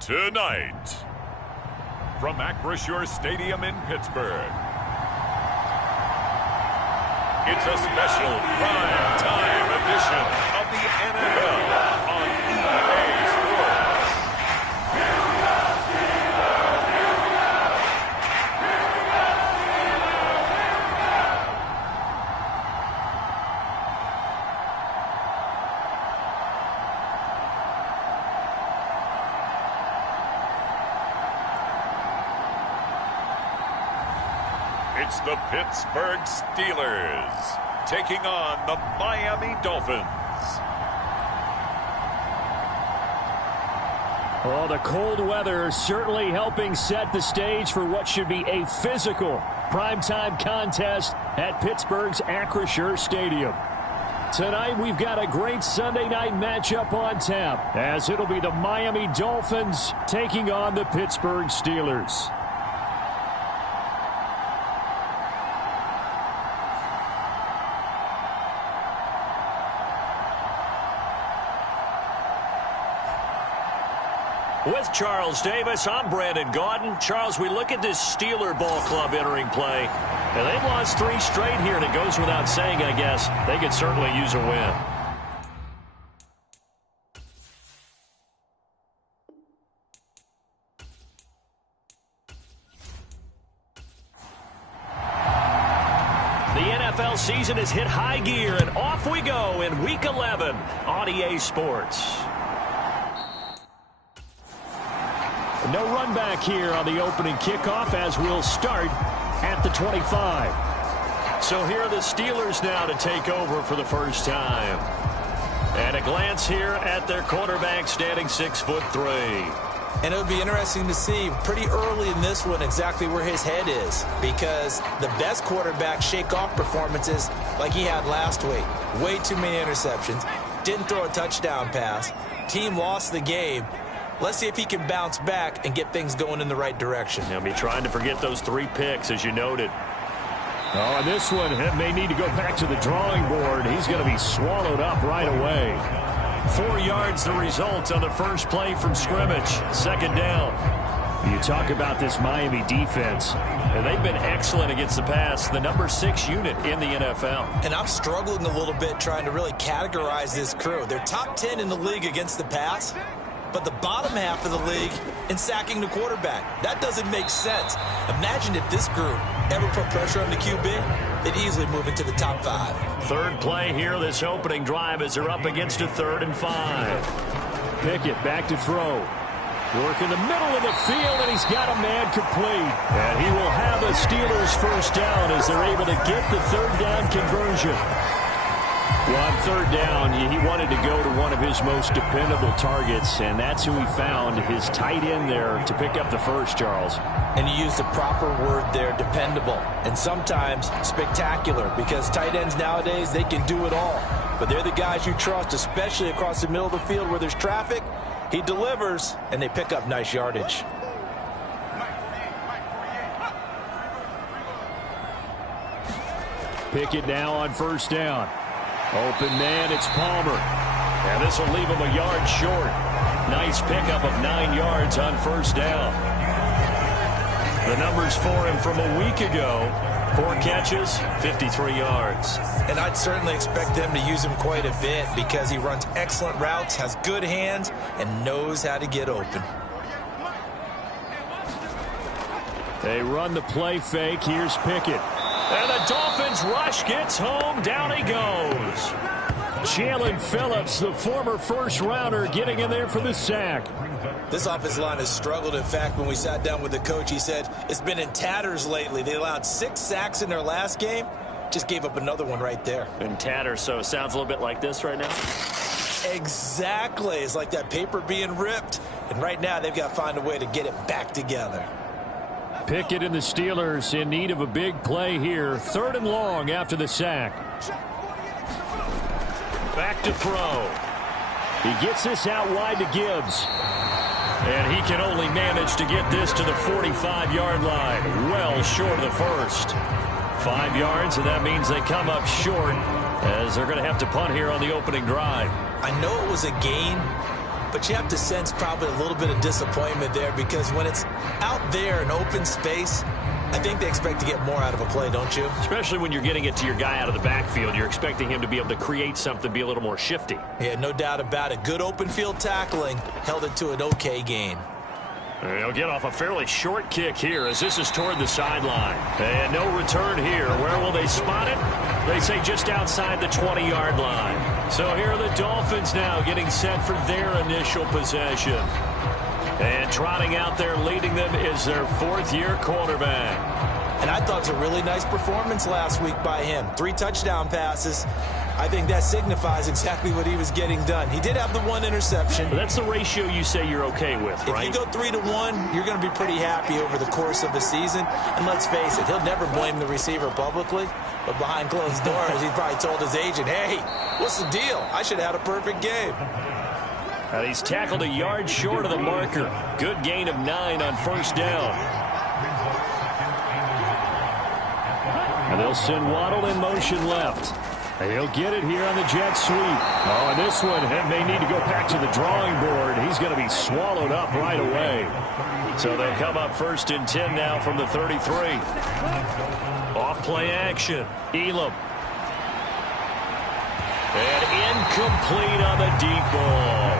Tonight, from Acrisure Stadium in Pittsburgh, it's a special prime time edition of the NFL on EA Sports. It's the Pittsburgh Steelers taking on the Miami Dolphins. Well, the cold weather certainly helping set the stage for what should be a physical primetime contest at Pittsburgh's Acrisure Stadium. Tonight, we've got a great Sunday night matchup on tap, as it'll be the Miami Dolphins taking on the Pittsburgh Steelers. With Charles Davis, I'm Brandon Gaudin. Charles, we look at this Steeler ball club entering play, and they've lost 3 straight here, and it goes without saying, I guess, they could certainly use a win. The NFL season has hit high gear, and off we go in Week 11 on EA Sports. No run back here on the opening kickoff as we'll start at the 25. So here are the Steelers now to take over for the first time. And a glance here at their quarterback standing 6'3". And it would be interesting to see pretty early in this one exactly where his head is, because the best quarterback shake off performances like he had last week. Way too many interceptions. Didn't throw a touchdown pass. Team lost the game. Let's see if he can bounce back and get things going in the right direction. He'll be trying to forget those 3 picks, as you noted. Oh, and this one may need to go back to the drawing board. He's going to be swallowed up right away. 4 yards the result on the first play from scrimmage. Second down. You talk about this Miami defense, and they've been excellent against the pass, the number 6 unit in the NFL. And I'm struggling a little bit trying to really categorize this crew. They're top 10 in the league against the pass, but the bottom half of the league in sacking the quarterback. That doesn't make sense. Imagine if this group ever put pressure on the QB, they'd easily move into the top 5. Third play here, this opening drive, as they're up against a 3rd and 5. Pickett back to throw. Work in the middle of the field, and he's got a man complete. And he will have a Steelers first down as they're able to get the 3rd down conversion. Well, on 3rd down, he wanted to go to one of his most dependable targets, and that's who he found, his tight end there, to pick up the first, Charles. And you used the proper word there, dependable, and sometimes spectacular, because tight ends nowadays, they can do it all. But they're the guys you trust, especially across the middle of the field where there's traffic. He delivers, and they pick up nice yardage. Pickett now on 1st down. Open man, it's Palmer. And this will leave him a yard short. Nice pickup of 9 yards on 1st down. The numbers for him from a week ago: 4 catches, 53 yards. And I'd certainly expect them to use him quite a bit because he runs excellent routes, has good hands, and knows how to get open. They run the play fake. Here's Pickett. And the Dolphins rush gets home. Down he goes. Jalen Phillips, the former first-rounder, getting in there for the sack. This offensive line has struggled. In fact, when we sat down with the coach, he said it's been in tatters lately. They allowed 6 sacks in their last game. Just gave up another one right there. In tatters, so it sounds a little bit like this right now. Exactly. It's like that paper being ripped. And right now, they've got to find a way to get it back together. Pickett and the Steelers in need of a big play here. 3rd and long after the sack. Back to throw. He gets this out wide to Gibbs. And he can only manage to get this to the 45-yard line. Well short of the first. 5 yards, and that means they come up short as they're going to have to punt here on the opening drive. I know it was a gain, but you have to sense probably a little bit of disappointment there, because when it's out there in open space, I think they expect to get more out of a play, don't you? Especially when you're getting it to your guy out of the backfield. You're expecting him to be able to create something, be a little more shifty. Yeah, no doubt about it. Good open field tackling held it to an okay gain. He'll get off a fairly short kick here as this is toward the sideline. And no return here. Where will they spot it? They say just outside the 20-yard line. So here are the Dolphins now getting set for their initial possession. And trotting out there leading them is their fourth-year quarterback. And I thought it was a really nice performance last week by him. 3 touchdown passes. I think that signifies exactly what he was getting done. He did have the 1 interception. But that's the ratio you say you're okay with, right? If you go 3-to-1, you're going to be pretty happy over the course of the season. And let's face it, he'll never blame the receiver publicly. But behind closed doors, he probably told his agent, hey, what's the deal? I should have had a perfect game. And he's tackled a yard short of the marker. Good gain of 9 on first down. And they'll send Waddle in motion left. And he'll get it here on the jet sweep. Oh, and this one may need to go back to the drawing board. He's going to be swallowed up right away. So they'll come up 1st and 10 now from the 33. Off play action. Elam. And incomplete on the deep ball.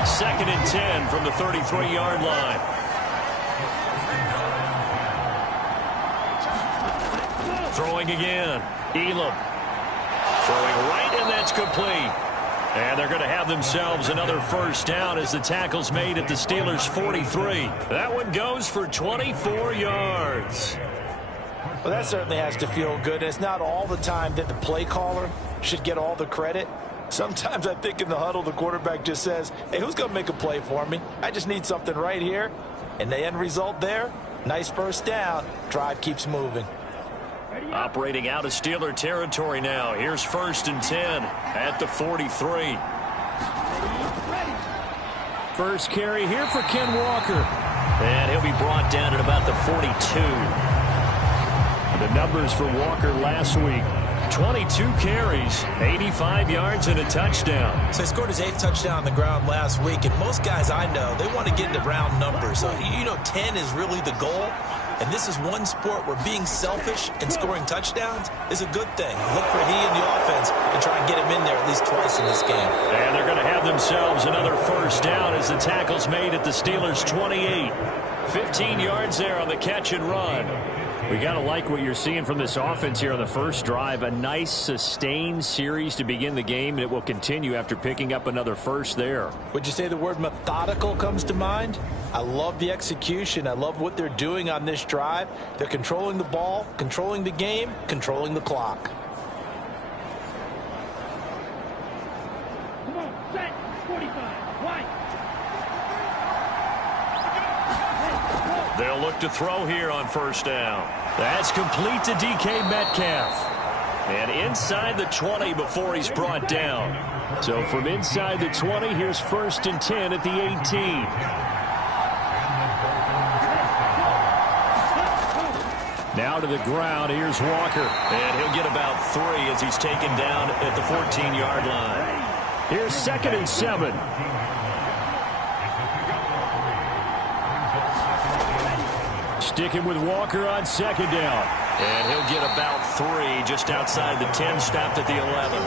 2nd and 10 from the 33-yard line. Throwing again. Elam. Throwing right, and that's complete. And they're going to have themselves another first down as the tackle's made at the Steelers' 43. That one goes for 24 yards. Well, that certainly has to feel good. It's not all the time that the play caller should get all the credit. Sometimes I think in the huddle, the quarterback just says, hey, who's going to make a play for me? I just need something right here. And the end result there, nice first down. Drive keeps moving. Operating out of Steeler territory now. Here's 1st and 10 at the 43. First carry here for Ken Walker. And he'll be brought down at about the 42. The numbers for Walker last week. 22 carries, 85 yards, and a touchdown. So he scored his 8th touchdown on the ground last week, and most guys I know, they want to get into round numbers. So, 10 is really the goal. And this is one sport where being selfish and scoring touchdowns is a good thing. Look for he and the offense and try and get him in there at least twice in this game. And they're going to have themselves another first down as the tackle's made at the Steelers' 28. 15 yards there on the catch and run. We got to like what you're seeing from this offense here on the first drive. A nice, sustained series to begin the game, and it will continue after picking up another first there. Would you say the word methodical comes to mind? I love the execution. I love what they're doing on this drive. They're controlling the ball, controlling the game, controlling the clock. Come on, set, 45, wide. They'll look to throw here on first down. That's complete to DK Metcalf. And inside the 20 before he's brought down. So from inside the 20, here's 1st and 10 at the 18. Now to the ground, here's Walker. And he'll get about 3 as he's taken down at the 14-yard line. Here's 2nd and 7. Sticking with Walker on 2nd down. And he'll get about 3 just outside the 10, stopped at the 11.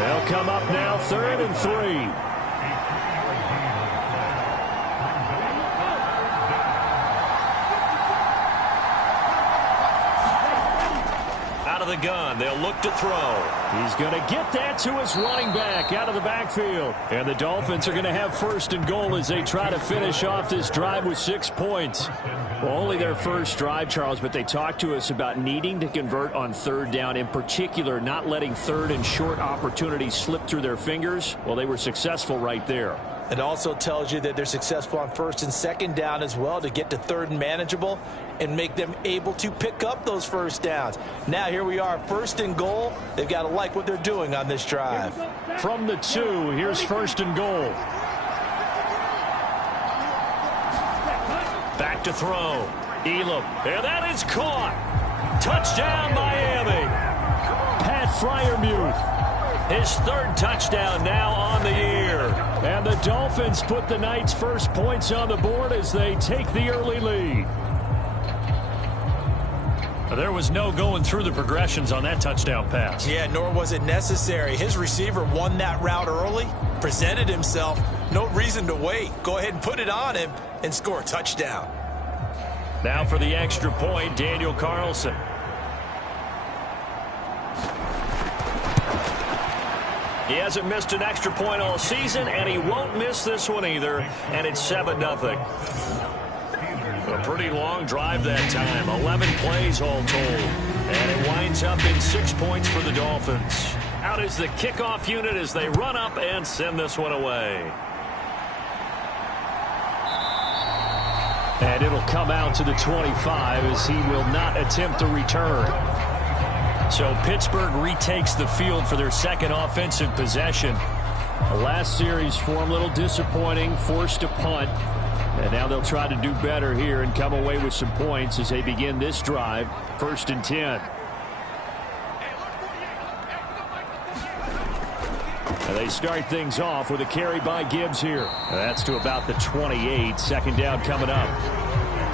They'll come up now 3rd and 3. Out of the gun, they'll look to throw. He's going to get that to his running back out of the backfield. And the Dolphins are going to have 1st and goal as they try to finish off this drive with 6 points. Well, only their first drive, Charles, but they talked to us about needing to convert on 3rd down, in particular not letting 3rd and short opportunities slip through their fingers. Well, they were successful right there. It also tells you that they're successful on 1st and 2nd down as well to get to 3rd and manageable and make them able to pick up those first downs. Now here we are, 1st and goal. They've got to like what they're doing on this drive. From the 2, here's 1st and goal. Back to throw. Elam. And that is caught. Touchdown, Miami. Pat Freiermuth. His third touchdown now on the year. And the Dolphins put the Knights' first points on the board as they take the early lead. There was no going through the progressions on that touchdown pass. Yeah, nor was it necessary. His receiver won that route early, presented himself. No reason to wait. Go ahead and put it on him and score a touchdown. Now for the extra point, Daniel Carlson. He hasn't missed an extra point all season, and he won't miss this one either, and it's 7-0. A pretty long drive that time, 11 plays all told, and it winds up in 6 points for the Dolphins. Out is the kickoff unit as they run up and send this one away. And it'll come out to the 25 as he will not attempt to return. So Pittsburgh retakes the field for their second offensive possession. The last series for him, a little disappointing, forced a punt. And now they'll try to do better here and come away with some points as they begin this drive, 1st and 10. And they start things off with a carry by Gibbs here. That's to about the 28, second down coming up.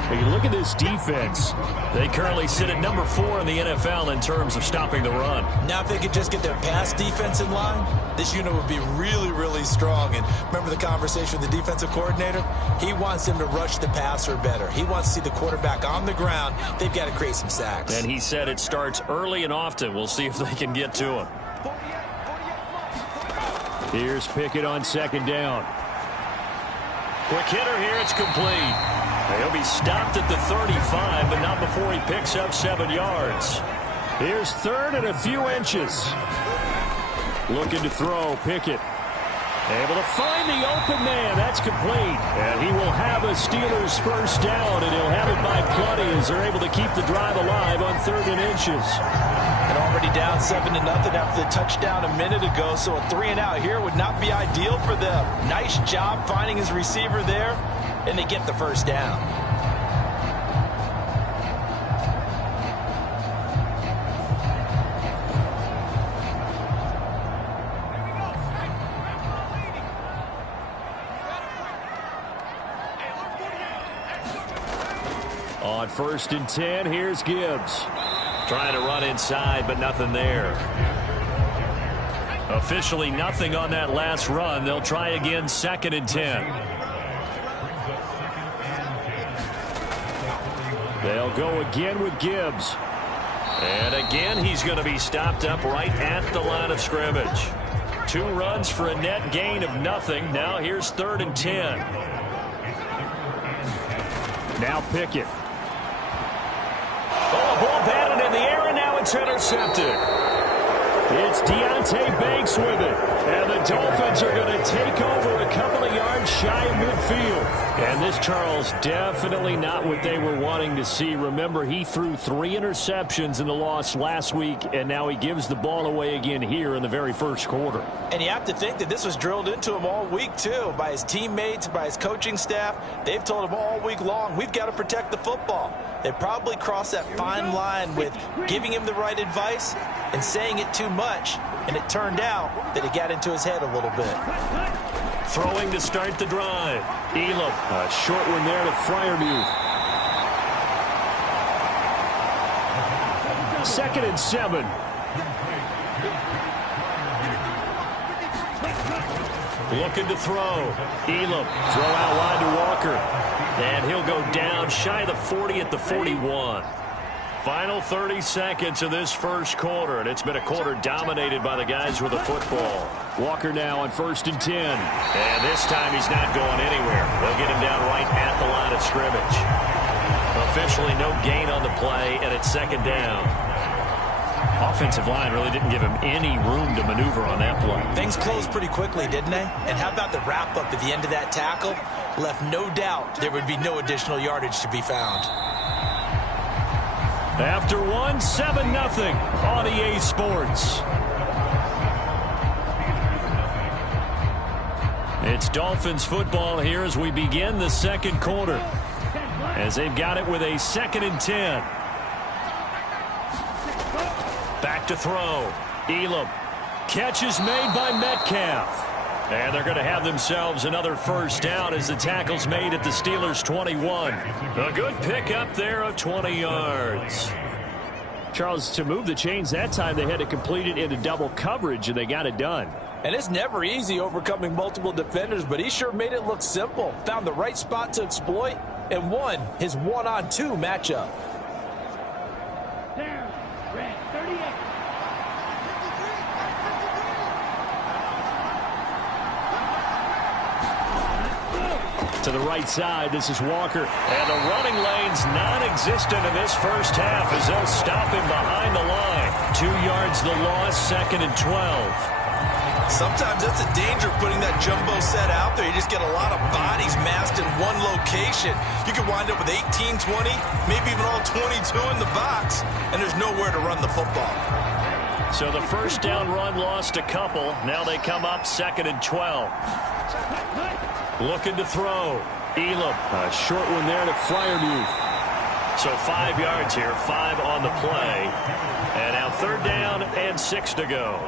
But you look at this defense. They currently sit at number 4 in the NFL in terms of stopping the run. Now if they could just get their pass defense in line, this unit would be really, really strong. And remember the conversation with the defensive coordinator? He wants them to rush the passer better. He wants to see the quarterback on the ground. They've got to create some sacks. And he said it starts early and often. We'll see if they can get to him. Here's Pickett on second down. Quick hitter here. It's complete. He'll be stopped at the 35, but not before he picks up 7 yards. Here's third and a few inches. Looking to throw, Pickett. Able to find the open man. That's complete. And he will have a Steelers first down, and he'll have it by plenty as they're able to keep the drive alive on 3rd and inches. And already down 7-0 after the touchdown a minute ago, so a 3-and-out here would not be ideal for them. Nice job finding his receiver there, and they get the first down. On 1st and 10, here's Gibbs. Trying to run inside, but nothing there. Officially nothing on that last run. They'll try again 2nd and 10. They'll go again with Gibbs. And again, he's going to be stopped up right at the line of scrimmage. 2 runs for a net gain of nothing. Now here's 3rd and 10. Now Pickett. Oh, a ball batted in the air, and now it's intercepted. It's Deontay Banks with it. And the Dolphins are going to take over a couple of yards shy of midfield. And this, Charles, definitely not what they were wanting to see. Remember, he threw 3 interceptions in the loss last week, and now he gives the ball away again here in the very first quarter. And you have to think that this was drilled into him all week, too, by his teammates, by his coaching staff. They've told him all week long, we've got to protect the football. They probably crossed that fine line with giving him the right advice and saying it too much, and it turned out that it got into his head a little bit. Throwing to start the drive. Elam, a short one there to Freiermuth. 2nd and 7. Looking to throw. Elam, throw out wide to Walker. And he'll go down shy of the 40 at the 41. Final 30 seconds of this first quarter, and it's been a quarter dominated by the guys with the football. Walker now on 1st and 10. And this time he's not going anywhere. They'll get him down right at the line of scrimmage. Officially no gain on the play, and it's 2nd down. Offensive line really didn't give him any room to maneuver on that play. Things closed pretty quickly, didn't they? And how about the wrap-up at the end of that tackle? Left no doubt there would be no additional yardage to be found. After 1, 7-0 on EA Sports. It's Dolphins football here as we begin the second quarter. As they've got it with a 2nd and 10. Back to throw. Elam catch is made by Metcalf. And they're going to have themselves another first down as the tackle's made at the Steelers' 21. A good pickup there of 20 yards. Charles, to move the chains that time, they had to complete it into double coverage, and they got it done. And it's never easy overcoming multiple defenders, but he sure made it look simple. Found the right spot to exploit and won his one-on-two matchup. Down. Red 38. To the right side, this is Walker. And the running lane's non-existent in this first half as they'll stop him behind the line. 2 yards the loss, 2nd and 12. Sometimes that's the danger of putting that jumbo set out there. You just get a lot of bodies massed in one location. You could wind up with 18, 20, maybe even all 22 in the box, and there's nowhere to run the football. So the first down run lost a couple. Now they come up 2nd and 12. Looking to throw. Elam, a short one there to Freiermuth. So 5 yards here, 5 on the play. And now 3rd down and 6 to go.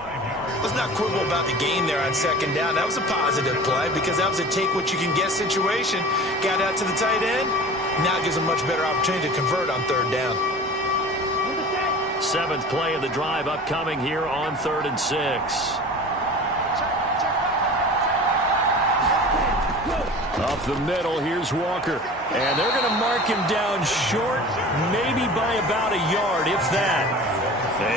Let's not quibble about the gain there on 2nd down. That was a positive play because that was a take-what-you-can-get situation. Got out to the tight end. Now it gives a much better opportunity to convert on 3rd down. 7th play of the drive upcoming here on 3rd and 6. Up the middle, here's Walker. And they're going to mark him down short, maybe by about a yard, if that.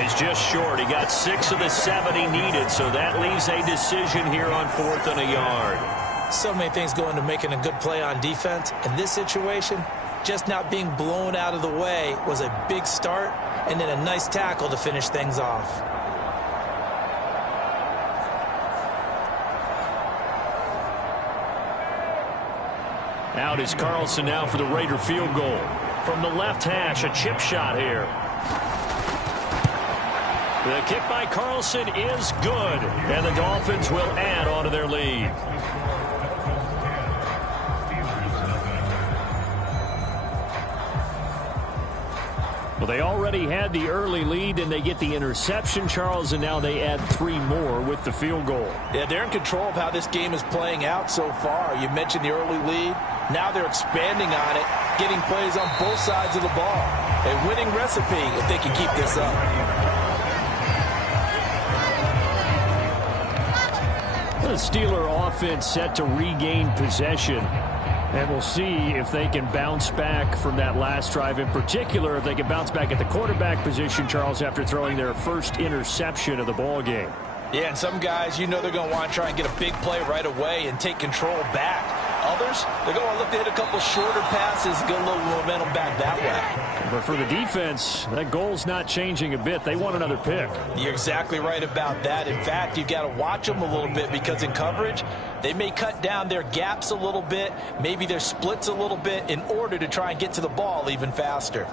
He's just short. He got 6 of the 7 he needed, so that leaves a decision here on 4th and a yard. So many things go into making a good play on defense. In this situation, just not being blown out of the way was a big start, and then a nice tackle to finish things off. Out is Carlson now for the Raider field goal. From the left hash, a chip shot here. The kick by Carlson is good, and the Dolphins will add on to their lead. Well, they already had the early lead, and they get the interception, Charles, and now they add 3 more with the field goal. Yeah, they're in control of how this game is playing out so far. You mentioned the early lead. Now they're expanding on it, getting plays on both sides of the ball. A winning recipe if they can keep this up. The Steeler offense set to regain possession. And we'll see if they can bounce back from that last drive. In particular, if they can bounce back at the quarterback position, Charles, after throwing their first interception of the ball game. Yeah, and some guys, you know they're going to want to try and get a big play right away and take control back. Others, they're going to look to hit a couple shorter passes, get a little momentum back that way. But for the defense, that goal's not changing a bit. They want another pick. You're exactly right about that. In fact, you've got to watch them a little bit because in coverage, they may cut down their gaps a little bit, maybe their splits a little bit in order to try and get to the ball even faster.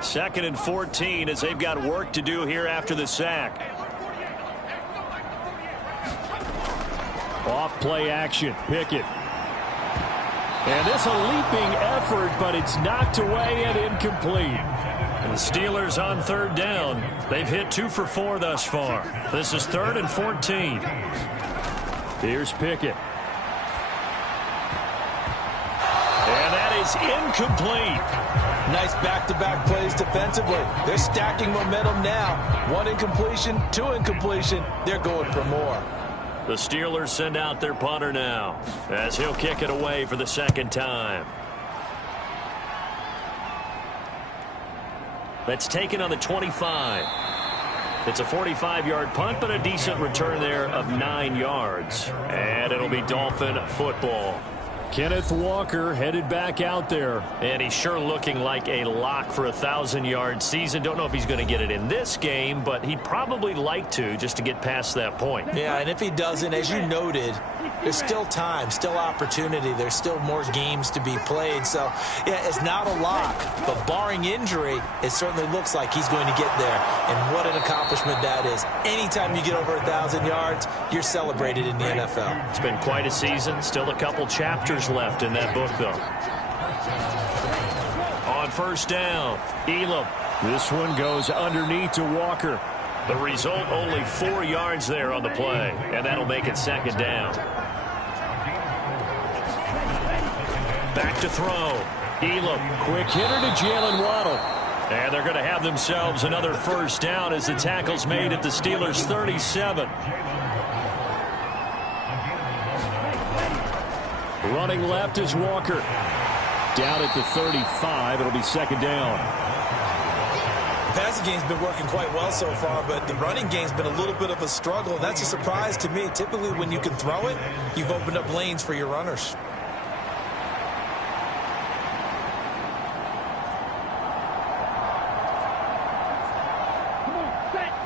Second and 14 as they've got work to do here after the sack. Off play action. Pickett. And this a leaping effort, but it's knocked away and incomplete. And the Steelers on 3rd down. They've hit 2 for 4 thus far. This is 3rd and 14. Here's Pickett. And that is incomplete. Nice back-to-back plays defensively. They're stacking momentum now. 1 incompletion, 2 incompletion. They're going for more. The Steelers send out their punter now as he'll kick it away for the 2nd time. That's taken on the 25. It's a 45-yard punt, but a decent return there of 9 yards. And it'll be Dolphin football. Kenneth Walker headed back out there. And he's sure looking like a lock for a 1,000-yard season. Don't know if he's going to get it in this game, but he'd probably like to just to get past that point. Yeah, and if he doesn't, as you noted, there's still time, still opportunity. There's still more games to be played. So, yeah, it's not a lock. But barring injury, it certainly looks like he's going to get there. And what an accomplishment that is. Anytime you get over 1,000 yards, you're celebrated in the NFL. It's been quite a season. Still a couple chapters left in that book, though. first down. Elam. This one goes underneath to Walker. The result, only 4 yards there on the play, and that'll make it second down. Back to throw. Elam. Quick hitter to Jalen Waddle. And they're going to have themselves another first down as the tackle's made at the Steelers' 37. Running left is Walker. Down at the 35. It'll be second down. The passing game's been working quite well so far, but the running game's been a little bit of a struggle. That's a surprise to me. Typically, when you can throw it, you've opened up lanes for your runners.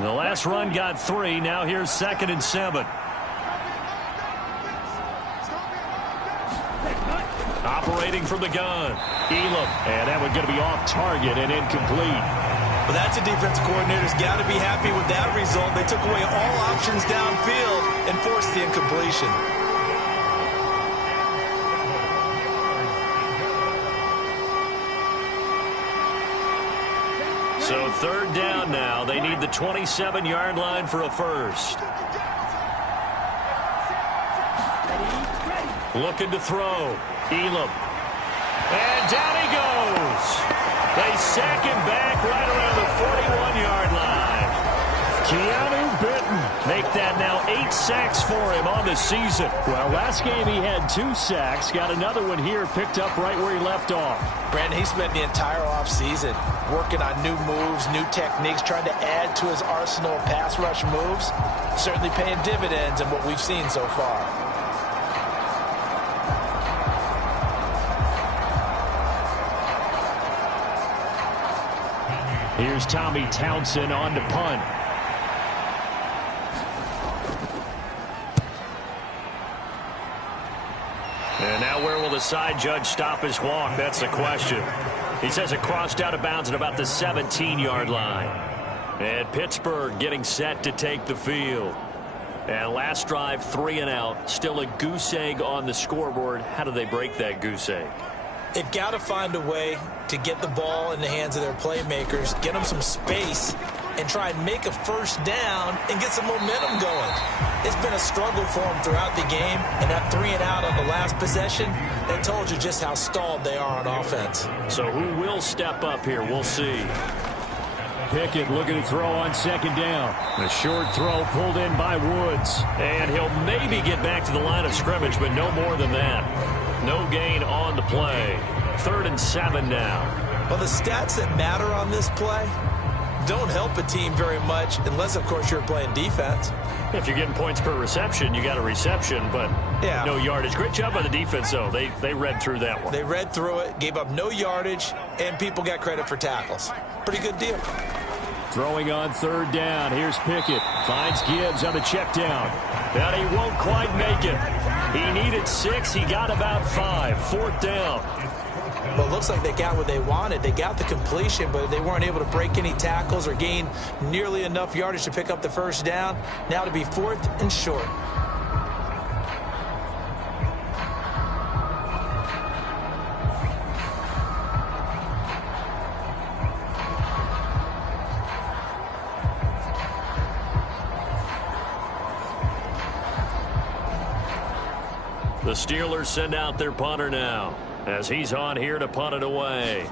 The last run got 3. Now here's 2nd and 7. Operating from the gun. Elam. And that one's going to be off target and incomplete. Well, that's a defensive coordinator's got to be happy with that result. They took away all options downfield and forced the incompletion. So 3rd down now. They need the 27-yard line for a first. Looking to throw. Elam. And down he goes. They sack him back right around the 41-yard line. Keanu Benton make that now 8 sacks for him on the season. Well, last game he had 2 sacks. Got another one here picked up right where he left off. Brandon, he spent the entire offseason working on new moves, new techniques, trying to add to his arsenal of pass rush moves. Certainly paying dividends in what we've seen so far. Here's Tommy Townsend on to punt. And now where will the side judge stop his walk? That's the question. He says it crossed out of bounds at about the 17-yard line. And Pittsburgh getting set to take the field. And last drive, 3 and out. Still a goose egg on the scoreboard. How do they break that goose egg? They've got to find a way to get the ball in the hands of their playmakers, get them some space, and try and make a first down and get some momentum going. It's been a struggle for them throughout the game, and that 3 and out on the last possession, that told you just how stalled they are on offense. So who will step up here? We'll see. Pickett looking to throw on 2nd down. A short throw pulled in by Woods. And he'll maybe get back to the line of scrimmage, but no more than that. No gain on the play. 3rd and 7 now. Well, the stats that matter on this play don't help a team very much unless, of course, you're playing defense. If you're getting points per reception, you got a reception, but no yardage. Great job by the defense, though. They read through that one. They read through it, gave up no yardage, and people got credit for tackles. Pretty good deal. Throwing on 3rd down. Here's Pickett. Finds Gibbs on the check down. And he won't quite make it. He needed 6. He got about 5. 4th down. Well, it looks like they got what they wanted. They got the completion, but they weren't able to break any tackles or gain nearly enough yardage to pick up the first down. Now to be 4th and short. The Steelers send out their punter now as he's on here to punt it away.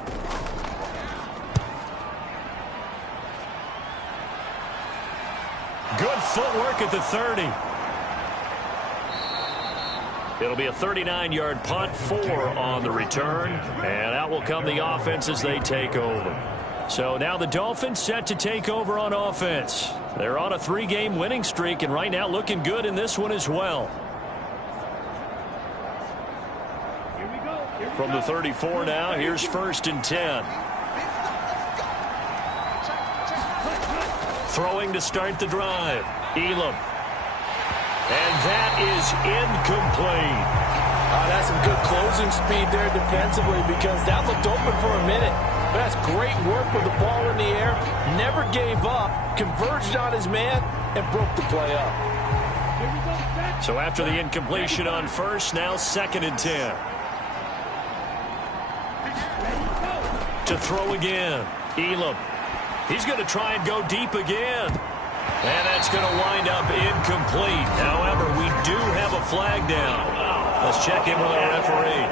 Good footwork at the 30. It'll be a 39-yard punt, 4 on the return, and out will come the offense as they take over. So now the Dolphins set to take over on offense. They're on a 3-game winning streak, and right now looking good in this one as well. From the 34 now, here's 1st and 10. Throwing to start the drive. Elam. And that is incomplete. That's some good closing speed there defensively because that looked open for a minute. But that's great work with the ball in the air. Never gave up, converged on his man, and broke the play up. So after the incompletion on 1st, now 2nd and 10. To throw again. Elam. He's going to try and go deep again. And that's going to wind up incomplete. However, we do have a flag down. Let's check in with our referee.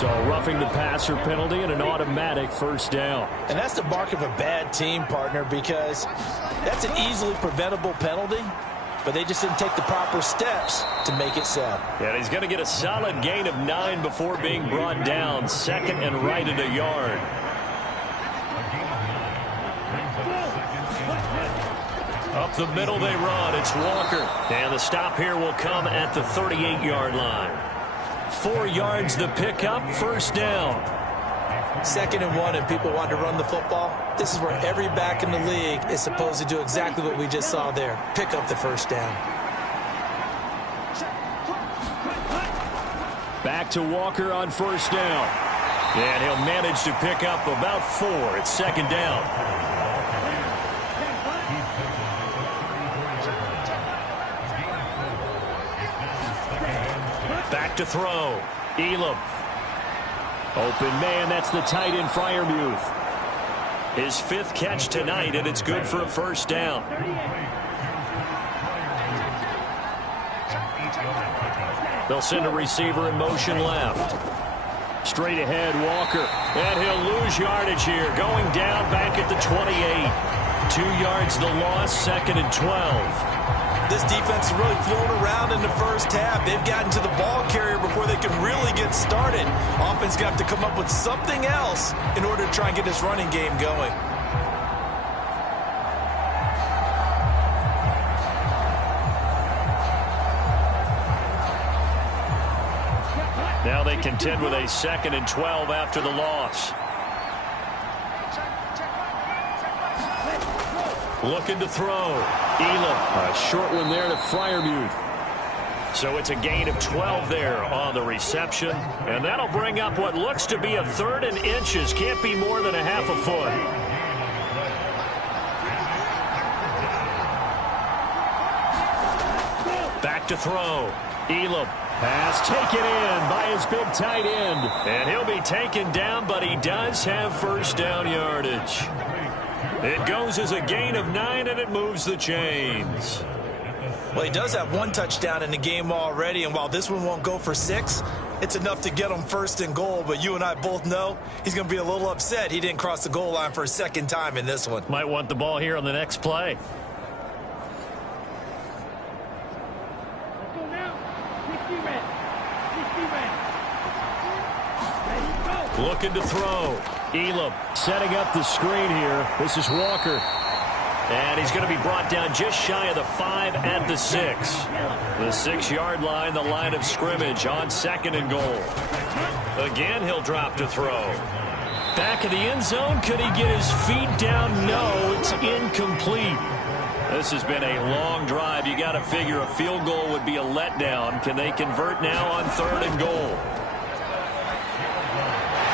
So a roughing the passer penalty and an automatic first down. And that's the mark of a bad team, partner, because that's an easily preventable penalty, but they just didn't take the proper steps to make it so. And he's going to get a solid gain of 9 before being brought down. Second and right at a yard. Up the middle they run. It's Walker. And the stop here will come at the 38-yard line. 4 yards the pickup, first down. 2nd and 1, and people want to run the football. This is where every back in the league is supposed to do exactly what we just saw there. Pick up the first down. Back to Walker on first down. And he'll manage to pick up about 4. It's 2nd down. Back to throw. Elam. Open man, that's the tight end Freiermuth. His 5th catch tonight, and it's good for a first down. They'll send a receiver in motion left. Straight ahead, Walker. And he'll lose yardage here. Going down back at the 28. 2 yards the loss, 2nd and 12. This defense is really flown around in the first half. They've gotten to the ball carrier before they can really get started. Offense got to come up with something else in order to try and get this running game going. Now they contend with a 2nd and 12 after the loss. Looking to throw. Elam. A short one there to Freiermuth. So it's a gain of 12 there on the reception. And that'll bring up what looks to be a 3rd and inches. Can't be more than a half a foot. Back to throw. Elam. Pass taken in by his big tight end. And he'll be taken down, but he does have first down yardage. It goes as a gain of 9, and it moves the chains. Well, he does have 1 touchdown in the game already, and while this one won't go for 6, it's enough to get him 1st and goal. But you and I both know he's going to be a little upset he didn't cross the goal line for a 2nd time in this one. Might want the ball here on the next play. Let's go now. 60 red. 60 red. Ready, go. Looking to throw. Elam setting up the screen here. This is Walker. And he's going to be brought down just shy of the 5 at the 6. The 6-yard line, the line of scrimmage on 2nd and goal. Again, he'll drop to throw. Back of the end zone. Could he get his feet down? No, it's incomplete. This has been a long drive. You got to figure a field goal would be a letdown. Can they convert now on 3rd and goal?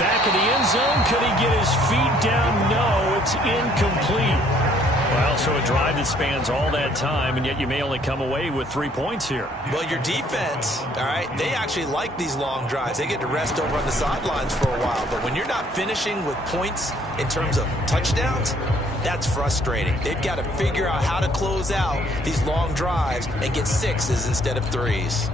Back of the end zone. Could he get his feet down? No, it's incomplete. Well, so a drive that spans all that time, and yet you may only come away with 3 points here. Well, your defense, all right, they actually like these long drives. They get to rest over on the sidelines for a while. But when you're not finishing with points in terms of touchdowns, that's frustrating. They've got to figure out how to close out these long drives and get 6s instead of 3s.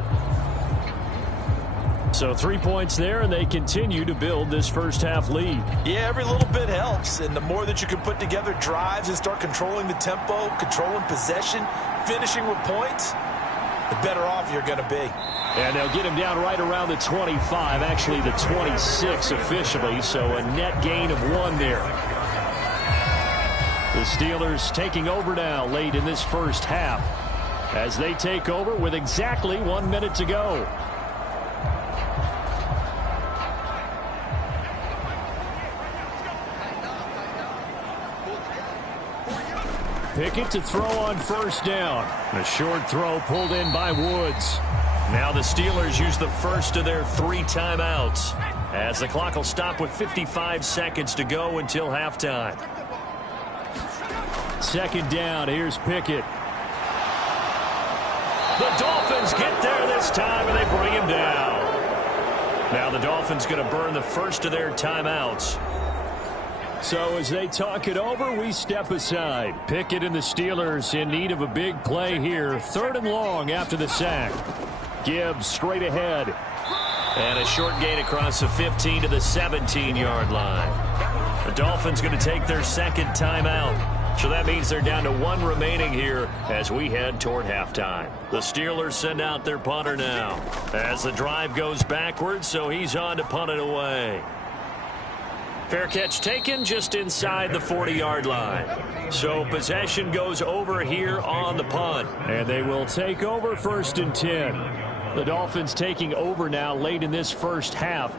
So 3 points there, and they continue to build this first half lead. Yeah, every little bit helps, and the more that you can put together drives and start controlling the tempo, controlling possession, finishing with points, the better off you're going to be. And they'll get him down right around the 25, actually the 26 officially, so a net gain of 1 there. The Steelers taking over now late in this first half as they take over with exactly 1 minute to go. Pickett to throw on first down. A short throw pulled in by Woods. Now the Steelers use the first of their 3 timeouts as the clock will stop with 55 seconds to go until halftime. 2nd down. Here's Pickett. The Dolphins get there this time, and they bring him down. Now the Dolphins going to burn the first of their timeouts. So as they talk it over, we step aside. Pickett and the Steelers in need of a big play here. 3rd and long after the sack. Gibbs straight ahead. And a short gain across the 15 to the 17-yard line. The Dolphins going to take their second timeout. So that means they're down to 1 remaining here as we head toward halftime. The Steelers send out their punter now as the drive goes backwards, so he's on to punt it away. Fair catch taken just inside the 40-yard line. So possession goes over here on the punt. And they will take over 1st and 10. The Dolphins taking over now late in this first half.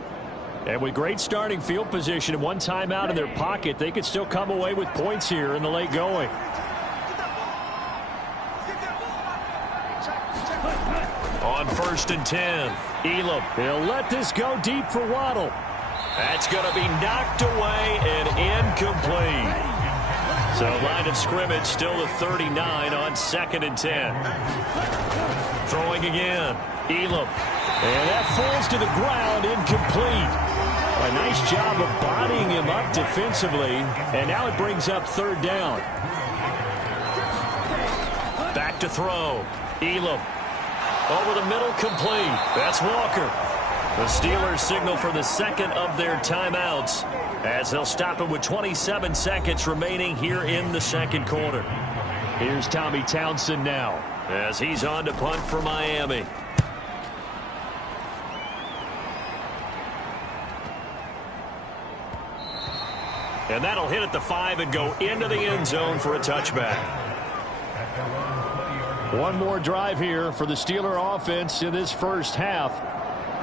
And with great starting field position and 1 timeout in their pocket, they could still come away with points here in the late going. On 1st and 10, Elam. He'll let this go deep for Waddle. That's going to be knocked away and incomplete. So line of scrimmage still at 39 on 2nd and 10. Throwing again, Elam. And that falls to the ground, incomplete. A nice job of bodying him up defensively, and now it brings up 3rd down. Back to throw. Elam. Over the middle, complete. That's Walker. The Steelers signal for the second of their timeouts as they'll stop it with 27 seconds remaining here in the second quarter. Here's Tommy Townsend now as he's on to punt for Miami. And that'll hit at the 5 and go into the end zone for a touchback. 1 more drive here for the Steeler offense in this first half.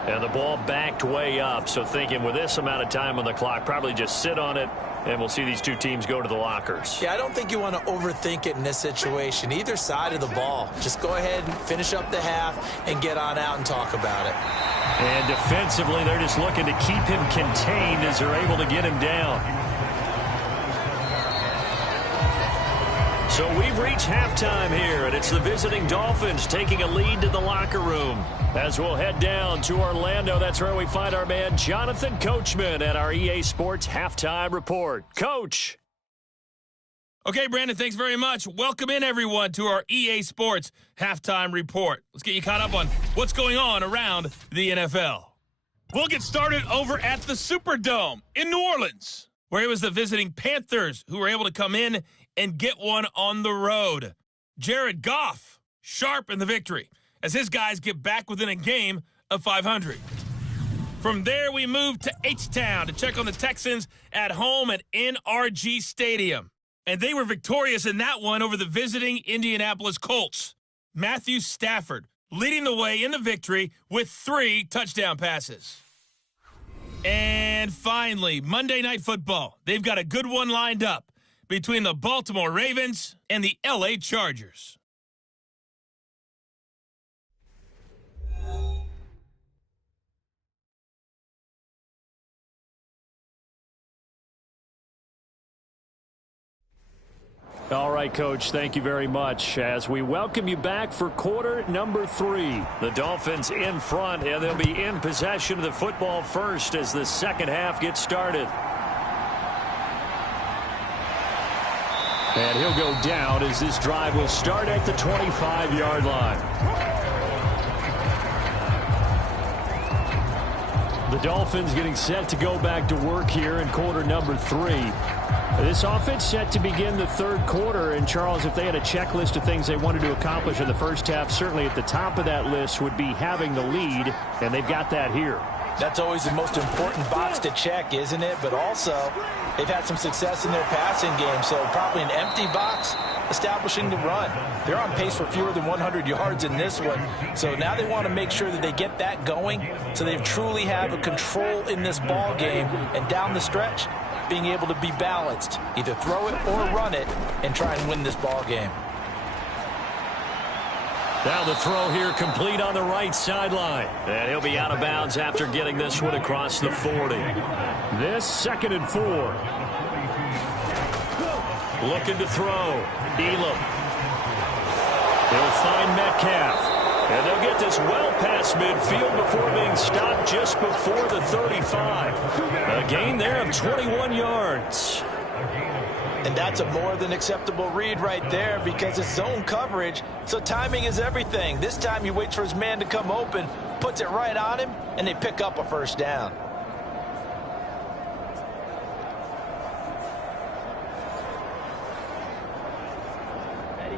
And the ball backed way up, so thinking with this amount of time on the clock, probably just sit on it, and we'll see these two teams go to the lockers. Yeah, I don't think you want to overthink it in this situation. Either side of the ball. Just go ahead and finish up the half and get on out and talk about it. And defensively, they're just looking to keep him contained as they're able to get him down. So we've reached halftime here, and it's the visiting Dolphins taking a lead to the locker room. As we'll head down to Orlando, that's where we find our man Jonathan Coachman at our EA Sports Halftime Report. Coach. Okay, Brandon, thanks very much. Welcome in, everyone, to our EA Sports Halftime Report. Let's get you caught up on what's going on around the NFL. We'll get started over at the Superdome in New Orleans, where it was the visiting Panthers who were able to come in and get one on the road. Jared Goff, sharp in the victory, as his guys get back within a game of 500. From there, we move to H-Town to check on the Texans at home at NRG Stadium. And they were victorious in that one over the visiting Indianapolis Colts. Matthew Stafford leading the way in the victory with 3 touchdown passes. And finally, Monday Night Football. They've got a good one lined up between the Baltimore Ravens and the LA Chargers. All right, Coach, thank you very much. As we welcome you back for quarter number 3. The Dolphins in front, and they'll be in possession of the football first as the second half gets started. And he'll go down as this drive will start at the 25-yard line. The Dolphins getting set to go back to work here in quarter number 3. This offense set to begin the third quarter. And, Charles, if they had a checklist of things they wanted to accomplish in the first half, certainly at the top of that list would be having the lead, and they've got that here. That's always the most important box to check, isn't it? But also, they've had some success in their passing game, so probably an empty box establishing the run. They're on pace for fewer than 100 yards in this one. So now they want to make sure that they get that going so they truly have a control in this ball game, and down the stretch, being able to be balanced, either throw it or run it, and try and win this ball game. Now the throw here complete on the right sideline. And he'll be out of bounds after getting this one across the 40. This 2nd and 4. Looking to throw. Elam. He'll find Metcalf. And they'll get this well past midfield before being stopped just before the 35. A gain there of 21 yards. And that's a more than acceptable read right there because it's zone coverage, so timing is everything. This time he waits for his man to come open, puts it right on him, and they pick up a first down.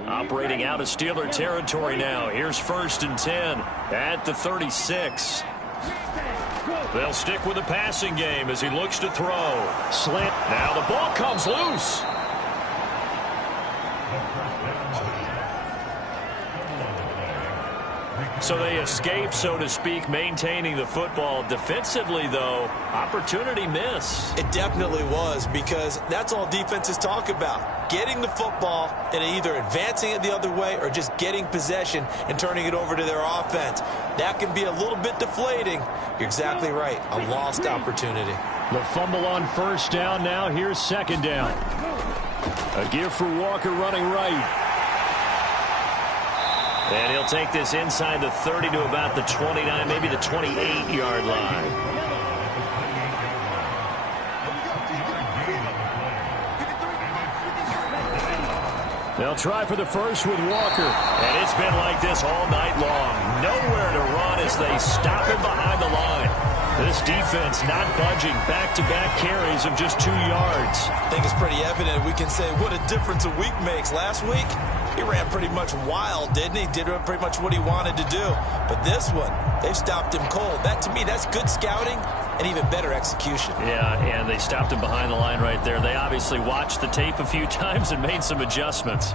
Operating out of Steeler territory now. Here's 1st and 10 at the 36. They'll stick with the passing game as he looks to throw. Slant. Now the ball comes loose. So they escape, so to speak, maintaining the football. Defensively, though, opportunity miss. It definitely was, because that's all defenses talk about. Getting the football and either advancing it the other way or just getting possession and turning it over to their offense. That can be a little bit deflating. You're exactly right. A lost opportunity. The fumble on first down. Now here's 2nd down. A give for Walker running right. And he'll take this inside the 30 to about the 29, maybe the 28-yard line. They'll try for the first with Walker. And it's been like this all night long. Nowhere to run as they stop him behind the line. This defense not budging. Back-to-back carries of just 2 yards. I think it's pretty evident. We can say what a difference a week makes. Last week, he ran pretty much wild, didn't he? Did pretty much what he wanted to do. But this one, they've stopped him cold. That, to me, that's good scouting and even better execution. Yeah, and they stopped him behind the line right there. They obviously watched the tape a few times and made some adjustments.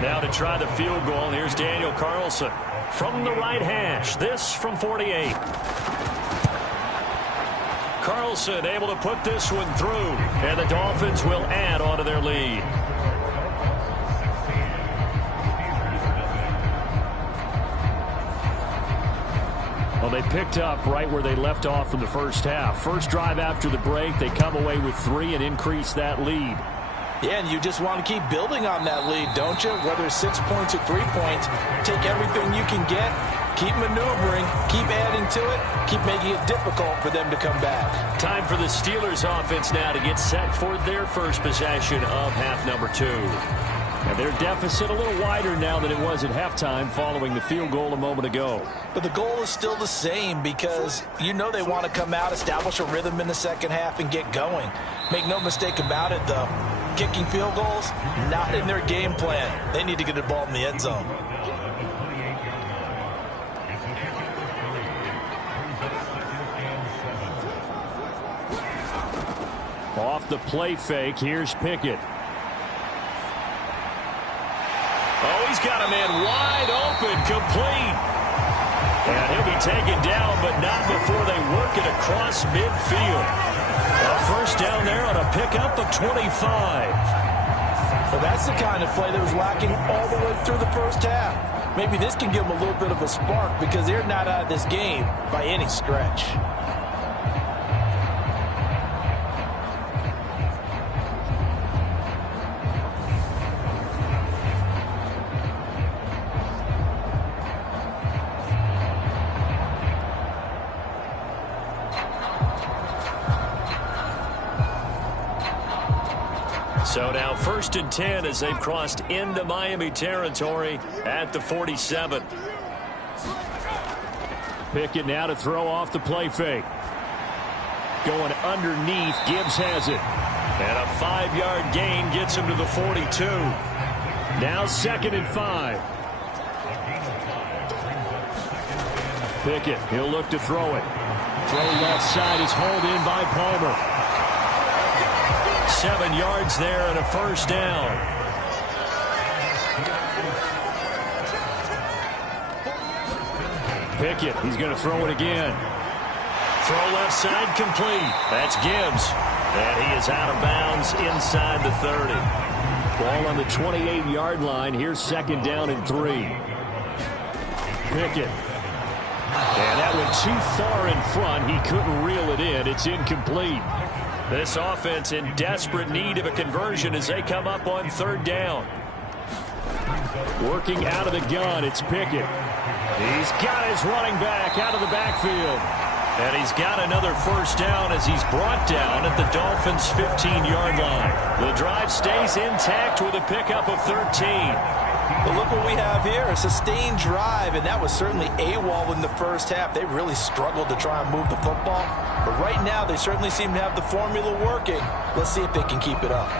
Now to try the field goal, here's Daniel Carlson from the right hash. This from 48. Carlson able to put this one through, and the Dolphins will add on to their lead. Well, they picked up right where they left off in the first half. First drive after the break, they come away with 3 and increase that lead. Yeah, and you just want to keep building on that lead, don't you? Whether it's 6 points or 3 points, take everything you can get, keep maneuvering, keep adding to it, keep making it difficult for them to come back. Time for the Steelers offense now to get set for their first possession of half number 2. And their deficit a little wider now than it was at halftime following the field goal a moment ago. But the goal is still the same because you know they want to come out, establish a rhythm in the second half, and get going. Make no mistake about it, though. Kicking field goals, not in their game plan. They need to get the ball in the end zone. Off the play fake, here's Pickett. Oh, he's got a man wide open, complete. And he'll be taken down, but not before they work it across midfield. A first down there on a pickup of 25. Well, that's the kind of play that was lacking all the way through the first half. Maybe this can give them a little bit of a spark because they're not out of this game by any stretch. So now 1st and 10 as they've crossed into Miami territory at the 47. Pickett now to throw off the play fake. Going underneath, Gibbs has it. And a 5-yard gain gets him to the 42. Now 2nd and 5. Pickett, he'll look to throw it. Throw left side is hauled in by Palmer. 7 yards there and a first down. Pickett, he's going to throw it again. Throw left side complete. That's Gibbs. And he is out of bounds inside the 30. Ball on the 28-yard line. Here's 2nd down and 3. Pickett. And that went too far in front. He couldn't reel it in. It's incomplete. This offense in desperate need of a conversion as they come up on 3rd down. Working out of the gun, it's Pickett. He's got his running back out of the backfield. And he's got another first down as he's brought down at the Dolphins' 15-yard line. The drive stays intact with a pickup of 13. But look what we have here, a sustained drive, and that was certainly AWOL in the first half. They really struggled to try and move the football. But right now, they certainly seem to have the formula working. Let's see if they can keep it up.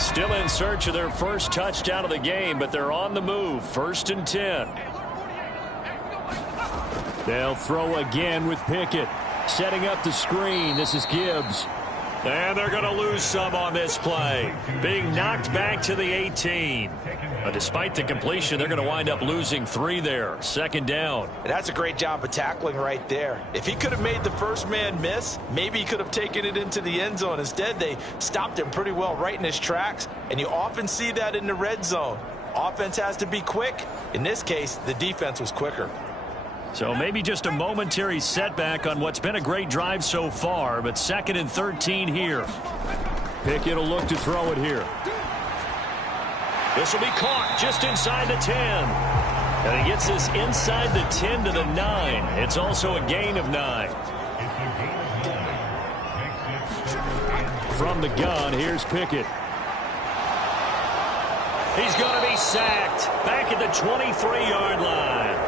Still in search of their first touchdown of the game, but they're on the move. 1st and 10. They'll throw again with Pickett. Setting up the screen. This is Gibbs. And they're going to lose some on this play. Being knocked back to the 18. But despite the completion, they're going to wind up losing 3 there. 2nd down. That's a great job of tackling right there. If he could have made the first man miss, maybe he could have taken it into the end zone. Instead, they stopped him pretty well right in his tracks. And you often see that in the red zone. Offense has to be quick. In this case, the defense was quicker. So maybe just a momentary setback on what's been a great drive so far, but 2nd and 13 here. Pickett will look to throw it here. This will be caught just inside the 10. And he gets this inside the 10 to the 9. It's also a gain of 9. From the gun, here's Pickett. He's going to be sacked back at the 23-yard line.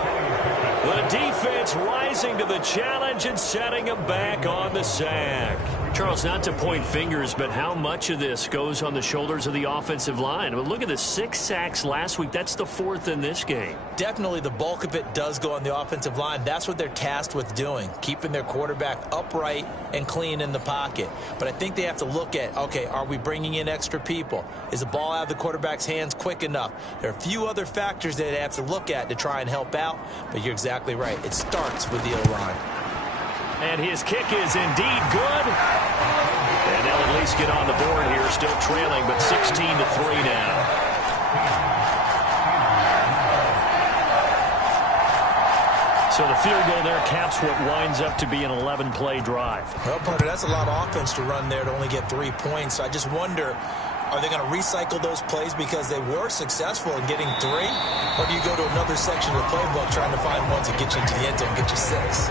The defense rising to the challenge and setting him back on the sack. Charles, not to point fingers, but how much of this goes on the shoulders of the offensive line? Well, look at the 6 sacks last week. That's the 4th in this game. Definitely the bulk of it does go on the offensive line. That's what they're tasked with doing, keeping their quarterback upright and clean in the pocket. But I think they have to look at, okay, are we bringing in extra people? Is the ball out of the quarterback's hands quick enough? There are a few other factors that they have to look at to try and help out, but you're exactly right. It starts with the O-line. And his kick is indeed good. And they'll at least get on the board here, still trailing, but 16-3 now. So the field goal there caps what winds up to be an 11-play drive. Well, partner, that's a lot of offense to run there to only get 3 points. So I just wonder, are they going to recycle those plays because they were successful in getting 3? Or do you go to another section of the playbook trying to find ones that get you into the end zone and get you 6?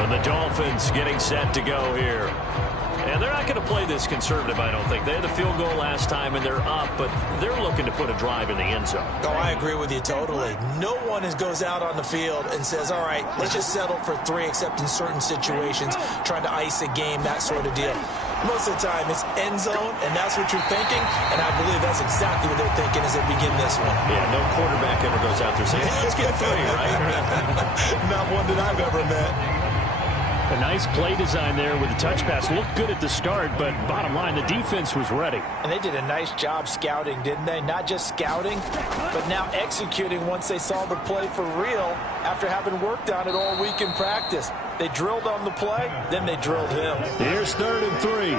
And the Dolphins getting set to go here. And they're not going to play this conservative, I don't think. They had the field goal last time, and they're up, but they're looking to put a drive in the end zone. Oh, I agree with you totally. No one goes out on the field and says, all right, let's just settle for 3, except in certain situations, trying to ice a game, that sort of deal. Most of the time, it's end zone, and that's what you're thinking, and I believe that's exactly what they're thinking as they begin this one. Yeah, no quarterback ever goes out there saying, hey, let's get 3, right? Not one that I've ever met. A nice play design there with the touch pass. Looked good at the start, but bottom line, the defense was ready. And they did a nice job scouting, didn't they? Not just scouting, but now executing once they saw the play for real after having worked on it all week in practice. They drilled on the play, then they drilled him. Here's 3rd and 3.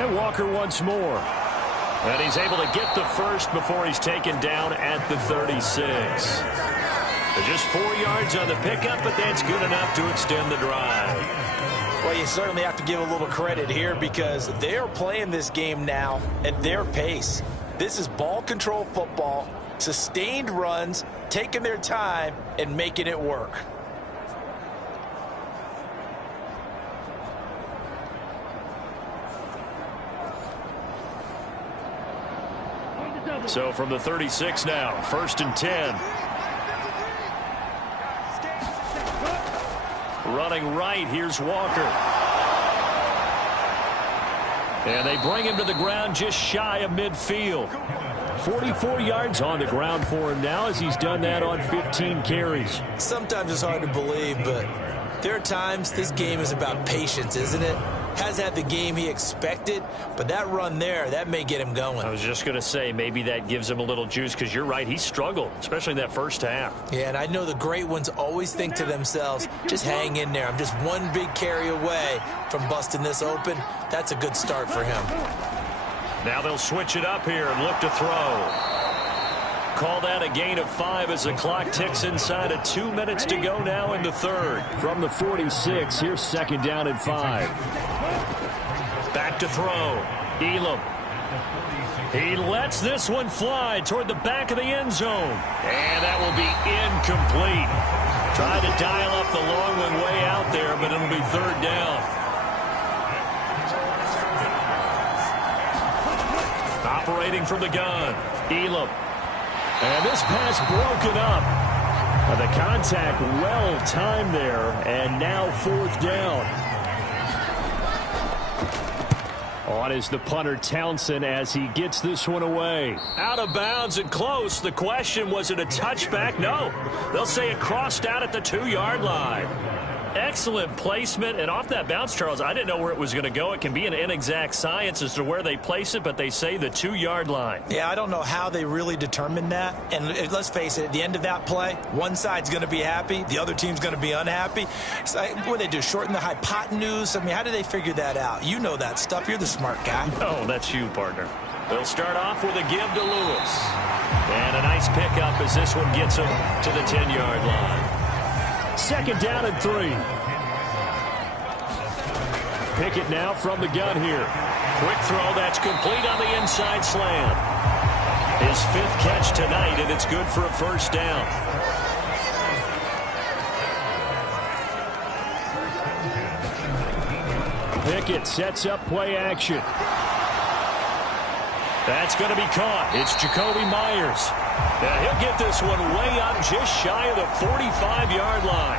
And Walker once more. And he's able to get the first before he's taken down at the 36. Just 4 yards on the pickup, but that's good enough to extend the drive. Well, you certainly have to give a little credit here because they are playing this game now at their pace. This is ball control football, sustained runs, taking their time, and making it work. So from the 36 now, 1st and 10. Running right, here's Walker. And they bring him to the ground just shy of midfield. 44 yards on the ground for him now as he's done that on 15 carries. Sometimes it's hard to believe, but there are times this game is about patience, isn't it? Has had the game he expected, but that run there, that may get him going. I was just going to say, maybe that gives him a little juice because you're right, he struggled, especially in that first half. Yeah, and I know the great ones always think to themselves, just hang in there. I'm just one big carry away from busting this open. That's a good start for him. Now they'll switch it up here and look to throw. call that a gain of 5 as the clock ticks inside of 2 minutes to go now in the third. From the 46, here's second down and 5. Back to throw. Elam. He lets this one fly toward the back of the end zone. And that will be incomplete. Tried to dial up the long one way out there, but it'll be third down. Operating from the gun. Elam. And this pass broken up. The contact well timed there, and now fourth down. On is the punter Townsend as he gets this one away. Out of bounds and close. The question, was it a touchback? No. They'll say it crossed out at the 2-yard line. Excellent placement, and off that bounce, Charles, I didn't know where it was going to go. It can be an inexact science as to where they place it, but they say the 2-yard line. Yeah, I don't know how they really determined that. And let's face it, at the end of that play, one side's going to be happy, the other team's going to be unhappy. It's like, what do they do, shorten the hypotenuse? I mean, how do they figure that out? You know that stuff. You're the smart guy. Oh, that's you, partner. They'll start off with a give to Lewis. And a nice pickup as this one gets him to the 10-yard line. Second down and 3. Pickett now from the gun here. Quick throw that's complete on the inside slam. His 5th catch tonight, and it's good for a first down. Pickett sets up play action. That's going to be caught. It's Jacoby Myers. Now he'll get this one way up just shy of the 45-yard line.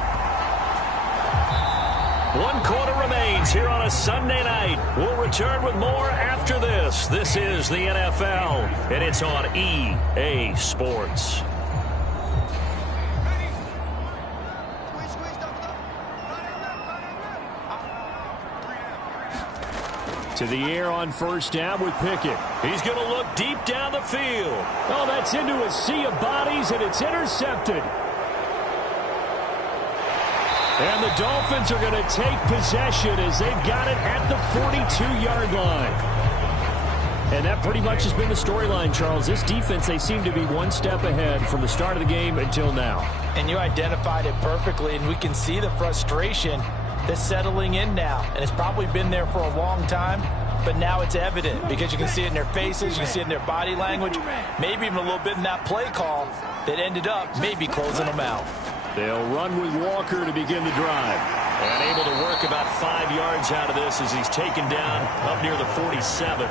1 quarter remains here on a Sunday night. We'll return with more after this. This is the NFL, and it's on EA Sports. To the air on first down with Pickett. He's going to look deep down the field. Oh, that's into a sea of bodies, and it's intercepted. And the Dolphins are going to take possession as they've got it at the 42-yard line. And that pretty much has been the storyline, Charles. This defense, they seem to be one step ahead from the start of the game until now. And you identified it perfectly, and we can see the frustration that's settling in now. And it's probably been there for a long time, but now it's evident because you can see it in their faces, you can see it in their body language, maybe even a little bit in that play call that ended up maybe closing them out. They'll run with Walker to begin the drive. And able to work about 5 yards out of this as he's taken down up near the 47.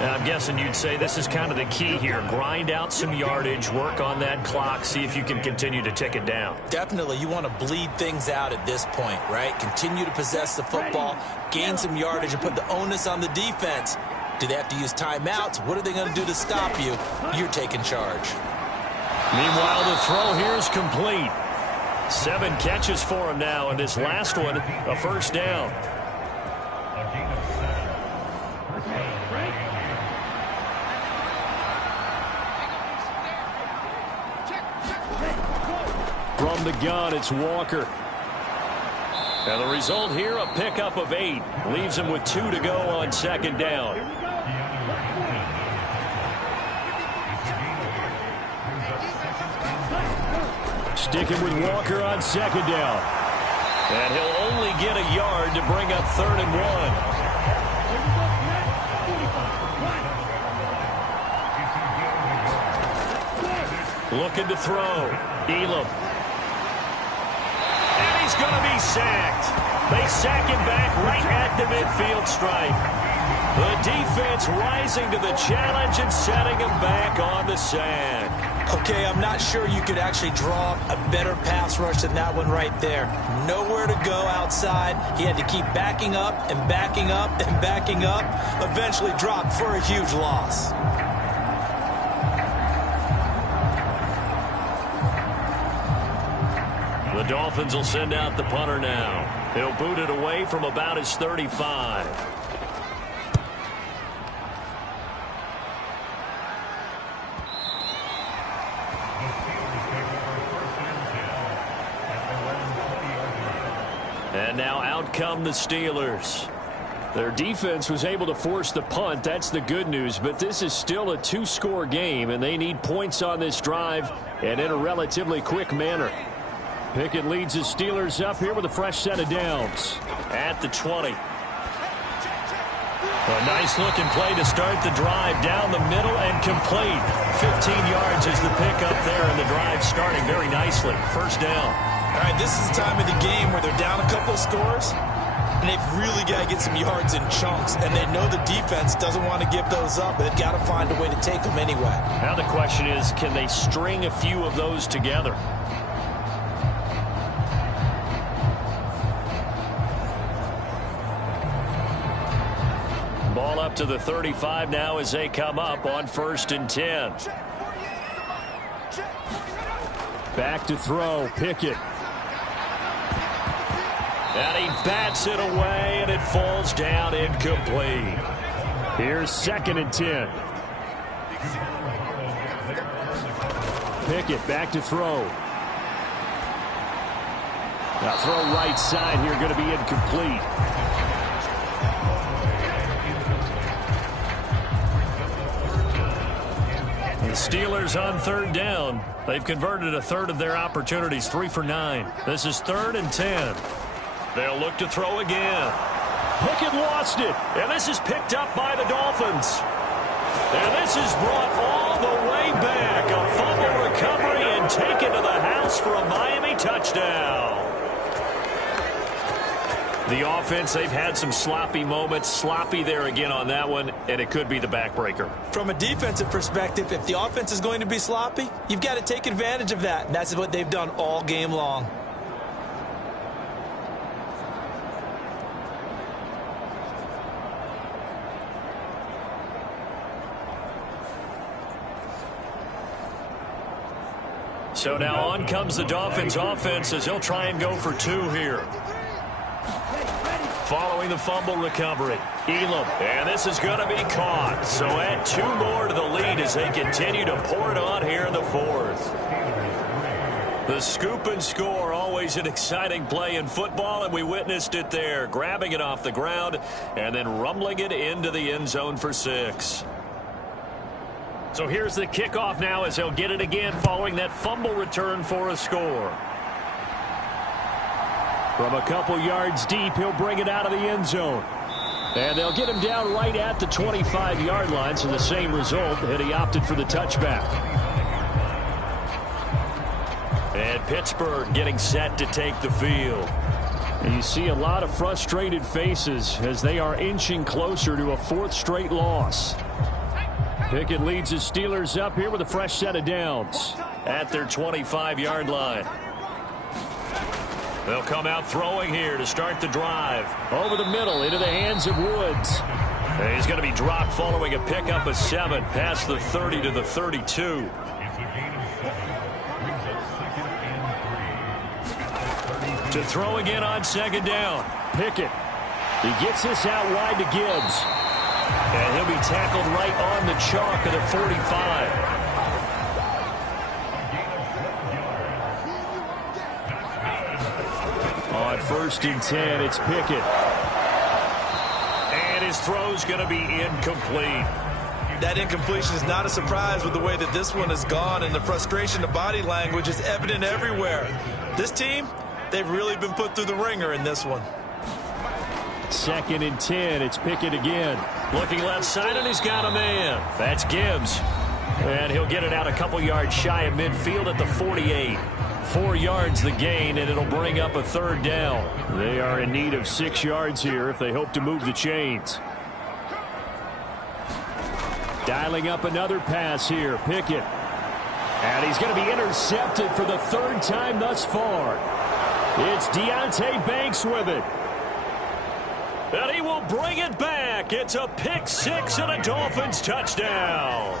And I'm guessing you'd say this is kind of the key here. Grind out some yardage, work on that clock, see if you can continue to tick it down. Definitely. You want to bleed things out at this point, right? Continue to possess the football, gain some yardage, and put the onus on the defense. Do they have to use timeouts? What are they going to do to stop you? You're taking charge. Meanwhile, the throw here is complete. 7 catches for him now, and this last one, a first down. From the gun, it's Walker. And the result here, a pickup of 8. Leaves him with 2 to go on second down. Sticking with Walker on second down. And he'll only get a yard to bring up 3rd and 1. Looking to throw. Elam. And he's going to be sacked. They sack him back right at the midfield stripe. The defense rising to the challenge and setting him back on the sack. Okay, I'm not sure you could actually draw a better pass rush than that one right there. Nowhere to go outside. He had to keep backing up and backing up and backing up. Eventually dropped for a huge loss. The Dolphins will send out the punter now. He'll boot it away from about his 35. And now out come the Steelers. Their defense was able to force the punt. That's the good news. But this is still a two-score game, and they need points on this drive and in a relatively quick manner. Pickett leads his Steelers up here with a fresh set of downs at the 20. A nice-looking play to start the drive down the middle and complete. 15 yards is the pickup there, and the drive starting very nicely. First down. All right, this is the time of the game where they're down a couple of scores, and they've really got to get some yards in chunks, and they know the defense doesn't want to give those up, but they've got to find a way to take them anyway. Now the question is, can they string a few of those together? Ball up to the 35 now as they come up on 1st and 10. Back to throw, Pickett. And he bats it away, and it falls down incomplete. Here's 2nd and 10. Pickett back to throw. Now throw right side here, going to be incomplete. The Steelers on 3rd down. They've converted a third of their opportunities, 3 for 9. This is 3rd and 10. They'll look to throw again. Pickett lost it, and this is picked up by the Dolphins. And this is brought all the way back. A fumble recovery and taken to the house for a Miami touchdown. The offense, they've had some sloppy moments. Sloppy there again on that one, and it could be the backbreaker. From a defensive perspective, if the offense is going to be sloppy, you've got to take advantage of that. And that's what they've done all game long. So now on comes the Dolphins offense as they'll try and go for 2 here. Following the fumble recovery, Elam, and this is going to be caught. So add 2 more to the lead as they continue to pour it on here in the 4th. The scoop and score, always an exciting play in football, and we witnessed it there, grabbing it off the ground and then rumbling it into the end zone for 6. So here's the kickoff now as they'll get it again following that fumble return for a score. From a couple yards deep, he'll bring it out of the end zone. And they'll get him down right at the 25-yard line, so the same result, and he opted for the touchback. And Pittsburgh getting set to take the field. And you see a lot of frustrated faces as they are inching closer to a 4th straight loss. Pickett leads his Steelers up here with a fresh set of downs at their 25-yard line. They'll come out throwing here to start the drive. Over the middle into the hands of Woods. And he's going to be dropped following a pickup of 7 past the 30 to the 32. To throw again on 2nd down. Pickett. He gets this out wide to Gibbs. And he'll be tackled right on the chalk of the 45. On 1st and 10, it's Pickett. And his throw's going to be incomplete. That incompletion is not a surprise with the way that this one has gone, and the frustration of body language is evident everywhere. This team, they've really been put through the ringer in this one. 2nd and 10, it's Pickett again. Looking left side, and he's got a man. That's Gibbs. And he'll get it out a couple yards shy of midfield at the 48. 4 yards the gain, and it'll bring up a 3rd down. They are in need of 6 yards here if they hope to move the chains. Dialing up another pass here, Pickett. And he's going to be intercepted for the 3rd time thus far. It's Deonte Banks with it. And he will bring it back. It's a pick 6 and a Dolphins touchdown.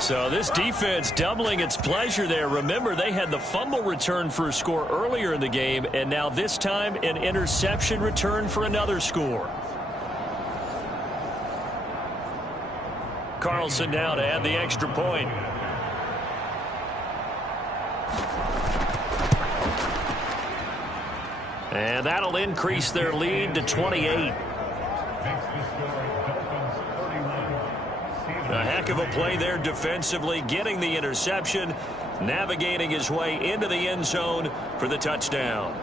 So this defense doubling its pleasure there. Remember, they had the fumble return for a score earlier in the game, and now this time an interception return for another score. Carlson now to add the extra point. And that'll increase their lead to 28. A heck of a play there defensively, getting the interception, navigating his way into the end zone for the touchdown.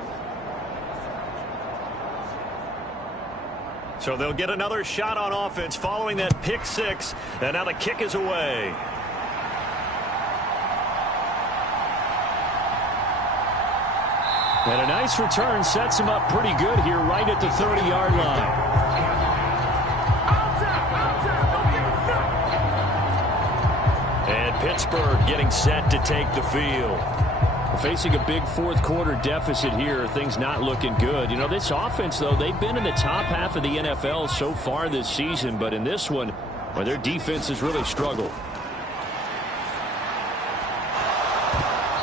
So they'll get another shot on offense following that pick six, and now the kick is away. And a nice return sets him up pretty good here right at the 30-yard line. And Pittsburgh getting set to take the field. Facing a big fourth-quarter deficit here, things not looking good. You know, this offense, though, they've been in the top half of the NFL so far this season, but in this one, well, their defense has really struggled.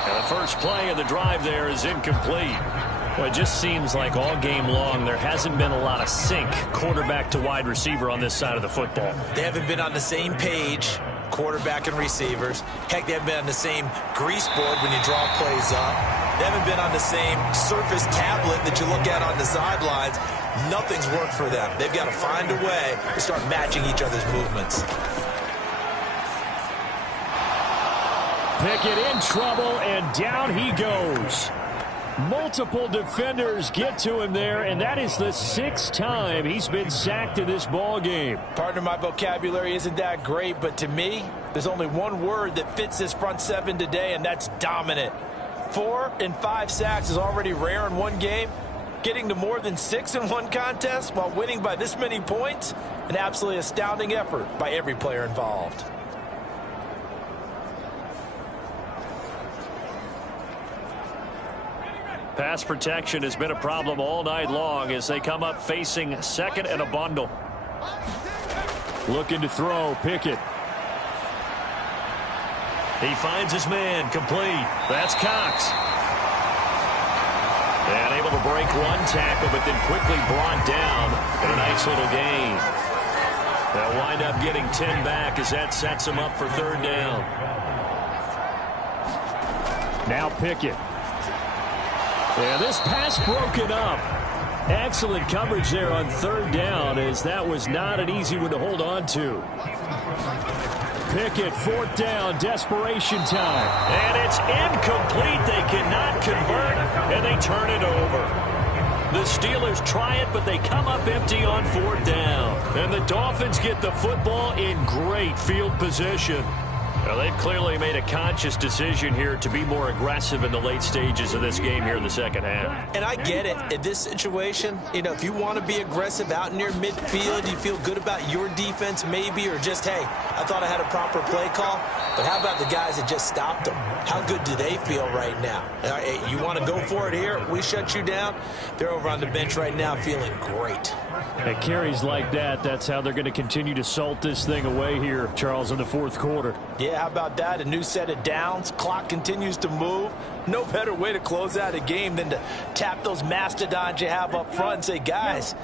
And the first play of the drive there is incomplete. Well, it just seems like all game long there hasn't been a lot of sync quarterback to wide receiver on this side of the football. They haven't been on the same page, quarterback and receivers. Heck, they haven't been on the same grease board when you draw plays up. They haven't been on the same Surface tablet that you look at on the sidelines. Nothing's worked for them. They've got to find a way to start matching each other's movements. Pickett in trouble, and down he goes. Multiple defenders get to him there, and that is the sixth time he's been sacked in this ball game. Partner, my vocabulary isn't that great, but to me, there's only one word that fits this front seven today, and that's dominant. 4 and 5 sacks is already rare in one game. Getting to more than 6 in one contest while winning by this many points, an absolutely astounding effort by every player involved. Pass protection has been a problem all night long as they come up facing second and a bundle. Looking to throw, Pickett. He finds his man, complete. That's Cox. And able to break one tackle, but then quickly brought down in a nice little gain. They'll wind up getting 10 back as that sets them up for third down. Now Pickett. Yeah, this pass broken up. Excellent coverage there on third down, as that was not an easy one to hold on to. Pickett, fourth down, desperation time. And it's incomplete. They cannot convert, and they turn it over. The Steelers try it, but they come up empty on fourth down. And the Dolphins get the football in great field position. Well, they've clearly made a conscious decision here to be more aggressive in the late stages of this game here in the second half. And I get it. In this situation, you know, if you want to be aggressive out near midfield, you feel good about your defense maybe, or just, hey, I thought I had a proper play call. But how about the guys that just stopped them? How good do they feel right now? You want to go for it here? We shut you down. They're over on the bench right now feeling great. At carries like that, that's how they're going to continue to salt this thing away here, Charles, in the fourth quarter. Yeah, how about that? A new set of downs. Clock continues to move. No better way to close out a game than to tap those mastodons you have up front and say, guys,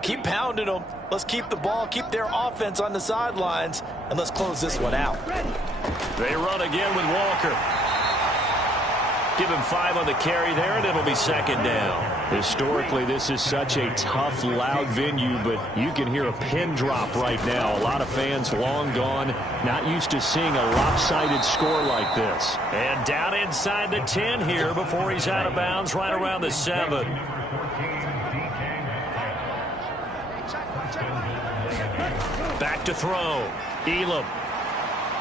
keep pounding them. Let's keep the ball, keep their offense on the sidelines, and let's close this one out. They run again with Walker. Give him 5 on the carry there, and it'll be second down. Historically, this is such a tough, loud venue, but you can hear a pin drop right now. A lot of fans long gone, not used to seeing a lopsided score like this. And down inside the 10 here before he's out of bounds, right around the 7. Back to throw. Elam.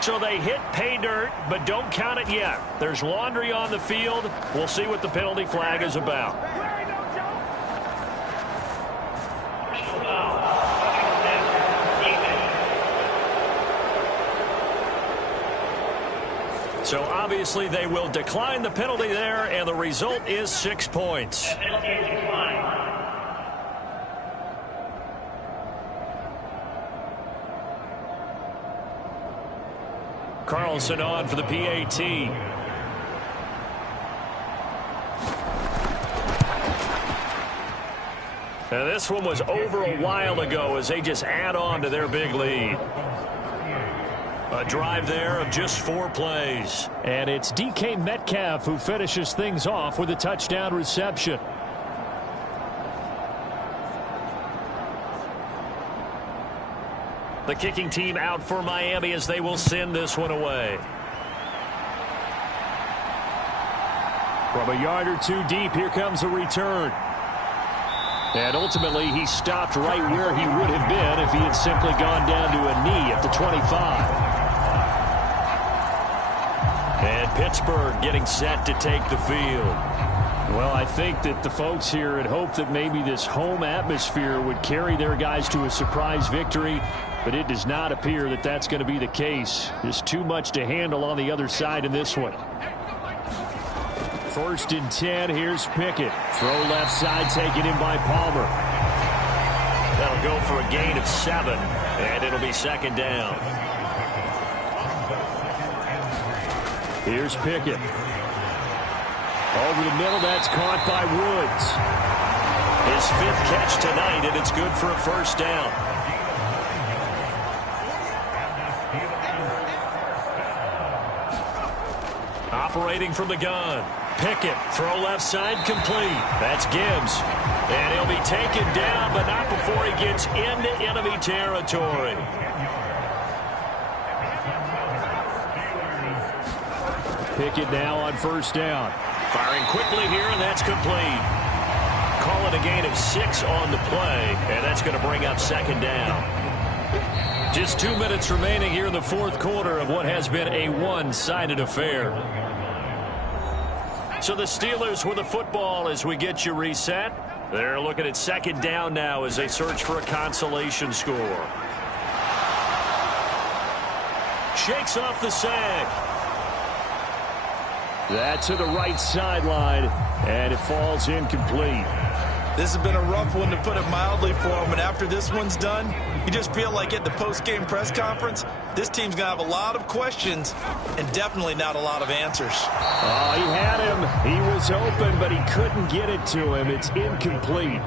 So they hit pay dirt, but don't count it yet. There's laundry on the field. We'll see what the penalty flag is about. So obviously they will decline the penalty there, and the result is 6 points. Carlson on for the PAT. And this one was over a while ago as they just add on to their big lead. A drive there of just 4 plays. And it's DK Metcalf who finishes things off with a touchdown reception. The kicking team out for Miami as they will send this one away. From a yard or two deep, here comes a return. And ultimately, he stopped right where he would have been if he had simply gone down to a knee at the 25. And Pittsburgh getting set to take the field. Well, I think that the folks here had hoped that maybe this home atmosphere would carry their guys to a surprise victory, but it does not appear that that's going to be the case. There's too much to handle on the other side in this one. 1st and 10, here's Pickett. Throw left side taken in by Palmer. That'll go for a gain of 7, and it'll be 2nd down. Here's Pickett. Over the middle, that's caught by Woods. His 5th catch tonight, and it's good for a 1st down. Operating from the gun. Pickett, throw left side, complete. That's Gibbs. And he'll be taken down, but not before he gets into enemy territory. Pickett now on 1st down. Firing quickly here, and that's complete. Call it a gain of 6 on the play, and that's going to bring up 2nd down. Just 2 minutes remaining here in the 4th quarter of what has been a one-sided affair. So the Steelers with the football as we get you reset. They're looking at 2nd down now as they search for a consolation score. Shakes off the sack. That to the right sideline, and it falls incomplete. This has been a rough one, to put it mildly, for him. And after this one's done, you just feel like at the post-game press conference, this team's going to have a lot of questions and definitely not a lot of answers. Oh, he had him. He was open, but he couldn't get it to him. It's incomplete.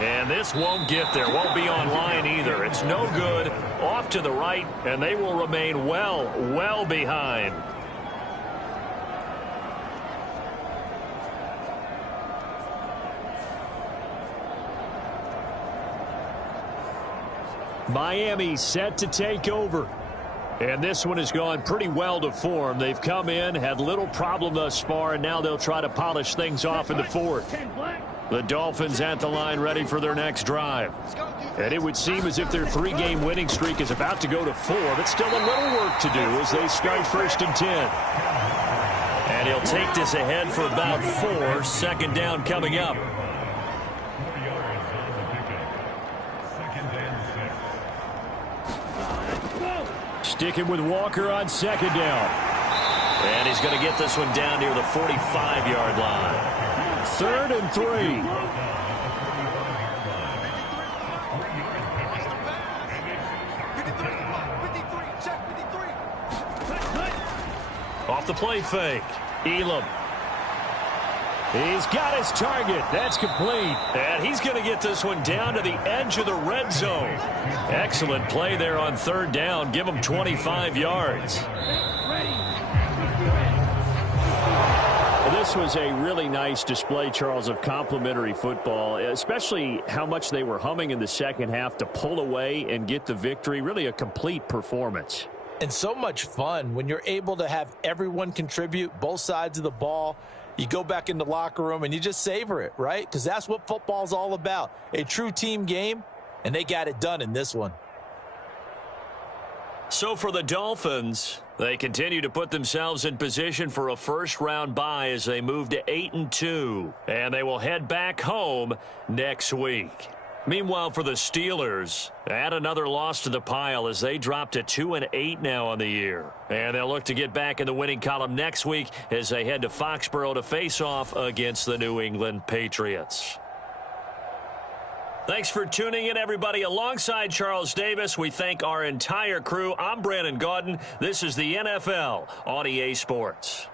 And this won't get there. Won't be online either. It's no good. Off to the right, and they will remain well behind. Miami set to take over. And this one has gone pretty well to form. They've come in, had little problem thus far, and now they'll try to polish things off in the 4th. The Dolphins at the line ready for their next drive. And it would seem as if their 3-game winning streak is about to go to 4, but still a little work to do as they start 1st and 10. And he'll take this ahead for about 4. 2nd down coming up. Sticking with Walker on 2nd down. And he's going to get this one down near the 45-yard line. 3rd and 3. Off the play fake. Elam. He's got his target. That's complete. And he's going to get this one down to the edge of the red zone. Excellent play there on 3rd down. Give him 25 yards. This was a really nice display, Charles, of complimentary football, especially how much they were humming in the 2nd half to pull away and get the victory. Really a complete performance. And so much fun when you're able to have everyone contribute, both sides of the ball. You go back in the locker room and you just savor it, right? Because that's what football's all about. A true team game, and they got it done in this one. So for the Dolphins, they continue to put themselves in position for a 1st-round bye as they move to 8-2, and they will head back home next week. Meanwhile, for the Steelers, add another loss to the pile as they drop to 2-8 now on the year. And they'll look to get back in the winning column next week as they head to Foxborough to face off against the New England Patriots. Thanks for tuning in, everybody. Alongside Charles Davis, we thank our entire crew. I'm Brandon Gaudin. This is the NFL on EA Sports.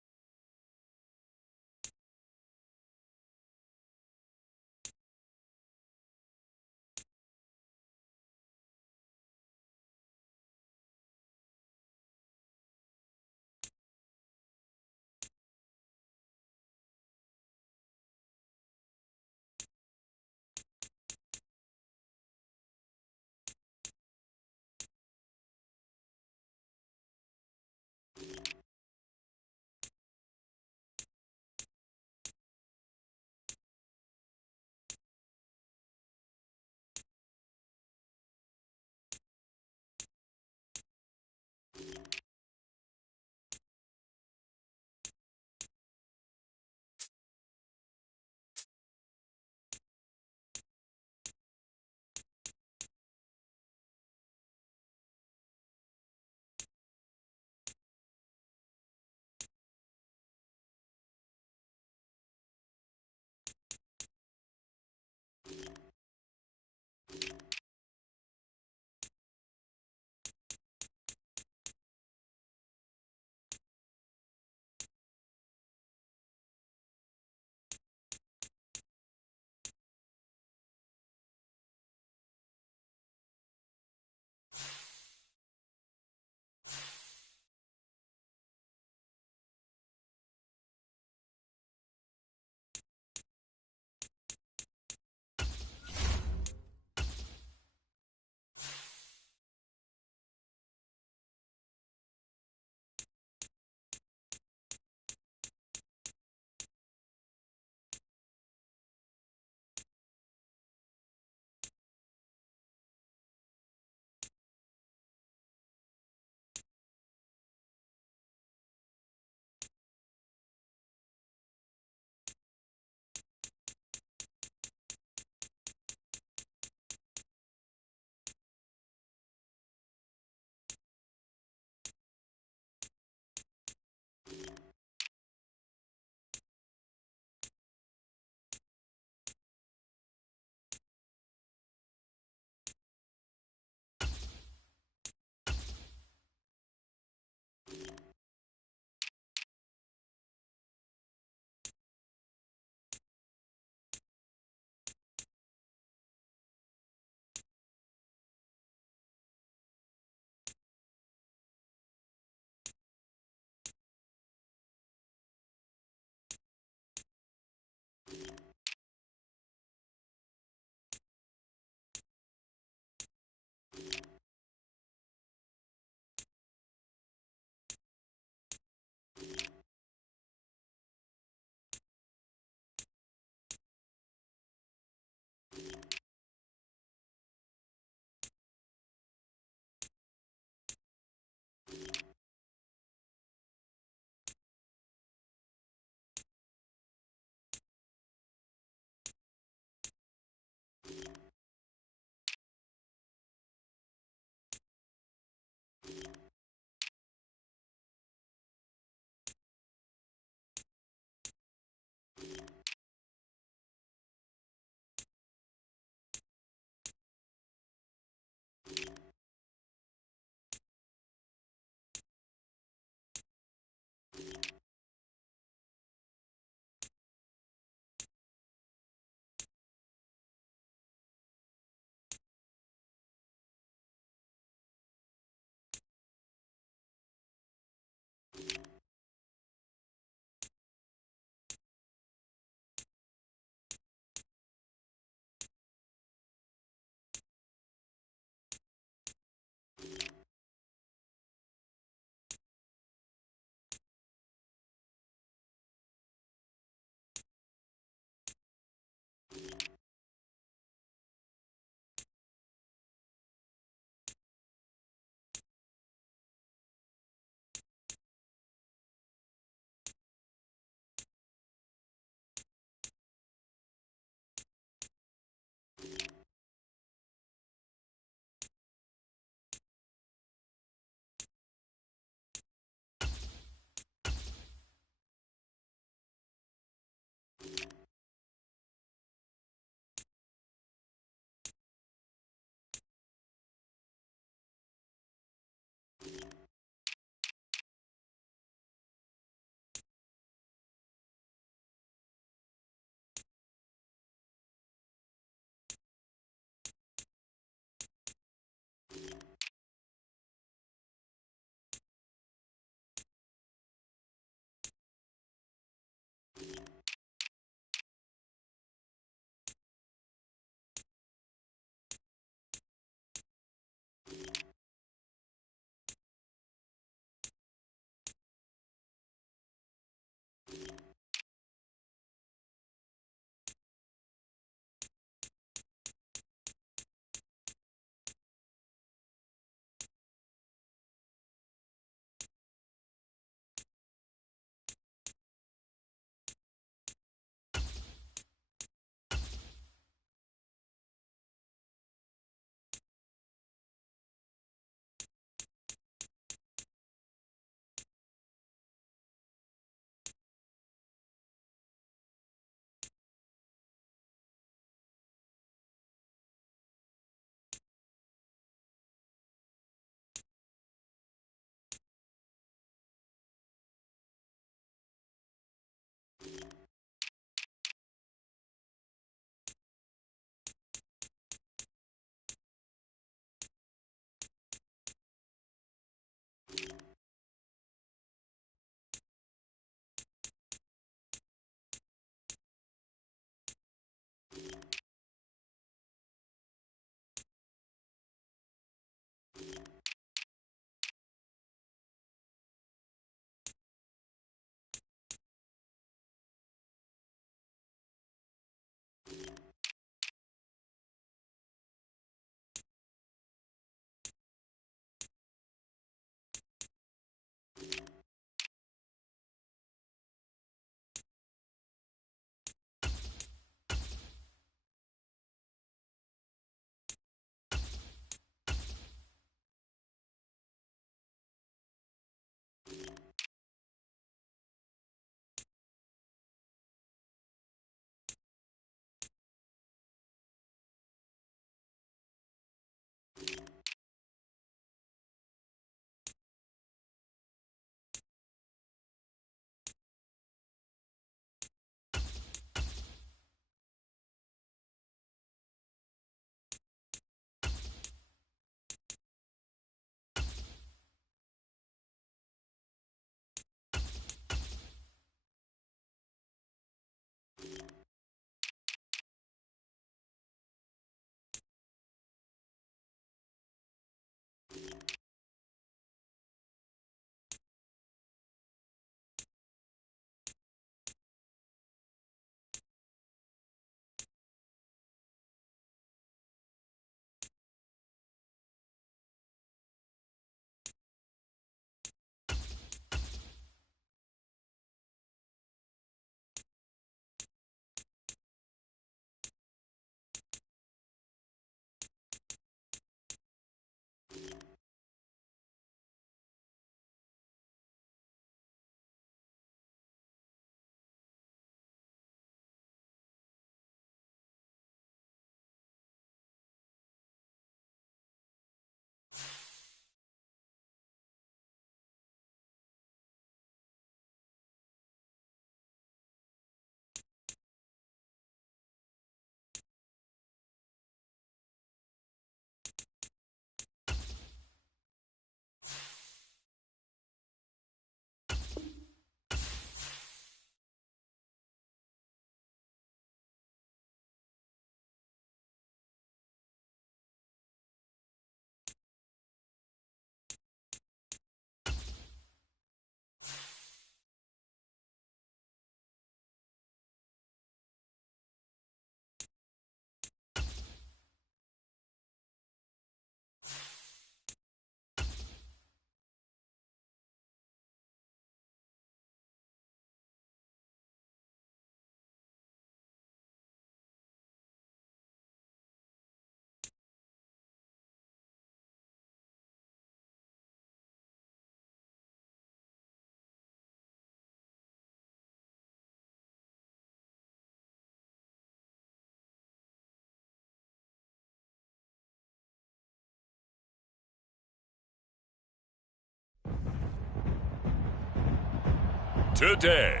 today.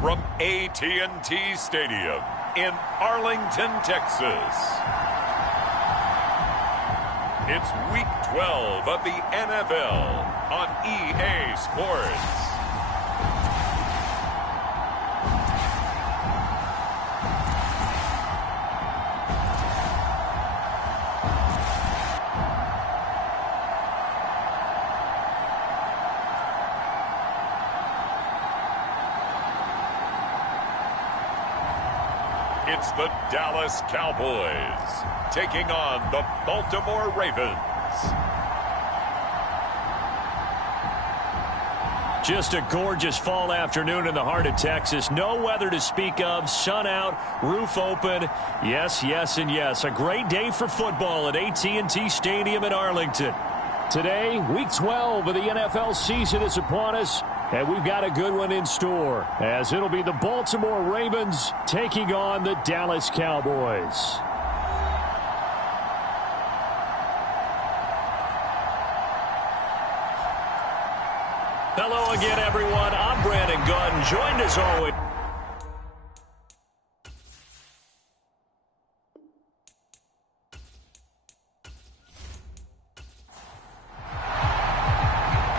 From AT&T Stadium in Arlington, Texas. It's Week 12 of the NFL on EA Sports. It's the Dallas Cowboys taking on the Baltimore Ravens. Just a gorgeous fall afternoon in the heart of Texas. No weather to speak of. Sun out, roof open. Yes, yes, and yes. A great day for football at AT&T Stadium in Arlington. Today, Week 12 of the NFL season is upon us. And we've got a good one in store, as it'll be the Baltimore Ravens taking on the Dallas Cowboys. Hello again, everyone. I'm Brandon Gunn, joined as always.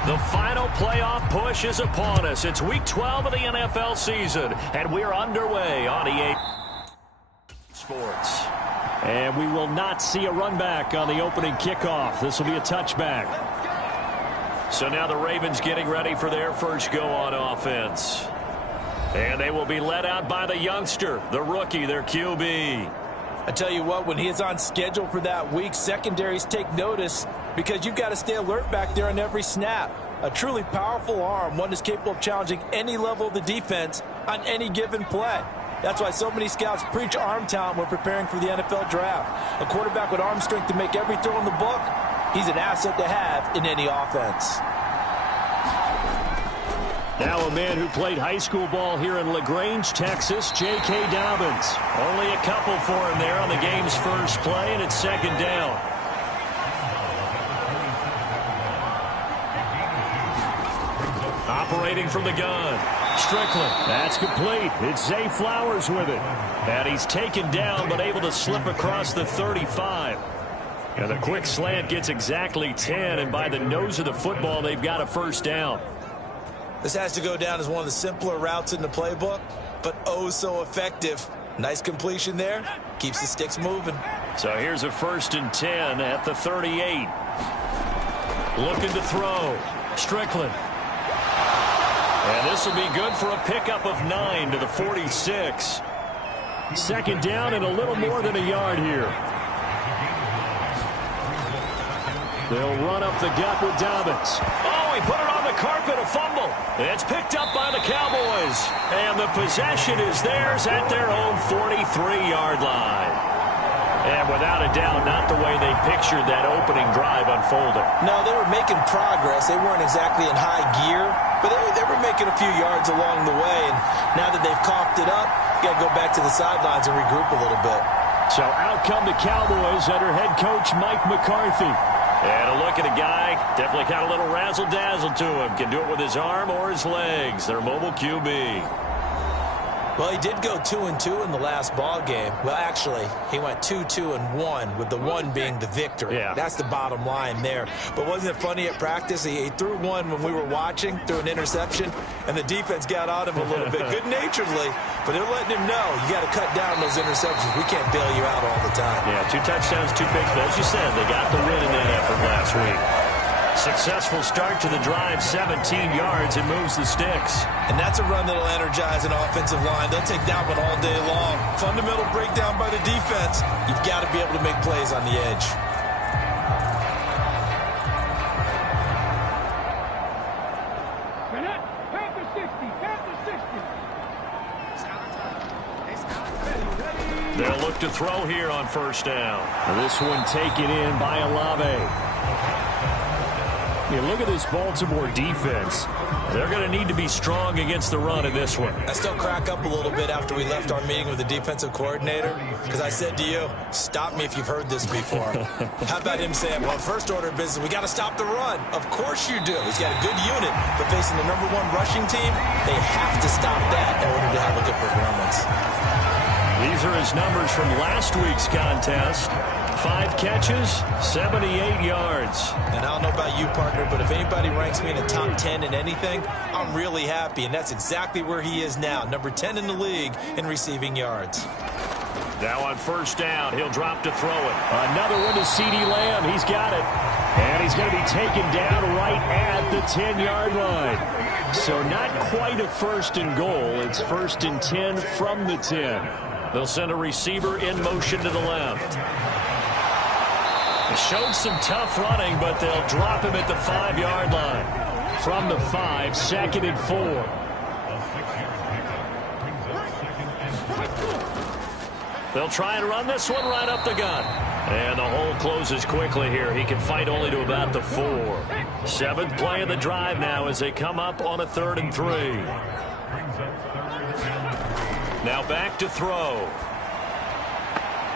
The final playoff push is upon us. It's Week 12 of the NFL season, and we're underway on EA Sports. And we will not see a run back on the opening kickoff. This will be a touchback. So now the Ravens getting ready for their first go on offense. And they will be led out by the youngster, the rookie, their QB. I tell you what, when he is on schedule for that week, secondaries take notice because you've got to stay alert back there on every snap. A truly powerful arm, one that's capable of challenging any level of the defense on any given play. That's why so many scouts preach arm talent when preparing for the NFL draft. A quarterback with arm strength to make every throw in the book, he's an asset to have in any offense. Now a man who played high school ball here in LaGrange, Texas, J.K. Dobbins. Only a couple for him there on the game's first play, and it's second down. Operating from the gun. Strickland. That's complete. It's Zay Flowers with it. And he's taken down but able to slip across the 35. And the quick slant gets exactly 10, and by the nose of the football, they've got a first down. This has to go down as one of the simpler routes in the playbook, but oh so effective. Nice completion there. Keeps the sticks moving. So here's a 1st and 10 at the 38. Looking to throw. Strickland. And this will be good for a pickup of 9 to the 46. Second down and a little more than a yard here. They'll run up the gut with Dobbins. Oh, he put it on the carpet, a fumble. It's picked up by the Cowboys. And the possession is theirs at their own 43-yard line. And without a doubt, not the way they pictured that opening drive unfolding. No, they were making progress. They weren't exactly in high gear, but they were making a few yards along the way. And now that they've coughed it up, you got to go back to the sidelines and regroup a little bit. So out come the Cowboys under head coach Mike McCarthy. And a look at a guy, definitely got a little razzle-dazzle to him. Can do it with his arm or his legs. Their mobile QB. Well, he did go 2-2 in the last ball game. Well, actually, he went 2-2-1, with the 1 being the victory. Yeah. That's the bottom line there. But wasn't it funny at practice? He threw one when we were watching, threw an interception, and the defense got on him a little bit, good-naturedly. But they're letting him know, you got to cut down those interceptions. We can't bail you out all the time. Yeah, 2 touchdowns, 2 picks. But as you said, they got the win in that effort last week. Successful start to the drive, 17 yards, and moves the sticks. And that's a run that'll energize an offensive line. They'll take that one all day long. Fundamental breakdown by the defense. You've got to be able to make plays on the edge. Panther 60. They'll look to throw here on first down. This one taken in by Olave. You look at this Baltimore defense. They're going to need to be strong against the run in this one. I still crack up a little bit after we left our meeting with the defensive coordinator because I said to you, stop me if you've heard this before. How about him saying, well, first order of business, we got to stop the run. Of course you do. He's got a good unit, but facing the #1 rushing team, they have to stop that in order to have a good performance. These are his numbers from last week's contest. 5 catches, 78 yards. And I don't know about you, partner, but if anybody ranks me in the top 10 in anything, I'm really happy, and that's exactly where he is now, number 10 in the league in receiving yards. Now on first down, he'll drop to throw it. Another one to CeeDee Lamb. He's got it. And he's going to be taken down right at the 10-yard line. So not quite a first and goal. It's first and 10 from the 10. They'll send a receiver in motion to the left. They showed some tough running, but they'll drop him at the 5-yard line. From the 5, second and 4. They'll try and run this one right up the gut. And the hole closes quickly here. He can fight only to about the 4. 7th play of the drive now as they come up on a 3rd and 3. Now back to throw.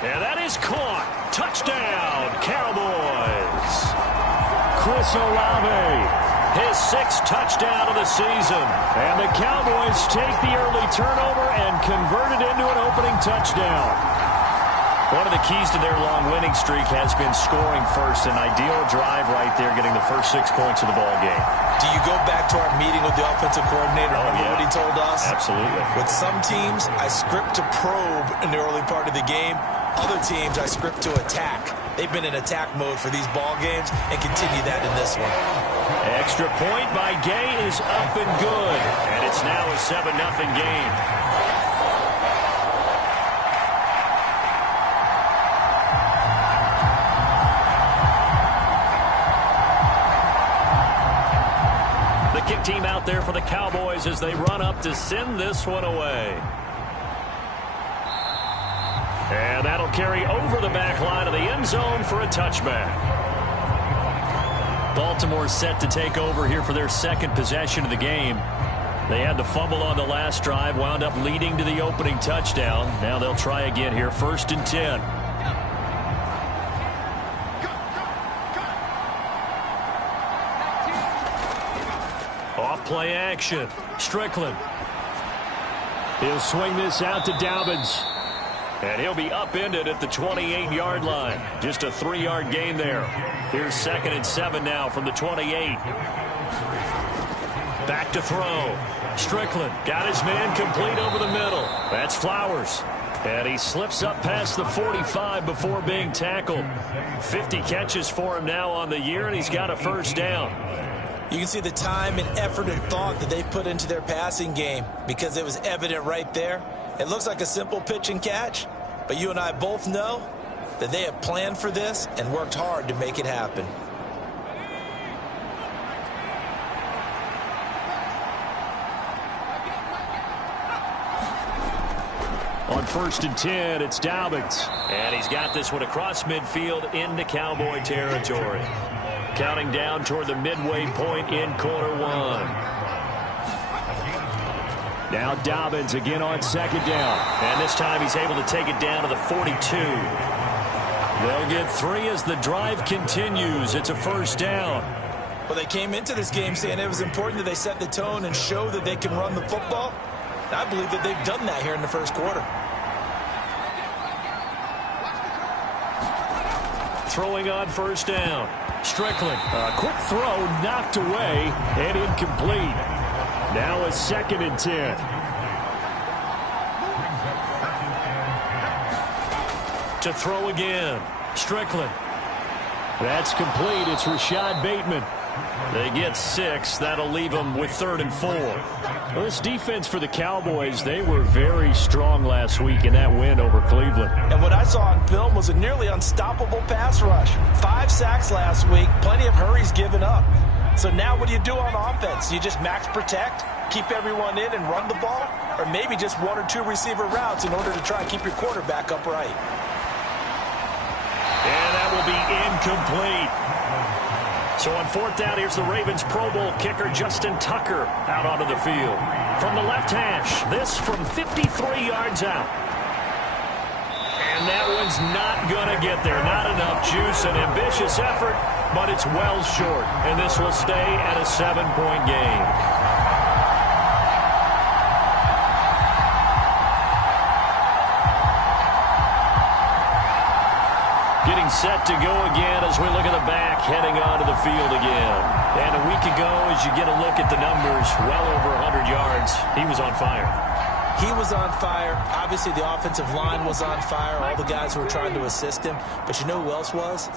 And that is caught. Touchdown, Cowboys. Chris Olave, his 6th touchdown of the season. And the Cowboys take the early turnover and convert it into an opening touchdown. One of the keys to their long winning streak has been scoring first. An ideal drive right there, getting the first 6 points of the ball game. Do you go back to our meeting with the offensive coordinator? Remember what he told us? Absolutely. With some teams, I script to probe in the early part of the game. Other teams, I script to attack. They've been in attack mode for these ball games and continue that in this one. Extra point by Gay is up and good. And it's now a 7-0 game. The kick team out there for the Cowboys as they run up to send this one away. And that'll carry over the back line of the end zone for a touchback. Baltimore set to take over here for their 2nd possession of the game. They had the fumble on the last drive, wound up leading to the opening touchdown. Now they'll try again here, 1st and 10. Off play action. Strickland. He'll swing this out to Dobbins. And he'll be upended at the 28-yard line. Just a 3-yard gain there. Here's 2nd and 7 now from the 28. Back to throw. Strickland got his man complete over the middle. That's Flowers. And he slips up past the 45 before being tackled. 50 catches for him now on the year, and he's got a first down. You can see the time and effort and thought that they put into their passing game because it was evident right there. It looks like a simple pitch and catch, but you and I both know that they have planned for this and worked hard to make it happen. On 1st and 10, it's Dobbins. And he's got this one across midfield into Cowboy territory. Counting down toward the midway point in quarter 1. Now Dobbins again on 2nd down. And this time he's able to take it down to the 42. They'll get 3 as the drive continues. It's a first down. Well, they came into this game saying it was important that they set the tone and show that they can run the football. I believe that they've done that here in the first quarter. Throwing on first down. Strickland. A quick throw knocked away and incomplete. Now a 2nd and 10. To throw again. Strickland. That's complete. It's Rashad Bateman. They get 6. That'll leave them with 3rd and 4. Well, this defense for the Cowboys, they were very strong last week in that win over Cleveland. And what I saw on film was a nearly unstoppable pass rush. 5 sacks last week, plenty of hurries given up. So now what do you do on offense? You just max protect, keep everyone in and run the ball, or maybe just 1 or 2 receiver routes in order to try and keep your quarterback upright. And that will be incomplete. So on 4th down, here's the Ravens Pro Bowl kicker Justin Tucker out onto the field. From the left hash, this from 53 yards out. And that one's not going to get there. Not enough juice. An ambitious effort, but it's well short. And this will stay at a 7-point game. Getting set to go again as we look at the back, heading onto the field again. And a week ago, as you get a look at the numbers, well over 100 yards, he was on fire. He was on fire. Obviously, the offensive line was on fire. All the guys who were trying to assist him. But you know who else was?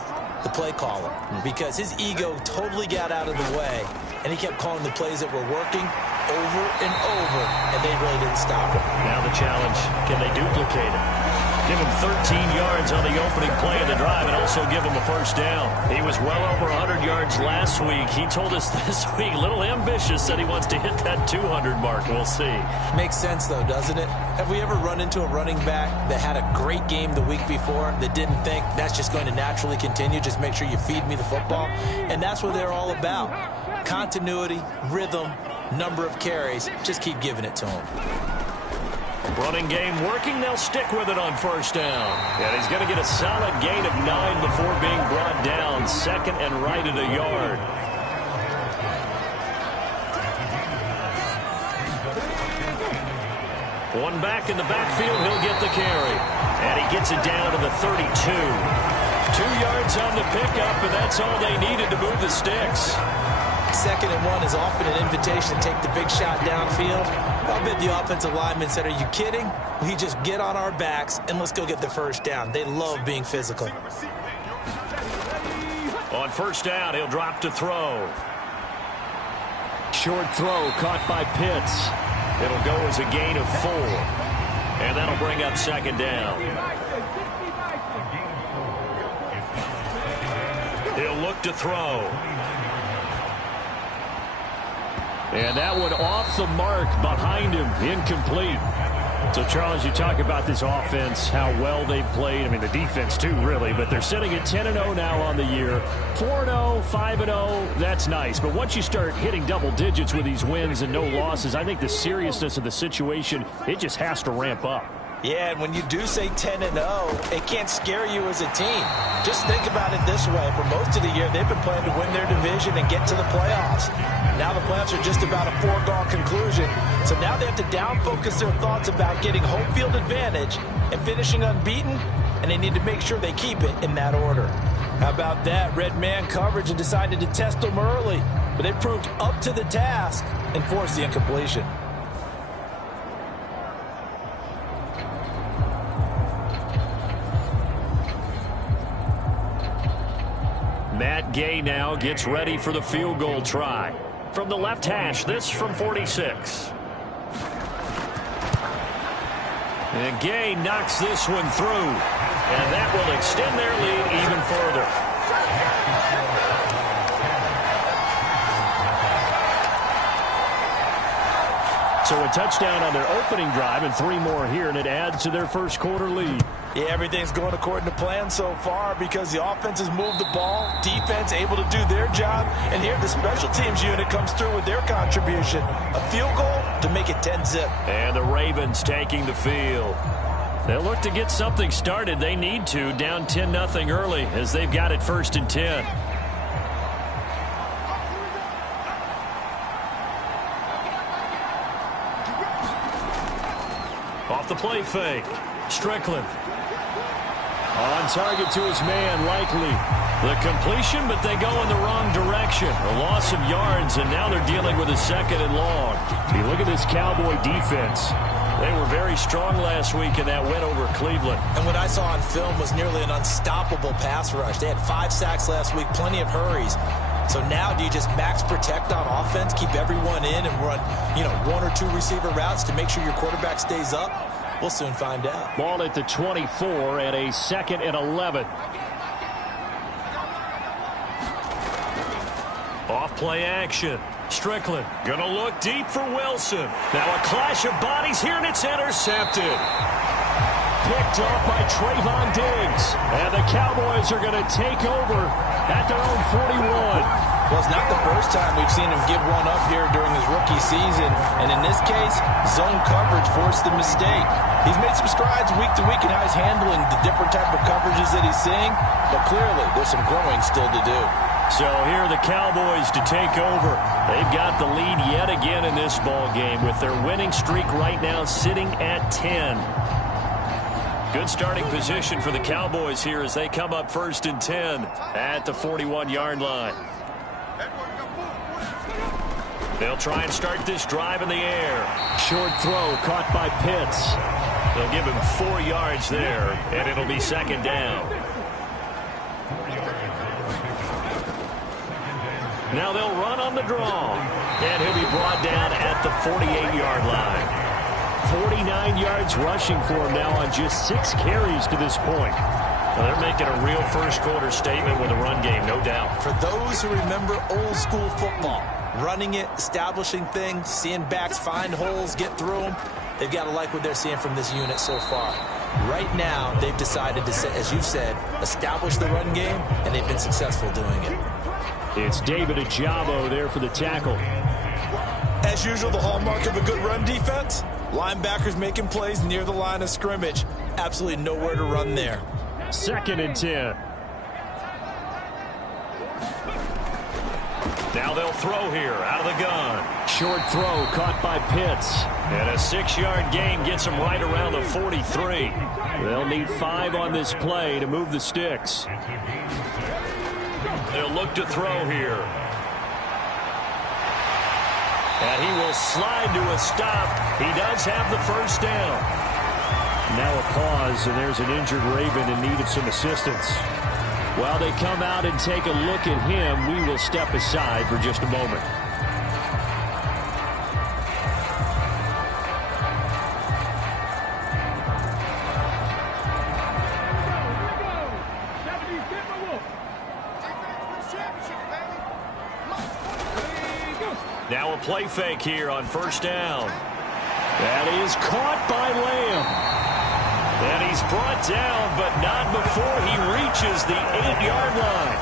The play caller. Because his ego totally got out of the way, and he kept calling the plays that were working over and over, and they really didn't stop him. Now the challenge, can they duplicate it? Give him 13 yards on the opening play of the drive and also give him a first down. He was well over 100 yards last week. He told us this week, a little ambitious, that he wants to hit that 200 mark. We'll see. Makes sense, though, doesn't it? Have we ever run into a running back that had a great game the week before that didn't think that's just going to naturally continue? Just make sure you feed me the football. And that's what they're all about. Continuity, rhythm, number of carries. Just keep giving it to him. Running game working. They'll stick with it on first down. And he's going to get a solid gain of 9 before being brought down. 2nd and right at a yard. One back in the backfield. He'll get the carry. And he gets it down to the 32. 2 yards on the pickup, and that's all they needed to move the sticks. 2nd and 1 is often an invitation to take the big shot downfield. I bet the offensive lineman said, are you kidding? We just get on our backs and let's go get the first down. They love being physical. On first down, he'll drop to throw. Short throw caught by Pitts. It'll go as a gain of 4. And that'll bring up 2nd down. He'll look to throw. And that one off the mark behind him, incomplete. So, Charles, you talk about this offense, how well they've played. I mean, the defense, too, really. But they're sitting at 10-0 now on the year. 4-0, 5-0, that's nice. But once you start hitting double digits with these wins and no losses, I think the seriousness of the situation, it just has to ramp up. Yeah, and when you do say 10-0, it can't scare you as a team. Just think about it this way. For most of the year, they've been playing to win their division and get to the playoffs. Now the playoffs are just about a foregone conclusion. So now they have to down-focus their thoughts about getting home field advantage and finishing unbeaten, and they need to make sure they keep it in that order. How about that? Red man coverage and decided to test them early, but they proved up to the task and forced the incompletion. Matt Gay now gets ready for the field goal try. From the left hash, this from 46. And Gay knocks this one through. And that will extend their lead even further. So a touchdown on their opening drive and 3 more here, and it adds to their first quarter lead. Yeah, everything's going according to plan so far because the offense has moved the ball, defense able to do their job, and here the special teams unit comes through with their contribution. A field goal to make it 10-zip. And the Ravens taking the field. They'll look to get something started. They need to, down 10-0 early as they've got it 1st and 10. Off the play fake. Strickland. On target to his man, likely. The completion, but they go in the wrong direction. A loss of yards, and now they're dealing with a 2nd and long. You look at this Cowboy defense. They were very strong last week in that win over Cleveland. And what I saw on film was nearly an unstoppable pass rush. They had 5 sacks last week, plenty of hurries. So now do you just max protect on offense, keep everyone in, and run, 1 or 2 receiver routes to make sure your quarterback stays up? We'll soon find out. Ball at the 24 and a 2nd and 11. Off play action. Strickland gonna look deep for Wilson. Now a clash of bodies here, and it's intercepted. picked off by Trayvon Diggs. And the Cowboys are going to take over at their own 41. Well, it's not the first time we've seen him give one up here during his rookie season. And in this case, zone coverage forced the mistake. He's made some strides week to week in how he's handling the different type of coverages that he's seeing. But clearly, there's some growing still to do. So here are the Cowboys to take over. They've got the lead yet again in this ball game with their winning streak right now sitting at 10. Good starting position for the Cowboys here as they come up 1st and 10 at the 41-yard line. They'll try and start this drive in the air. Short throw caught by Pitts. They'll give him 4 yards there, and it'll be 2nd down. Now they'll run on the draw, and he'll be brought down at the 48-yard line. 49 yards rushing for him now on just 6 carries to this point. Well, they're making a real first-quarter statement with a run game, no doubt. For those who remember old-school football, running it, establishing things, seeing backs find holes, get through them, they've got to like what they're seeing from this unit so far. Right now, they've decided to, as you said, establish the run game, and they've been successful doing it. It's David Ajabo there for the tackle. As usual, the hallmark of a good run defense, linebackers making plays near the line of scrimmage. Absolutely nowhere to run there. 2nd and 10. Now they'll throw here out of the gun. Short throw caught by Pitts. And a 6-yard gain gets them right around the 43. They'll need 5 on this play to move the sticks. They'll look to throw here. And he will slide to a stop. He does have the 1st down. Now a pause, and there's an injured Raven in need of some assistance. While they come out and take a look at him, we will step aside for just a moment. Now a play fake here on 1st down. That is caught by Lamb. And he's brought down, but not before he reaches the 8-yard line.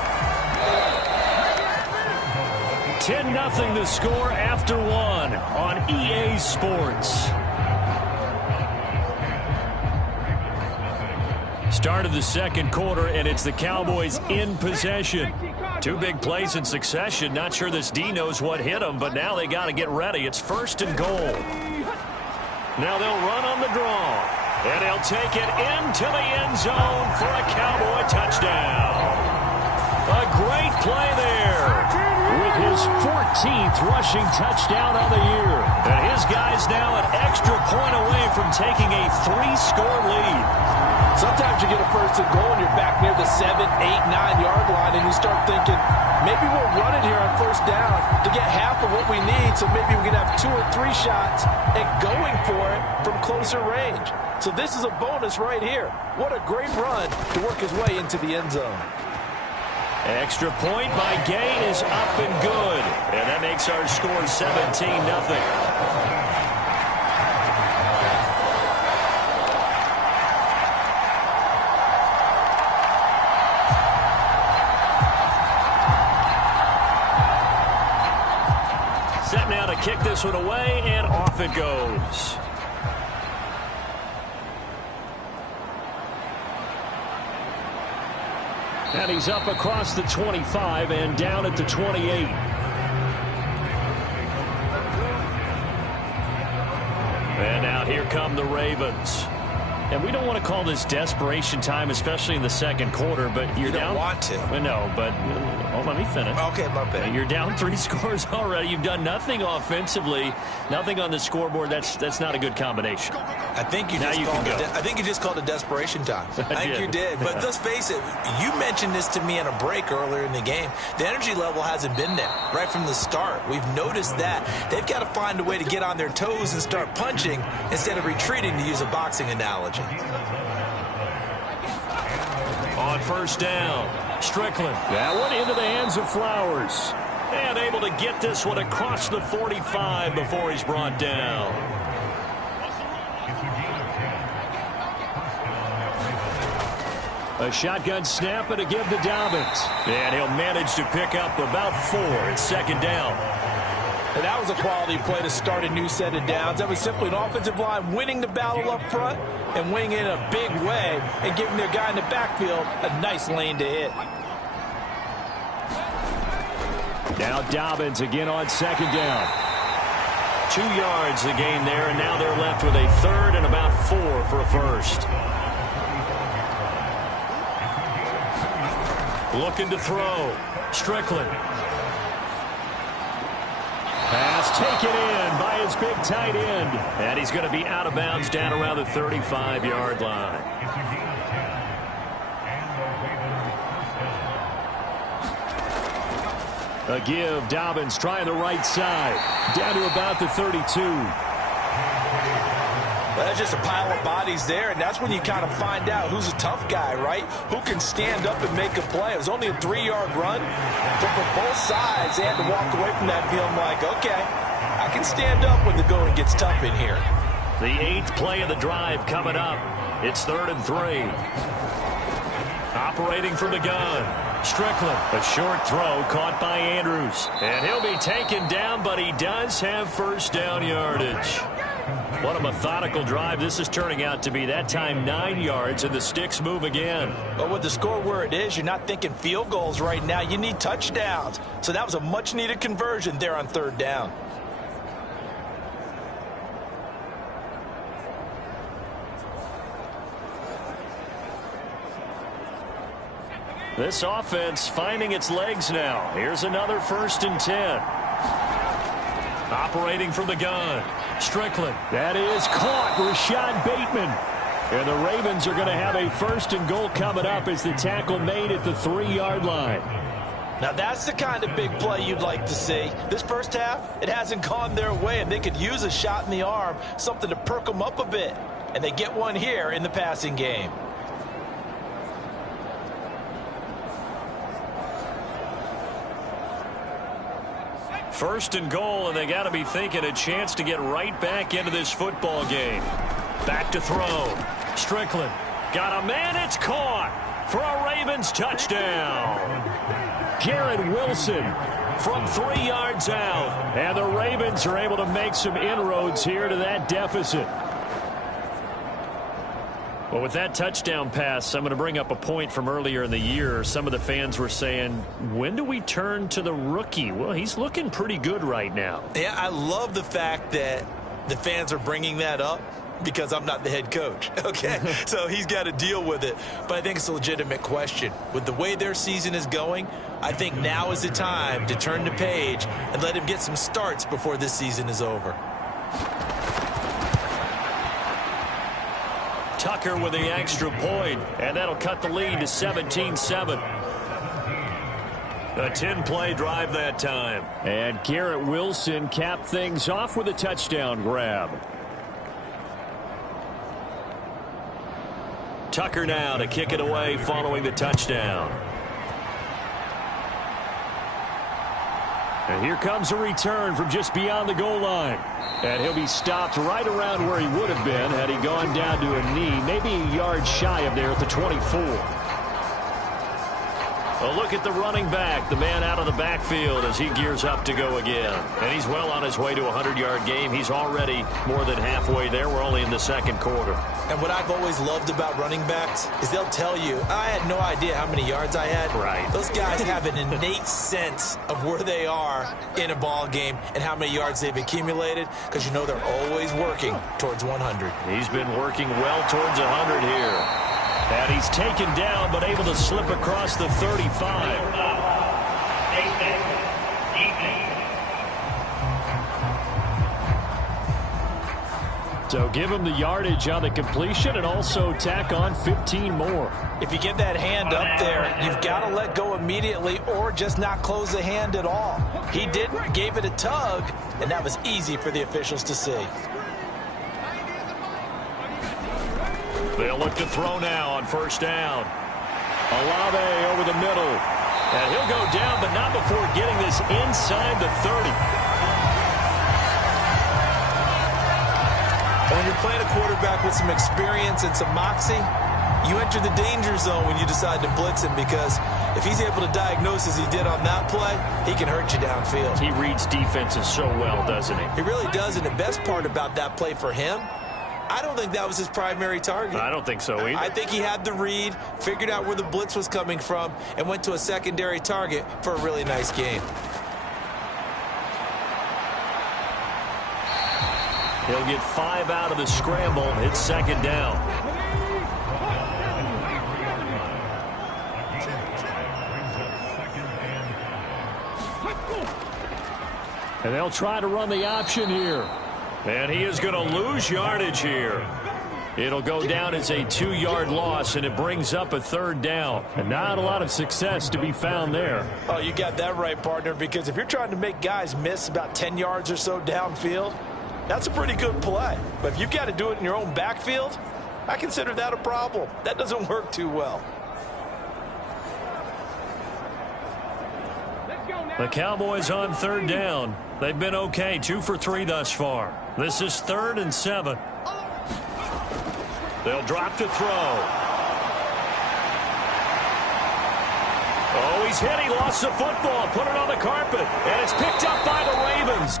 10-0 the score after 1 on EA Sports. Start of the 2nd quarter, and it's the Cowboys in possession. 2 big plays in succession. Not sure this D knows what hit them, but now they got to get ready. It's 1st and goal. Now they'll run on the draw. And he'll take it into the end zone for a Cowboy touchdown. A great play there with his 14th rushing touchdown on the year. And his guy's now an extra point away from taking a 3-score lead. Sometimes you get a 1st and goal and you're back near the 7, 8, 9-yard line and you start thinking, maybe we'll run it here on 1st down to get half of what we need, so maybe we can have 2 or 3 shots at going for it from closer range. So this is a bonus right here. What a great run to work his way into the end zone. Extra point by Gay is up and good. And that makes our score 17-0. Set now to kick this one away, and off it goes. And he's up across the 25 and down at the 28. And now here come the Ravens. And we don't want to call this desperation time, especially in the 2nd quarter, but you're down. You don't want to. No, but let me finish. Okay, my bad. You're down 3 scores already. You've done nothing offensively, nothing on the scoreboard. That's not a good combination. I think you just called it desperation time. I think you did. But let's face it, you mentioned this to me on a break earlier in the game. The energy level hasn't been there right from the start. We've noticed that. They've got to find a way to get on their toes and start punching instead of retreating, to use a boxing analogy. On 1st down, Strickland. That one into the hands of Flowers. And able to get this one across the 45 before he's brought down. A shotgun snap and a give to Dobbins. And he'll manage to pick up about 4 at second down. And that was a quality play to start a new set of downs. That was simply an offensive line winning the battle up front and winning it in a big way and giving their guy in the backfield a nice lane to hit. Now Dobbins again on second down. 2 yards the gain there, and now they're left with a third and about 4 for a first. Looking to throw. Strickland. Pass taken in by his big tight end. And he's going to be out of bounds down around the 35-yard line. A give. Dobbins trying the right side. Down to about the 32. Well, that's just a pile of bodies there, and that's when you kind of find out who's a tough guy, right? Who can stand up and make a play. It was only a 3-yard run, but for both sides, they had to walk away from that feeling like, okay, I can stand up when the going gets tough in here. The 8th play of the drive coming up. It's 3rd and 3. Operating from the gun. Strickland. A short throw caught by Andrews. And he'll be taken down, but he does have first down yardage. What a methodical drive this is turning out to be. That time 9 yards, and the sticks move again. But with the score where it is, you're not thinking field goals right now. You need touchdowns. So that was a much-needed conversion there on 3rd down. This offense finding its legs now. Here's another 1st and 10. Operating from the gun. Strickland. That is caught. Rashad Bateman. And the Ravens are going to have a 1st and goal coming up as the tackle made at the 3-yard line. Now that's the kind of big play you'd like to see. This first half, it hasn't gone their way, and they could use a shot in the arm, something to perk them up a bit. And they get one here in the passing game. First and goal, and they got to be thinking a chance to get right back into this football game. Back to throw. Strickland. Got a man. It's caught for a Ravens touchdown. Garrett Wilson from 3 yards out. And the Ravens are able to make some inroads here to that deficit. Well, with that touchdown pass, I'm going to bring up a point from earlier in the year. Some of the fans were saying, when do we turn to the rookie? Well, he's looking pretty good right now. Yeah, I love the fact that the fans are bringing that up because I'm not the head coach, okay? So he's got to deal with it. But I think it's a legitimate question. With the way their season is going, I think now is the time to turn the page and let him get some starts before this season is over. Tucker with the extra point, and that'll cut the lead to 17-7. A 10-play drive that time. And Garrett Wilson capped things off with a touchdown grab. Tucker now to kick it away following the touchdown. And here comes a return from just beyond the goal line. And he'll be stopped right around where he would have been had he gone down to a knee, maybe a yard shy of there at the 24. A look at the running back, the man out of the backfield as he gears up to go again. And he's well on his way to a 100-yard game. He's already more than halfway there. We're only in the 2nd quarter. And what I've always loved about running backs is they'll tell you, I had no idea how many yards I had. Right. Those guys have an innate sense of where they are in a ball game and how many yards they've accumulated because you know they're always working towards 100. He's been working well towards 100 here. And he's taken down but able to slip across the 35. So give him the yardage on the completion and also tack on 15 more. If you get that hand up there, you've got to let go immediately or just not close the hand at all. He didn't, gave it a tug, and that was easy for the officials to see. They'll look to throw now on 1st down. Olave over the middle. And he'll go down, but not before getting this inside the 30. When you're playing a quarterback with some experience and some moxie, You enter the danger zone when you decide to blitz him, because if he's able to diagnose as he did on that play, he can hurt you downfield. He reads defenses so well, doesn't he? He really does, and the best part about that play for him, I don't think that was his primary target. I don't think so either. I think he had the read, figured out where the blitz was coming from, and went to a secondary target for a really nice game. He'll get 5 out of the scramble. It's second down. And they'll try to run the option here. And he is going to lose yardage here. It'll go down as a 2-yard loss, and it brings up a third down. And not a lot of success to be found there. Oh, you got that right, partner, because if you're trying to make guys miss about 10 yards or so downfield, that's a pretty good play. But if you've got to do it in your own backfield, I consider that a problem. That doesn't work too well. The Cowboys on third down. They've been okay, 2 for 3 thus far. This is 3rd and 7. They'll drop to throw. Oh, he's hit. He lost the football. Put it on the carpet. And it's picked up by the Ravens.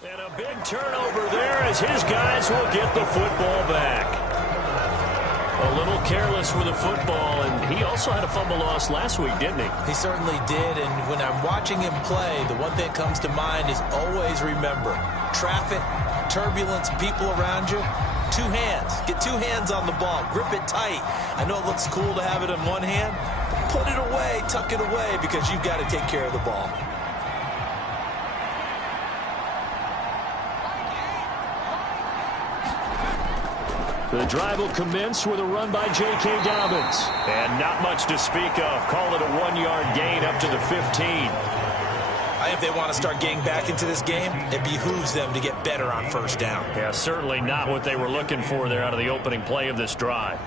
And a big turnover there as his guys will get the football back. A little careless with the football, and he also had a fumble loss last week, didn't he? He certainly did, and when I'm watching him play, the one thing that comes to mind is always remember, traffic, turbulence, people around you, 2 hands. Get 2 hands on the ball. Grip it tight. I know it looks cool to have it in one hand. Put it away, tuck it away, because you've got to take care of the ball. The drive will commence with a run by J.K. Dobbins. And not much to speak of. Call it a 1-yard gain up to the 15. I think if they want to start getting back into this game, it behooves them to get better on first down. Yeah, certainly not what they were looking for there out of the opening play of this drive.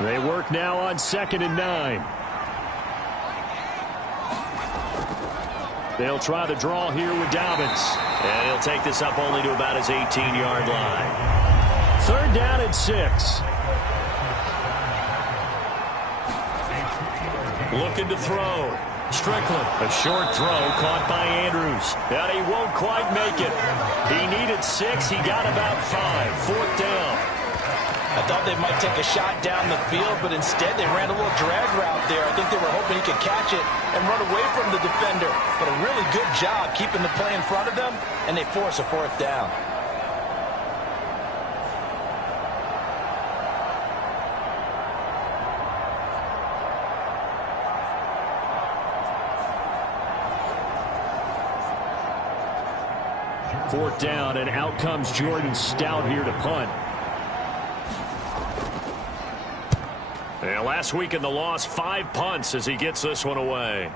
They work now on 2nd and 9. They'll try the draw here with Dobbins. And he'll take this up only to about his 18-yard line. 3rd down and 6. Looking to throw. Strickland. A short throw caught by Andrews. And he won't quite make it. He needed 6. He got about 5. 4th down. I thought they might take a shot down the field, but instead they ran a little drag route there. I think they were hoping he could catch it and run away from the defender. But a really good job keeping the play in front of them, and they force a 4th down. Fourth down, and out comes Jordan Stout here to punt. And last week in the loss, 5 punts as he gets this one away.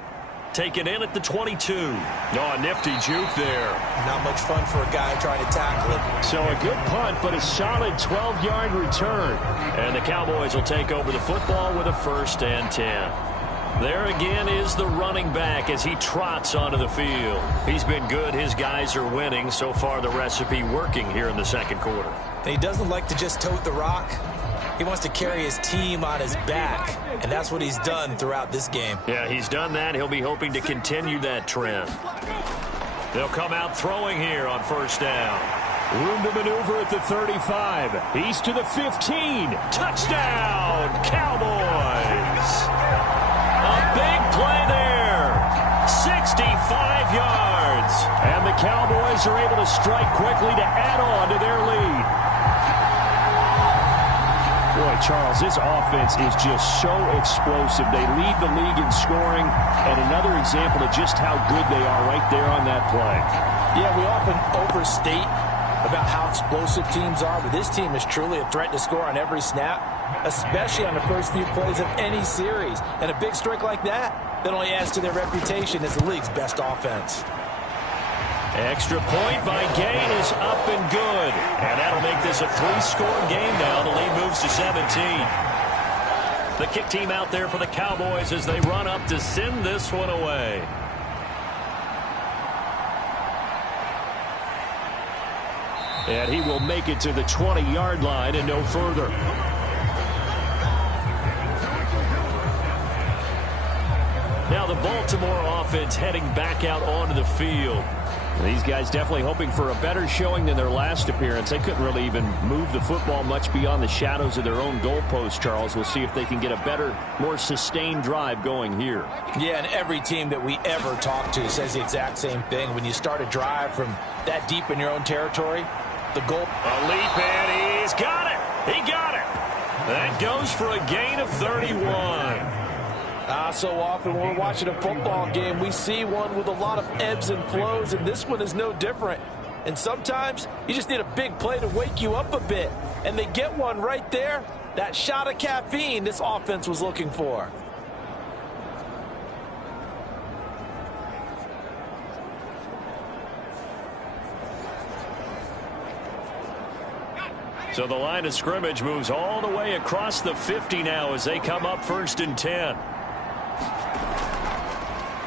Taken in at the 22. Oh, a nifty juke there. Not much fun for a guy trying to tackle it. So a good punt, but a solid 12-yard return. And the Cowboys will take over the football with a 1st and 10. There again is the running back as he trots onto the field. He's been good. His guys are winning. So far, the recipe working here in the second quarter. He doesn't like to just tote the rock. He wants to carry his team on his back, and that's what he's done throughout this game. Yeah, he's done that. He'll be hoping to continue that trend. They'll come out throwing here on 1st down. Room to maneuver at the 35. He's to the 15. Touchdown, Cowboys! A big play there. 65 yards. And the Cowboys are able to strike quickly to add on to their lead. Boy, Charles, this offense is just so explosive. They lead the league in scoring, and another example of just how good they are right there on that play. Yeah, we often overstate about how explosive teams are, but this team is truly a threat to score on every snap, especially on the first few plays of any series. And a big streak like that only adds to their reputation as the league's best offense. Extra point by Gain is up and good. And that'll make this a 3-score game now. The lead moves to 17. The kick team out there for the Cowboys as they run up to send this one away. And he will make it to the 20-yard line and no further. Now the Baltimore offense heading back out onto the field. These guys definitely hoping for a better showing than their last appearance. They couldn't really even move the football much beyond the shadows of their own goalpost, Charles. We'll see if they can get a better, more sustained drive going here. Yeah, and every team that we ever talk to says the exact same thing. When you start a drive from that deep in your own territory, the goal... A leap, and he's got it. He got it. That goes for a gain of 31. So often when we're watching a football game, we see one with a lot of ebbs and flows, and this one is no different. And sometimes you just need a big play to wake you up a bit. And they get one right there. That shot of caffeine this offense was looking for. So the line of scrimmage moves all the way across the 50 now as they come up 1st and 10.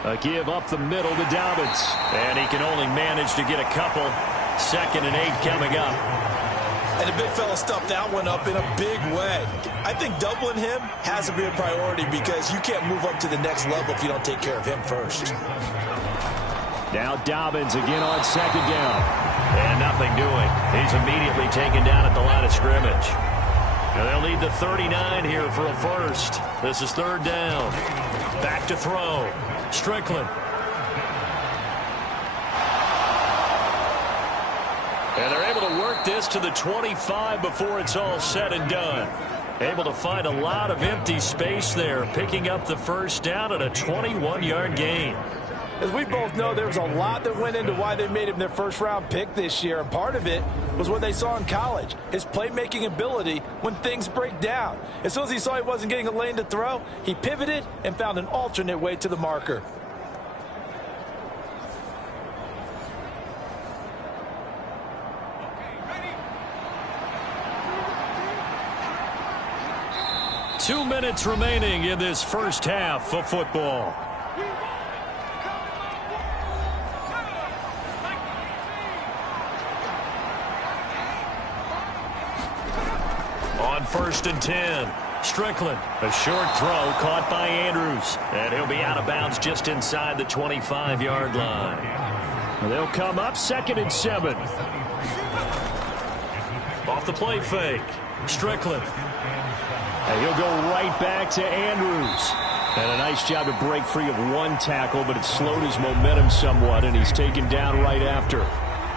A give up the middle to Dobbins. And he can only manage to get a couple. 2nd and 8 coming up. And the big fella stuffed that one up in a big way. I think doubling him has to be a priority because you can't move up to the next level if you don't take care of him first. Now Dobbins again on 2nd down. And nothing doing. He's immediately taken down at the line of scrimmage. Now they'll need the 39 here for a 1st. This is 3rd down. Back to throw. Strickland. And they're able to work this to the 25 before it's all said and done. Able to find a lot of empty space there, picking up the 1st down at a 21-yard gain. As we both know, there was a lot that went into why they made him their 1st-round pick this year, and part of it was what they saw in college, his playmaking ability when things break down. As soon as he saw he wasn't getting a lane to throw, he pivoted and found an alternate way to the marker. Two minutes remaining in this first half of football. On 1st and 10, Strickland. A short throw caught by Andrews. And he'll be out of bounds just inside the 25-yard line. They'll come up 2nd and 7. Off the play fake, Strickland. And he'll go right back to Andrews. And a nice job to break free of one tackle, but it slowed his momentum somewhat, and he's taken down right after.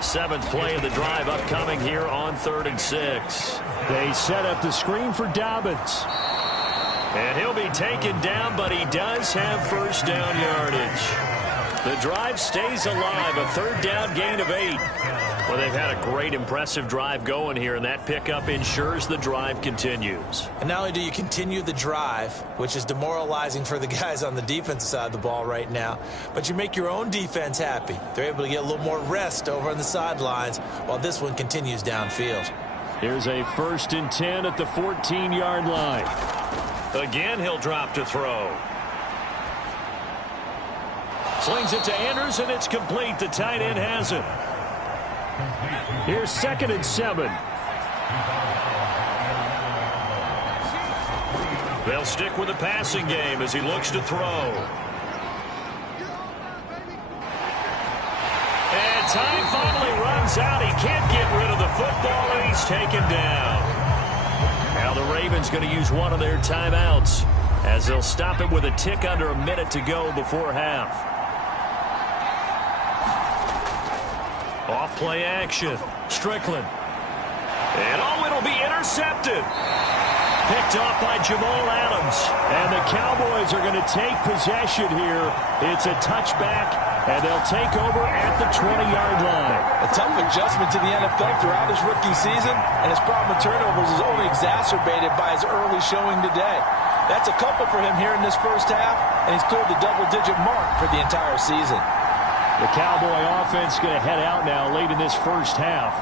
7th play of the drive upcoming here on 3rd and 6. They set up the screen for Dobbins. And he'll be taken down, but he does have 1st down yardage. The drive stays alive, a third down gain of 8. Well, they've had a great, impressive drive going here, and that pickup ensures the drive continues. And not only do you continue the drive, which is demoralizing for the guys on the defensive side of the ball right now, but you make your own defense happy. They're able to get a little more rest over on the sidelines while this one continues downfield. Here's a 1st and 10 at the 14-yard line. Again, he'll drop to throw. Slings it to Andrews, and it's complete. The tight end has it. Here's 2nd and 7. They'll stick with the passing game as he looks to throw. And time finally runs out. He can't get rid of the football, and he's taken down. Now the Ravens going to use one of their timeouts as they'll stop it with a tick under a minute to go before half. Off play action. Strickland. And it'll be intercepted. Picked off by Jamal Adams. And the Cowboys are going to take possession here. It's a touchback, and they'll take over at the 20-yard line. A tough adjustment to the NFL throughout his rookie season, and his problem with turnovers is only exacerbated by his early showing today. That's a couple for him here in this first half, and he's cleared the double-digit mark for the entire season. The Cowboy offense going to head out now late in this first half.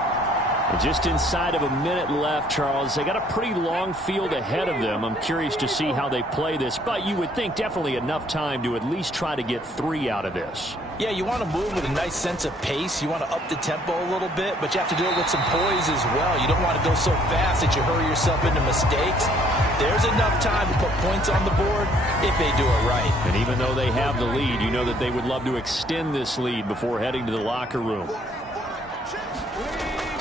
And just inside of a minute left, Charles. They got a pretty long field ahead of them. I'm curious to see how they play this, but you would think definitely enough time to at least try to get 3 out of this. Yeah, you want to move with a nice sense of pace. You want to up the tempo a little bit, but you have to do it with some poise as well. You don't want to go so fast that you hurry yourself into mistakes. There's enough time to put points on the board if they do it right. And even though they have the lead, you know that they would love to extend this lead before heading to the locker room.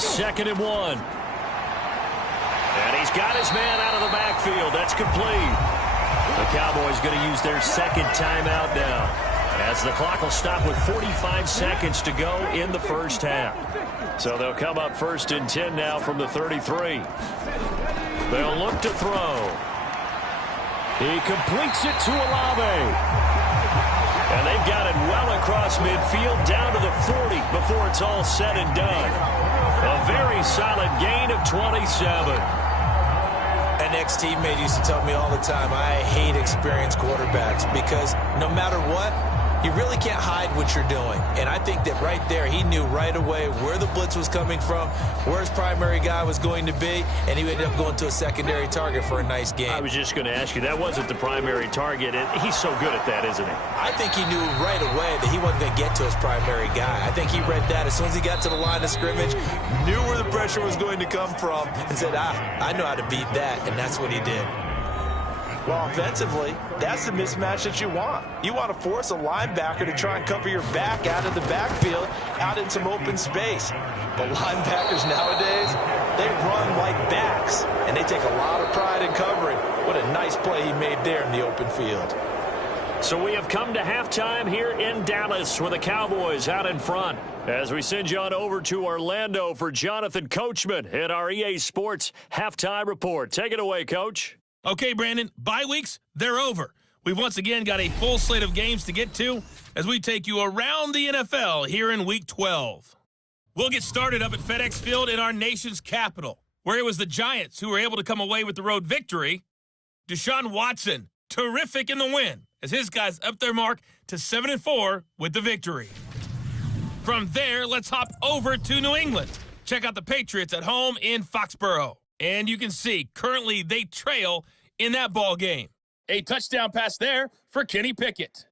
2nd and 1. And he's got his man out of the backfield. That's complete. The Cowboys going to use their second timeout now, as the clock will stop with 45 seconds to go in the first half. So they'll come up 1st and 10 now from the 33. They'll look to throw. He completes it to Olave. And they've got it well across midfield down to the 40 before it's all said and done. A very solid gain of 27. An ex-teammate used to tell me all the time, I hate experienced quarterbacks because no matter what, you really can't hide what you're doing. And I think that right there, he knew right away where the blitz was coming from, where his primary guy was going to be, and he ended up going to a secondary target for a nice game. I was just going to ask you, that wasn't the primary target, and he's so good at that, isn't he? I think he knew right away that he wasn't going to get to his primary guy. I think he read that as soon as he got to the line of scrimmage, knew where the pressure was going to come from, and said, I know how to beat that, and that's what he did. Well, offensively, that's the mismatch that you want. You want to force a linebacker to try and cover your back out of the backfield, out in some open space. But linebackers nowadays, they run like backs, and they take a lot of pride in covering. What a nice play he made there in the open field. So we have come to halftime here in Dallas with the Cowboys out in front. As we send you on over to Orlando for Jonathan Coachman at our EA Sports Halftime Report. Take it away, Coach. Okay, Brandon, bye weeks, they're over. We've once again got a full slate of games to get to as we take you around the NFL here in Week 12. We'll get started up at FedEx Field in our nation's capital, where it was the Giants who were able to come away with the road victory. Deshaun Watson, terrific in the win, as his guys upped their mark to 7-4 with the victory. From there, let's hop over to New England. Check out the Patriots at home in Foxborough. And you can see, currently they trail in that ball game. A touchdown pass there for Kenny Pickett.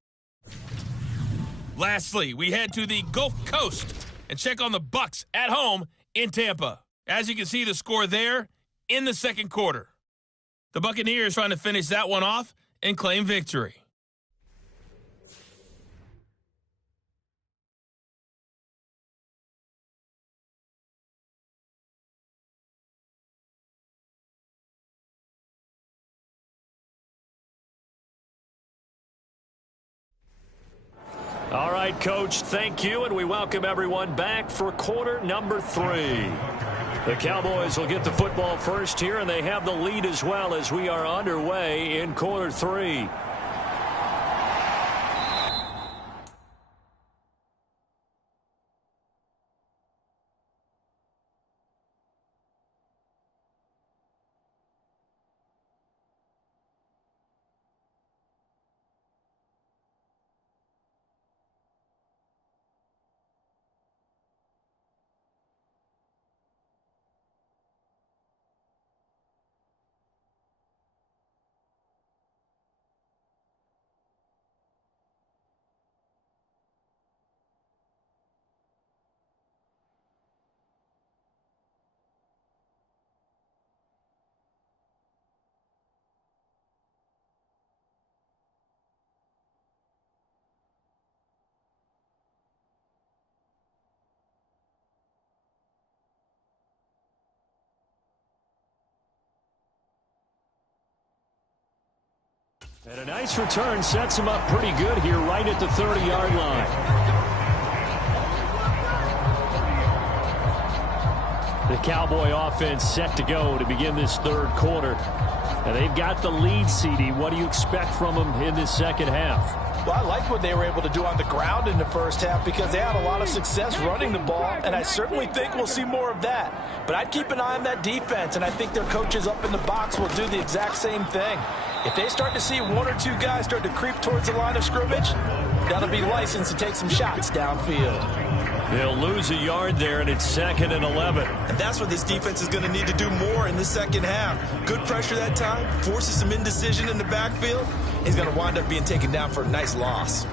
Lastly, we head to the Gulf Coast and check on the Bucs at home in Tampa. As you can see, the score there in the second quarter. The Buccaneers trying to finish that one off and claim victory. All right, Coach, thank you, and we welcome everyone back for quarter number 3. The Cowboys will get the football first here, and they have the lead as well as we are underway in quarter 3. And a nice return sets him up pretty good here right at the 30-yard line. The Cowboy offense set to go to begin this third quarter. And they've got the lead, CD. What do you expect from them in this second half? Well, I like what they were able to do on the ground in the first half because they had a lot of success running the ball, and I certainly think we'll see more of that. But I'd keep an eye on that defense, and I think their coaches up in the box will do the exact same thing. If they start to see one or two guys start to creep towards the line of scrimmage, that'll be licensed to take some shots downfield. They'll lose a yard there, and it's 2nd and 11. And that's what this defense is going to need to do more in the second half. Good pressure that time, forces some indecision in the backfield. He's going to wind up being taken down for a nice loss.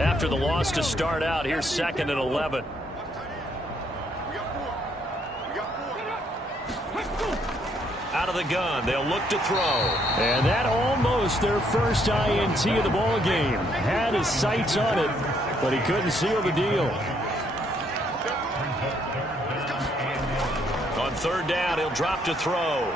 After the loss to start out, here's 2nd and 11. Out of the gun, they'll look to throw. And that almost their first INT of the ball game. Had his sights on it, but he couldn't seal the deal. On 3rd down, he'll drop to throw.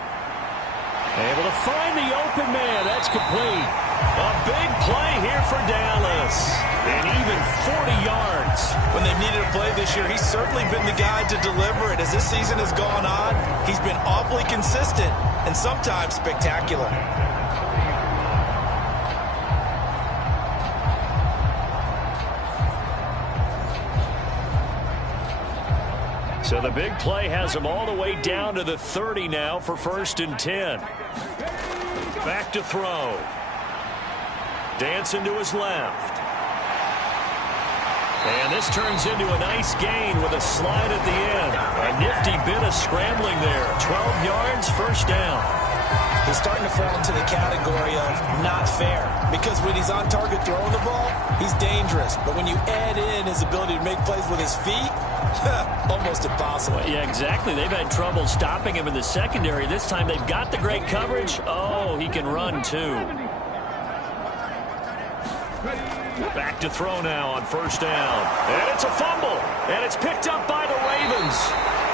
Able to find the open man. That's complete. A big play here for Dallas. And even 40 yards. When they've needed a play this year, he's certainly been the guy to deliver it. As this season has gone on, he's been awfully consistent and sometimes spectacular. So the big play has him all the way down to the 30 now for 1st and 10. Back to throw. Dancing to his left. And this turns into a nice gain with a slide at the end. A nifty bit of scrambling there. 12 yards, 1st down. He's starting to fall into the category of not fair. Because when he's on target throwing the ball, he's dangerous. But when you add in his ability to make plays with his feet, almost impossible. Yeah, exactly. They've had trouble stopping him in the secondary. This time they've got the great coverage. Oh, he can run too. Back to throw now on 1st down. And it's a fumble. And it's picked up by the Ravens.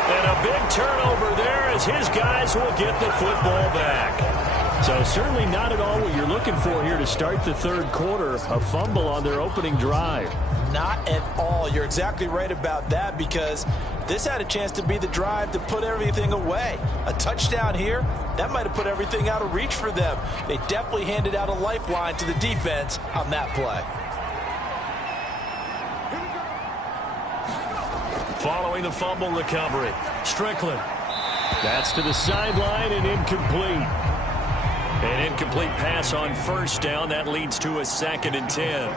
And a big turnover there as his guys will get the football back. So certainly not at all what you're looking for here to start the third quarter. A fumble on their opening drive. Not at all. You're exactly right about that because this had a chance to be the drive to put everything away. A touchdown here, that might have put everything out of reach for them. They definitely handed out a lifeline to the defense on that play. Following the fumble recovery, Strickland. That's to the sideline and incomplete. An incomplete pass on 1st down. That leads to a 2nd and 10.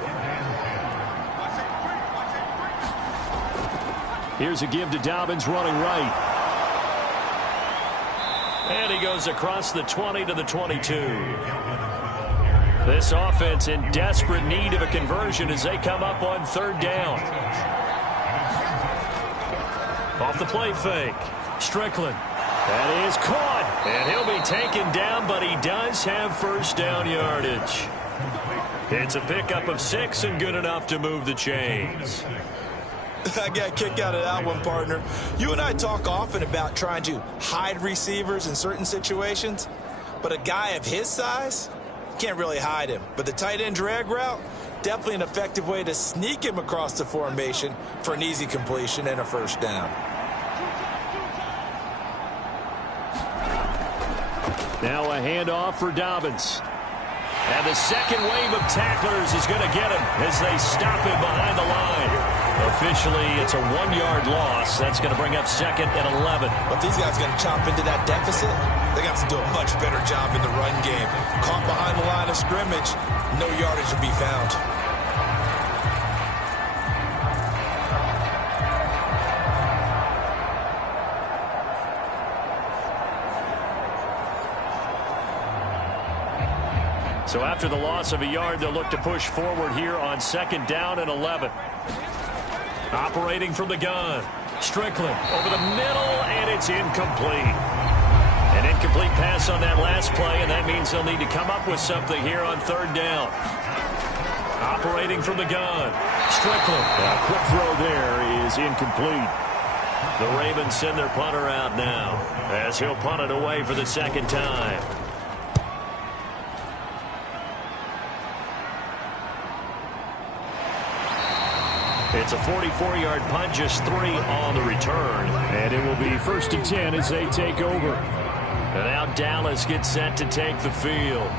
Here's a give to Dobbins running right. And he goes across the 20 to the 22. This offense in desperate need of a conversion as they come up on 3rd down. Off the play fake. Strickland. That is caught. And he'll be taken down, but he does have 1st down yardage. It's a pickup of 6 and good enough to move the chains. I got a kick out of that one, partner. You and I talk often about trying to hide receivers in certain situations, but a guy of his size, can't really hide him. But the tight end drag route, definitely an effective way to sneak him across the formation for an easy completion and a 1st down. Now a handoff for Dobbins. And the second wave of tacklers is going to get him as they stop him behind the line. Officially, it's a 1-yard loss. That's going to bring up 2nd and 11. But these guys are going to chop into that deficit. They got to do a much better job in the run game. Caught behind the line of scrimmage, no yardage to be found. So after the loss of a yard, they'll look to push forward here on 2nd down and 11. Operating from the gun. Strickland over the middle, and it's incomplete. An incomplete pass on that last play, and that means they'll need to come up with something here on 3rd down. Operating from the gun. Strickland. A quick throw there is incomplete. The Ravens send their punter out now as he'll punt it away for the second time. It's a 44-yard punt, just 3 on the return. And it will be 1st and 10 as they take over. And now Dallas gets set to take the field.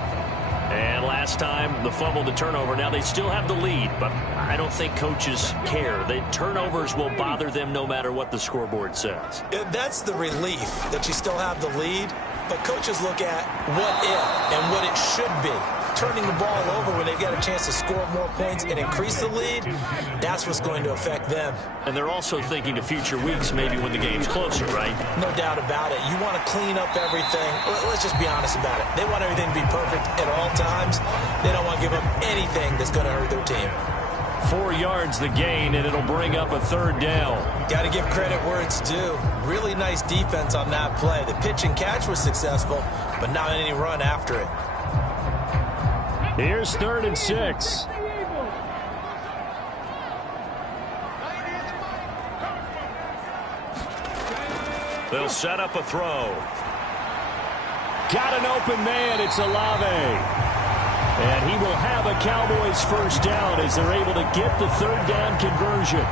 And last time, the fumble, the turnover. Now they still have the lead, but I don't think coaches care. The turnovers will bother them no matter what the scoreboard says. That's the relief that you still have the lead, but coaches look at what if and what it should be. Turning the ball over when they've got a chance to score more points and increase the lead, that's what's going to affect them. And they're also thinking to future weeks, maybe when the game's closer, right? No doubt about it. You want to clean up everything. Let's just be honest about it. They want everything to be perfect at all times. They don't want to give up anything that's going to hurt their team. 4 yards the gain, and it'll bring up a 3rd down. Got to give credit where it's due. Really nice defense on that play. The pitch and catch was successful, but not any run after it. Here's 3rd and 6. They'll set up a throw. Got an open man. It's Olave. And he will have a Cowboys 1st down as they're able to get the 3rd down conversion.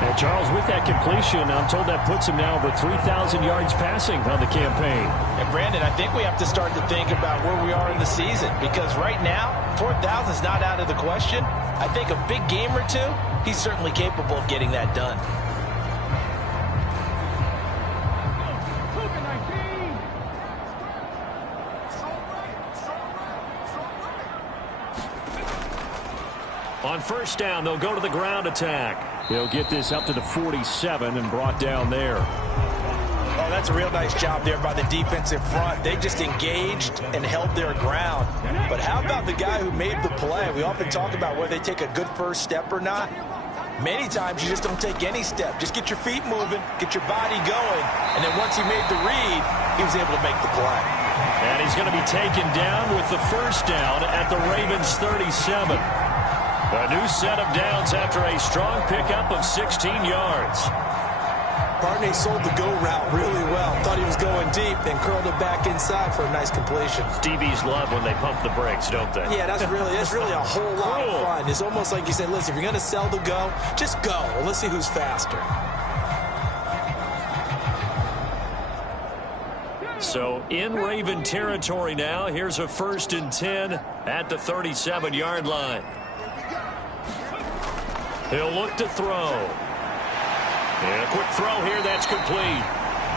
And Charles, with that completion, I'm told that puts him now over 3,000 yards passing on the campaign. And Brandon, I think we have to start to think about where we are in the season, because right now, 4,000 is not out of the question. I think a big game or two, he's certainly capable of getting that done. On 1st down, they'll go to the ground attack. He'll get this up to the 47 and brought down there. Oh, that's a real nice job there by the defensive front. They just engaged and held their ground. But how about the guy who made the play? We often talk about whether they take a good first step or not. Many times you just don't take any step. Just get your feet moving, get your body going, and then once he made the read, he was able to make the play. And he's going to be taken down with the 1st down at the Ravens 37. A new set of downs after a strong pickup of 16 yards. Barney sold the go route really well. Thought he was going deep, then curled it back inside for a nice completion. DBs love when they pump the brakes, don't they? Yeah, that's really a whole lot of fun. It's almost like you said, listen, if you're going to sell the go, just go. Well, let's see who's faster. So in Raven territory now, here's a 1st and 10 at the 37-yard line. He'll look to throw. And a quick throw here, that's complete.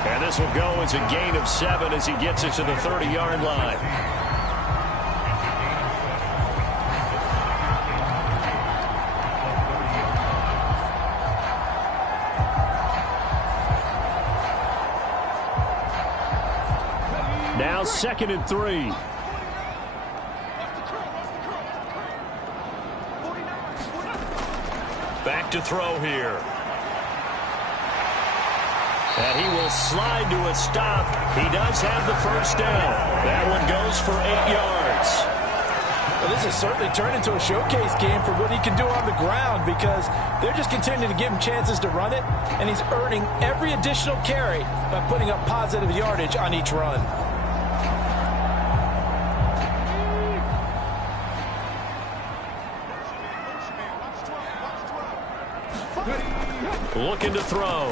And this will go as a gain of 7 as he gets it to the 30-yard line. Now 2nd and 3. Back to throw here. And he will slide to a stop. He does have the 1st down. That one goes for 8 yards. Well, this has certainly turned into a showcase game for what he can do on the ground, because they're just continuing to give him chances to run it, and he's earning every additional carry by putting up positive yardage on each run. Looking to throw.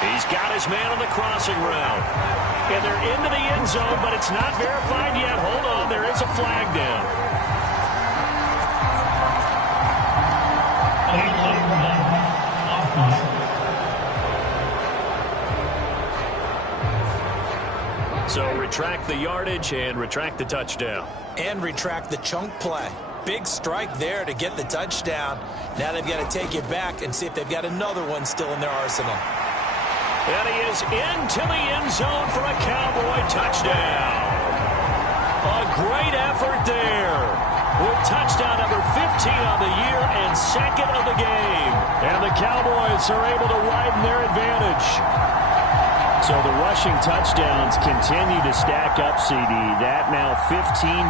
He's got his man on the crossing route. And they're into the end zone, but it's not verified yet. Hold on, there is a flag down. So retract the yardage and retract the touchdown. And retract the chunk play. Big strike there to get the touchdown. Now they've got to take it back and see if they've got another one still in their arsenal. And he is into the end zone for a Cowboy touchdown. A great effort there. With touchdown number 15 on the year and 2nd of the game. And the Cowboys are able to widen their advantage. So the rushing touchdowns continue to stack up, CD. That now 15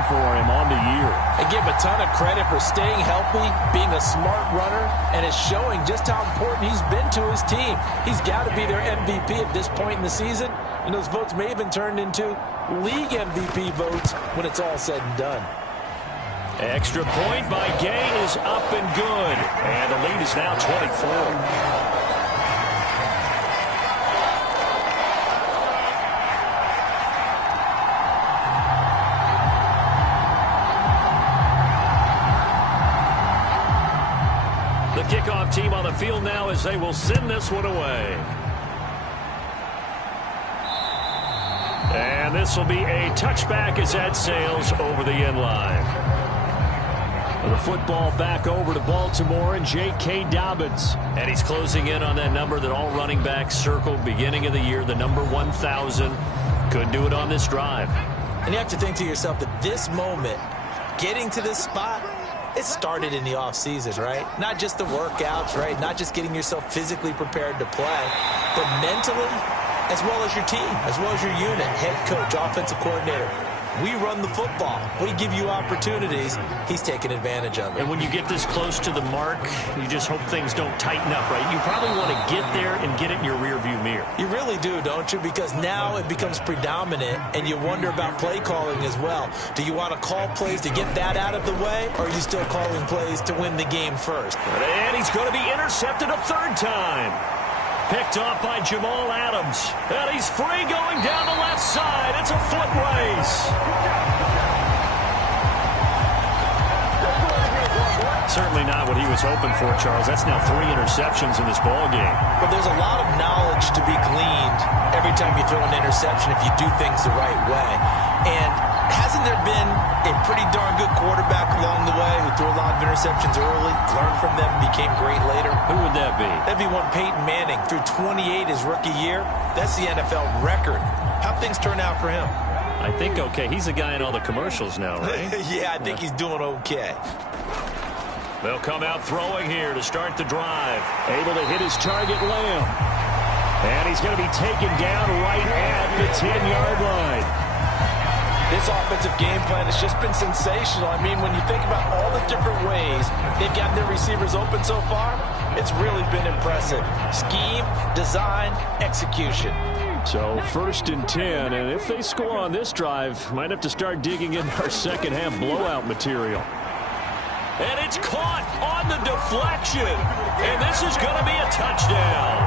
for him on the year. I give him a ton of credit for staying healthy, being a smart runner, and it's showing just how important he's been to his team. He's got to be their MVP at this point in the season, and those votes may have been turned into league MVP votes when it's all said and done. Extra point by Gay is up and good, and the lead is now 24. Kickoff team on the field now as they will send this one away. And this will be a touchback as that sails over the end line. The football back over to Baltimore and J.K. Dobbins. And he's closing in on that number that all running backs circled beginning of the year, the number 1,000. Couldn't do it on this drive. And you have to think to yourself that this moment, getting to this spot, it started in the offseason, right? Not just the workouts, right? Not just getting yourself physically prepared to play, but mentally, as well as your team, as well as your unit, head coach, offensive coordinator. We run the football. We give you opportunities. He's taking advantage of it. And when you get this close to the mark, you just hope things don't tighten up, right? You probably want to get there and get it in your rearview mirror. You really do, don't you? Because now it becomes predominant, and you wonder about play calling as well. Do you want to call plays to get that out of the way, or are you still calling plays to win the game first? And he's going to be intercepted a third time. Picked off by Jamal Adams. And he's free going down the left side. It's a foot race. Certainly not what he was hoping for, Charles. That's now 3 interceptions in this ball game. But there's a lot of knowledge to be gleaned every time you throw an interception if you do things the right way. And hasn't there been a pretty darn good quarterback along the way who threw a lot of interceptions early, learned from them, became great later? Who would that be? That'd be one Peyton Manning. Threw 28 his rookie year. That's the NFL record. How'd things turn out for him? I think okay. He's a guy in all the commercials now, right? Yeah, I think he's doing okay. They'll come out throwing here to start the drive. Able to hit his target, Lamb. And he's going to be taken down right at the 10-yard line. This offensive game plan has just been sensational. I mean, when you think about all the different ways they've gotten their receivers open so far, it's really been impressive. Scheme, design, execution. So 1st and 10, and if they score on this drive, might have to start digging in our second half blowout material. And it's caught on the deflection. And this is going to be a touchdown.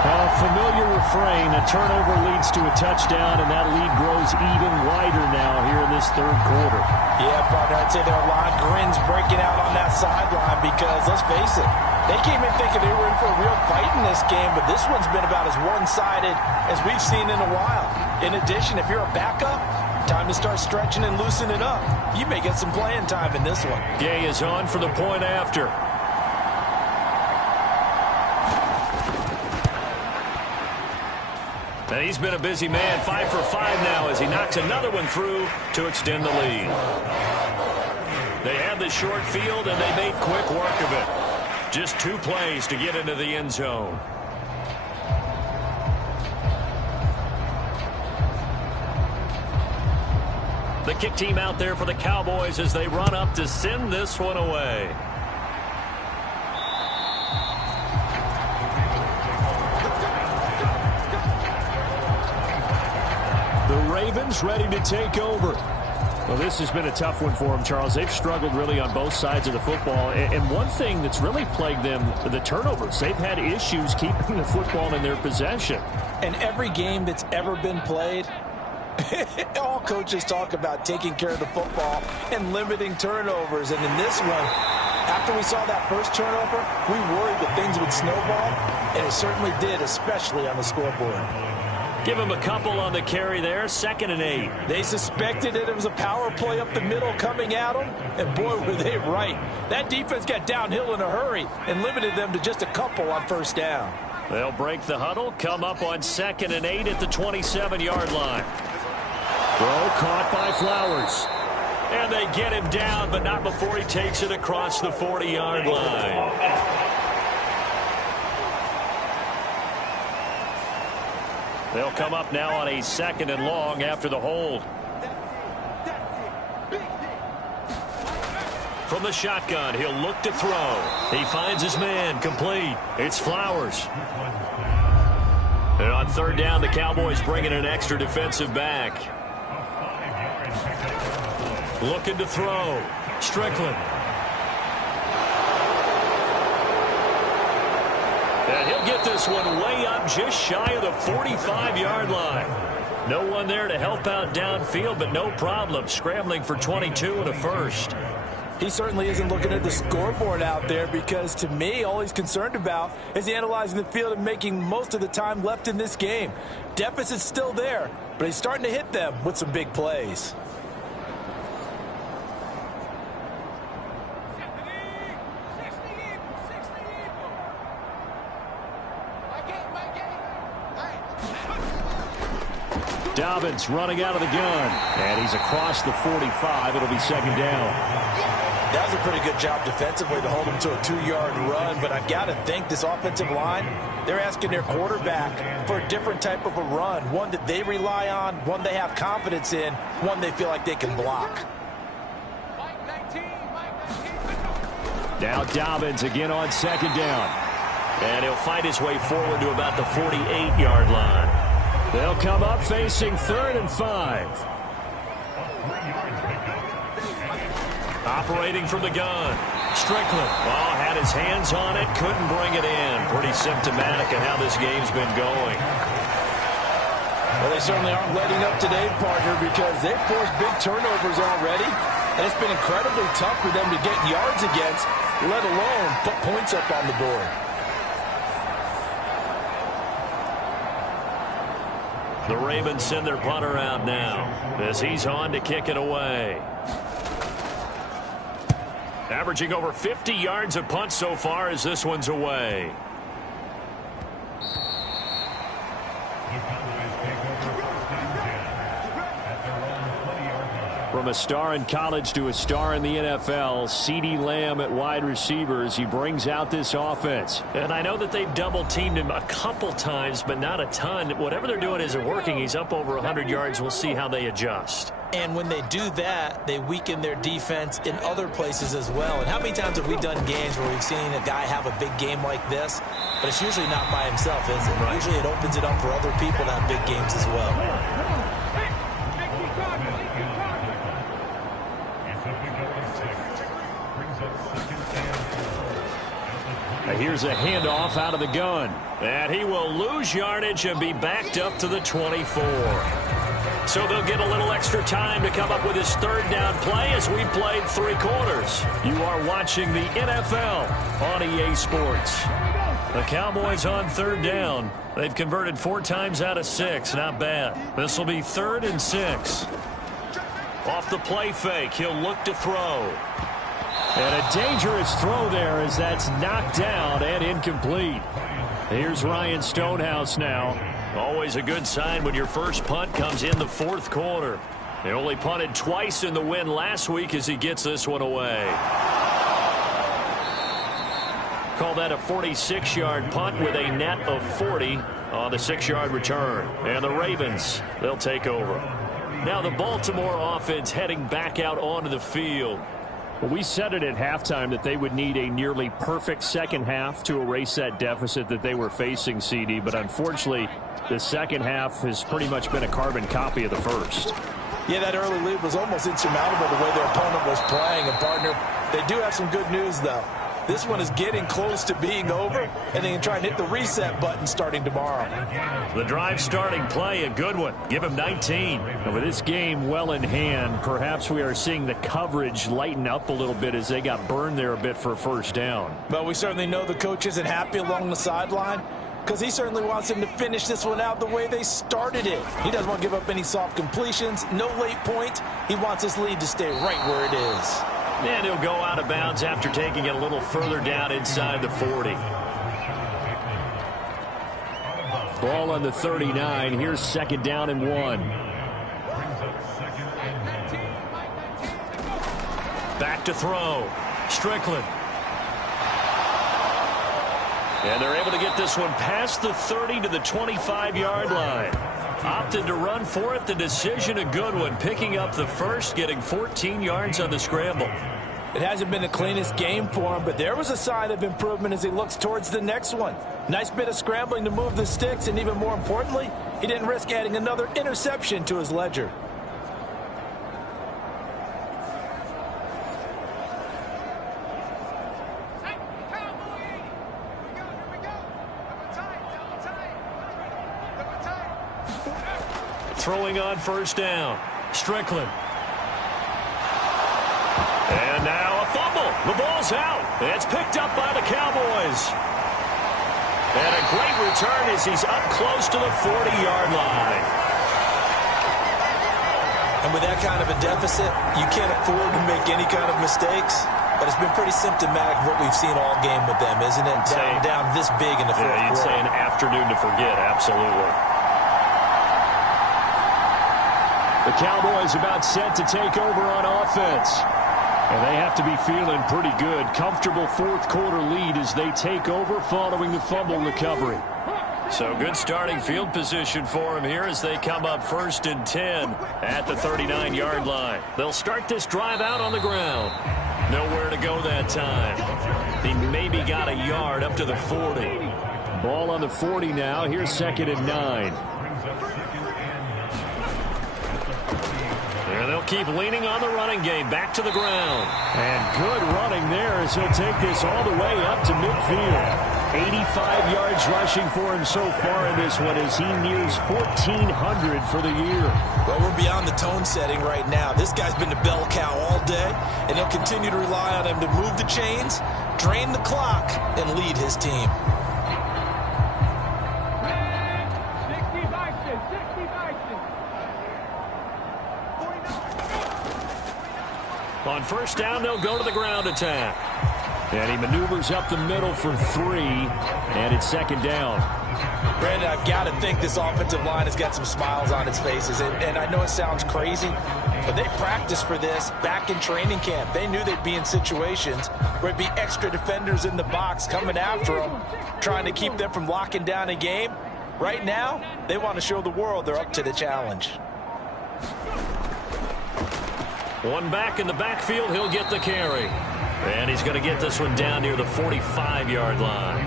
A familiar refrain. A turnover leads to a touchdown, and that lead grows even wider now here in this third quarter. Yeah, partner, I'd say there are a lot of grins breaking out on that sideline because, let's face it, they came in thinking they were in for a real fight in this game, but this one's been about as one-sided as we've seen in a while. In addition, if you're a backup, time to start stretching and loosening up. You may get some playing time in this one. Gay is on for the point after. And he's been a busy man, 5 for 5 now as he knocks another one through to extend the lead. They had the short field and they made quick work of it. Just 2 plays to get into the end zone. The kick team out there for the Cowboys as they run up to send this one away. The Ravens ready to take over. Well, this has been a tough one for them, Charles. They've struggled really on both sides of the football. And one thing that's really plagued them, the turnovers. They've had issues keeping the football in their possession. And every game that's ever been played, all coaches talk about taking care of the football and limiting turnovers. And in this one, after we saw that first turnover, we worried that things would snowball, and it certainly did, especially on the scoreboard. Give him a couple on the carry there, 2nd and 8. They suspected it was a power play up the middle coming at them, and boy, were they right. That defense got downhill in a hurry and limited them to just a couple on 1st down. They'll break the huddle, come up on 2nd and 8 at the 27-yard line. Throw caught by Flowers. And they get him down, but not before he takes it across the 40-yard line. They'll come up now on a 2nd and long after the hold. From the shotgun, he'll look to throw. He finds his man, complete. It's Flowers. And on 3rd down, the Cowboys bring in an extra defensive back. Looking to throw. Strickland. And he'll get this one way up just shy of the 45-yard line. No one there to help out downfield, but no problem. Scrambling for 22 and a first. He certainly isn't looking at the scoreboard out there because, to me, all he's concerned about is analyzing the field and making most of the time left in this game. Deficit's still there, but he's starting to hit them with some big plays. Dobbins running out of the gun, and he's across the 45. It'll be 2nd down. That was a pretty good job defensively to hold him to a 2-yard run, but I've got to think this offensive line, they're asking their quarterback for a different type of a run, one that they rely on, one they have confidence in, one they feel like they can block. Now Dobbins again on 2nd down, and he'll fight his way forward to about the 48-yard line. They'll come up facing 3rd and 5. Operating from the gun. Strickland. Oh, had his hands on it. Couldn't bring it in. Pretty symptomatic of how this game's been going. Well, they certainly aren't letting up today, partner, because they've forced big turnovers already. And it's been incredibly tough for them to get yards against, let alone put points up on the board. The Ravens send their punter out now as he's on to kick it away. Averaging over 50 yards a punt so far as this one's away. From a star in college to a star in the NFL, CeeDee Lamb at wide receivers, he brings out this offense. And I know that they've double-teamed him a couple times, but not a ton. Whatever they're doing isn't working. He's up over 100 yards. We'll see how they adjust. And when they do that, they weaken their defense in other places as well. And how many times have we done games where we've seen a guy have a big game like this, but it's usually not by himself, is it? Right. Usually it opens it up for other people to have big games as well. Here's a handoff out of the gun. And he will lose yardage and be backed up to the 24. So they'll get a little extra time to come up with his 3rd down play as we played 3 quarters. You are watching the NFL on EA Sports. The Cowboys on 3rd down. They've converted 4 times out of 6. Not bad. This will be 3rd and 6. Off the play fake, he'll look to throw. And a dangerous throw there as that's knocked down and incomplete. Here's Ryan Stonehouse now. Always a good sign when your first punt comes in the 4th quarter. They only punted twice in the win last week as he gets this one away. Call that a 46-yard punt with a net of 40 on the 6-yard return. And the Ravens, they'll take over. Now the Baltimore offense heading back out onto the field. Well, we said it at halftime that they would need a nearly perfect second half to erase that deficit that they were facing, CD. But unfortunately, the second half has pretty much been a carbon copy of the first. Yeah, that early lead was almost insurmountable the way their opponent was playing. And, partner, they do have some good news, though. This one is getting close to being over, and they can try and hit the reset button starting tomorrow. The drive starting play, a good one. Give him 19. And with this game well in hand, perhaps we are seeing the coverage lighten up a little bit as they got burned there a bit for a 1st down. But we certainly know the coach isn't happy along the sideline because he certainly wants them to finish this one out the way they started it. He doesn't want to give up any soft completions, no late points. He wants his lead to stay right where it is. And he'll go out of bounds after taking it a little further down inside the 40. Ball on the 39. Here's 2nd down and 1. Back to throw. Strickland. And they're able to get this one past the 30 to the 25-yard line. Opted to run for it. The decision a good one. Picking up the first, getting 14 yards on the scramble. It hasn't been the cleanest game for him, but there was a sign of improvement as he looks towards the next one. Nice bit of scrambling to move the sticks, and even more importantly, he didn't risk adding another interception to his ledger. Throwing on first down. Strickland. And now a fumble. The ball's out. It's picked up by the Cowboys. And a great return as he's up close to the 40-yard line. And with that kind of a deficit, you can't afford to make any kind of mistakes. But it's been pretty symptomatic of what we've seen all game with them, isn't it? Down this big in the fourth quarter. You'd say an afternoon to forget, absolutely. The Cowboys about set to take over on offense. And they have to be feeling pretty good. Comfortable fourth quarter lead as they take over following the fumble recovery. So good starting field position for him here as they come up 1st and 10 at the 39-yard line. They'll start this drive out on the ground. Nowhere to go that time. He maybe got a yard up to the 40. Ball on the 40 now. Here's 2nd and 9. And they'll keep leaning on the running game. Back to the ground. And good running there as he'll take this all the way up to midfield. 85 yards rushing for him so far in this one as he nears 1,400 for the year. Well, we're beyond the tone setting right now. This guy's been the bell cow all day, and he'll continue to rely on him to move the chains, drain the clock, and lead his team. On first down, they'll go to the ground attack. And he maneuvers up the middle for 3, and it's 2nd down. Brandon, I've got to think this offensive line has got some smiles on its faces. And I know it sounds crazy, but they practiced for this back in training camp. They knew they'd be in situations where it'd be extra defenders in the box coming after them, trying to keep them from locking down a game. Right now, they want to show the world they're up to the challenge. One back in the backfield, he'll get the carry. And he's going to get this one down near the 45-yard line.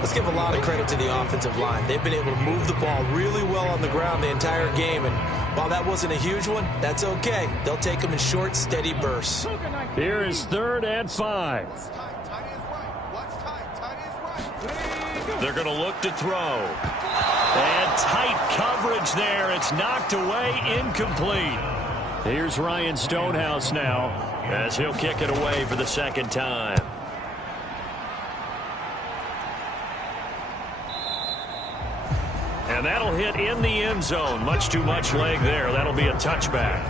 Let's give a lot of credit to the offensive line. They've been able to move the ball really well on the ground the entire game. And while that wasn't a huge one, that's okay. They'll take them in short, steady bursts. Here is 3rd and 5. They're going to look to throw. And tight coverage there. It's knocked away, incomplete. Here's Ryan Stonehouse now, as he'll kick it away for the 2nd time. And that'll hit in the end zone. Much too much leg there. That'll be a touchback.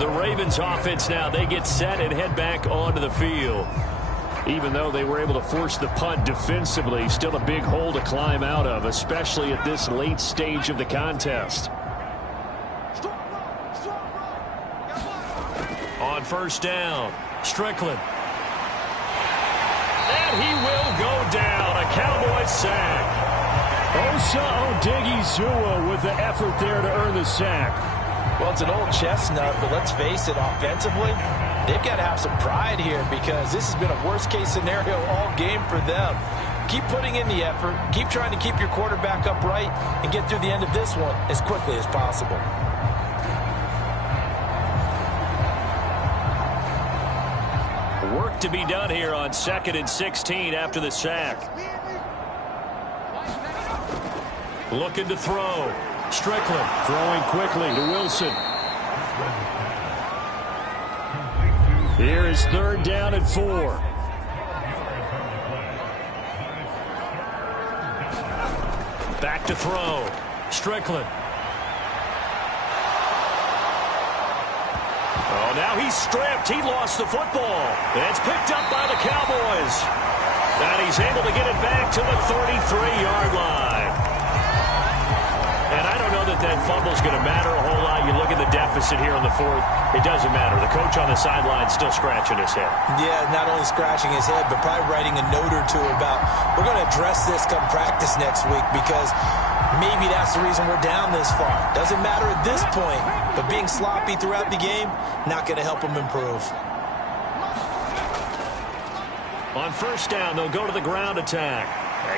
The Ravens offense now, they get set and head back onto the field. Even though they were able to force the punt defensively, still a big hole to climb out of, especially at this late stage of the contest. On first down, Strickland. And he will go down. A Cowboys sack. Osa Odighizuwa with the effort there to earn the sack. Well, it's an old chestnut, but let's face it, offensively, they've got to have some pride here because this has been a worst-case scenario all game for them. Keep putting in the effort. Keep trying to keep your quarterback upright and get through the end of this one as quickly as possible. Work to be done here on 2nd and 16 after the sack. Looking to throw. Strickland throwing quickly to Wilson. Here is 3rd down and 4. Back to throw. Strickland. Oh, now he's stripped. He lost the football. And it's picked up by the Cowboys. And he's able to get it back to the 33-yard line. And I don't know that fumble's going to matter a whole lot. You look at the deficit here in the fourth, it doesn't matter. The coach on the sideline still scratching his head. Yeah, not only scratching his head, but probably writing a note or two about, we're going to address this come practice next week, because maybe that's the reason we're down this far. Doesn't matter at this point, but being sloppy throughout the game, not going to help him improve. On first down, they'll go to the ground attack.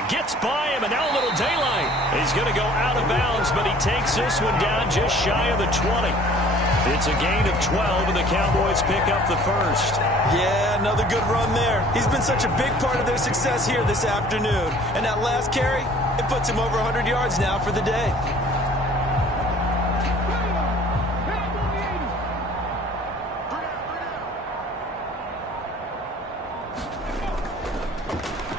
Gets by him, and now a little daylight. He's going to go out of bounds, but he takes this one down just shy of the 20. It's a gain of 12, and the Cowboys pick up the first. Yeah, another good run there. He's been such a big part of their success here this afternoon. And that last carry, it puts him over 100 yards now for the day.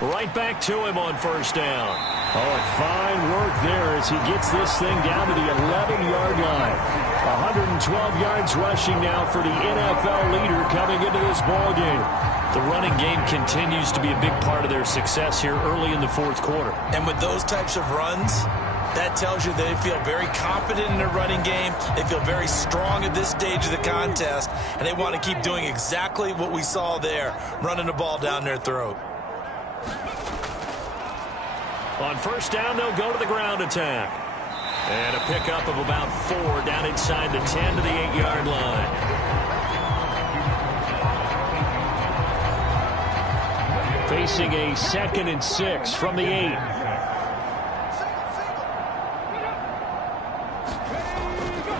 Right back to him on first down. Oh, fine work there as he gets this thing down to the 11-yard line. 112 yards rushing now for the NFL leader coming into this ballgame. The running game continues to be a big part of their success here early in the fourth quarter. And with those types of runs, that tells you they feel very confident in their running game. They feel very strong at this stage of the contest, and they want to keep doing exactly what we saw there, running the ball down their throat. On first down, they'll go to the ground attack. And a pickup of about 4 down inside the 10 to the 8-yard line. Facing a 2nd and 6 from the 8.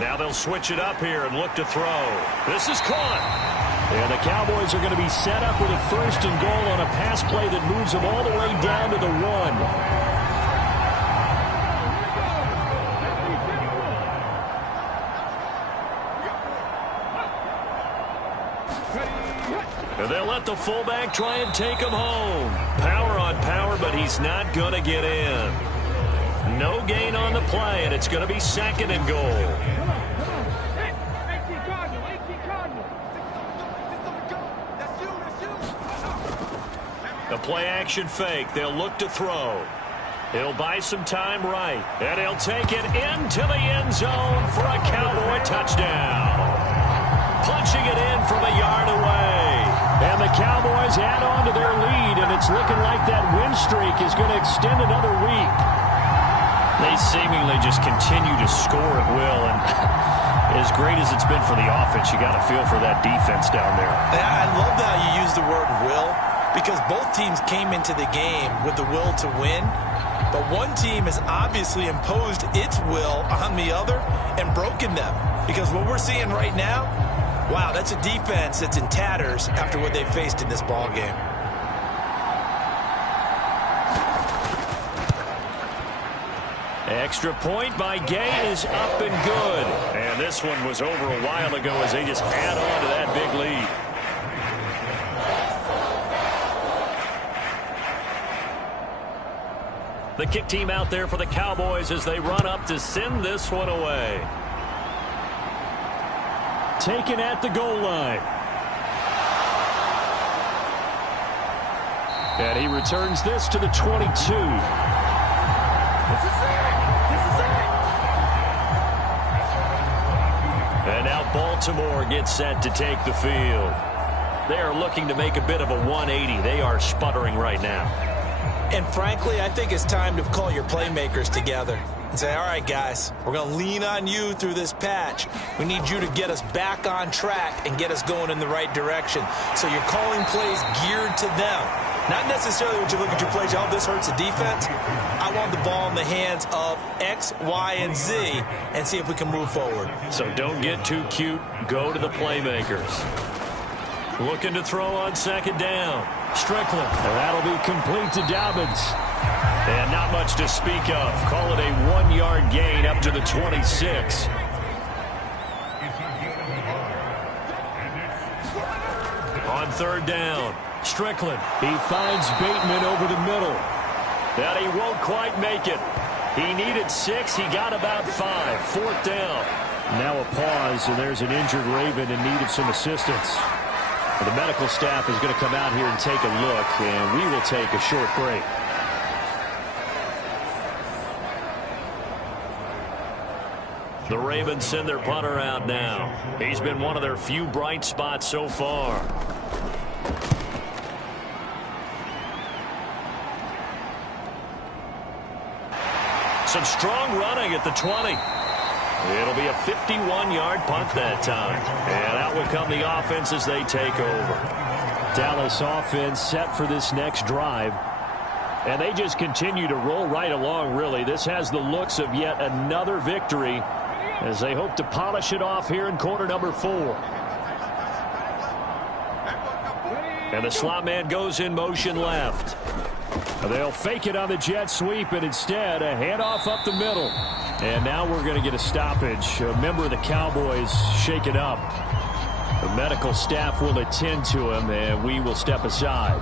Now they'll switch it up here and look to throw. This is caught. And the Cowboys are going to be set up with a 1st and goal on a pass play that moves them all the way down to the 1. They'll let the fullback try and take him home. Power on power, but he's not going to get in. No gain on the play, and it's going to be 2nd and goal. The play-action fake. They'll look to throw. He'll buy some time right, and he'll take it into the end zone for a Cowboy touchdown. Punching it in from a yard away. And the Cowboys add on to their lead, and it's looking like that win streak is going to extend another week. They seemingly just continue to score at will, and as great as it's been for the offense, you got to feel for that defense down there. I love how you use the word will, because both teams came into the game with the will to win, but one team has obviously imposed its will on the other and broken them. Because what we're seeing right now, wow, that's a defense that's in tatters after what they faced in this ball game. Extra point by Gay is up and good. And this one was over a while ago as they just add on to that big lead. The kick team out there for the Cowboys as they run up to send this one away. Taken at the goal line. And he returns this to the 22. And now Baltimore gets set to take the field. They are looking to make a bit of a 180. They are sputtering right now. And frankly, I think it's time to call your playmakers together and say, all right, guys, we're going to lean on you through this patch. We need you to get us back on track and get us going in the right direction. So you're calling plays geared to them. Not necessarily when you look at your plays, oh, this hurts the defense. I want the ball in the hands of X, Y, and Z and see if we can move forward. So don't get too cute. Go to the playmakers. Looking to throw on second down. Strickland. And that'll be complete to Dobbins. And not much to speak of. Call it a 1-yard gain up to the 26. On third down, Strickland. He finds Bateman over the middle. That he won't quite make it. He needed 6. He got about 5. Fourth down. Now a pause, and there's an injured Raven in need of some assistance. The medical staff is going to come out here and take a look, and we will take a short break. The Ravens send their punter out now. He's been one of their few bright spots so far. Some strong running at the 20. It'll be a 51-yard punt that time. And out would come the offense as they take over. Dallas offense set for this next drive. And they just continue to roll right along, really. This has the looks of yet another victory as they hope to polish it off here in quarter number 4. And the slot man goes in motion left. They'll fake it on the jet sweep, and instead a handoff up the middle. And now we're going to get a stoppage. A member of the Cowboys shaken up. The medical staff will attend to him, and we will step aside.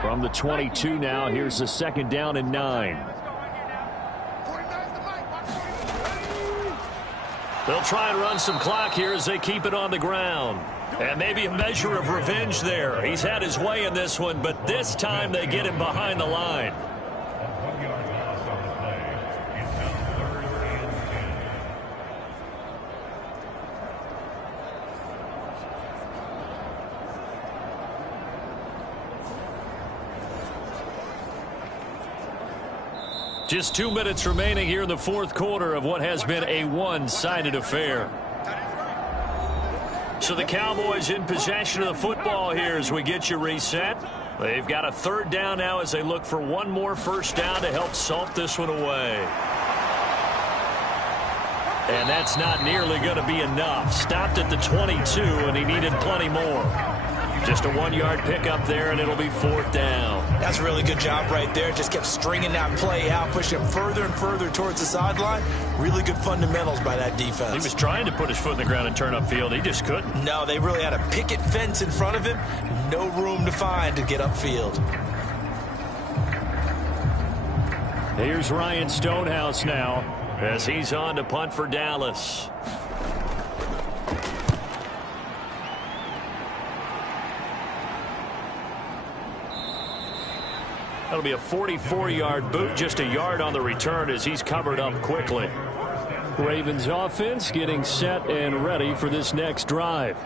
From the 22 now, here's the 2nd down and 9. They'll try and run some clock here as they keep it on the ground. And maybe a measure of revenge there. He's had his way in this one, but this time they get him behind the line. Just 2 minutes remaining here in the 4th quarter of what has been a one-sided affair. So the Cowboys in possession of the football here as we get you reset. They've got a 3rd down now as they look for one more 1st down to help salt this one away. And that's not nearly going to be enough. Stopped at the 22, and he needed plenty more. Just a 1-yard pickup there, and it'll be 4th down. That's a really good job right there. Just kept stringing that play out, pushing him further and further towards the sideline. Really good fundamentals by that defense. He was trying to put his foot in the ground and turn upfield. He just couldn't. No, they really had a picket fence in front of him. No room to find to get upfield. Here's Ryan Stonehouse now as he's on to punt for Dallas. That'll be a 44-yard boot, just a yard on the return as he's covered up quickly. Ravens offense getting set and ready for this next drive.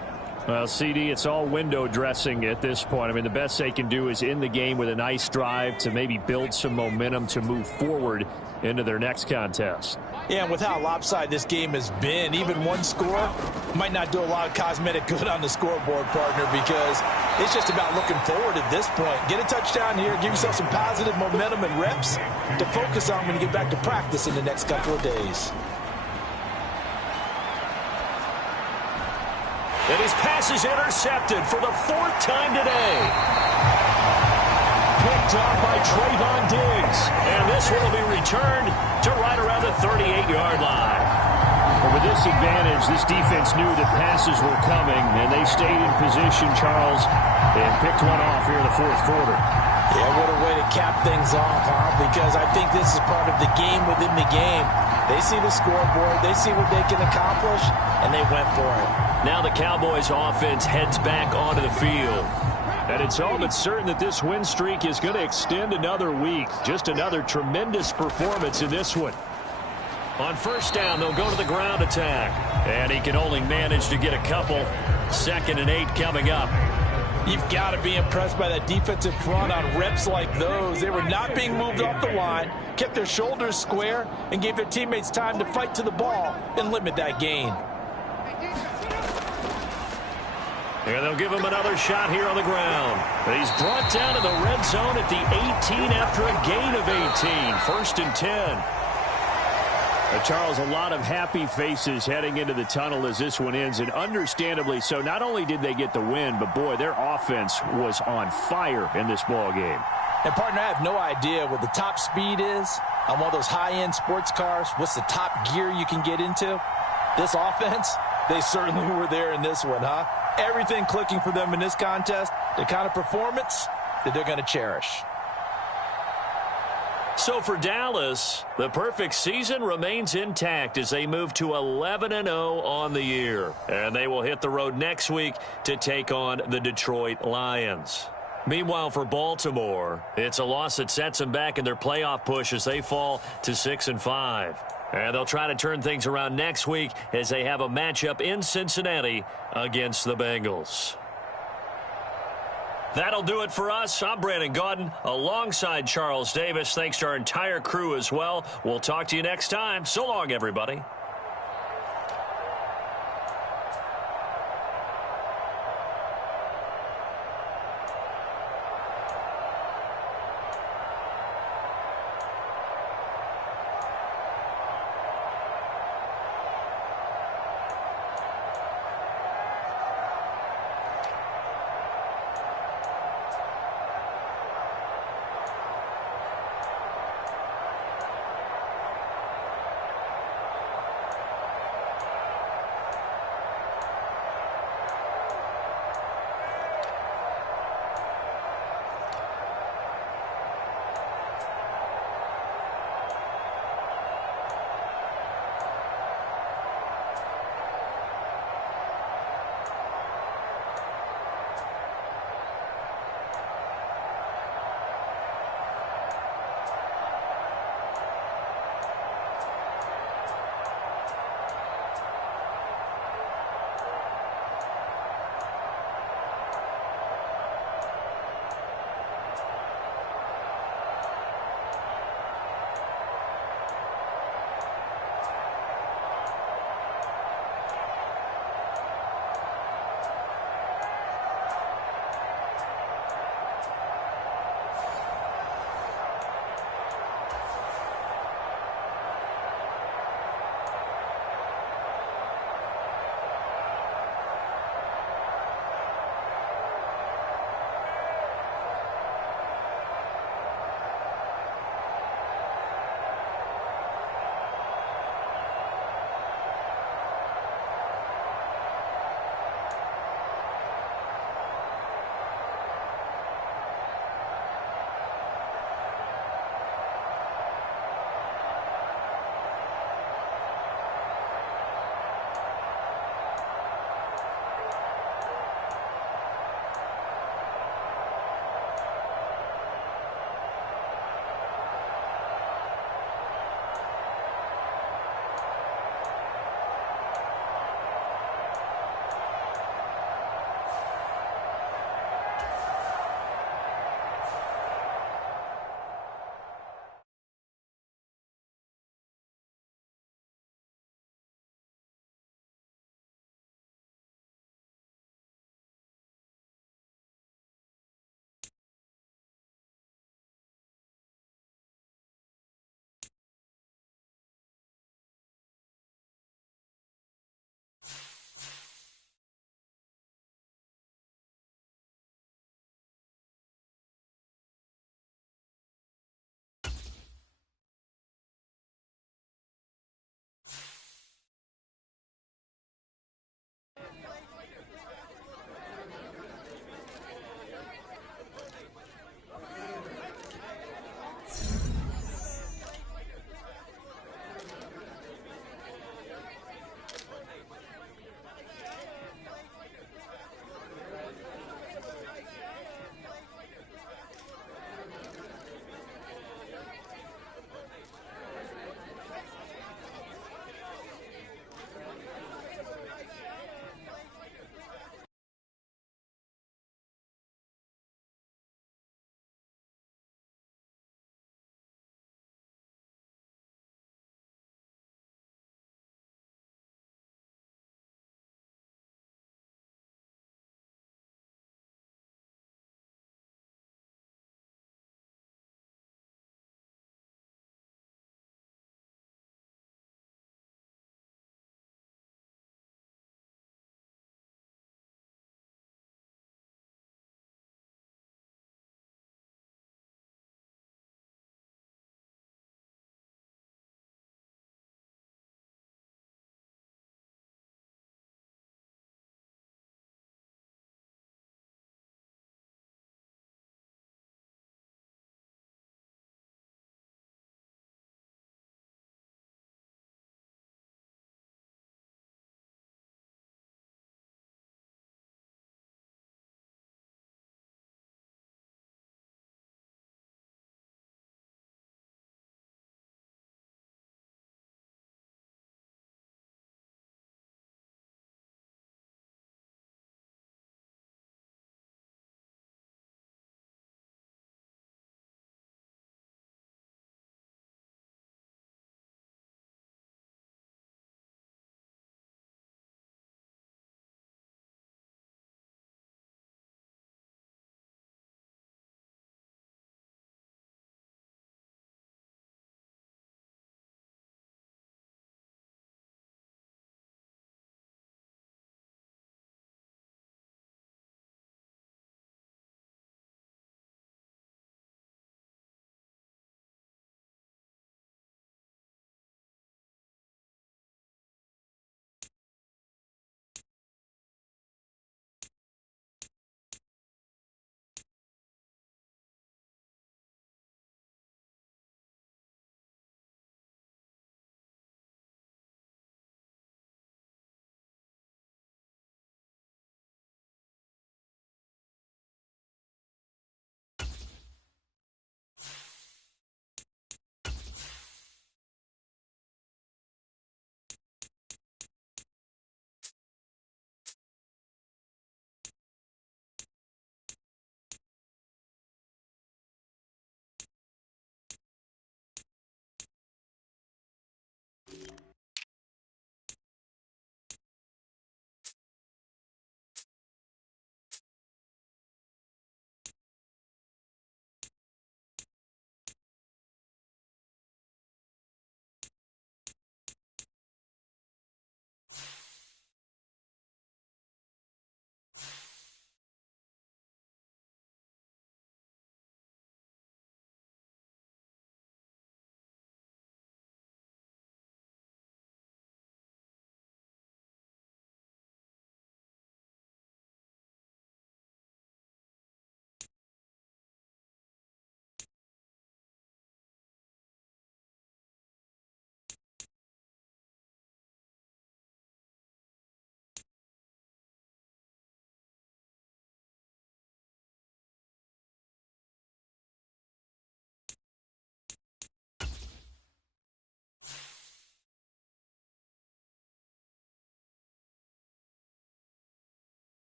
Well, CD, it's all window dressing at this point. I mean, the best they can do is end the game with a nice drive to maybe build some momentum to move forward into their next contest. Yeah, and with how lopsided this game has been, even one score might not do a lot of cosmetic good on the scoreboard, partner, because it's just about looking forward at this point. Get a touchdown here, give yourself some positive momentum and reps to focus on when you get back to practice in the next couple of days. And his pass is intercepted for the 4th time today. Picked up by Trayvon Diggs. And this one will be returned to right around the 38-yard line. Well, with this advantage, this defense knew that passes were coming, and they stayed in position, Charles, and picked one off here in the 4th quarter. Yeah, what a way to cap things off, huh? Because I think this is part of the game within the game. They see the scoreboard, they see what they can accomplish, and they went for it. Now the Cowboys offense heads back onto the field. And it's all but certain that this win streak is going to extend another week. Just another tremendous performance in this one. On 1st down, they'll go to the ground attack. And he can only manage to get a couple. 2nd and 8 coming up. You've got to be impressed by that defensive front on reps like those. They were not being moved off the line, kept their shoulders square, and gave their teammates time to fight to the ball and limit that gain. And they'll give him another shot here on the ground. He's brought down to the red zone at the 18 after a gain of 18. 1st and 10. Charles, a lot of happy faces heading into the tunnel as this one ends, and understandably so. Not only did they get the win, but boy, their offense was on fire in this ball game. And partner, I have no idea what the top speed is on one of those high-end sports cars. What's the top gear you can get into? This offense, they certainly were there in this one, huh? Everything clicking for them in this contest, the kind of performance that they're going to cherish. So for Dallas, the perfect season remains intact as they move to 11-0 on the year. And they will hit the road next week to take on the Detroit Lions. Meanwhile, for Baltimore, it's a loss that sets them back in their playoff push as they fall to 6-5. And they'll try to turn things around next week as they have a matchup in Cincinnati against the Bengals. That'll do it for us. I'm Brandon Gaudin alongside Charles Davis. Thanks to our entire crew as well. We'll talk to you next time. So long, everybody.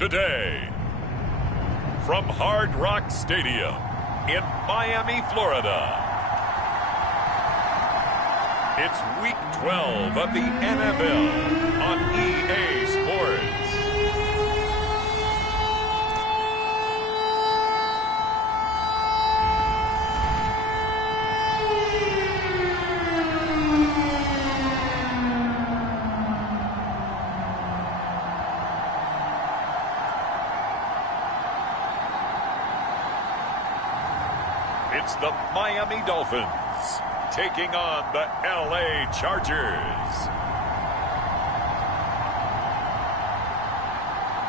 today. From Hard Rock Stadium in Miami, Florida, it's Week 12 of the NFL on EA Sports. It's the Miami Dolphins taking on the LA Chargers.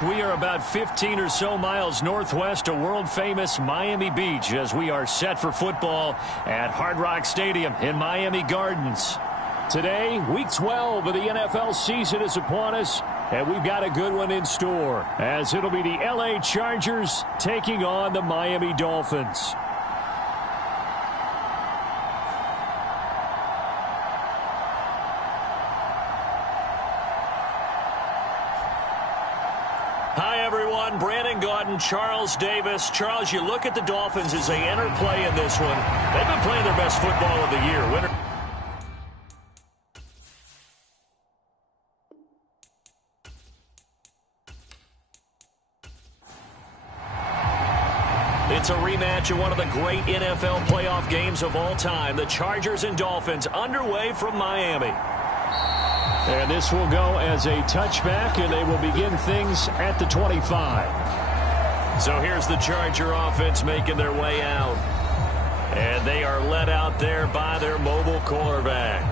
We are about 15 or so miles northwest of world-famous Miami Beach as we are set for football at Hard Rock Stadium in Miami Gardens. Today, Week 12 of the NFL season is upon us, and we've got a good one in store, as it'll be the LA Chargers taking on the Miami Dolphins. Charles Davis. Charles, you look at the Dolphins as they enter play in this one. They've been playing their best football of the year. It's a rematch of one of the great NFL playoff games of all time. The Chargers and Dolphins underway from Miami. And this will go as a touchback, and they will begin things at the 25. So here's the Charger offense making their way out. And they are led out there by their mobile quarterback.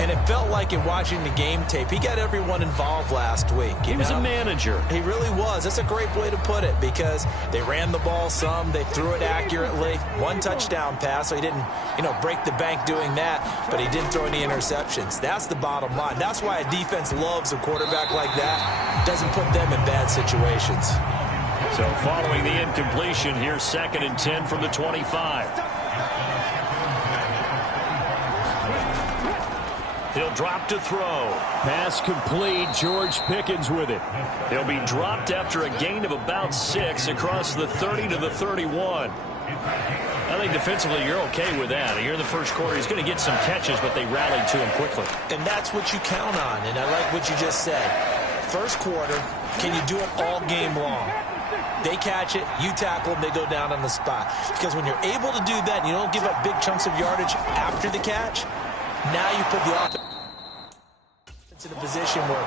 And it felt like in watching the game tape, he got everyone involved last week. He was a manager. He really was. That's a great way to put it because they ran the ball some. They threw it accurately. One touchdown pass, so he didn't, break the bank doing that, but he didn't throw any interceptions. That's the bottom line. That's why a defense loves a quarterback like that. Doesn't put them in bad situations. So following the incompletion, here's 2nd and 10 from the 25. He'll drop to throw. Pass complete. George Pickens with it. He'll be dropped after a gain of about 6 across the 30 to the 31. I think defensively you're okay with that. Here in the first quarter, he's going to get some catches, but they rallied to him quickly. And that's what you count on, and I like what you just said. First quarter, can you do it all game long? They catch it, you tackle them, they go down on the spot. Because when you're able to do that and you don't give up big chunks of yardage after the catch, now you put the offense in a position where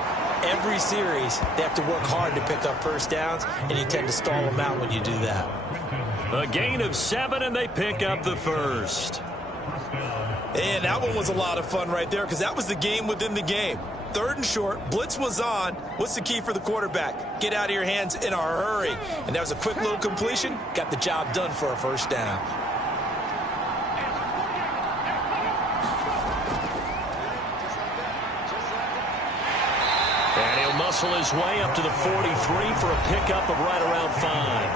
every series they have to work hard to pick up first downs, and you tend to stall them out when you do that. A gain of 7, and they pick up the first. And that one was a lot of fun right there because that was the game within the game. 3rd and short, blitz was on. What's the key for the quarterback? Get out of your hands in a hurry. And that was a quick little completion. Got the job done for a first down. And he'll muscle his way up to the 43 for a pickup of right around 5.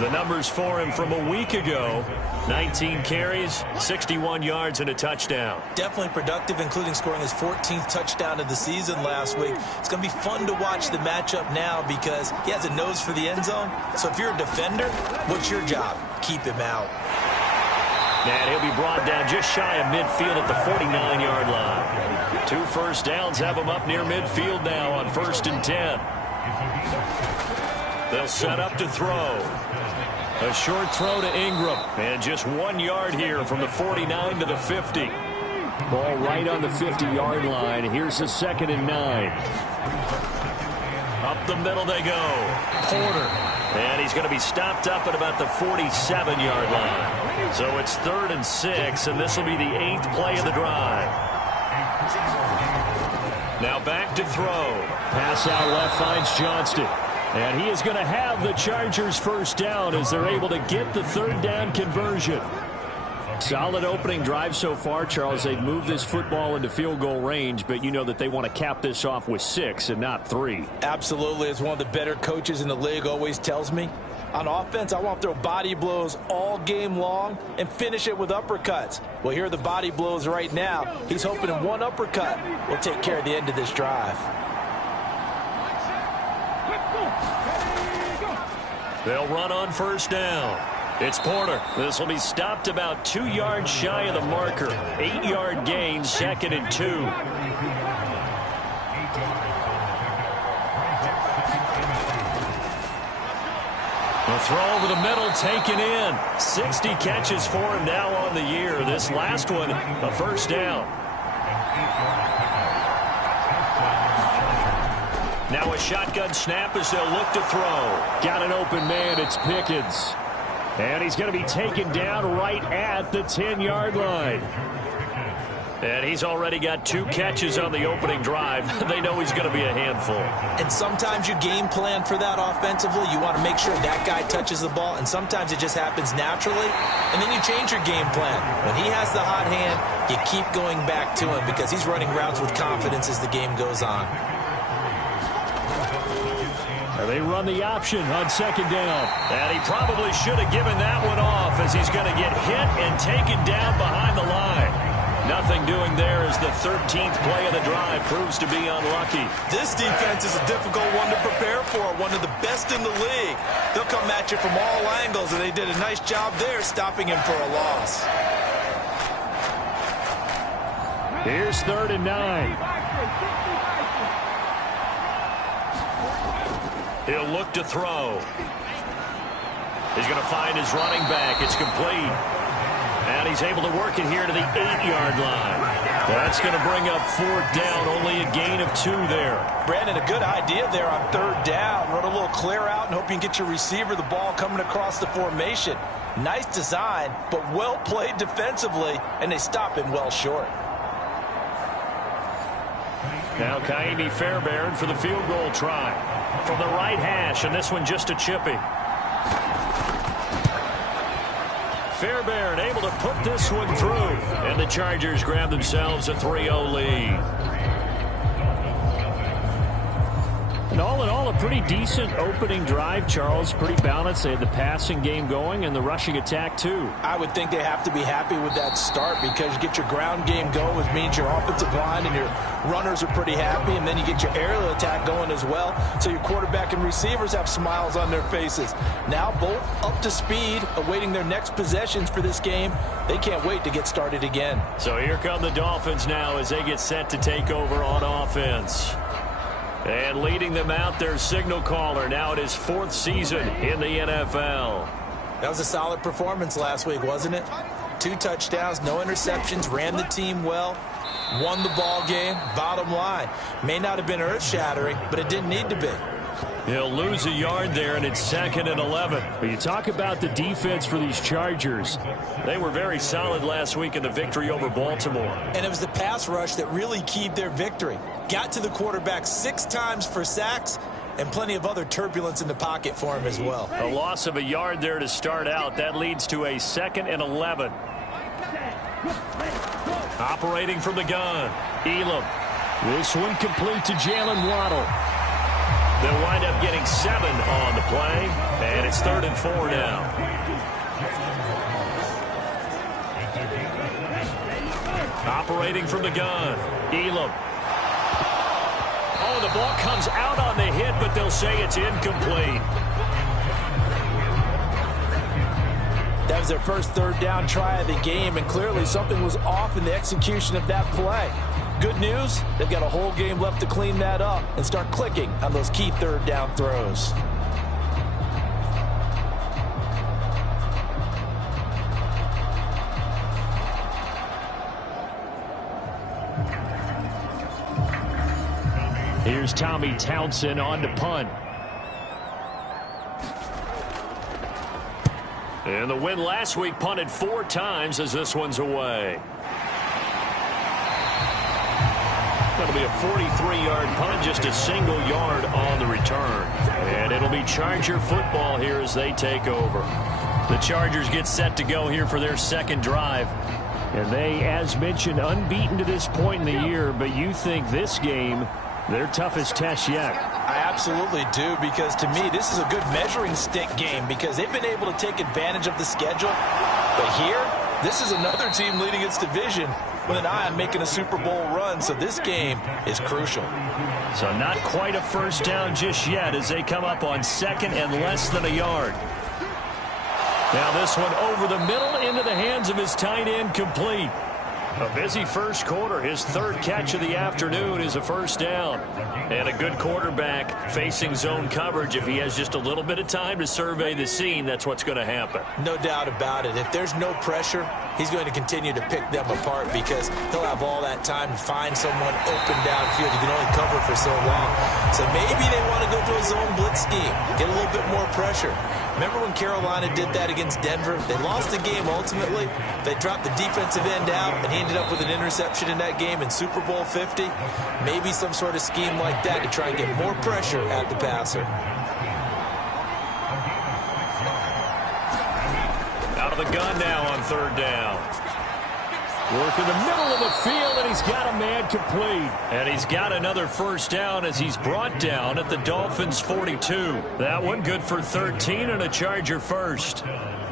The numbers for him from a week ago: 19 carries, 61 yards, and a touchdown. Definitely productive, including scoring his 14th touchdown of the season last week. It's going to be fun to watch the matchup now because he has a nose for the end zone. So if you're a defender, what's your job? Keep him out. And he'll be brought down just shy of midfield at the 49-yard line. 2 first downs have him up near midfield now on 1st and 10. They'll set up to throw. A short throw to Ingram, and just 1 yard here from the 49 to the 50. Ball right on the 50-yard line. Here's the 2nd and 9. Up the middle they go. Porter. And he's going to be stopped up at about the 47-yard line. So it's 3rd and 6, and this will be the 8th play of the drive. Now back to throw. Pass out left finds Johnston. And he is going to have the Chargers first down as they're able to get the 3rd down conversion. Solid opening drive so far, Charles. They've moved this football into field goal range, but you know that they want to cap this off with 6 and not 3. Absolutely. As one of the better coaches in the league always tells me, on offense, I want to throw body blows all game long and finish it with uppercuts. Well, here are the body blows right now. He's hoping in one uppercut will take care of the end of this drive. They'll run on first down. It's Porter. This will be stopped about 2 yards shy of the marker. 8-yard gain, 2nd and 2. The throw over the middle taken in. 60 catches for him now on the year. This last one, a first down. Now a shotgun snap as they'll look to throw. Got an open man. It's Pickens. And he's going to be taken down right at the 10-yard line. And he's already got 2 catches on the opening drive. They know he's going to be a handful. And sometimes you game plan for that offensively. You want to make sure that guy touches the ball, and sometimes it just happens naturally. And then you change your game plan. When he has the hot hand, you keep going back to him because he's running routes with confidence as the game goes on. They run the option on 2nd down. And he probably should have given that one off as he's going to get hit and taken down behind the line. Nothing doing there as the 13th play of the drive proves to be unlucky. This defense is a difficult one to prepare for, one of the best in the league. They'll come at you from all angles, and they did a nice job there stopping him for a loss. Here's 3rd and 9. He'll look to throw. He's going to find his running back. It's complete. And he's able to work it here to the 8-yard line. That's going to bring up 4th down. Only a gain of 2 there. Brandon, a good idea there on 3rd down. Run a little clear out and hope you can get your receiver the ball coming across the formation. Nice design, but well played defensively, and they stop him well short. Now Kaimi Fairbairn for the field goal try. From the right hash, and this one just a chippy. Fairbairn able to put this one through, and the Chargers grab themselves a 3-0 lead. And all in all, a pretty decent opening drive, Charles. Pretty balanced. They had the passing game going and the rushing attack, too. I would think they have to be happy with that start because you get your ground game going, which means your offensive line and your runners are pretty happy, and then you get your aerial attack going as well, so your quarterback and receivers have smiles on their faces. Now both up to speed, awaiting their next possessions for this game. They can't wait to get started again. So here come the Dolphins now as they get set to take over on offense. And leading them out, their signal caller, now in his 4th season in the NFL. That was a solid performance last week, wasn't it? 2 touchdowns, no interceptions, ran the team well, won the ball game. Bottom line, may not have been earth-shattering, but it didn't need to be. He'll lose a yard there, and it's 2nd and 11. But you talk about the defense for these Chargers. They were very solid last week in the victory over Baltimore. And it was the pass rush that really keyed their victory. Got to the quarterback 6 times for sacks, and plenty of other turbulence in the pocket for him as well. A loss of a yard there to start out. That leads to a 2nd and 11. Operating from the gun, Elam. This one complete to Jalen Waddle. They'll wind up getting 7 on the play, and it's 3rd and 4 now. Operating from the gun, Elam. Oh, the ball comes out on the hit, but they'll say it's incomplete. That was their first 3rd down try of the game, and clearly something was off in the execution of that play. Good news, they've got a whole game left to clean that up and start clicking on those key 3rd down throws. Here's Tommy Townsend on to punt. And the win last week punted 4 times as this one's away. That'll be a 43-yard punt, just a single yard on the return. And it'll be Charger football here as they take over. The Chargers get set to go here for their 2nd drive. And they, as mentioned, unbeaten to this point in the year, but you think this game, their toughest test yet. I absolutely do, because to me, this is a good measuring stick game because they've been able to take advantage of the schedule. But here, this is another team leading its division with an eye on making a Super Bowl run, so this game is crucial. So not quite a first down just yet as they come up on second and less than a yard. Now this one over the middle into the hands of his tight end, complete. A busy first quarter. His third catch of the afternoon is a first down. And a good quarterback facing zone coverage. If he has just a little bit of time to survey the scene, that's what's going to happen. No doubt about it. If there's no pressure, he's going to continue to pick them apart because he'll have all that time to find someone open downfield. He can only cover for so long. So maybe they want to go to a zone blitz scheme, get a little bit more pressure. Remember when Carolina did that against Denver? They lost the game ultimately. They dropped the defensive end out, and he ended up with an interception in that game in Super Bowl 50. Maybe some sort of scheme like that to try and get more pressure at the passer. Out of the gun now on third down. Work in the middle of the field, and he's got a man complete. And he's got another first down as he's brought down at the Dolphins' 42. That one good for 13 and a Charger first.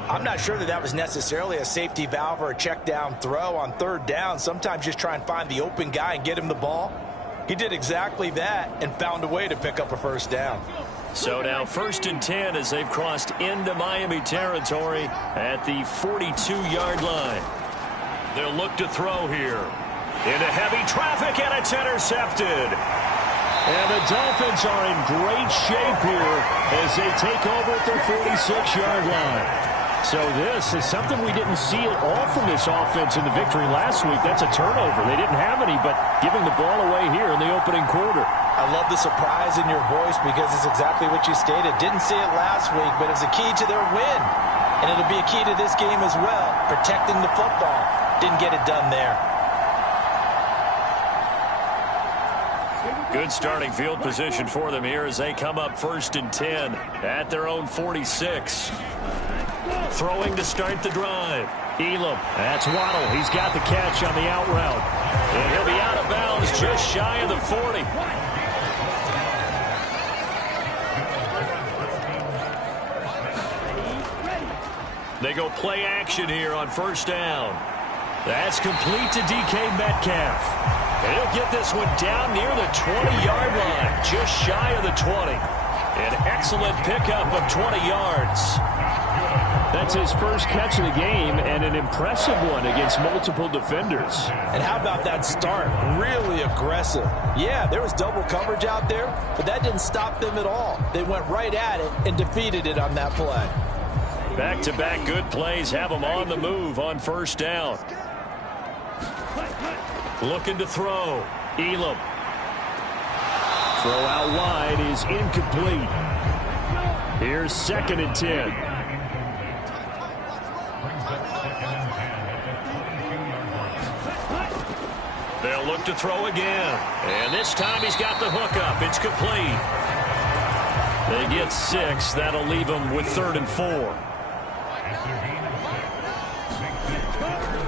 I'm not sure that was necessarily a safety valve or a check down throw on third down. Sometimes just try and find the open guy and get him the ball. He did exactly that and found a way to pick up a first down. So now 1st and 10 as they've crossed into Miami territory at the 42-yard line. They'll look to throw here. Into heavy traffic, and it's intercepted. And the Dolphins are in great shape here as they take over at their 46-yard line. So this is something we didn't see at all from this offense in the victory last week. That's a turnover. They didn't have any, but giving the ball away here in the opening quarter. I love the surprise in your voice because it's exactly what you stated. Didn't see it last week, but it's a key to their win. And it'll be a key to this game as well, protecting the football. Didn't get it done there. Good starting field position for them here as they come up 1st and 10 at their own 46. Throwing to start the drive. Elam. That's Waddle. He's got the catch on the out route. And he'll be out of bounds just shy of the 40. They go play action here on first down. That's complete to DK Metcalf. And he'll get this one down near the 20-yard line, just shy of the 20. An excellent pickup of 20 yards. That's his first catch of the game and an impressive one against multiple defenders. And how about that start? Really aggressive. Yeah, there was double coverage out there, but that didn't stop them at all. They went right at it and defeated it on that play. Back-to-back good plays have them on the move on first down. Looking to throw. Elam. Throw out wide is incomplete. Here's 2nd and 10. They'll look to throw again. And this time he's got the hook up. It's complete. They get 6. That'll leave them with 3rd and 4.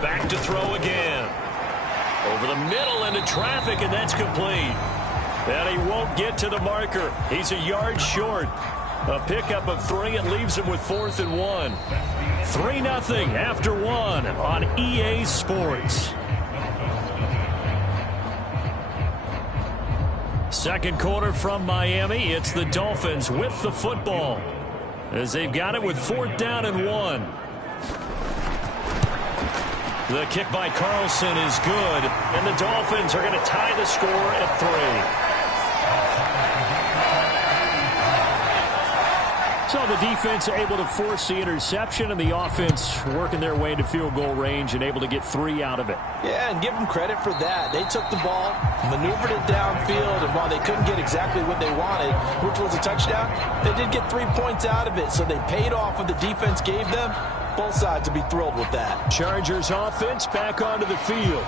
Back to throw again. Over the middle into traffic, and that's complete. And he won't get to the marker. He's a yard short. A pickup of 3 and leaves him with 4th and 1. 3-0 after 1 on EA Sports. Second quarter from Miami. It's the Dolphins with the football as they've got it with 4th down and 1. The kick by Carlson is good, and the Dolphins are going to tie the score at 3. So the defense able to force the interception, and the offense working their way into field goal range and able to get 3 out of it. Yeah, and give them credit for that. They took the ball, maneuvered it downfield, and while they couldn't get exactly what they wanted, which was a touchdown, they did get 3 points out of it, so they paid off what the defense gave them. Both sides will be thrilled with that. Chargers offense back onto the field.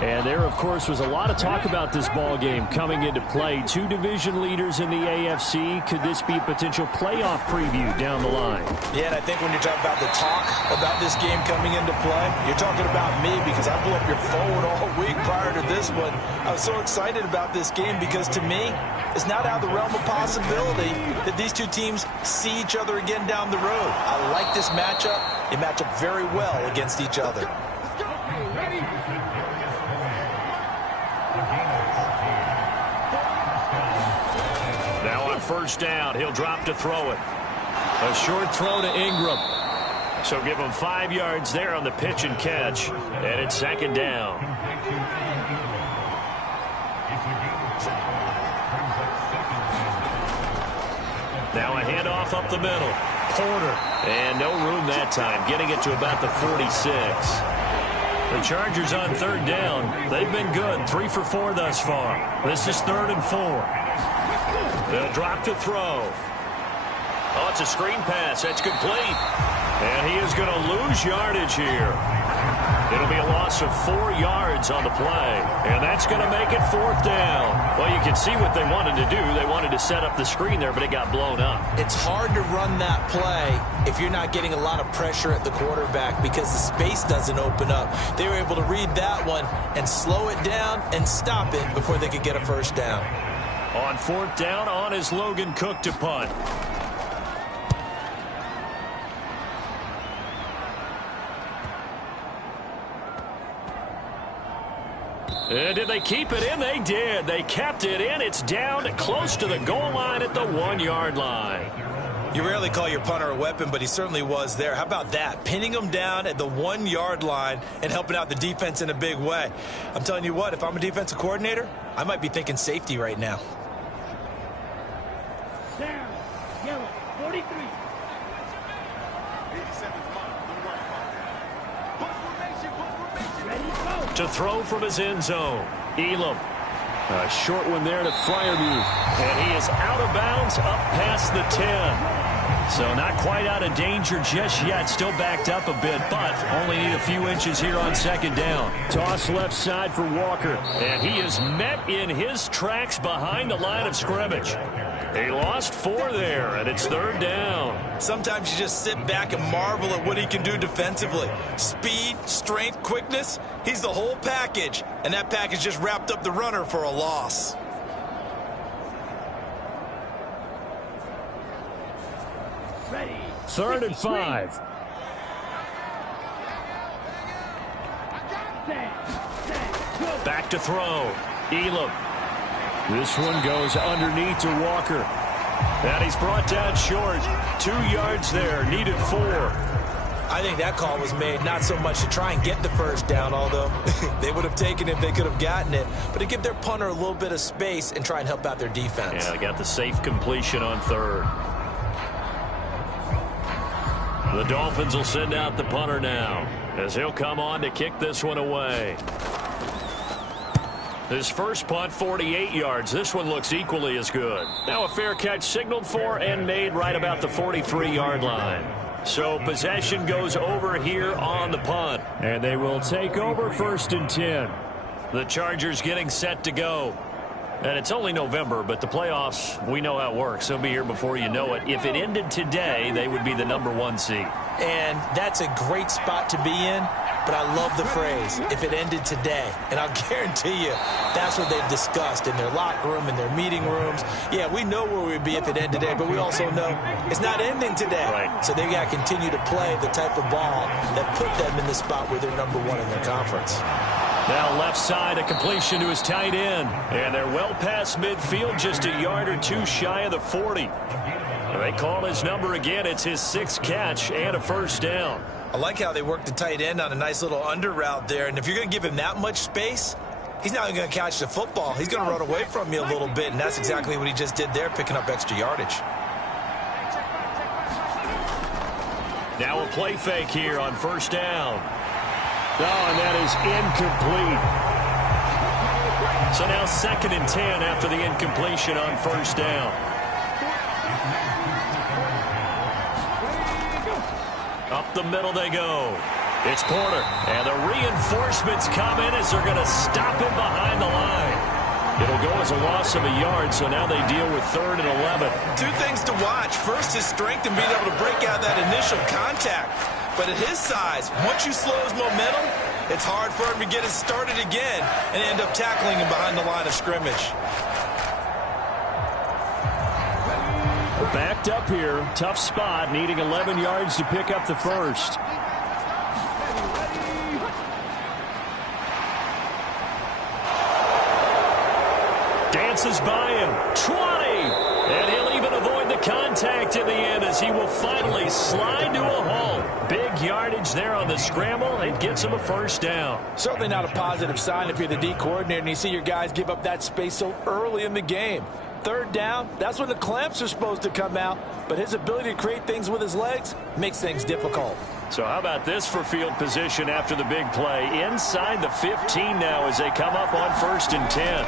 And there, of course, was a lot of talk about this ball game coming into play. 2 division leaders in the AFC. Could this be a potential playoff preview down the line? Yeah, and I think when you're talking about the talk about this game coming into play, you're talking about me because I blew up your phone all week prior to this one. I was so excited about this game because, to me, it's not out of the realm of possibility that these 2 teams see each other again down the road. I like this matchup. They match up very well against each other. Now on first down, he'll drop to throw it. A short throw to Ingram. So give him 5 yards there on the pitch and catch. And it's second down. Now a handoff up the middle. Porter. And no room that time, getting it to about the 46. The Chargers on third down. They've been good, 3 for 4 thus far. This is 3rd and 4. They'll drop to throw. Oh, it's a screen pass. That's complete. And he is going to lose yardage here. It'll be a loss of 4 yards on the play. And that's going to make it 4th down. Well, you can see what they wanted to do. They wanted to set up the screen there, but it got blown up. It's hard to run that play if you're not getting a lot of pressure at the quarterback because the space doesn't open up. They were able to read that one and slow it down and stop it before they could get a first down. On 4th down, on is Logan Cook to punt. And did they keep it in? They did. They kept it in. It's down close to the goal line at the 1-yard line. You rarely call your punter a weapon, but he certainly was there. How about that? Pinning him down at the 1-yard line and helping out the defense in a big way. I'm telling you what, if I'm a defensive coordinator, I might be thinking safety right now. Down. Yellow. 43. Ready, go. To throw from his end zone. Elam. A short one there to Freiermuth. And he is out of bounds up past the 10. So not quite out of danger just yet. Still backed up a bit, but only need a few inches here on second down. Toss left side for Walker. And he is met in his tracks behind the line of scrimmage. He lost 4 there, and it's 3rd down. Sometimes you just sit back and marvel at what he can do defensively. Speed, strength, quickness, he's the whole package. And that package just wrapped up the runner for a loss. Ready. 3rd and 5. Stand. Go. Back to throw. Elam. This one goes underneath to Walker. And he's brought down short. 2 yards there. Needed 4. I think that call was made not so much to try and get the first down, although they would have taken it if they could have gotten it, but to give their punter a little bit of space and try and help out their defense. Yeah, they got the safe completion on 3rd. The Dolphins will send out the punter now as he'll come on to kick this one away. His first punt, 48 yards. This one looks equally as good. Now a fair catch signaled for and made right about the 43-yard line. So possession goes over here on the punt. And they will take over 1st and 10. The Chargers getting set to go. And it's only November, but the playoffs, we know how it works. They'll be here before you know it. If it ended today, they would be the #1 seed. And that's a great spot to be in, but I love the phrase, if it ended today. And I'll guarantee you, that's what they've discussed in their locker room, in their meeting rooms. Yeah, we know where we'd be if it ended today, but we also know it's not ending today. Right. So they've got to continue to play the type of ball that put them in the spot where they're #1 in their conference. Now left side, a completion to his tight end. And they're well past midfield, just a yard or 2 shy of the 40. They call his number again. It's his 6th catch and a first down. I like how they work the tight end on a nice little under route there. And if you're going to give him that much space, he's not even going to catch the football. He's going to run away from you a little bit, and that's exactly what he just did there, picking up extra yardage. Now a play fake here on first down. Oh, and that is incomplete. So now 2nd and 10 after the incompletion on first down. Up the middle they go. It's Porter. And the reinforcements come in as they're going to stop him behind the line. It'll go as a loss of a yard, so now they deal with 3rd and 11. 2 things to watch. First, his strength and being able to break out that initial contact. But at his size, once you slow his momentum, it's hard for him to get it started again and end up tackling him behind the line of scrimmage. Backed up here. Tough spot, needing 11 yards to pick up the first. dances by him. 20. And he'll even avoid the contact in the end as he will finally slide to a halt. Big yardage there on the scramble. It gets him a first down. Certainly not a positive sign if you're the D coordinator and you see your guys give up that space so early in the game. Third down, that's when the clamps are supposed to come out. But his ability to create things with his legs makes things difficult. So how about this for field position after the big play? Inside the 15 now as they come up on 1st and 10.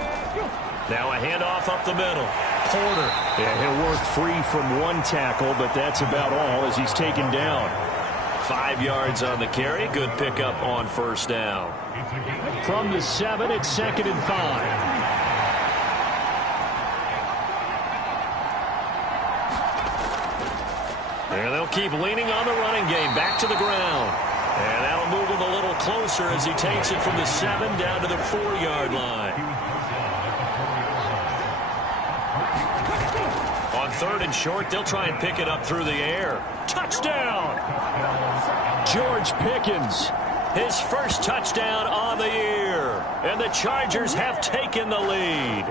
Now a handoff up the middle. Porter. Yeah, he'll work free from one tackle, but that's about all as he's taken down. 5 yards on the carry. Good pickup on 1st down. From the 7, it's 2nd and 5. And they'll keep leaning on the running game. Back to the ground. And that'll move him a little closer as he takes it from the 7 down to the 4-yard line. On 3rd and short, they'll try and pick it up through the air. Touchdown! George Pickens, his first touchdown on the year. And the Chargers have taken the lead.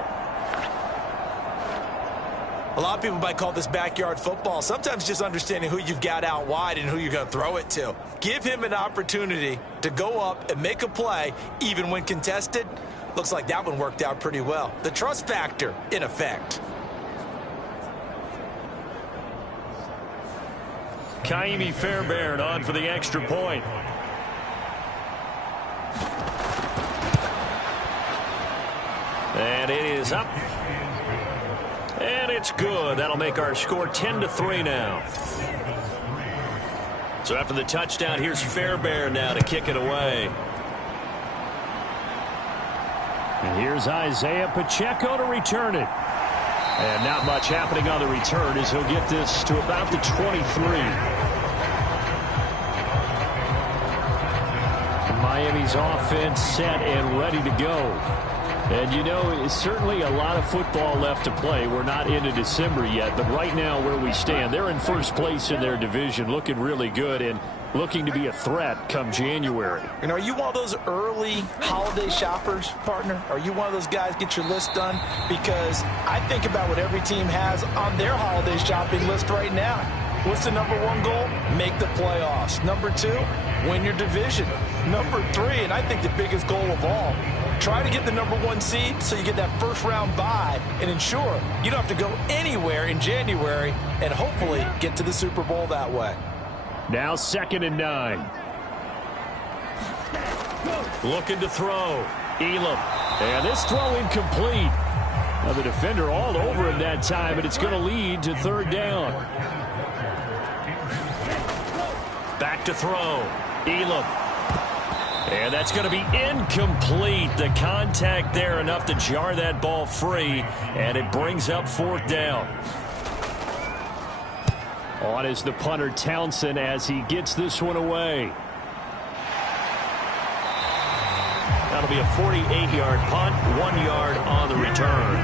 A lot of people might call this backyard football. Sometimes just understanding who you've got out wide and who you're going to throw it to. Give him an opportunity to go up and make a play, even when contested. Looks like that one worked out pretty well. The trust factor, in effect. Kaimi Fairbairn on for the extra point. And it is up. And it's good. That'll make our score 10-3 now. So after the touchdown, here's Fairbairn now to kick it away. And here's Isaiah Pacheco to return it. And not much happening on the return as he'll get this to about the 23. Miami's offense set and ready to go. And, you know, it's certainly a lot of football left to play. We're not into December yet, but right now where we stand, they're in first place in their division, looking really good and looking to be a threat come January. And are you one of those early holiday shoppers, partner? Are you one of those guys get your list done? Because I think about what every team has on their holiday shopping list right now. What's the number 1 goal? Make the playoffs. Number 2, win your division. Number 3, and I think the biggest goal of all, try to get the number 1 seed so you get that first-round bye and ensure you don't have to go anywhere in January and hopefully get to the Super Bowl that way. Now 2nd and 9. Looking to throw. Elam. And this throw incomplete. Now the defender all over him that time, but it's going to lead to 3rd down. Back to throw. Elam. And that's going to be incomplete. The contact there enough to jar that ball free, and it brings up 4th down. On is the punter Townsend as he gets this one away. That'll be a 48-yard punt, 1 yard on the return.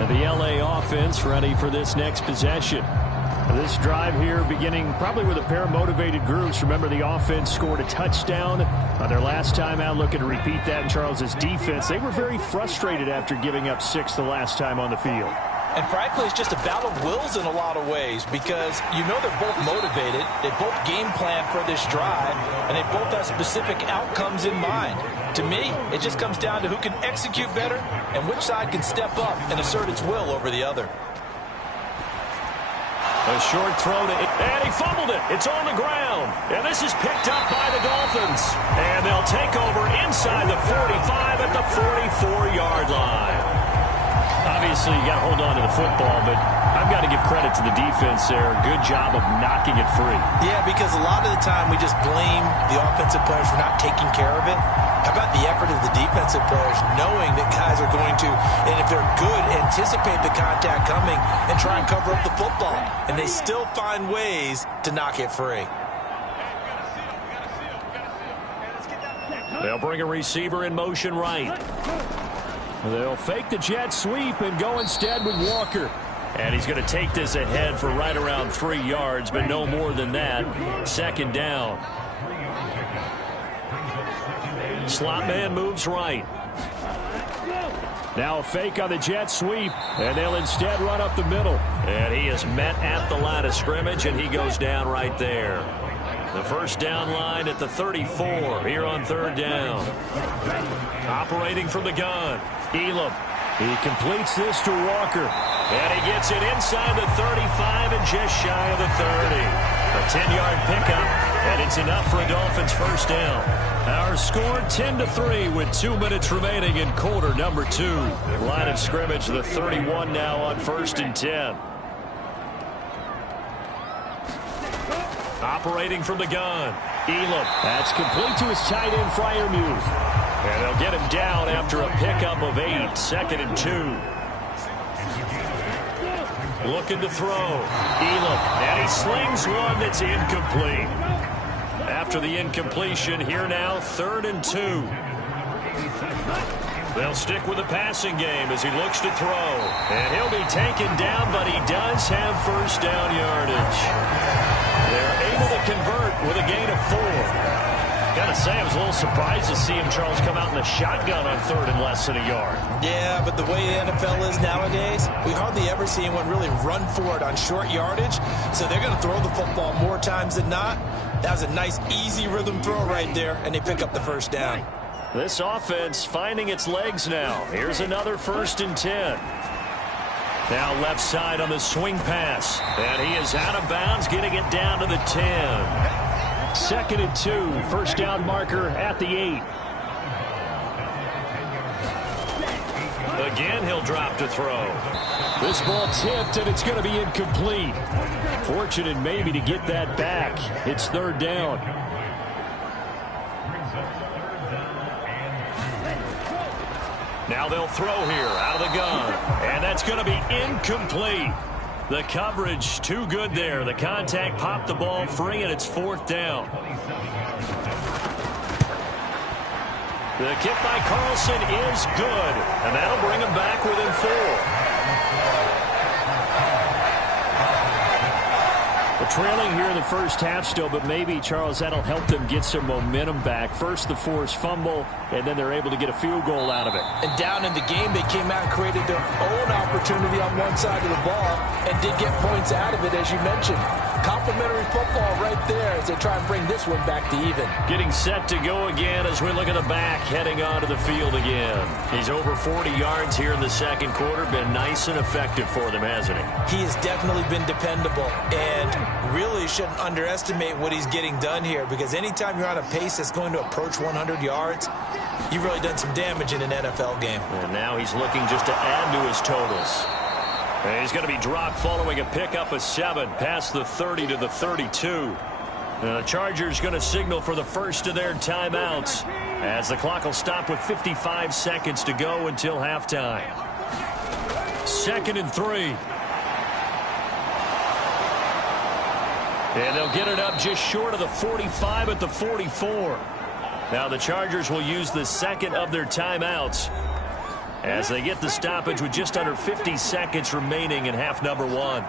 And the LA offense ready for this next possession. This drive here beginning probably with a pair of motivated groups. Remember, the offense scored a touchdown on their last time out. Looking to repeat that in Charles's defense. They were very frustrated after giving up 6 the last time on the field. And frankly, it's just a battle of wills in a lot of ways because you know they're both motivated. They both game plan for this drive, and they both have specific outcomes in mind. To me, it just comes down to who can execute better and which side can step up and assert its will over the other. A short throw to, and he fumbled it. It's on the ground. And this is picked up by the Dolphins. And they'll take over inside the 45 at the 44-yard line. Obviously, you got to hold on to the football, but I've got to give credit to the defense there. Good job of knocking it free. Yeah, because a lot of the time we just blame the offensive players for not taking care of it. How about the effort of the defensive players knowing that guys are going to, and if they're good, anticipate the contact coming and try and cover up the football. And they still find ways to knock it free. They'll bring a receiver in motion right. They'll fake the jet sweep and go instead with Walker. And he's going to take this ahead for right around 3 yards, but no more than that. 2nd down. Slot man moves right. Now a fake on the jet sweep, and they'll instead run up the middle. And he is met at the line of scrimmage, and he goes down right there. The first down line at the 34 here on third down. Operating from the gun, Elam. He completes this to Walker. And he gets it inside the 35 and just shy of the 30. A 10-yard pickup, and it's enough for a Dolphins first down. Our score 10-3 with 2 minutes remaining in quarter number 2. Line of scrimmage, the 31 now on 1st and 10. Operating from the gun, Elam. That's complete to his tight end, Freiermuth. And they'll get him down after a pickup of 8, 2nd and 2. Looking to throw, Elam. And he slings one that's incomplete. After the incompletion, here now, 3rd and 2. They'll stick with the passing game as he looks to throw. And he'll be taken down, but he does have first down yardage. They're able to convert with a gain of 4. Gotta say, I was a little surprised to see him, Charles, come out in the shotgun on 3rd and less than a yard. Yeah, but the way the NFL is nowadays, we hardly ever see anyone really run for it on short yardage. So they're going to throw the football more times than not. That was a nice, easy rhythm throw right there, and they pick up the first down. This offense finding its legs now. Here's another 1st and 10. Now left side on the swing pass. And he is out of bounds, getting it down to the 10. 2nd and 2. First down marker at the 8. Again, he'll drop to throw. This ball tipped, and it's going to be incomplete. Fortunate maybe to get that back. It's 3rd down. Now they'll throw here out of the gun. And that's going to be incomplete. The coverage too good there. The contact popped the ball free, and it's 4th down. The kick by Carlson is good, and that'll bring him back within 4. Well, trailing here in the first half still, but maybe, Charles, that'll help them get some momentum back. First, the forced fumble, and then they're able to get a field goal out of it. And down in the game, they came out and created their own opportunity on one side of the ball and did get points out of it, as you mentioned. Complimentary football right there as they try and bring this one back to even. Getting set to go again as we look at the back, heading onto the field again. He's over 40 yards here in the second quarter. Been nice and effective for them, hasn't he? He has definitely been dependable and really shouldn't underestimate what he's getting done here, because anytime you're on a pace that's going to approach 100 yards, you've really done some damage in an NFL game. And now he's looking just to add to his totals. And he's going to be dropped following a pickup of 7 past the 30 to the 32. The Chargers going to signal for the first of their timeouts as the clock will stop with 55 seconds to go until halftime. 2nd and 3. And they'll get it up just short of the 45 at the 44. Now the Chargers will use the second of their timeouts as they get the stoppage with just under 50 seconds remaining in half number 1.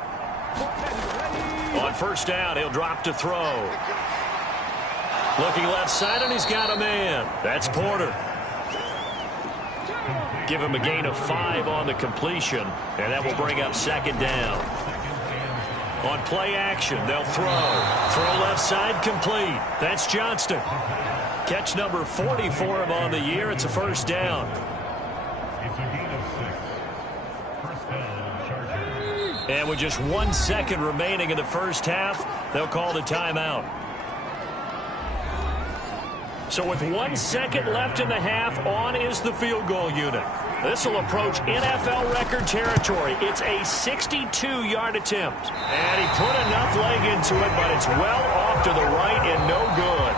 On first down, he'll drop to throw. Looking left side, and he's got a man. That's Porter. Give him a gain of 5 on the completion, and that will bring up 2nd down. On play action, they'll throw. Throw left side, complete. That's Johnston. Catch number 40 for him on the year. It's a first down. And with just 1 second remaining in the first half, they'll call the timeout. So with 1 second left in the half, on is the field goal unit. This will approach NFL record territory. It's a 62-yard attempt. And he put enough leg into it, but it's well off to the right and no good.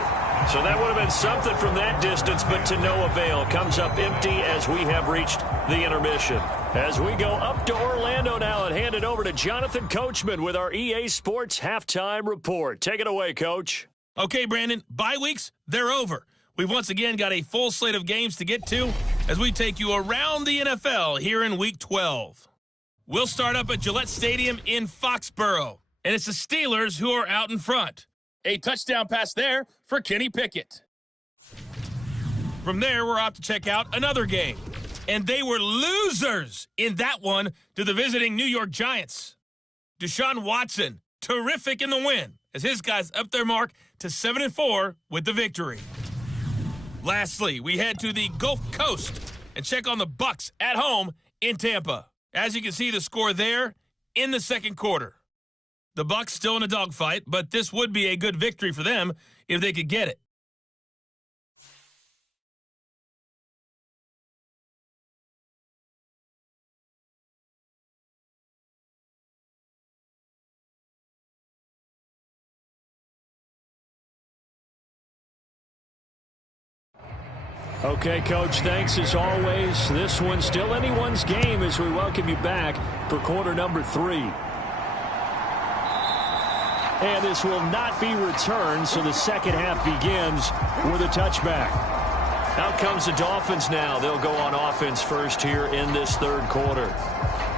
So that would have been something from that distance, but to no avail. Comes up empty as we have reached the intermission. As we go up to Orlando now and hand it over to Jonathan Coachman with our EA Sports Halftime Report. Take it away, Coach. Okay, Brandon, bye weeks, they're over. We've once again got a full slate of games to get to as we take you around the NFL here in Week 12. We'll start up at Gillette Stadium in Foxborough, and it's the Steelers who are out in front. A touchdown pass there for Kenny Pickett. From there, we're off to check out another game. and they were losers in that one to the visiting New York Giants. Deshaun Watson, terrific in the win, as his guys upped their mark to 7-4 with the victory. Lastly, we head to the Gulf Coast and check on the Bucs at home in Tampa. As you can see, the score there in the second quarter. The Bucs still in a dogfight, but this would be a good victory for them if they could get it. Okay, Coach, thanks as always. This one's still anyone's game as we welcome you back for quarter number 3. And this will not be returned, so the second half begins with a touchback. Out comes the Dolphins now. They'll go on offense first here in this third quarter.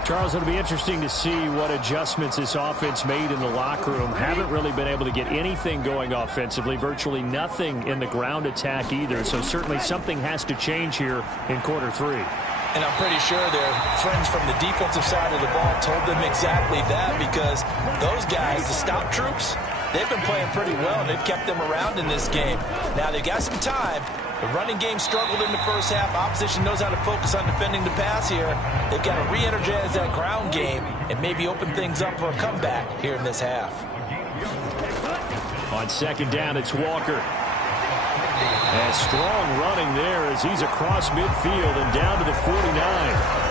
Charles, it'll be interesting to see what adjustments this offense made in the locker room. Haven't really been able to get anything going offensively, virtually nothing in the ground attack either. So certainly something has to change here in quarter 3. And I'm pretty sure their friends from the defensive side of the ball told them exactly that, because those guys, the stop troops, they've been playing pretty well. They've kept them around in this game. Now they've got some time. The running game struggled in the first half. Opposition knows how to focus on defending the pass here. They've got to re-energize that ground game and maybe open things up for a comeback here in this half. On second down, it's Walker. And strong running there as he's across midfield and down to the 49.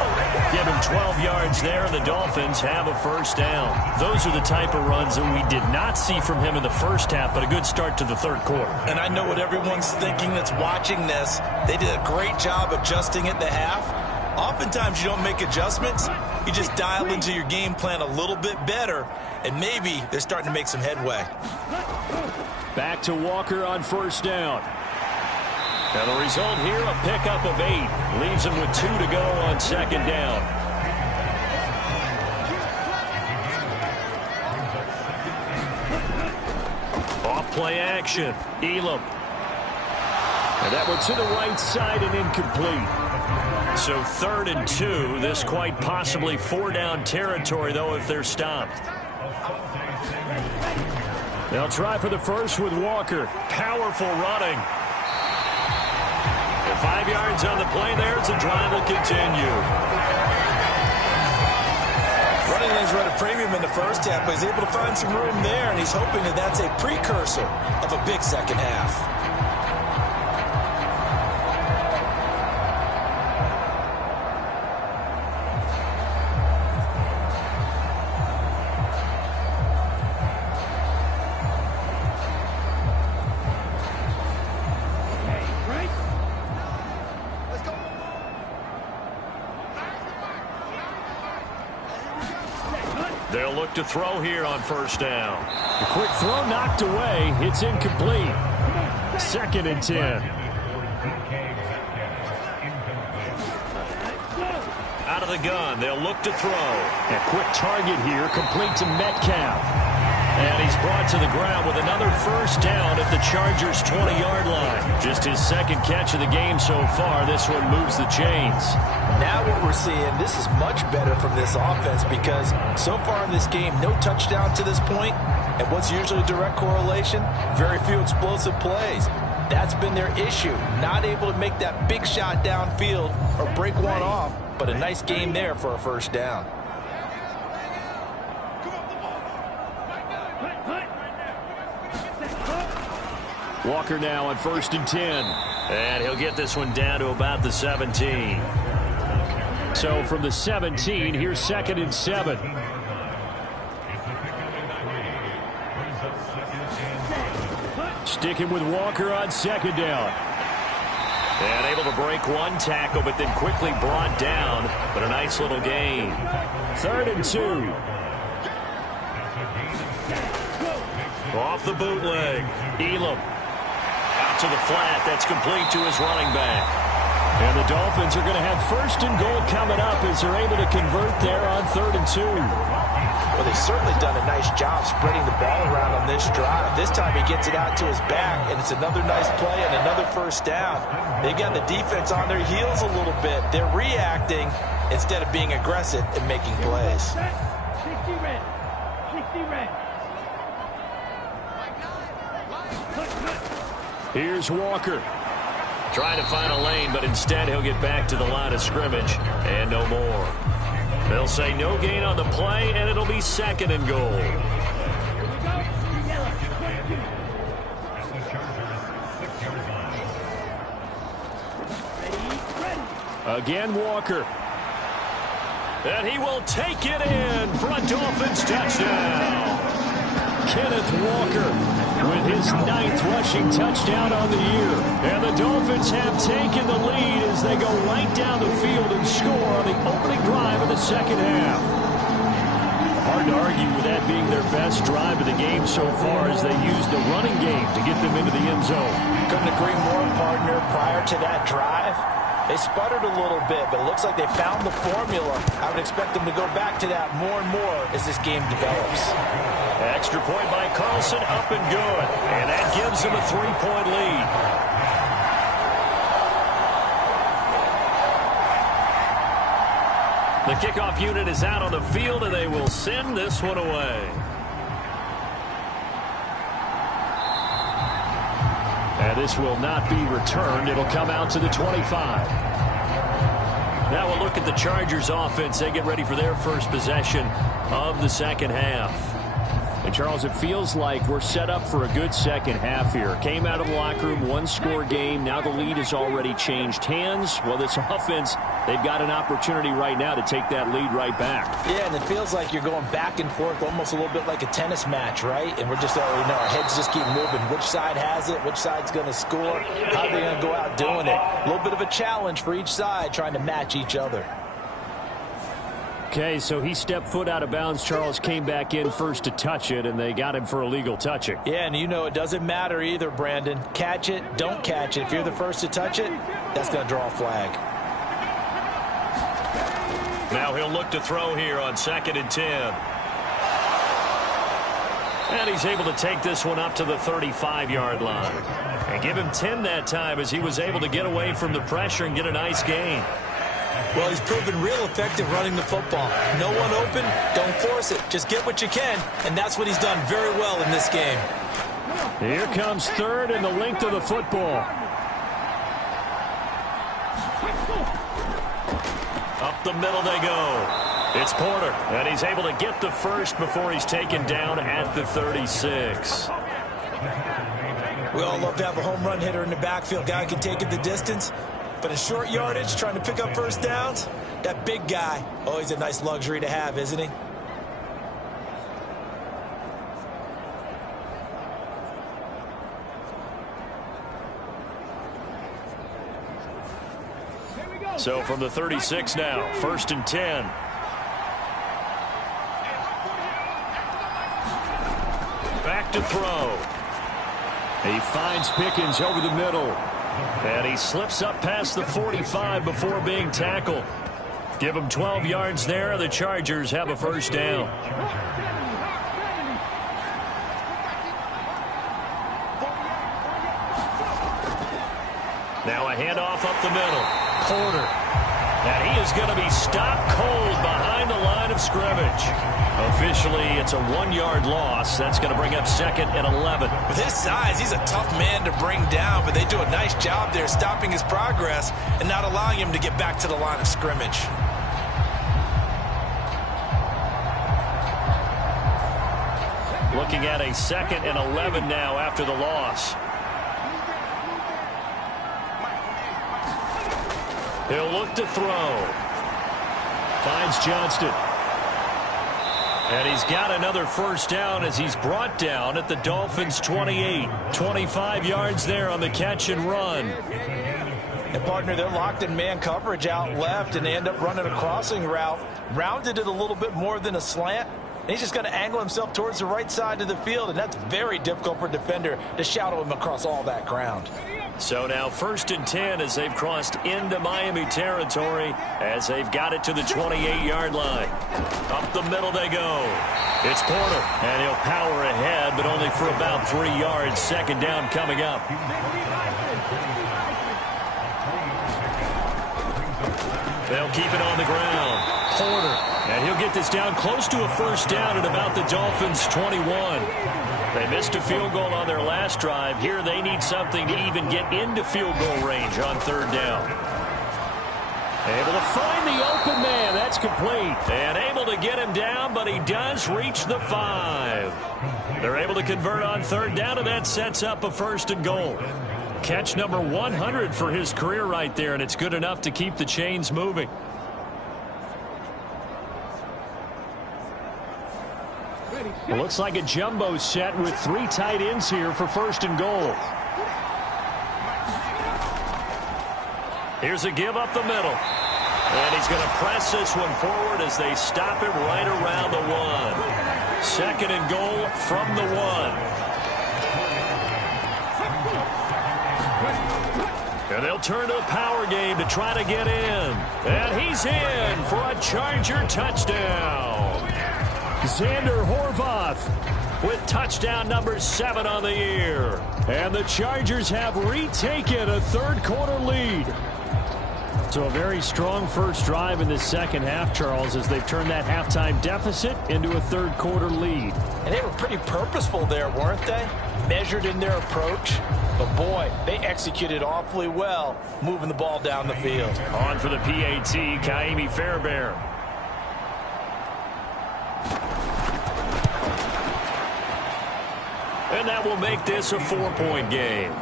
Give him 12 yards there, and the Dolphins have a first down. Those are the type of runs that we did not see from him in the first half, but a good start to the third quarter. And I know what everyone's thinking that's watching this. They did a great job adjusting at the half. Oftentimes you don't make adjustments. You just dial into your game plan a little bit better, and maybe they're starting to make some headway. Back to Walker on first down. And the result here, a pickup of 8. Leaves him with 2 to go on second down. Off play action. Elam. And that one to the right side and incomplete. So 3rd and 2. This quite possibly 4-down territory, though, if they're stopped. They'll try for the first with Walker. Powerful running. 5 yards on the play there as the drive will continue. Running lanes were at a premium in the first half, but he's able to find some room there, and he's hoping that that's a precursor of a big second half. They'll look to throw here on first down. The quick throw knocked away. It's incomplete. 2nd and 10. Out of the gun. They'll look to throw. A quick target here, complete to Metcalf. And he's brought to the ground with another first down at the Chargers' 20-yard line. Just his second catch of the game so far. This one moves the chains. Now what we're seeing, this is much better from this offense, because so far in this game, no touchdown to this point, and what's usually a direct correlation? Very few explosive plays. That's been their issue. Not able to make that big shot downfield or break one off, but a nice game there for a first down. Walker now on 1st and 10. And he'll get this one down to about the 17. So from the 17, here's 2nd and 7. Sticking with Walker on second down. And able to break one tackle, but then quickly brought down. But a nice little gain. 3rd and 2. Off the bootleg. Elam. Out to the flat. That's complete to his running back. And the Dolphins are going to have 1st and goal coming up as they're able to convert there on 3rd and 2. Well, they've certainly done a nice job spreading the ball around on this drive. This time he gets it out to his back, and it's another nice play and another 1st down. They've got the defense on their heels a little bit. They're reacting instead of being aggressive and making plays. 60 red. 60 red. Here's Walker. Trying to find a lane, but instead he'll get back to the line of scrimmage and no more. They'll say no gain on the play, and it'll be 2nd and goal. Again, Walker. And he will take it in for a Dolphins touchdown. Kenneth Walker with his 9th rushing touchdown on the year. And the Dolphins have taken the lead as they go right down the field and score on the opening drive of the 2nd half. Hard to argue with that being their best drive of the game so far as they used the running game to get them into the end zone. Couldn't agree more, partner. Prior to that drive, they sputtered a little bit, but it looks like they found the formula. I would expect them to go back to that more and more as this game develops. Extra point by Carlson, up and good. And that gives them a 3-point lead. The kickoff unit is out on the field, and they will send this one away. And this will not be returned. It'll come out to the 25. Now we'll look at the Chargers offense. They get ready for their first possession of the 2nd half. And, Charles, it feels like we're set up for a good 2nd half here. Came out of the locker room, 1-score game. Now the lead has already changed hands. Well, this offense, they've got an opportunity right now to take that lead right back. Yeah, and it feels like you're going back and forth almost a little bit like a tennis match, right? And we're just, our heads just keep moving. Which side has it? Which side's going to score? How are they going to go out doing it? A little bit of a challenge for each side trying to match each other. Okay, so he stepped foot out of bounds. Charles came back in first to touch it, and they got him for illegal touching. Yeah, and you know it doesn't matter either, Brandon. Catch it, don't catch it. If you're the first to touch it, that's going to draw a flag. Now he'll look to throw here on 2nd and 10. And he's able to take this one up to the 35-yard line. And give him 10 that time as he was able to get away from the pressure and get a nice gain. Well, he's proven real effective running the football. No one open, don't force it. Just get what you can, and that's what he's done very well in this game. Here comes 3rd and the length of the football. Up the middle they go. It's Porter, and he's able to get the first before he's taken down at the 36. We all love to have a home run hitter in the backfield. Guy can take it the distance. But in short yardage, trying to pick up 1st downs, that big guy, always a nice luxury to have, isn't he? So from the 36 now, 1st and 10. Back to throw. He finds Pickens over the middle. And he slips up past the 45 before being tackled. Give him 12 yards there. The Chargers have a 1st down. Now a handoff up the middle. Porter. And he is going to be stopped cold behind the line of scrimmage. Officially, it's a 1-yard loss. That's going to bring up 2nd and 11. With his size, he's a tough man to bring down, but they do a nice job there stopping his progress and not allowing him to get back to the line of scrimmage. Looking at a 2nd and 11 now after the loss. He'll look to throw. Finds Johnston. And he's got another 1st down as he's brought down at the Dolphins' 28. 25 yards there on the catch and run. And, partner, they're locked in man coverage out left, and they end up running a crossing route. Rounded it a little bit more than a slant. And he's just going to angle himself towards the right side of the field, and that's very difficult for a defender to shadow him across all that ground. So now 1st and 10 as they've crossed into Miami territory as they've got it to the 28-yard line. Up the middle they go. It's Porter, and he'll power ahead, but only for about 3 yards. 2nd down coming up. They'll keep it on the ground. Porter, and he'll get this down close to a 1st down at about the Dolphins' 21. They missed a field goal on their last drive. Here they need something to even get into field goal range on 3rd down. Able to find the open man. That's complete. And able to get him down, but he does reach the 5. They're able to convert on 3rd down, and that sets up a 1st and goal. Catch number 100 for his career right there, and it's good enough to keep the chains moving. It looks like a jumbo set with 3 tight ends here for 1st and goal. Here's a give up the middle. And he's going to press this one forward as they stop him right around the 1. 2nd and goal from the 1. And they'll turn to the power game to try to get in. And he's in for a Charger touchdown. Xander Horvath with touchdown number 7 on the year. And the Chargers have retaken a 3rd quarter lead. So a very strong first drive in the 2nd half, Charles, as they've turned that halftime deficit into a 3rd quarter lead. And they were pretty purposeful there, weren't they? Measured in their approach. But boy, they executed awfully well, moving the ball down the field. On for the PAT, Kaimi Fairbairn. And that will make this a 4-point game.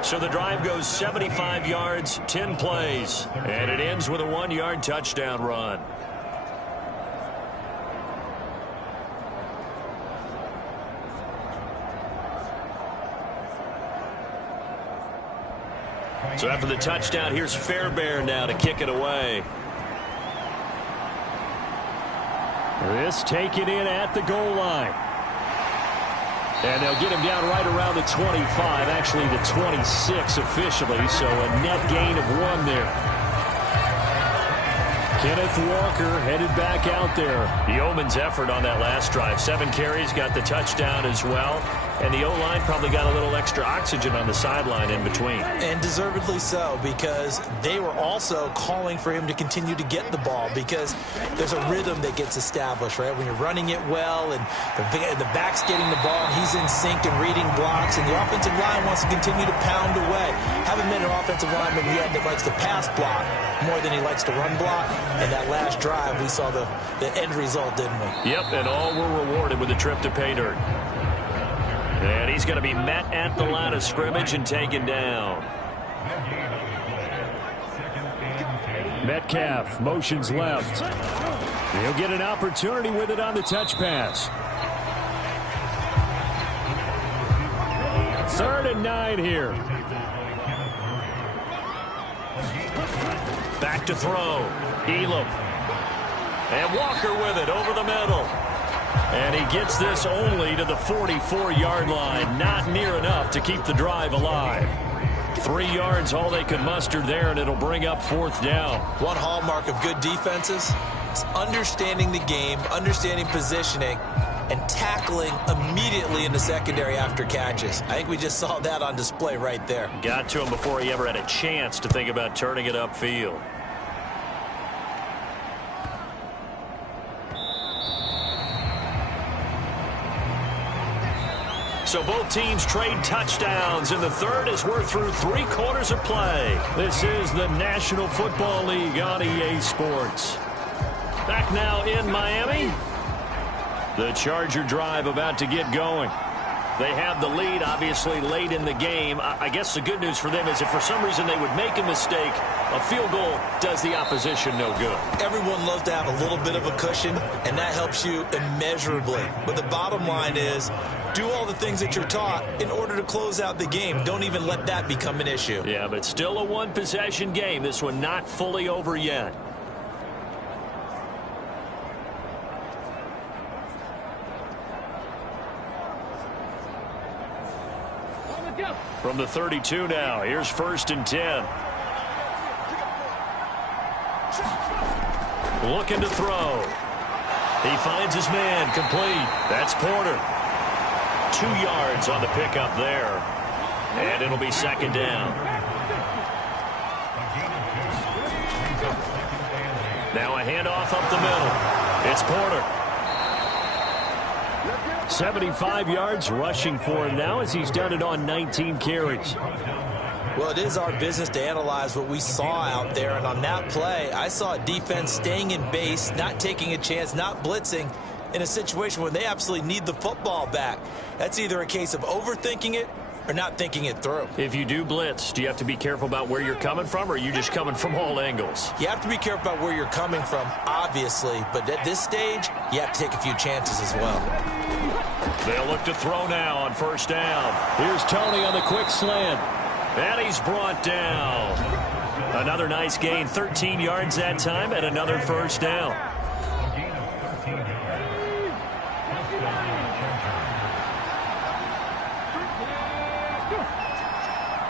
So the drive goes 75 yards, 10 plays, and it ends with a 1-yard touchdown run. So after the touchdown, here's Fairbairn now to kick it away. This taken in at the goal line. And they'll get him down right around the 25, actually the 26 officially, so a net gain of 1 there. Kenneth Walker headed back out there. Yeoman's effort on that last drive. 7 carries, got the touchdown as well. And the O-line probably got a little extra oxygen on the sideline in between. And deservedly so, because they were also calling for him to continue to get the ball, because there's a rhythm that gets established, right? When you're running it well and the back's getting the ball and he's in sync and reading blocks, and the offensive line wants to continue to pound away. Haven't been an offensive lineman yet that likes to pass block more than he likes to run block. And that last drive, we saw the end result, didn't we? Yep, and all were rewarded with a trip to pay dirt. And he's going to be met at the line of scrimmage and taken down. Metcalf motions left. He'll get an opportunity with it on the touch pass. 3rd and 9 here. Back to throw. Elam. And Walker with it over the middle. And he gets this only to the 44-yard line. Not near enough to keep the drive alive. 3 yards, all they could muster there, and it'll bring up 4th down. One hallmark of good defenses is understanding the game, understanding positioning, and tackling immediately in the secondary after catches. I think we just saw that on display right there. Got to him before he ever had a chance to think about turning it upfield. So both teams trade touchdowns in the 3rd as we're through 3 quarters of play. This is the National Football League on EA Sports. Back now in Miami. The Charger drive about to get going. They have the lead, obviously, late in the game. I guess the good news for them is if for some reason they would make a mistake, a field goal does the opposition no good. Everyone loves to have a little bit of a cushion, and that helps you immeasurably. But the bottom line is, do all the things that you're taught in order to close out the game. Don't even let that become an issue. Yeah, but still a one-possession game. This one not fully over yet. From the 32 now, here's 1st and 10. Looking to throw. He finds his man, complete. That's Porter. 2 yards on the pickup there. And it'll be 2nd down. Now a handoff up the middle. It's Porter. 75 yards rushing for him now as he's done it on 19 carries. Well, it is our business to analyze what we saw out there, and on that play, I saw a defense staying in base, not taking a chance, not blitzing in a situation where they absolutely need the football back. That's either a case of overthinking it or not thinking it through. If you do blitz, do you have to be careful about where you're coming from, or are you just coming from all angles? You have to be careful about where you're coming from, obviously, but at this stage, you have to take a few chances as well. They'll look to throw now on 1st down. Here's Tony on the quick slant. And he's brought down. Another nice gain, 13 yards that time, and another 1st down.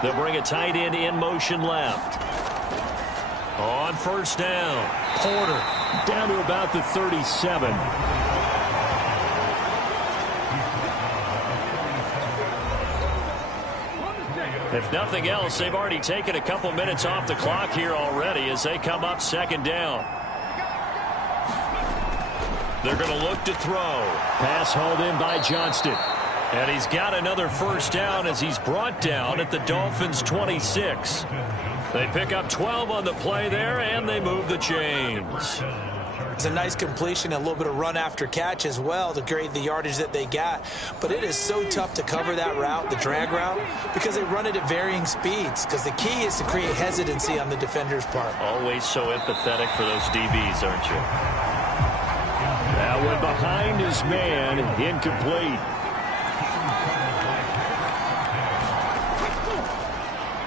They'll bring a tight end in motion left. On 1st down, Porter. Down to about the 37. If nothing else, they've already taken a couple minutes off the clock here already as they come up 2nd down. They're going to look to throw. Pass hauled in by Johnston. And he's got another 1st down as he's brought down at the Dolphins' 26. They pick up 12 on the play there, and they move the chains. It's a nice completion and a little bit of run after catch as well to create the yardage that they got. But it is so tough to cover that route, the drag route, because they run it at varying speeds. Because the key is to create hesitancy on the defender's part. Always so empathetic for those DBs, aren't you? That one behind his man, incomplete.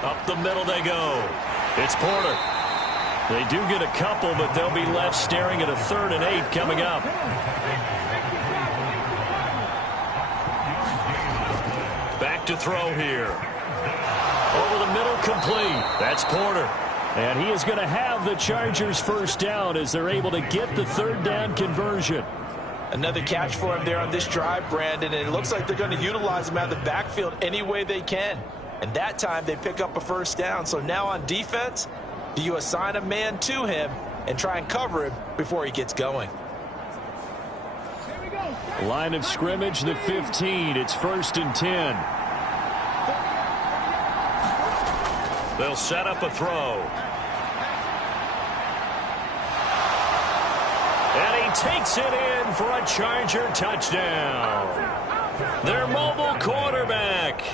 Up the middle they go. It's Porter. They do get a couple, but they'll be left staring at a 3rd and 8 coming up. Back to throw here. Over the middle, complete. That's Porter. And he is going to have the Chargers' 1st down as they're able to get the 3rd down conversion. Another catch for him there on this drive, Brandon, and it looks like they're going to utilize him out of the backfield any way they can. And that time they pick up a 1st down. So now on defense, do you assign a man to him and try and cover him before he gets going? Line of scrimmage, the 15. It's 1st and 10. They'll set up a throw. And he takes it in for a Charger touchdown. Their mobile quarterback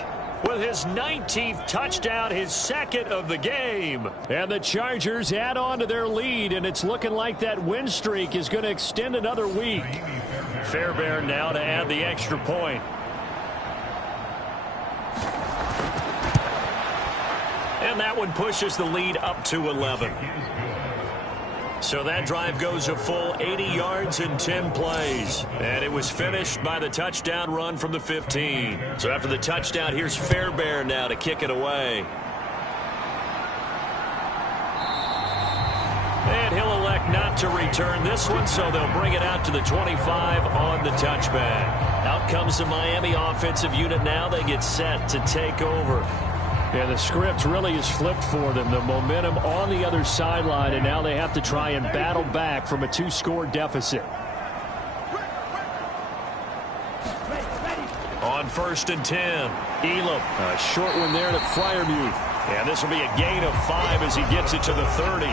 with his 19th touchdown, his 2nd of the game. And the Chargers add on to their lead, and it's looking like that win streak is going to extend another week. Fairbairn now to add the extra point. And that one pushes the lead up to 11. So that drive goes a full 80 yards in 10 plays. And it was finished by the touchdown run from the 15. So after the touchdown, here's Fairbairn now to kick it away. And he'll elect not to return this one, so they'll bring it out to the 25 on the touchback. Out comes the Miami offensive unit now. They get set to take over. And the script really is flipped for them. The momentum on the other sideline, and now they have to try and battle back from a 2-score deficit. On 1st and 10, Elam. A short one there to Freiermuth. And this will be a gain of 5 as he gets it to the 30.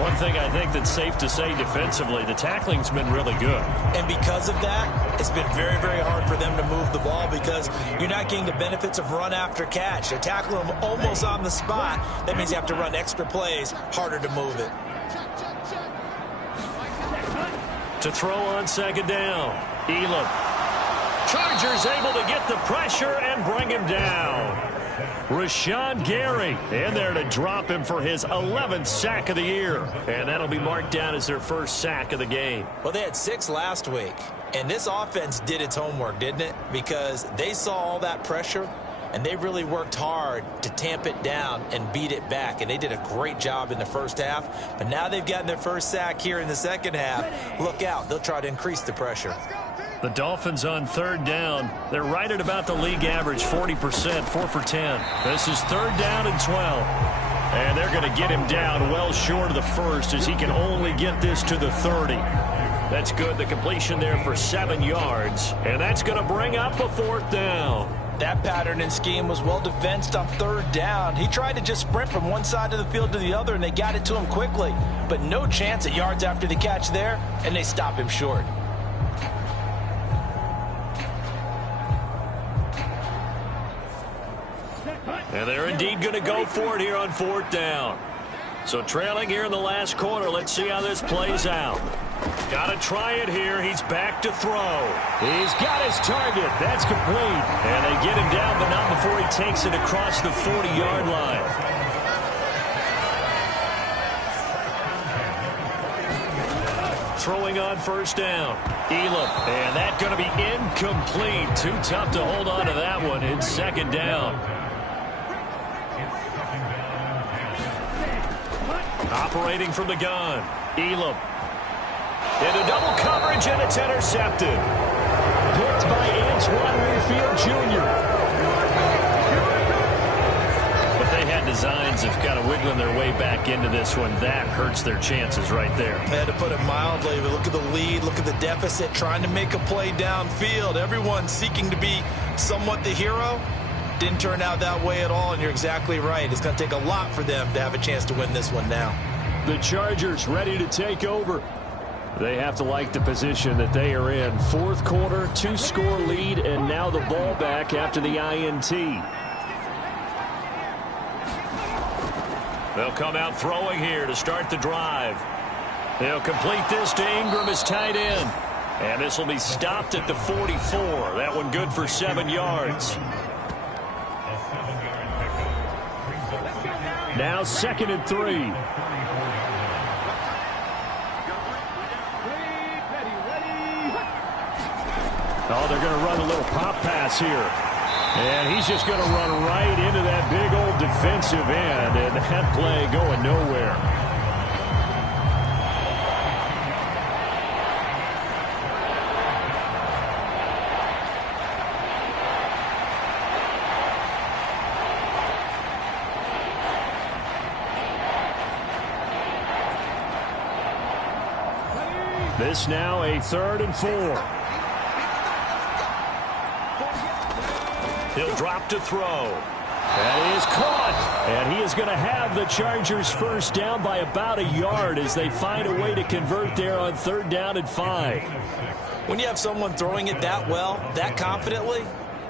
One thing I think that's safe to say defensively, the tackling's been really good. And because of that, it's been very, very hard for them to move the ball because you're not getting the benefits of run after catch. They're tackling them almost on the spot. That means you have to run extra plays, harder to move it. To throw on 2nd down, Elam. Chargers able to get the pressure and bring him down. Rashawn Gary in there to drop him for his 11th sack of the year. And that'll be marked down as their 1st sack of the game. Well, they had 6 last week. And this offense did its homework, didn't it? Because they saw all that pressure, and they really worked hard to tamp it down and beat it back, and they did a great job in the first half. But now they've gotten their first sack here in the second half. Look out. They'll try to increase the pressure. The Dolphins on third down. They're right at about the league average, 40%, 4 for 10. This is third down and 12. And they're going to get him down well short of the first as he can only get this to the 30. That's good. The completion there for 7 yards. And that's going to bring up a fourth down. That pattern and scheme was well defensed on third down. He tried to just sprint from one side of the field to the other, and they got it to him quickly. But no chance at yards after the catch there, and they stop him short. And they're indeed going to go for it here on fourth down. So trailing here in the last quarter. Let's see how this plays out. Got to try it here. He's back to throw. He's got his target. That's complete. And they get him down, but not before he takes it across the 40-yard line. Throwing on first down. Elam. And that's going to be incomplete. Too tough to hold on to that one. It's second down. Operating from the gun. Elam. Into double coverage, and it's intercepted. Picked by Antoine Winfield Jr. But they had designs of kind of wiggling their way back into this one. That hurts their chances right there. I had to put it mildly, but look at the lead, look at the deficit, trying to make a play downfield. Everyone seeking to be somewhat the hero. Didn't turn out that way at all, and you're exactly right. It's going to take a lot for them to have a chance to win this one now. The Chargers ready to take over. They have to like the position that they are in. Fourth quarter, 2-score lead, and now the ball back after the INT. They'll come out throwing here to start the drive. They'll complete this to Ingram as tight end. And this will be stopped at the 44. That one good for 7 yards. Now 2nd and 3. Oh, they're going to run a little pop pass here. And he's just going to run right into that big old defensive end. And that play going nowhere. This now a 3rd and 4. He'll drop to throw. That is caught. And he is going to have the Chargers first down by about a yard as they find a way to convert there on 3rd down and 5. When you have someone throwing it that well, that confidently,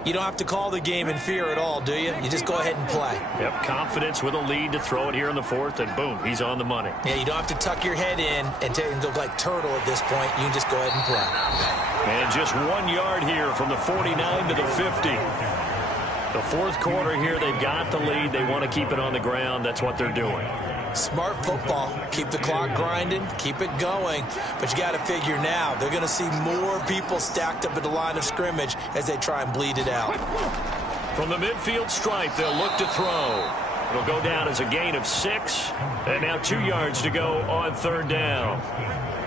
you don't have to call the game in fear at all, do you? You just go ahead and play. Yep, confidence with a lead to throw it here in the 4th, and boom, he's on the money. Yeah, you don't have to tuck your head in and look like turtle at this point. You can just go ahead and play. And just 1 yard here from the 49 to the 50. The 4th quarter here, they've got the lead. They want to keep it on the ground. That's what they're doing. Smart football. Keep the clock grinding. Keep it going. But you got to figure now, they're going to see more people stacked up at the line of scrimmage as they try and bleed it out. From the midfield stripe, they'll look to throw. It'll go down as a gain of 6. And now 2 yards to go on 3rd down.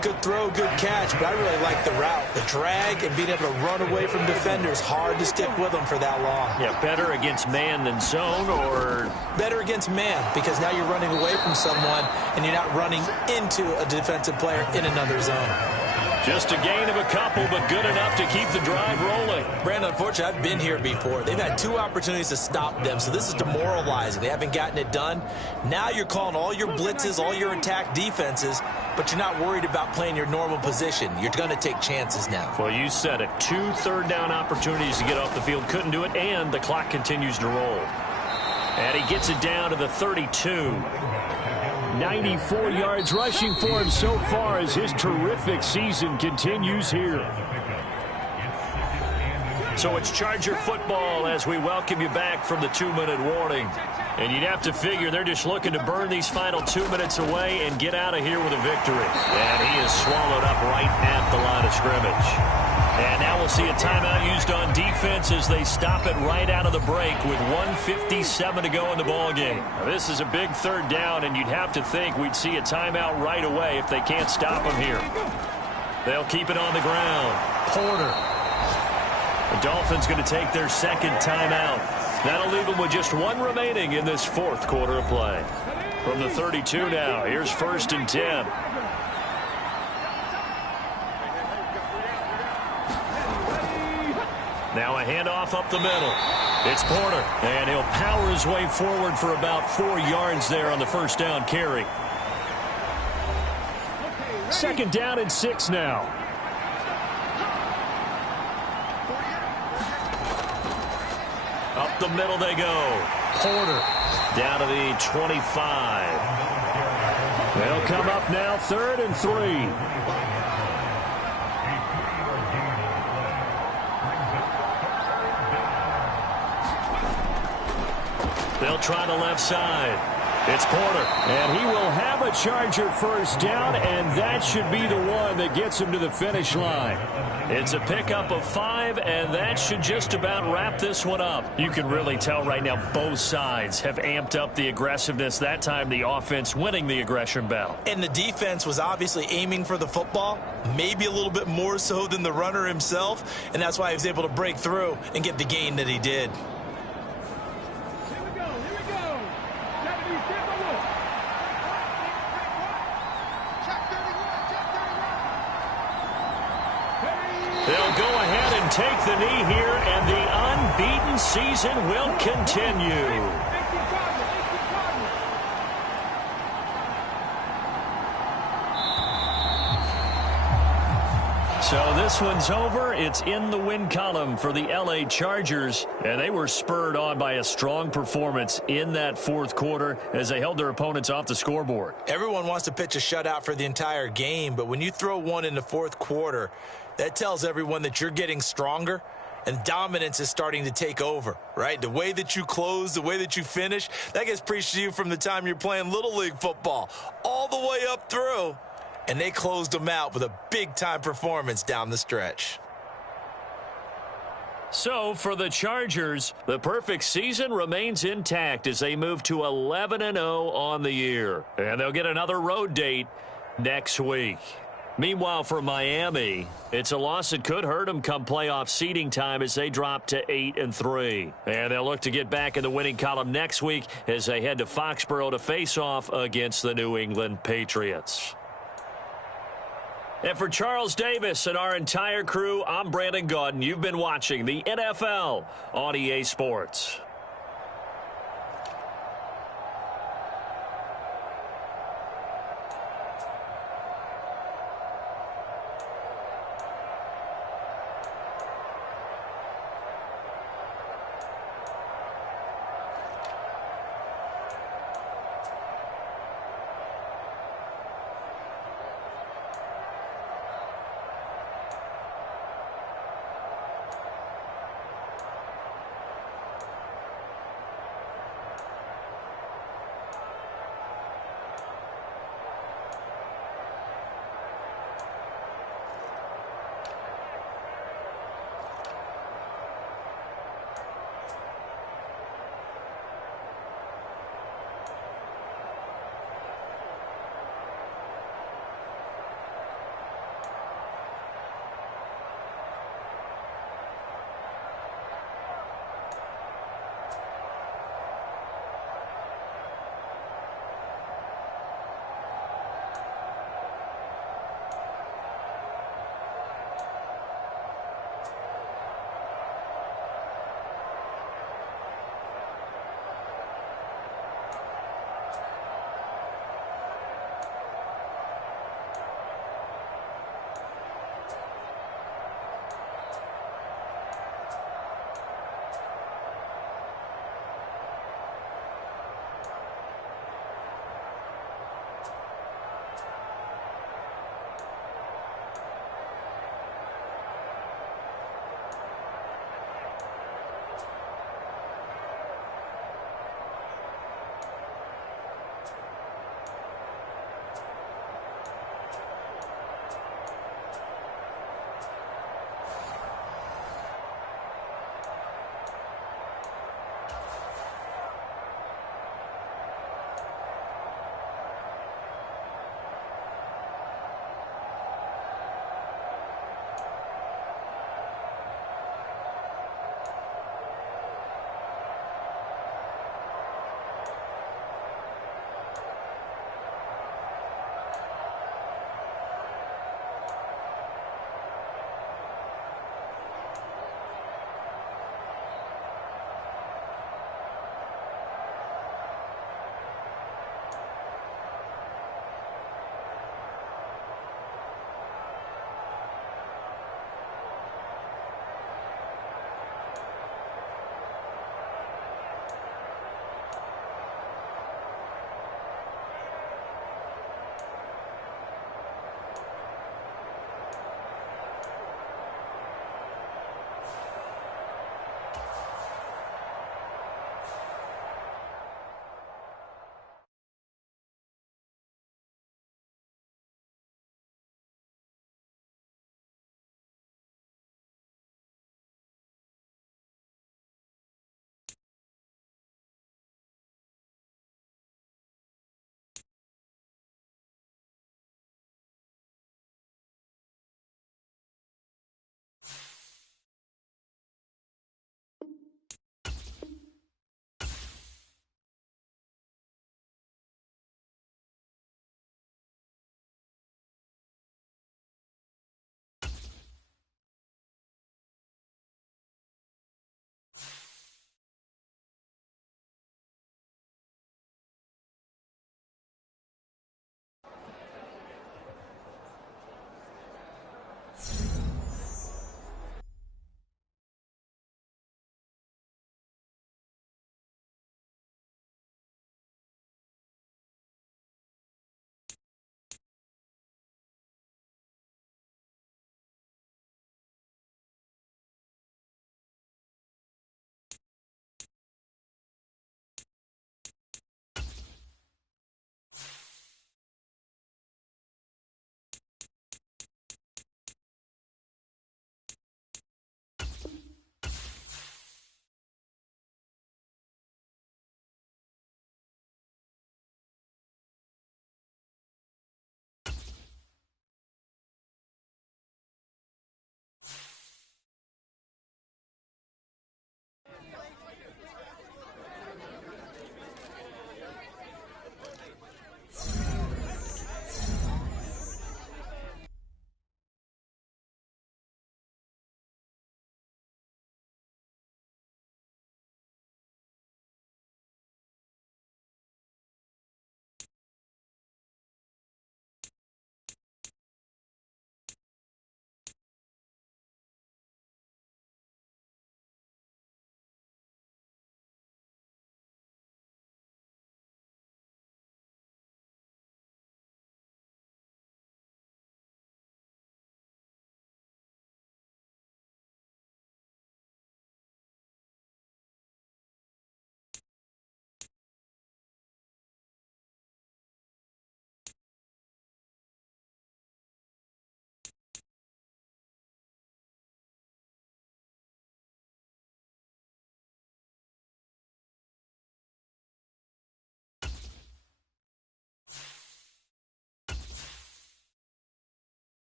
Good throw, good catch, but I really like the route. The drag and being able to run away from defenders. Hard to stick with them for that long. Yeah, better against man than zone, or? Better against man, because now you're running away from someone and you're not running into a defensive player in another zone. Just a gain of a couple, but good enough to keep the drive rolling. Brandon, unfortunately, I've been here before. They've had 2 opportunities to stop them, so this is demoralizing. They haven't gotten it done. Now you're calling all your blitzes, all your attack defenses, but you're not worried about playing your normal position. You're going to take chances now. Well, you said it. 2 third down opportunities to get off the field. Couldn't do it, and the clock continues to roll. And he gets it down to the 32. 94 yards rushing for him so far as his terrific season continues here. So it's Charger football as we welcome you back from the 2-minute warning. And you'd have to figure they're just looking to burn these final 2 minutes away and get out of here with a victory. And he is swallowed up right at the line of scrimmage. And now we'll see a timeout used on defense as they stop it right out of the break with 1:57 to go in the ballgame. This is a big third down, and you'd have to think we'd see a timeout right away if they can't stop them here. They'll keep it on the ground. Porter. The Dolphins going to take their second timeout. That'll leave them with just one remaining in this fourth quarter of play. From the 32 now, here's 1st and 10. Now a handoff up the middle. It's Porter, and he'll power his way forward for about 4 yards there on the first down carry. 2nd down and 6 now. Up the middle they go. Porter down to the 25. They'll come up now 3rd and 3. They'll try the left side. It's Porter. And he will have a Charger first down, and that should be the one that gets him to the finish line. It's a pickup of 5, and that should just about wrap this one up. You can really tell right now both sides have amped up the aggressiveness. That time the offense winning the aggression battle. And the defense was obviously aiming for the football, maybe a little bit more so than the runner himself, and that's why he was able to break through and get the gain that he did. They'll go ahead and take the knee here, and the unbeaten season will continue. So this one's over. It's in the win column for the LA Chargers, and they were spurred on by a strong performance in that fourth quarter as they held their opponents off the scoreboard. Everyone wants to pitch a shutout for the entire game, but when you throw one in the fourth quarter, that tells everyone that you're getting stronger and dominance is starting to take over, right? The way that you close, the way that you finish, that gets preached to you from the time you're playing Little League football all the way up through. And they closed them out with a big-time performance down the stretch. So for the Chargers, the perfect season remains intact as they move to 11-0 on the year. And they'll get another road date next week. Meanwhile, for Miami, it's a loss that could hurt them come playoff seeding time as they drop to 8-3. And they'll look to get back in the winning column next week as they head to Foxborough to face off against the New England Patriots. And for Charles Davis and our entire crew, I'm Brandon Gaudin. You've been watching the NFL on EA Sports.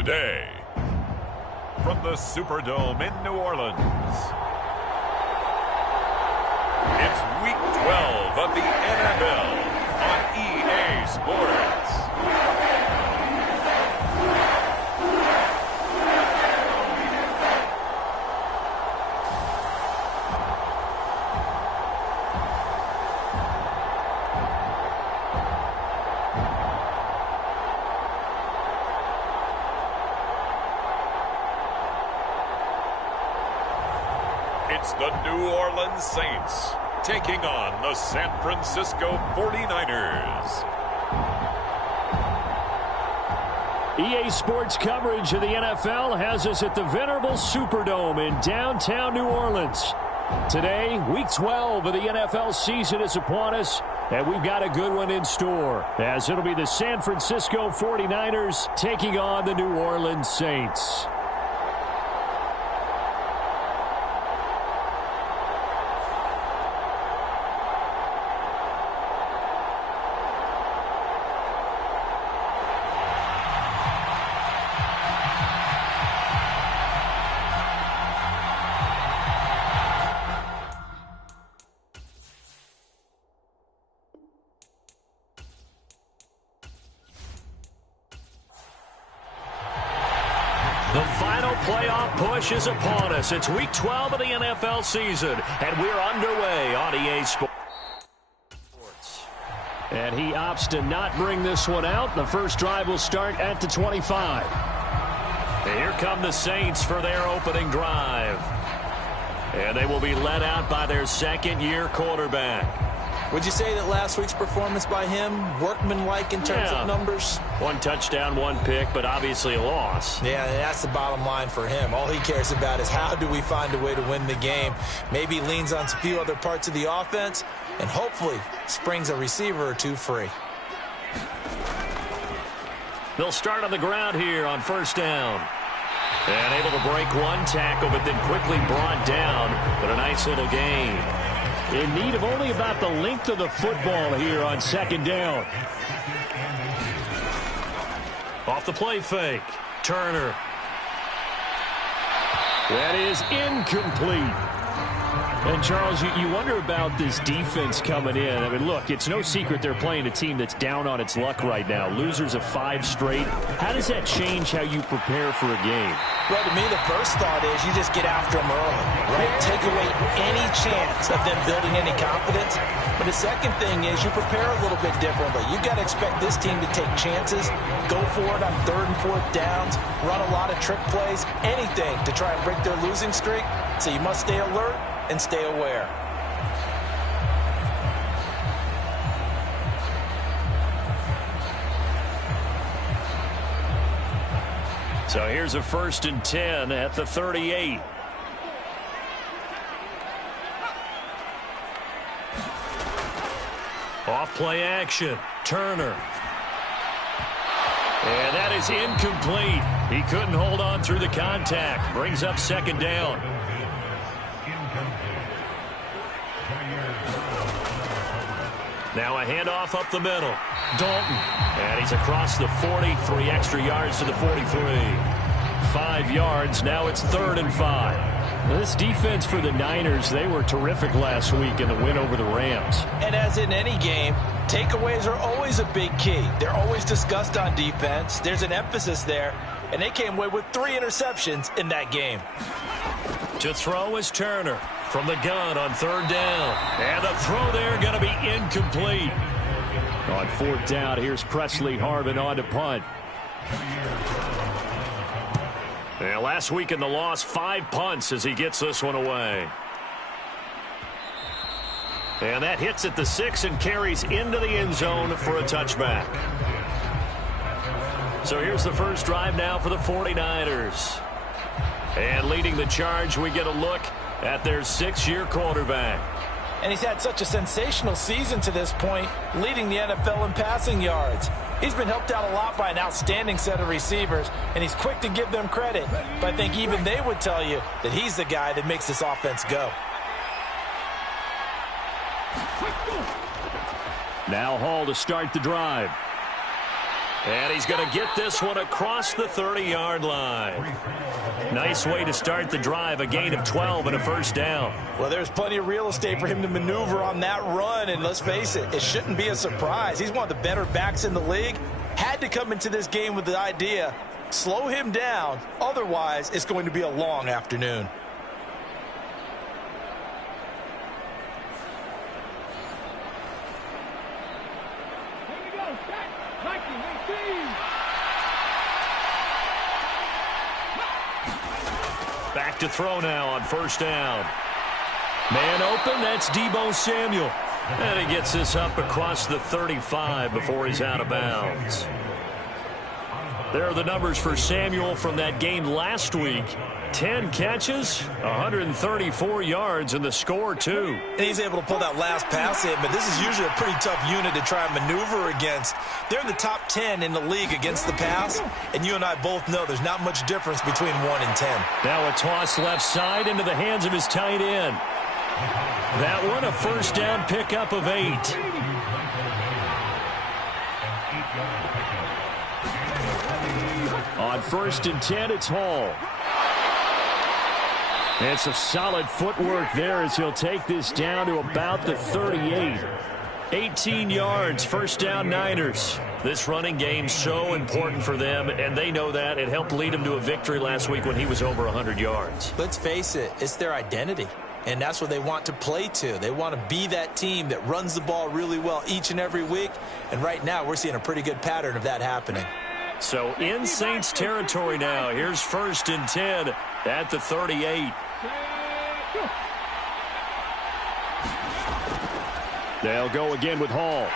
today. From the Superdome in New Orleans, it's Week 12 of the NFL on EA Sports. It's the New Orleans Saints taking on the San Francisco 49ers. EA Sports coverage of the NFL has us at the venerable Superdome in downtown New Orleans. Today, Week 12 of the NFL season is upon us, and we've got a good one in store, as it'll be the San Francisco 49ers taking on the New Orleans Saints. The final playoff push is upon us. It's Week 12 of the NFL season, and we're underway on EA Sports. And he opts to not bring this one out. The first drive will start at the 25. And here come the Saints for their opening drive. And they will be led out by their second-year quarterback. Would you say that last week's performance by him, workmanlike in terms of numbers? One touchdown, one pick, but obviously a loss. Yeah, that's the bottom line for him. All he cares about is how do we find a way to win the game. Maybe he leans on a few other parts of the offense and hopefully springs a receiver or two free. They'll start on the ground here on first down. And able to break one tackle, but then quickly brought down. But a nice little gain. In need of only about the length of the football here on second down. Off the play fake. Turner. That is incomplete. And, Charles, you wonder about this defense coming in. I mean, look, it's no secret they're playing a team that's down on its luck right now. Losers of 5 straight. How does that change how you prepare for a game? Well, to me, the first thought is you just get after them early, right? Take away any chance of them building any confidence. But the second thing is you prepare a little bit differently. You've got to expect this team to take chances, go for it on 3rd and 4th downs, run a lot of trick plays, anything to try and break their losing streak. So you must stay alert and stay aware. So here's a 1st and 10 at the 38. Off play action. Turner. And that is incomplete. He couldn't hold on through the contact. Brings up second down. Now a handoff up the middle. Dalton. And he's across the 40. 3 extra yards to the 43. 5 yards. Now it's 3rd and 5. This defense for the Niners, they were terrific last week in the win over the Rams. And as in any game, takeaways are always a big key. They're always discussed on defense. There's an emphasis there. And they came away with 3 interceptions in that game. To throw is Turner from the gun on 3rd down. And the throw there going to be incomplete. On 4th down, here's Presley Harvin on to punt. And last week in the loss, 5 punts as he gets this one away. And that hits at the 6 and carries into the end zone for a touchback. So here's the first drive now for the 49ers. And leading the charge, we get a look at their 6th-year quarterback. And he's had such a sensational season to this point, leading the NFL in passing yards. He's been helped out a lot by an outstanding set of receivers, and he's quick to give them credit. But I think even they would tell you that he's the guy that makes this offense go. Now Hall to start the drive. And he's going to get this one across the 30-yard line. Nice way to start the drive, a gain of 12 and a first down. Well, there's plenty of real estate for him to maneuver on that run, and let's face it, it shouldn't be a surprise. He's one of the better backs in the league. Had to come into this game with the idea, slow him down, otherwise it's going to be a long afternoon. Back to throw now on first down. Man open, that's Deebo Samuel. And he gets this up across the 35 before he's out of bounds. There are the numbers for Samuel from that game last week. 10 catches, 134 yards, and the score, too. And he's able to pull that last pass in, but this is usually a pretty tough unit to try and maneuver against. They're in the top 10 in the league against the pass, and you and I both know there's not much difference between 1 and 10. Now a toss left side into the hands of his tight end. That one a first down pickup of 8. On first and 10, it's Hall. And some solid footwork there as he'll take this down to about the 38. 18 yards, first down Niners. This running game so important for them, and they know that. It helped lead them to a victory last week when he was over 100 yards. Let's face it, it's their identity, and that's what they want to play to. They want to be that team that runs the ball really well each and every week, and right now we're seeing a pretty good pattern of that happening. So in Saints territory now. Here's first and 10 at the 38. They'll go again with Hall.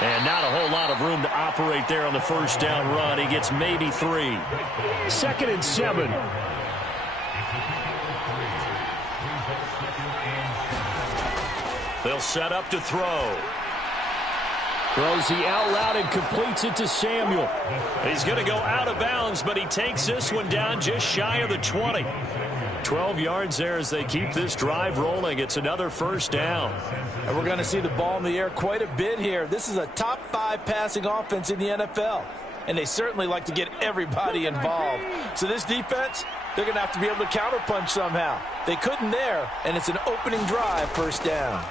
And not a whole lot of room to operate there on the first down run. He gets maybe 3. Second and 7. They'll set up to throw. Throws the out route and completes it to Samuel. He's going to go out of bounds, but he takes this one down just shy of the 20. 12 yards there as they keep this drive rolling. It's another first down. And we're going to see the ball in the air quite a bit here. This is a top 5 passing offense in the NFL, and they certainly like to get everybody involved. So this defense, they're going to have to be able to counterpunch somehow. They couldn't there, and it's an opening drive, first down.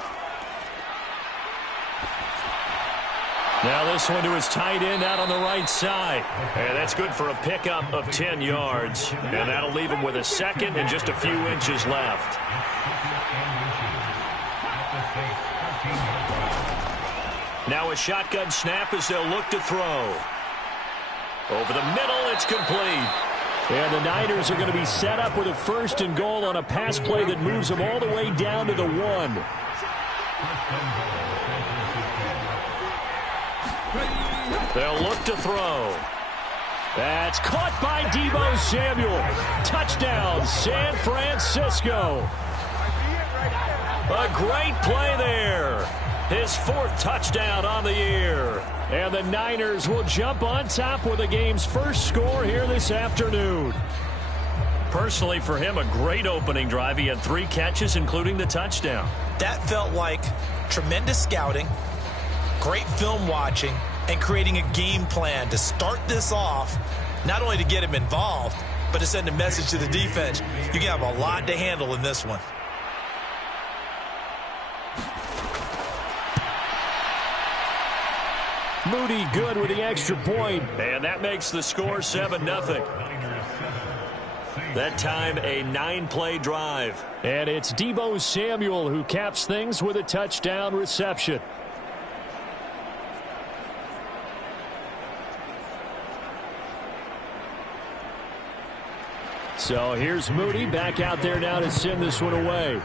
Now this one to his tight end out on the right side. And that's good for a pickup of 10 yards. And that'll leave him with a second and just a few inches left. Now a shotgun snap as they'll look to throw. Over the middle, it's complete. And the Niners are going to be set up with a first and goal on a pass play that moves them all the way down to the 1. They'll look to throw. That's caught by Deebo Samuel. Touchdown, San Francisco. A great play there. His 4th touchdown on the year. And the Niners will jump on top with the game's first score here this afternoon. Personally, for him, a great opening drive. He had 3 catches, including the touchdown. That felt like tremendous scouting, great film watching, and creating a game plan to start this off, not only to get him involved, but to send a message to the defense. You can have a lot to handle in this one. Moody good with the extra point, and that makes the score 7-0. That time a 9-play drive. And it's Deebo Samuel who caps things with a touchdown reception. So here's Moody back out there now to send this one away.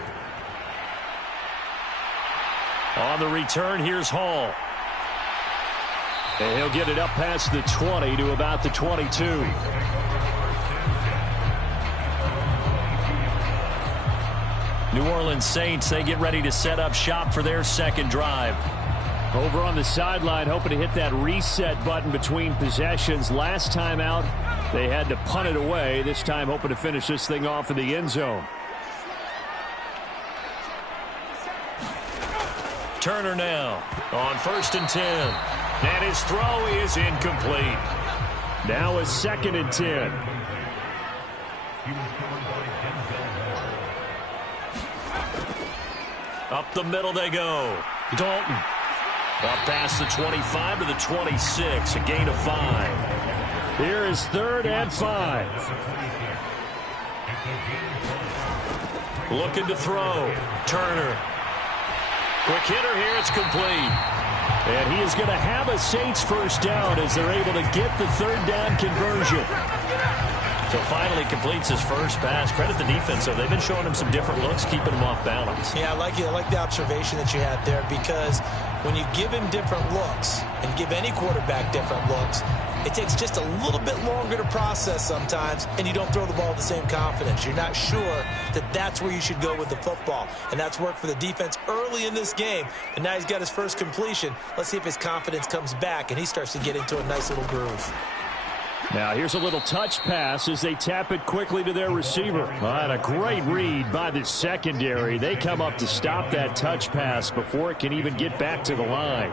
On the return, here's Hall. And he'll get it up past the 20 to about the 22. New Orleans Saints, they get ready to set up shop for their second drive. Over on the sideline, hoping to hit that reset button between possessions. Last time out, they had to punt it away. This time, hoping to finish this thing off in the end zone. Turner now on first and 10. And his throw is incomplete. Now a 2nd and 10. Up the middle they go. Dalton. Up past the 25 to the 26. A gain of 5. Here is 3rd and 5. Looking to throw. Turner. Quick hitter here. It's complete. And he is going to have a Saints first down as they're able to get the 3rd down conversion. So finally completes his first pass. Credit the defense, though. They've been showing him some different looks, keeping him off balance. Yeah, I like the observation that you had there, because when you give him different looks and give any quarterback different looks, it takes just a little bit longer to process sometimes, and you don't throw the ball with the same confidence. You're not sure that that's where you should go with the football, and that's worked for the defense early in this game. And now he's got his first completion. Let's see if his confidence comes back and he starts to get into a nice little groove. Now here's a little touch pass as they tap it quickly to their receiver. And a great read by the secondary. They come up to stop that touch pass before it can even get back to the line.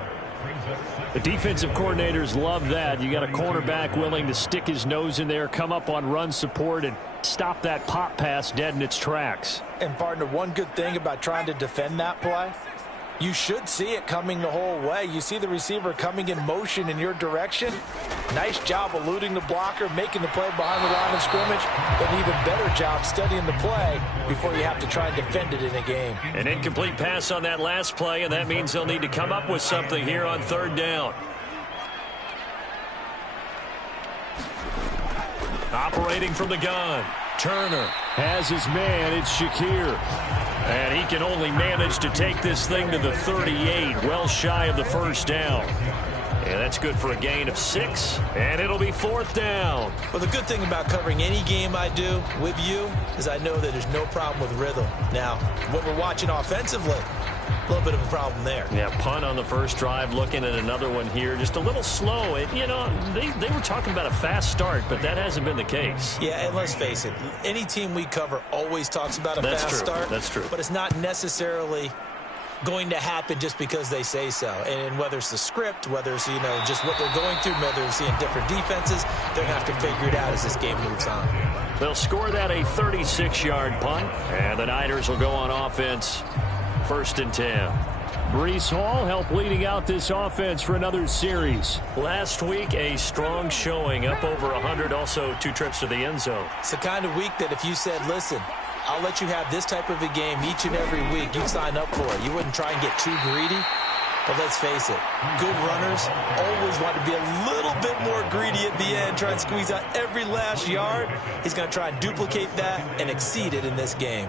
The defensive coordinators love that. You got a cornerback willing to stick his nose in there, come up on run support, and stop that pop pass dead in its tracks. And partner, one good thing about trying to defend that play, you should see it coming the whole way. You see the receiver coming in motion in your direction. Nice job eluding the blocker, making the play behind the line of scrimmage. But an even better job studying the play before you have to try and defend it in a game. An incomplete pass on that last play, and that means they'll need to come up with something here on 3rd down. Operating from the gun. Turner has his man. It's Shakir. And he can only manage to take this thing to the 38, well shy of the first down. And that's good for a gain of 6, and it'll be 4th down. Well, the good thing about covering any game I do with you is I know that there's no problem with rhythm. Now, when we're watching offensively, a little bit of a problem there. Yeah, punt on the first drive, looking at another one here. Just a little slow. You know, they were talking about a fast start, but that hasn't been the case. Yeah, and let's face it, any team we cover always talks about a fast start. That's true. But it's not necessarily going to happen just because they say so. And whether it's the script, whether it's, just what they're going through, whether it's seeing different defenses, they're going to have to figure it out as this game moves on. They'll score that a 36-yard punt, and the Niners will go on offense. 1st and 10. Breece Hall helped leading out this offense for another series. Last week, a strong showing, up over 100, also 2 trips to the end zone. It's the kind of week that if you said, listen, I'll let you have this type of a game each and every week, you'd sign up for it. You wouldn't try and get too greedy. But let's face it, good runners always want to be a little bit more greedy at the end, try and squeeze out every last yard. He's going to try and duplicate that and exceed it in this game.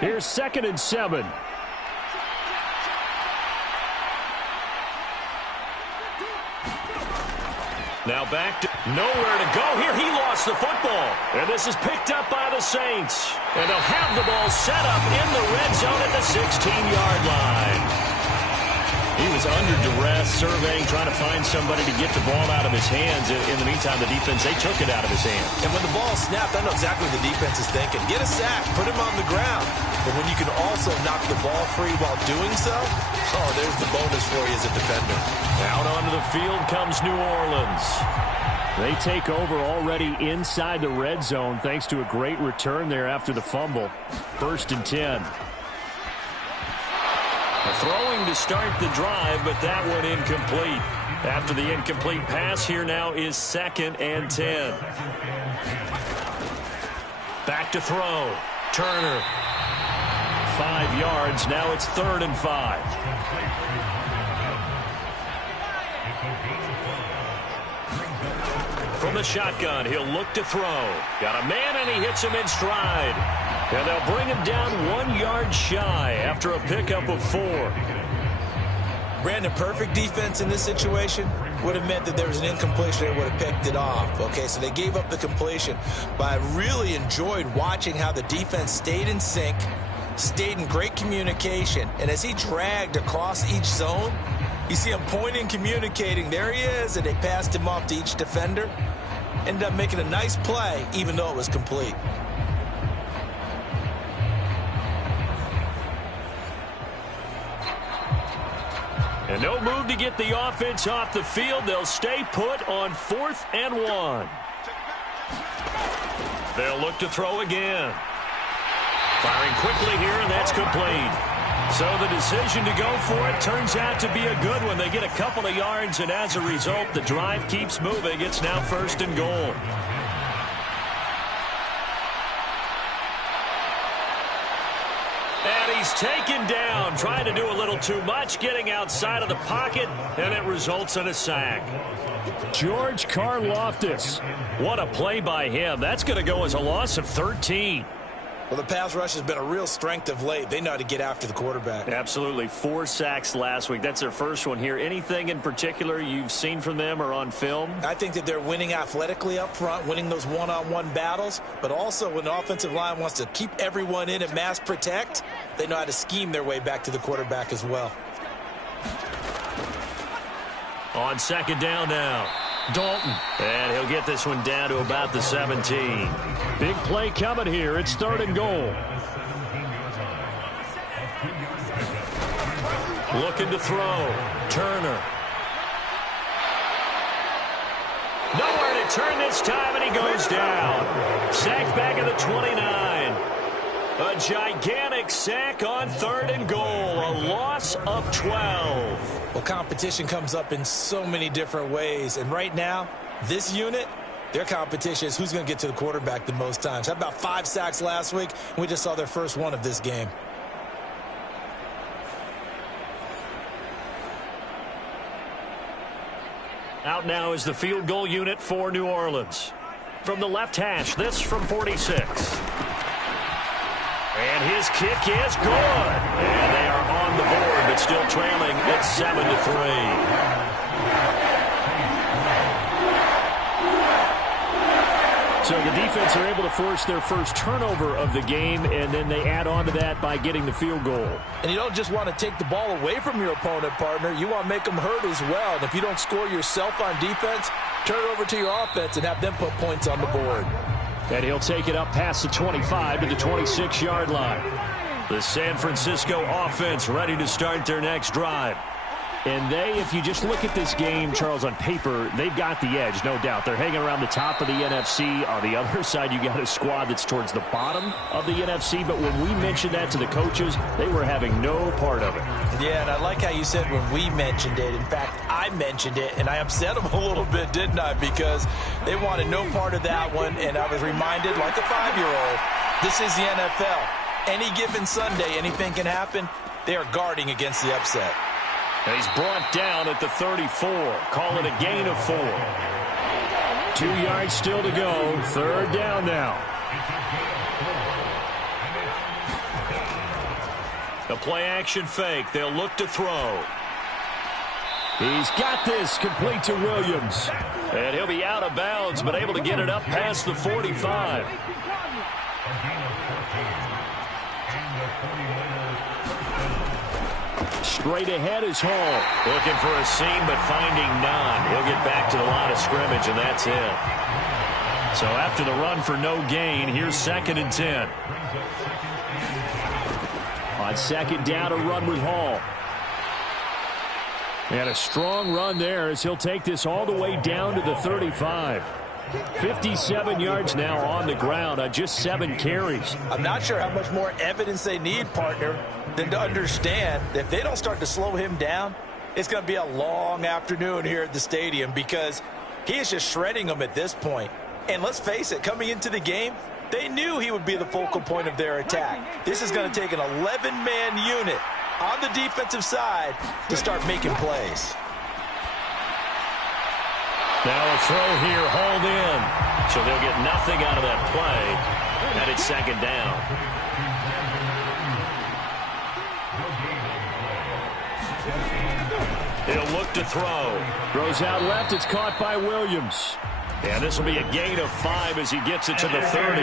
Here's 2nd and 7. Now back to nowhere to go here. He lost the football. And this is picked up by the Saints. And they'll have the ball set up in the red zone at the 16-yard line. He was under duress, surveying, trying to find somebody to get the ball out of his hands. In the meantime, the defense, they took it out of his hands. And when the ball snapped, I know exactly what the defense is thinking. Get a sack, put him on the ground. But when you can also knock the ball free while doing so, there's the bonus for you as a defender. Out onto the field comes New Orleans. They take over already inside the red zone thanks to a great return there after the fumble. 1st and 10. Throwing to start the drive, but that one incomplete. After the incomplete pass, here now is 2nd and 10. Back to throw. Turner. 5 yards. Now it's 3rd and 5. From the shotgun, he'll look to throw. Got a man, and he hits him in stride. And they'll bring him down 1 yard shy after a pickup of 4. Brandon, perfect defense in this situation would have meant that there was an incompletion. They would have picked it off. Okay, so they gave up the completion. But I really enjoyed watching how the defense stayed in sync, stayed in great communication. And as he dragged across each zone, you see him pointing, communicating. There he is, and they passed him off to each defender. Ended up making a nice play, even though it was complete. And no move to get the offense off the field. They'll stay put on 4th and 1. They'll look to throw again. Firing quickly here, and that's complete. So the decision to go for it turns out to be a good one. They get a couple of yards, and as a result, the drive keeps moving. It's now 1st and goal. And he's taken down, trying to do a little too much, getting outside of the pocket, and it results in a sack. George Karlaftis. What a play by him. That's going to go as a loss of 13. Well, the pass rush has been a real strength of late. They know how to get after the quarterback. Absolutely. 4 sacks last week. That's their first one here. Anything in particular you've seen from them or on film? I think that they're winning athletically up front, winning those one-on-one battles, but also when the offensive line wants to keep everyone in and mass protect, they know how to scheme their way back to the quarterback as well. On 2nd down now. Dalton. And he'll get this one down to about the 17. Big play coming here. It's 3rd and goal. Looking to throw. Turner. Nowhere to turn this time, and he goes down. Sacked back at the 29. A gigantic sack on 3rd and goal. A loss of 12. Well, competition comes up in so many different ways. And right now, this unit, their competition is who's going to get to the quarterback the most times. Had about 5 sacks last week, and we just saw their first one of this game. Out now is the field goal unit for New Orleans. From the left hash, this from 46. And his kick is good. And they are on the board, but still trailing at 7-3. So the defense are able to force their first turnover of the game, and then they add on to that by getting the field goal. And you don't just want to take the ball away from your opponent, partner. You want to make them hurt as well. And if you don't score yourself on defense, turn it over to your offense and have them put points on the board. And he'll take it up past the 25 to the 26-yard line. The San Francisco offense ready to start their next drive. And they, if you just look at this game, Charles, on paper, they've got the edge, no doubt. They're hanging around the top of the NFC. On the other side, you got a squad that's towards the bottom of the NFC. But when we mentioned that to the coaches, they were having no part of it. Yeah, and I like how you said when we mentioned it. In fact, I mentioned it, and I upset them a little bit, didn't I? Because they wanted no part of that one, and I was reminded, like a 5-year-old, this is the NFL. Any given Sunday, anything can happen. They are guarding against the upset. And he's brought down at the 34. Call it a gain of 4. 2 yards still to go. 3rd down now. The play-action fake. They'll look to throw. He's got this, complete to Williams. And he'll be out of bounds, but able to get it up past the 45. Straight ahead is Hall. Looking for a seam, but finding none. He'll get back to the line of scrimmage, and that's it. So after the run for no gain, here's 2nd and 10. On 2nd down, a run with Hall. And a strong run there as he'll take this all the way down to the 35. 57 yards now on the ground on just 7 carries. I'm not sure how much more evidence they need, partner, than to understand that if they don't start to slow him down, it's going to be a long afternoon here at the stadium because he is just shredding them at this point. And let's face it, coming into the game, they knew he would be the focal point of their attack. This is going to take an 11-man unit on the defensive side to start making plays. Now a throw here, hauled in. So they'll get nothing out of that play. And it's 2nd down. He'll look to throw. Throws out left. It's caught by Williams. And this will be a gain of 5 as he gets it to the 30.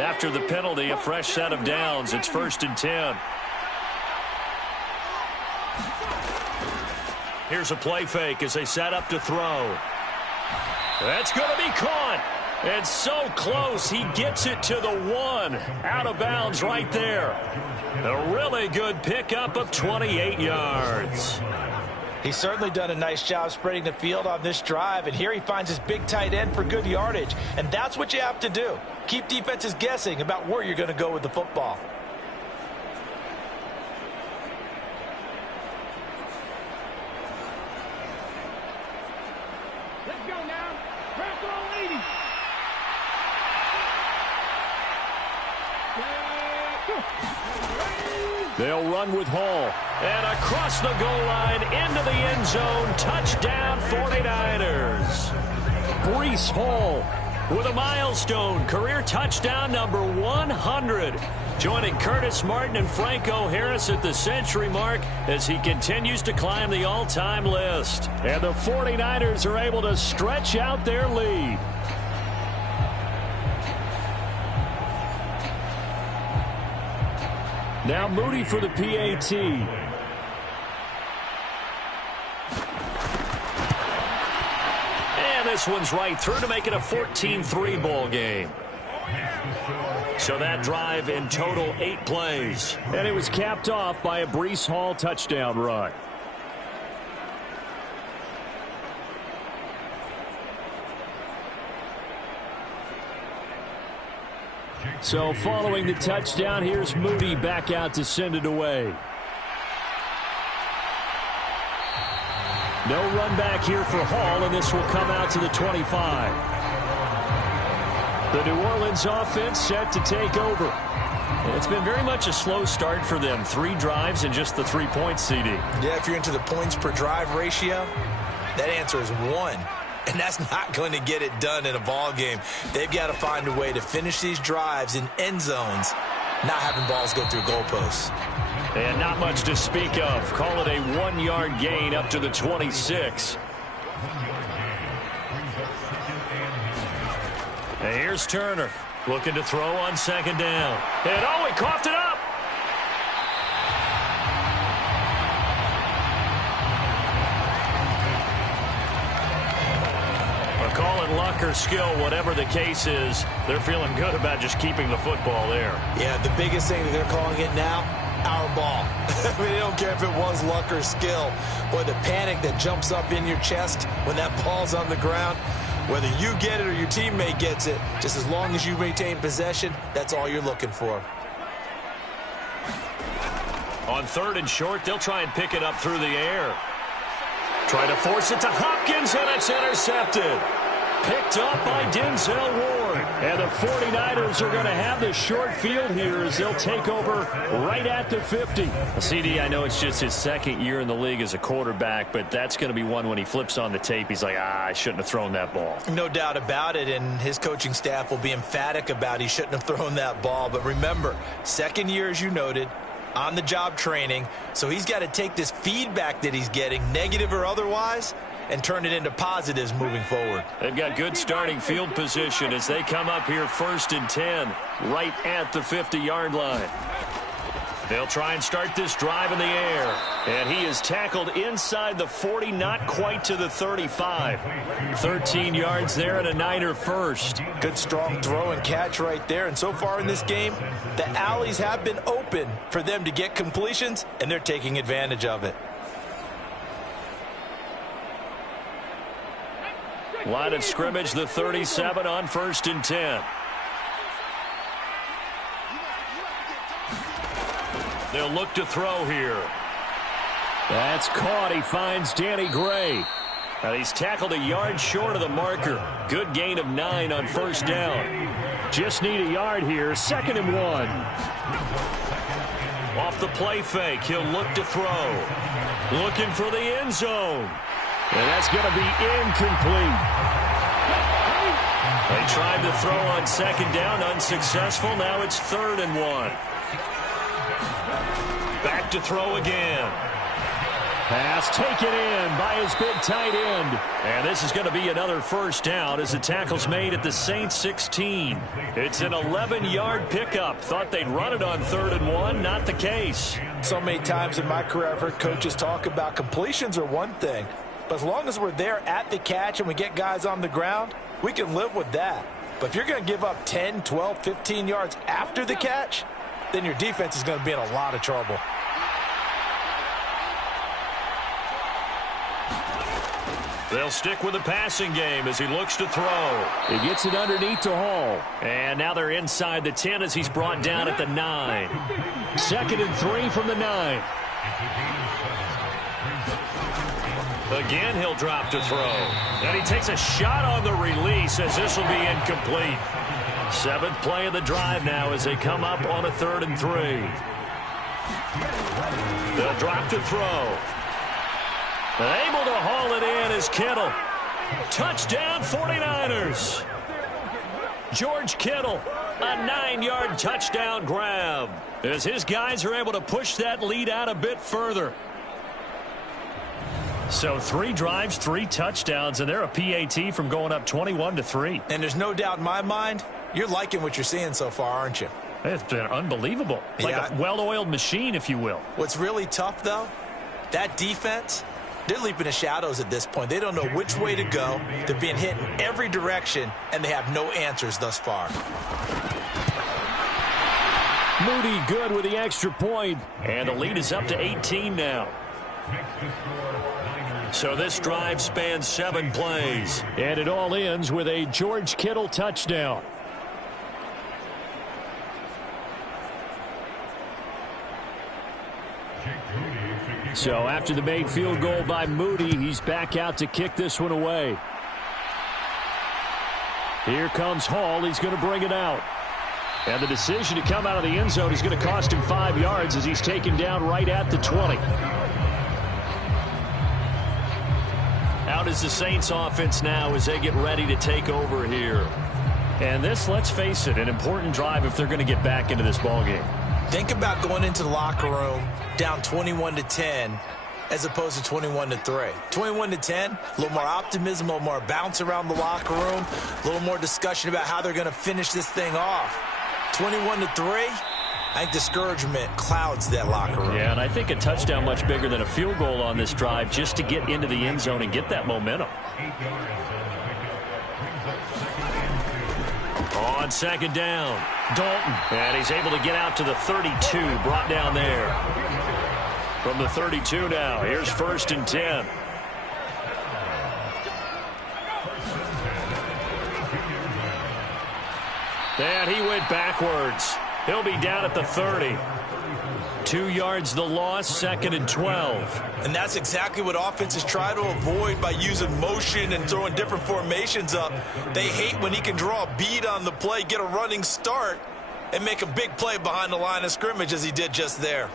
After the penalty, a fresh set of downs. It's 1st and 10. Here's a play fake as they set up to throw. That's going to be caught. And so close, he gets it to the 1. Out of bounds right there. A really good pickup of 28 yards. He's certainly done a nice job spreading the field on this drive, and here he finds his big tight end for good yardage. And that's what you have to do. Keep defenses guessing about where you're going to go with the football. Let's go now. Press all 80. They'll run with Hall. And across the goal line into the end zone. Touchdown 49ers. Breece Hall with a milestone. Career touchdown number 100. Joining Curtis Martin and Franco Harris at the century mark as he continues to climb the all-time list. And the 49ers are able to stretch out their lead. Now Moody for the PAT. And this one's right through to make it a 14-3 ball game. So that drive in total 8 plays. And it was capped off by a Breece Hall touchdown run. So following the touchdown, here's Moody back out to send it away. No run back here for Hall, and this will come out to the 25. The New Orleans offense set to take over. It's been very much a slow start for them. 3 drives and just the 3 points, CD. Yeah, if you're into the points per drive ratio, that answer is 1. And that's not going to get it done in a ball game. They've got to find a way to finish these drives in end zones, not having balls go through goalposts. And not much to speak of. Call it a 1-yard gain up to the 26. And here's Turner looking to throw on second down. And oh, he coughed it up. Call it luck or skill, whatever the case is, they're feeling good about just keeping the football there. Yeah, the biggest thing that they're calling it now, our ball. I mean, they don't care if it was luck or skill. Boy, the panic that jumps up in your chest when that ball's on the ground, whether you get it or your teammate gets it, just as long as you maintain possession, that's all you're looking for. On 3rd and short, they'll try and pick it up through the air. Try to force it to Hopkins, and it's intercepted. Picked up by Denzel Ward. And the 49ers are going to have the short field here as they'll take over right at the 50. CD, I know it's just his 2nd year in the league as a quarterback, but that's going to be one when he flips on the tape. He's like, I shouldn't have thrown that ball. No doubt about it, and his coaching staff will be emphatic about he shouldn't have thrown that ball. But remember, 2nd year, as you noted, on-the-job training, so he's got to take this feedback that he's getting, negative or otherwise, and turn it into positives moving forward. They've got good starting field position as they come up here 1st and 10, right at the 50-yard line. They'll try and start this drive in the air, and he is tackled inside the 40, not quite to the 35. 13 yards there and a Niner first. Good strong throw and catch right there, and so far in this game, the alleys have been open for them to get completions, and they're taking advantage of it. Line of scrimmage, the 37 on 1st and 10. They'll look to throw here. That's caught. He finds Danny Gray. And he's tackled a yard short of the marker. Good gain of 9 on 1st down. Just need a yard here. 2nd and 1. Off the play fake, he'll look to throw. Looking for the end zone. And that's going to be incomplete. They tried to throw on 2nd down, unsuccessful. Now it's 3rd and 1. Back to throw again. Pass taken in by his big tight end. And this is going to be another 1st down as the tackle's made at the Saints 16. It's an 11-yard pickup. Thought they'd run it on 3rd and 1. Not the case. So many times in my career I've heard coaches talk about completions are one thing. But as long as we're there at the catch and we get guys on the ground, we can live with that. But if you're going to give up 10, 12, 15 yards after the catch, then your defense is going to be in a lot of trouble. They'll stick with the passing game as he looks to throw. He gets it underneath to Hall. And now they're inside the 10 as he's brought down at the 9. 2nd and 3 from the 9. Again, he'll drop to throw. And he takes a shot on the release as this will be incomplete. 7th play of the drive now as they come up on a 3rd and 3. They'll drop to throw. Able to haul it in is Kittle. Touchdown 49ers. George Kittle, a 9-yard touchdown grab as his guys are able to push that lead out a bit further. So 3 drives, 3 touchdowns, and they're a PAT from going up 21-3. And there's no doubt in my mind, you're liking what you're seeing so far, aren't you? It's been unbelievable. Like a well-oiled machine, if you will. What's really tough, though, that defense, they're leaping the shadows at this point. They don't know which way to go. They're being hit in every direction, and they have no answers thus far. Moody good with the extra point, and the lead is up to 18 now. So this drive spans 7 plays. And it all ends with a George Kittle touchdown. So after the made field goal by Moody, he's back out to kick this one away. Here comes Hall. He's going to bring it out. And the decision to come out of the end zone is going to cost him 5 yards as he's taken down right at the 20. Out is the Saints offense now as they get ready to take over here. And this, let's face it, an important drive if they're going to get back into this ballgame. Think about going into the locker room down 21-10 as opposed to 21-3. 21-10, a little more optimism, a little more bounce around the locker room, a little more discussion about how they're going to finish this thing off. 21-3, I think discouragement clouds that locker room. Yeah, and I think a touchdown much bigger than a field goal on this drive just to get into the end zone and get that momentum. On 2nd down, Dalton. And he's able to get out to the 32, brought down there. From the 32 now, here's 1st and 10. And he went backwards. He'll be down at the 30. 2 yards the loss, 2nd and 12. And that's exactly what offenses try to avoid by using motion and throwing different formations up. They hate when he can draw a bead on the play, get a running start, and make a big play behind the line of scrimmage as he did just there.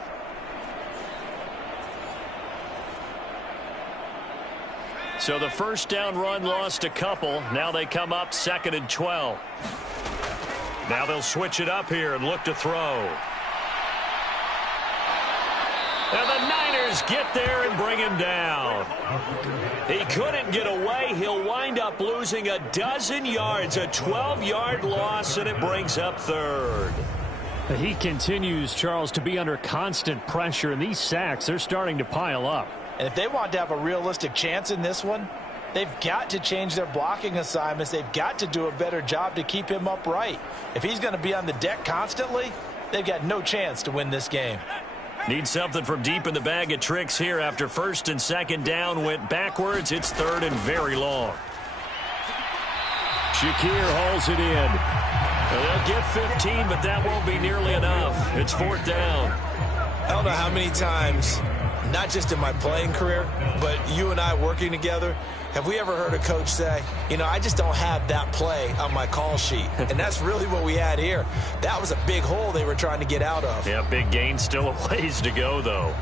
So the 1st down run lost a couple. Now they come up 2nd and 12. Now they'll switch it up here and look to throw. And the Niners get there and bring him down. He couldn't get away. He'll wind up losing a dozen yards, a 12-yard loss, and it brings up 3rd. He continues, Charles, to be under constant pressure, and these sacks, they're starting to pile up. And if they want to have a realistic chance in this one, they've got to change their blocking assignments. They've got to do a better job to keep him upright. If he's going to be on the deck constantly, they've got no chance to win this game. Need something from deep in the bag of tricks here after 1st and 2nd down went backwards. It's 3rd and very long. Shakir hauls it in. They'll get 15, but that won't be nearly enough. It's 4th down. I don't know how many times, not just in my playing career, but you and I working together, have we ever heard a coach say, you know, I just don't have that play on my call sheet? And that's really what we had here. That was a big hole they were trying to get out of. Yeah, big gain, still a ways to go, though.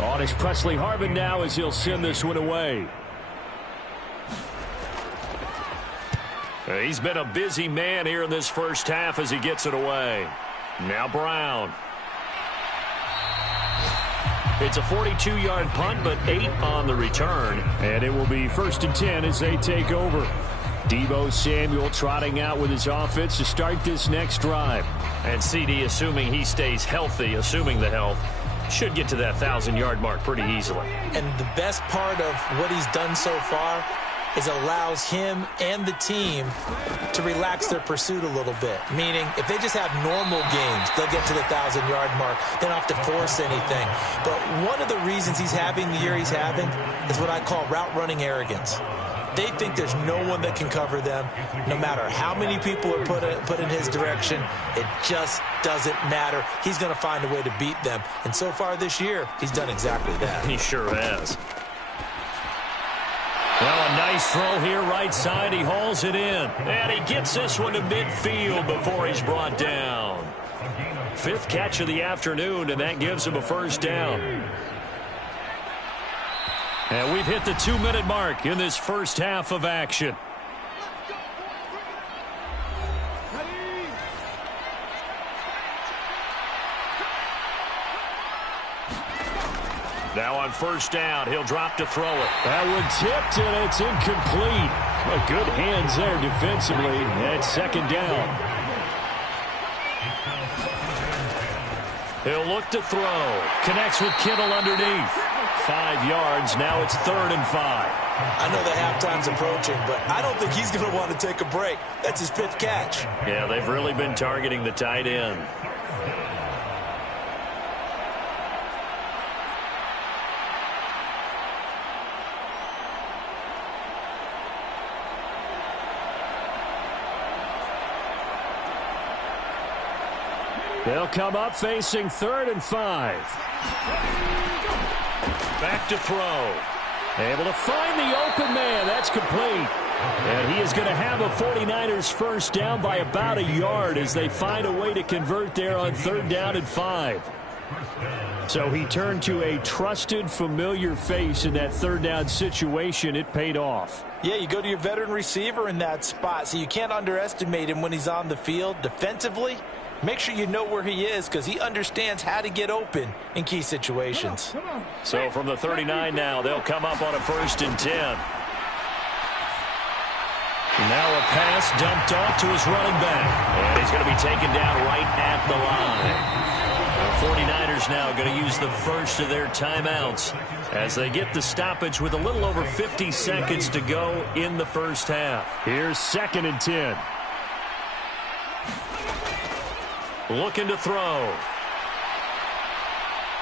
On is Presley Harvin now as he'll send this one away. He's been a busy man here in this 1st half as he gets it away. Now Brown. It's a 42-yard punt, but 8 on the return. And it will be 1st and 10 as they take over. Deebo Samuel trotting out with his offense to start this next drive. And CD, assuming he stays healthy, assuming the health, should get to that 1,000-yard mark pretty easily. And the best part of what he's done so far is allows him and the team to relax their pursuit a little bit. Meaning, if they just have normal games, they'll get to the 1,000-yard mark. They don't have to force anything. But one of the reasons he's having the year he's having is what I call route running arrogance. They think there's no one that can cover them. No matter how many people are put in his direction, it just doesn't matter. He's going to find a way to beat them. And so far this year, he's done exactly that. He sure has. Well, a nice throw here right side. He hauls it in. And he gets this one to midfield before he's brought down. 5th catch of the afternoon, and that gives him a first down. And we've hit the 2-minute mark in this first half of action. Now on first down, he'll drop to throw it. That one tipped, and it's incomplete. Well, good hands there defensively. And second down. He'll look to throw. Connects with Kittle underneath. 5 yards. Now it's 3rd and 5. I know the halftime's approaching, but I don't think he's going to want to take a break. That's his 5th catch. Yeah, they've really been targeting the tight end. They'll come up facing 3rd and 5. Back to throw. Able to find the open man. That's complete. And he is going to have a 49ers first down by about a yard as they find a way to convert there on 3rd down and 5. So he turned to a trusted, familiar face in that 3rd down situation. It paid off. Yeah, you go to your veteran receiver in that spot, so you can't underestimate him when he's on the field. Defensively, make sure you know where he is because he understands how to get open in key situations. So from the 39 now, they'll come up on a 1st and 10. Now a pass dumped off to his running back. And he's going to be taken down right at the line. The 49ers now going to use the first of their timeouts as they get the stoppage with a little over 50 seconds to go in the first half. Here's 2nd and 10. Looking to throw.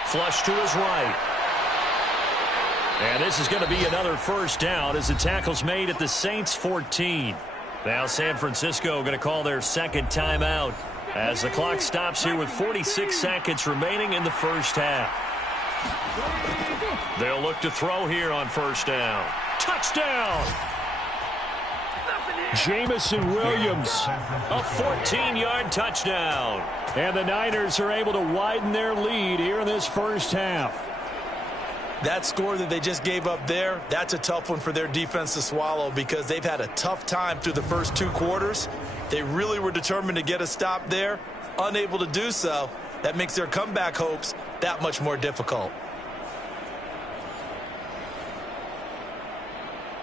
Flush to his right. And this is going to be another first down as the tackle's made at the Saints 14. Now San Francisco going to call their 2nd timeout as the clock stops here with 46 seconds remaining in the first half. They'll look to throw here on first down. Touchdown! Jamison Williams, a 14-yard touchdown. And the Niners are able to widen their lead here in this first half. That score that they just gave up there, that's a tough one for their defense to swallow because they've had a tough time through the first 2 quarters. They really were determined to get a stop there, unable to do so. That makes their comeback hopes that much more difficult.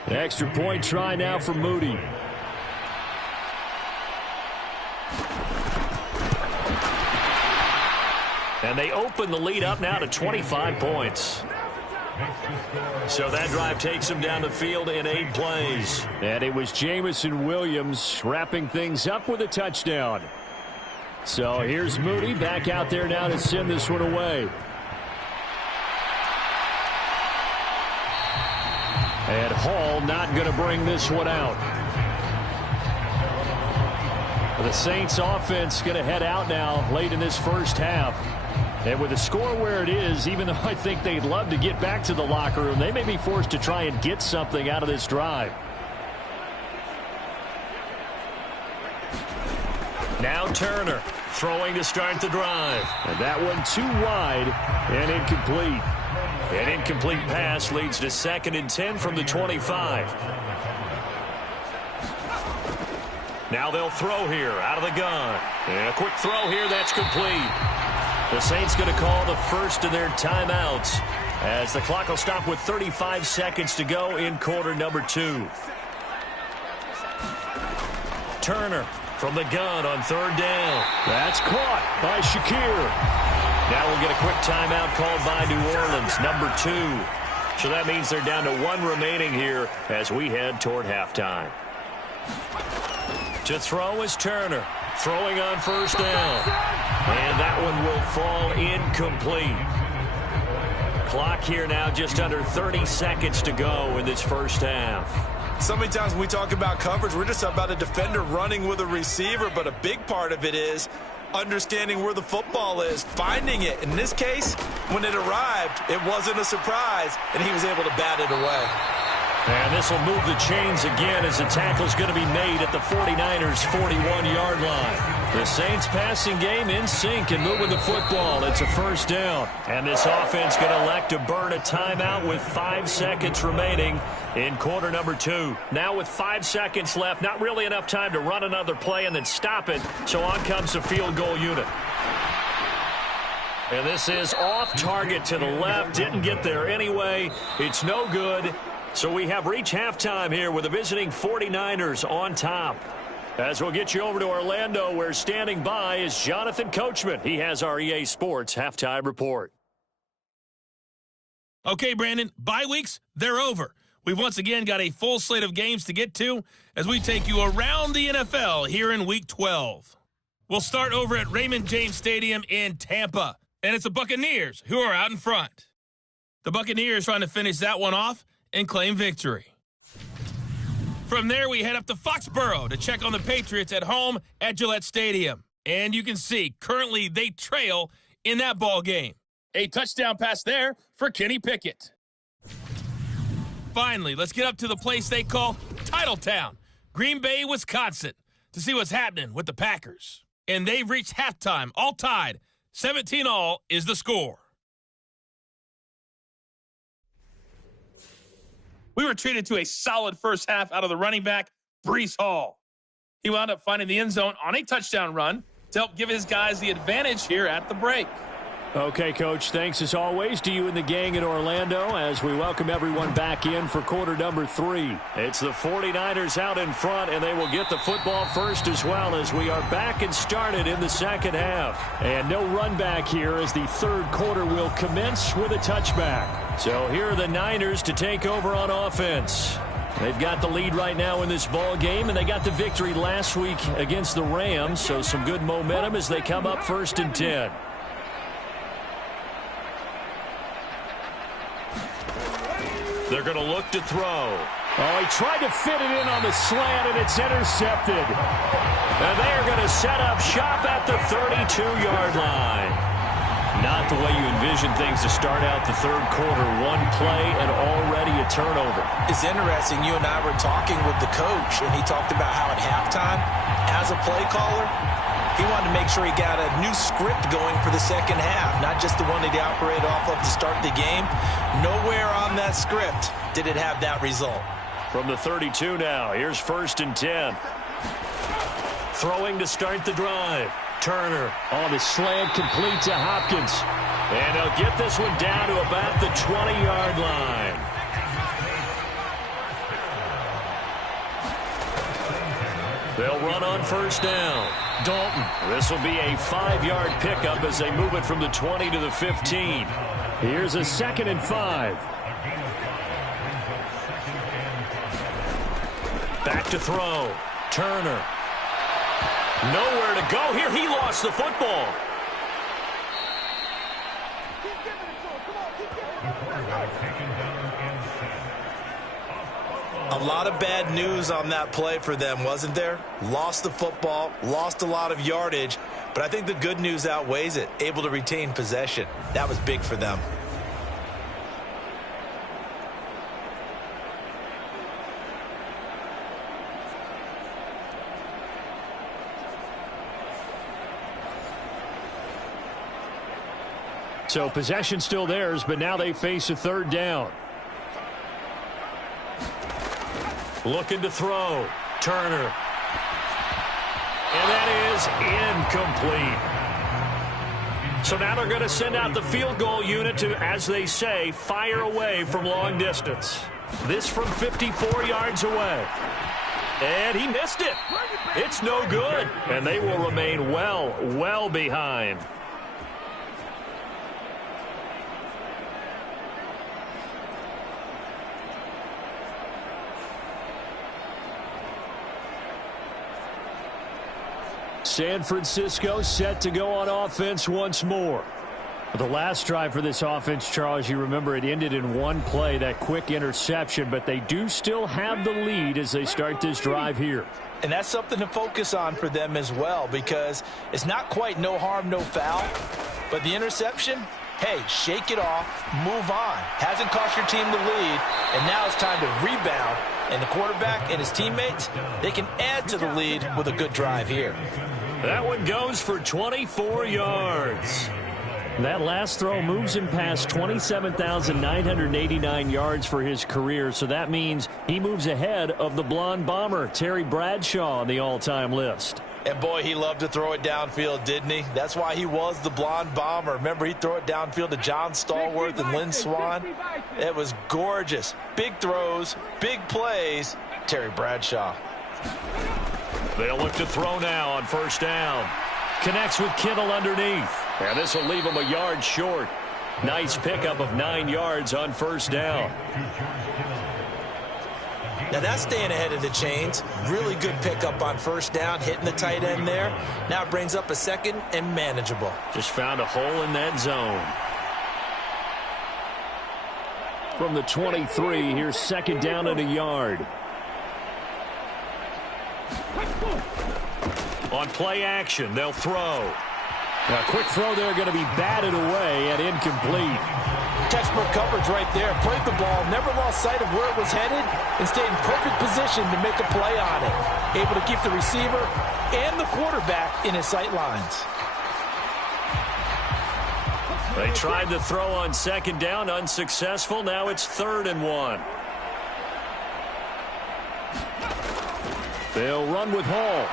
An extra point try now for Moody. And they open the lead up now to 25 points. So that drive takes them down the field in 8 plays. And it was Jamison Williams wrapping things up with a touchdown. So here's Moody back out there now to send this one away. And Hall not going to bring this one out. The Saints offense going to head out now late in this first half. And with the score where it is, even though I think they'd love to get back to the locker room, they may be forced to try and get something out of this drive. Now Turner throwing to start the drive. And that one too wide and incomplete. An incomplete pass leads to 2nd and 10 from the 25. Now they'll throw here out of the gun. And a quick throw here that's complete. The Saints going to call the first of their timeouts as the clock will stop with 35 seconds to go in quarter number 2. Turner from the gun on third down. That's caught by Shakir. Now we'll get a quick timeout called by New Orleans, number 2. So that means they're down to 1 remaining here as we head toward halftime. To throw is Turner, throwing on first down. And that one will fall incomplete. Clock here now just under 30 seconds to go in this first half. So many times when we talk about coverage, we're just about a defender running with a receiver, but a big part of it is understanding where the football is, finding it. In this case, when it arrived, it wasn't a surprise, and he was able to bat it away. And this will move the chains again as the tackle's going to be made at the 49ers' 41-yard line. The Saints passing game in sync and moving the football. It's a first down. And this offense going to elect to burn a timeout with 5 seconds remaining in quarter number 2. Now with 5 seconds left, not really enough time to run another play and then stop it. So on comes the field goal unit. And this is off target to the left. Didn't get there anyway. It's no good. So we have reached halftime here with the visiting 49ers on top. As we'll get you over to Orlando, where standing by is Jonathan Coachman. He has our EA Sports halftime report. Okay, Brandon, bye weeks, they're over. We've once again got a full slate of games to get to as we take you around the NFL here in Week 12. We'll start over at Raymond James Stadium in Tampa, and it's the Buccaneers who are out in front. The Buccaneers trying to finish that one off and claim victory. From there, we head up to Foxborough to check on the Patriots at home at Gillette Stadium. And you can see, currently they trail in that ball game. A touchdown pass there for Kenny Pickett. Finally, let's get up to the place they call Titletown, Green Bay, Wisconsin, to see what's happening with the Packers. And they've reached halftime, all tied. 17-all is the score. We were treated to a solid first half out of the running back, Breece Hall. He wound up finding the end zone on a touchdown run to help give his guys the advantage here at the break. Okay, Coach, thanks as always to you and the gang in Orlando as we welcome everyone back in for quarter number 3. It's the 49ers out in front, and they will get the football first as well as we are back and started in the second half. And no run back here as the third quarter will commence with a touchback. So here are the Niners to take over on offense. They've got the lead right now in this ball game, and they got the victory last week against the Rams, so some good momentum as they come up 1st and 10. They're going to look to throw. Oh, he tried to fit it in on the slant, and it's intercepted. And they are going to set up shop at the 32-yard line. Not the way you envision things to start out the third quarter. One play and already a turnover. It's interesting. You and I were talking with the coach, and he talked about how at halftime, as a play caller, he wanted to make sure he got a new script going for the second half, not just the one that he operated off of to start the game. Nowhere on that script did it have that result. From the 32 now, here's 1st and 10. Throwing to start the drive. Turner on the slant, complete to Hopkins. And they'll get this one down to about the 20-yard line. They'll run on first down. Dalton. This will be a 5-yard pickup as they move it from the 20 to the 15. Here's a 2nd and 5. Back to throw. Turner. Nowhere to go here. He lost the football. A lot of bad news on that play for them, wasn't there? Lost the football, lost a lot of yardage, but I think the good news outweighs it. Able to retain possession. That was big for them. So possession still theirs, but now they face a 3rd down. Looking to throw. Turner. And that is incomplete. So now they're going to send out the field goal unit to, as they say, fire away from long distance. This from 54 yards away. And he missed it. It's no good. And they will remain well behind. San Francisco set to go on offense once more. The last drive for this offense, Charles, you remember it ended in one play, that quick interception, but they do still have the lead as they start this drive here. And that's something to focus on for them as well, because it's not quite no harm, no foul, but the interception, hey, shake it off, move on. Hasn't cost your team the lead, and now it's time to rebound. And the quarterback and his teammates, they can add to the lead with a good drive here. That one goes for 24 yards. That last throw moves him past 27,989 yards for his career, so that means he moves ahead of the blonde bomber, Terry Bradshaw, on the all-time list. And boy, he loved to throw it downfield, didn't he? That's why he was the blonde bomber. Remember, he'd throw it downfield to John Stallworth and Lynn Swann. It was gorgeous. Big throws, big plays. Terry Bradshaw. They'll look to throw now on first down. Connects with Kittle underneath. And this will leave him a yard short. Nice pickup of 9 yards on first down. Now that's staying ahead of the chains. Really good pickup on first down, hitting the tight end there. Now it brings up a second and manageable. Just found a hole in that zone. From the 23, here's second down and a yard. On play action, they'll throw. A quick throw there, going to be batted away and incomplete. Textbook coverage right there. Played the ball, never lost sight of where it was headed, and stayed in perfect position to make a play on it. Able to keep the receiver and the quarterback in his sight lines. They tried to throw on second down, unsuccessful. Now it's 3rd and 1. They'll run with Hall.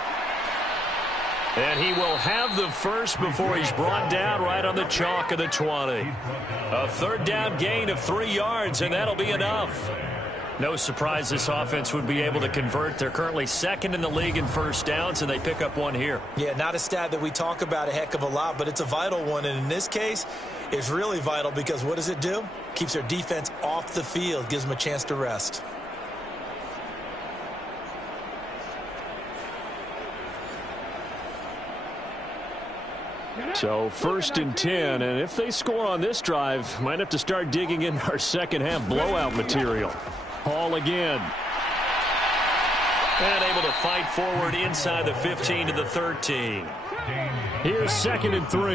And he will have the first before he's brought down right on the chalk of the 20. A third down gain of 3 yards, and that'll be enough. No surprise this offense would be able to convert. They're currently second in the league in first downs, and they pick up one here. Yeah, not a stat that we talk about a heck of a lot, but it's a vital one. And in this case, it's really vital because what does it do? Keeps their defense off the field, gives them a chance to rest. So 1st and 10, and if they score on this drive, might have to start digging in our second half blowout material. Hall again. And able to fight forward inside the 15 to the 13. Here's 2nd and 3.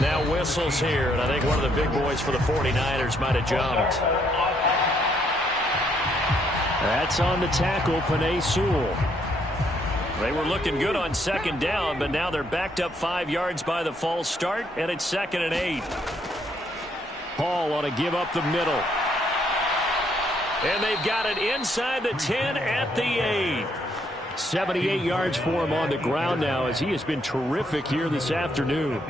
Now whistles here, and I think one of the big boys for the 49ers might have jumped. That's on the tackle, Penei Sewell. They were looking good on second down, but now they're backed up 5 yards by the false start, and it's 2nd and 8. Hall ought to give up the middle. And they've got it inside the 10 at the 8. 78 yards for him on the ground now as he has been terrific here this afternoon.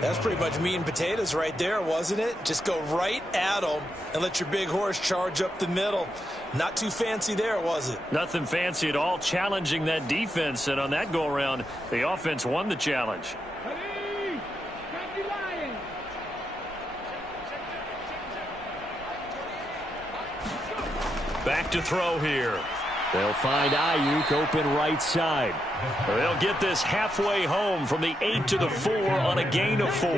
That's pretty much meat and potatoes right there, wasn't it? Just go right at him and let your big horse charge up the middle. Not too fancy there, was it? Nothing fancy at all, challenging that defense. And on that go-around, the offense won the challenge. Back to throw here. They'll find Ayuk open right side. They'll get this halfway home from the 8 to the 4 on a gain of 4.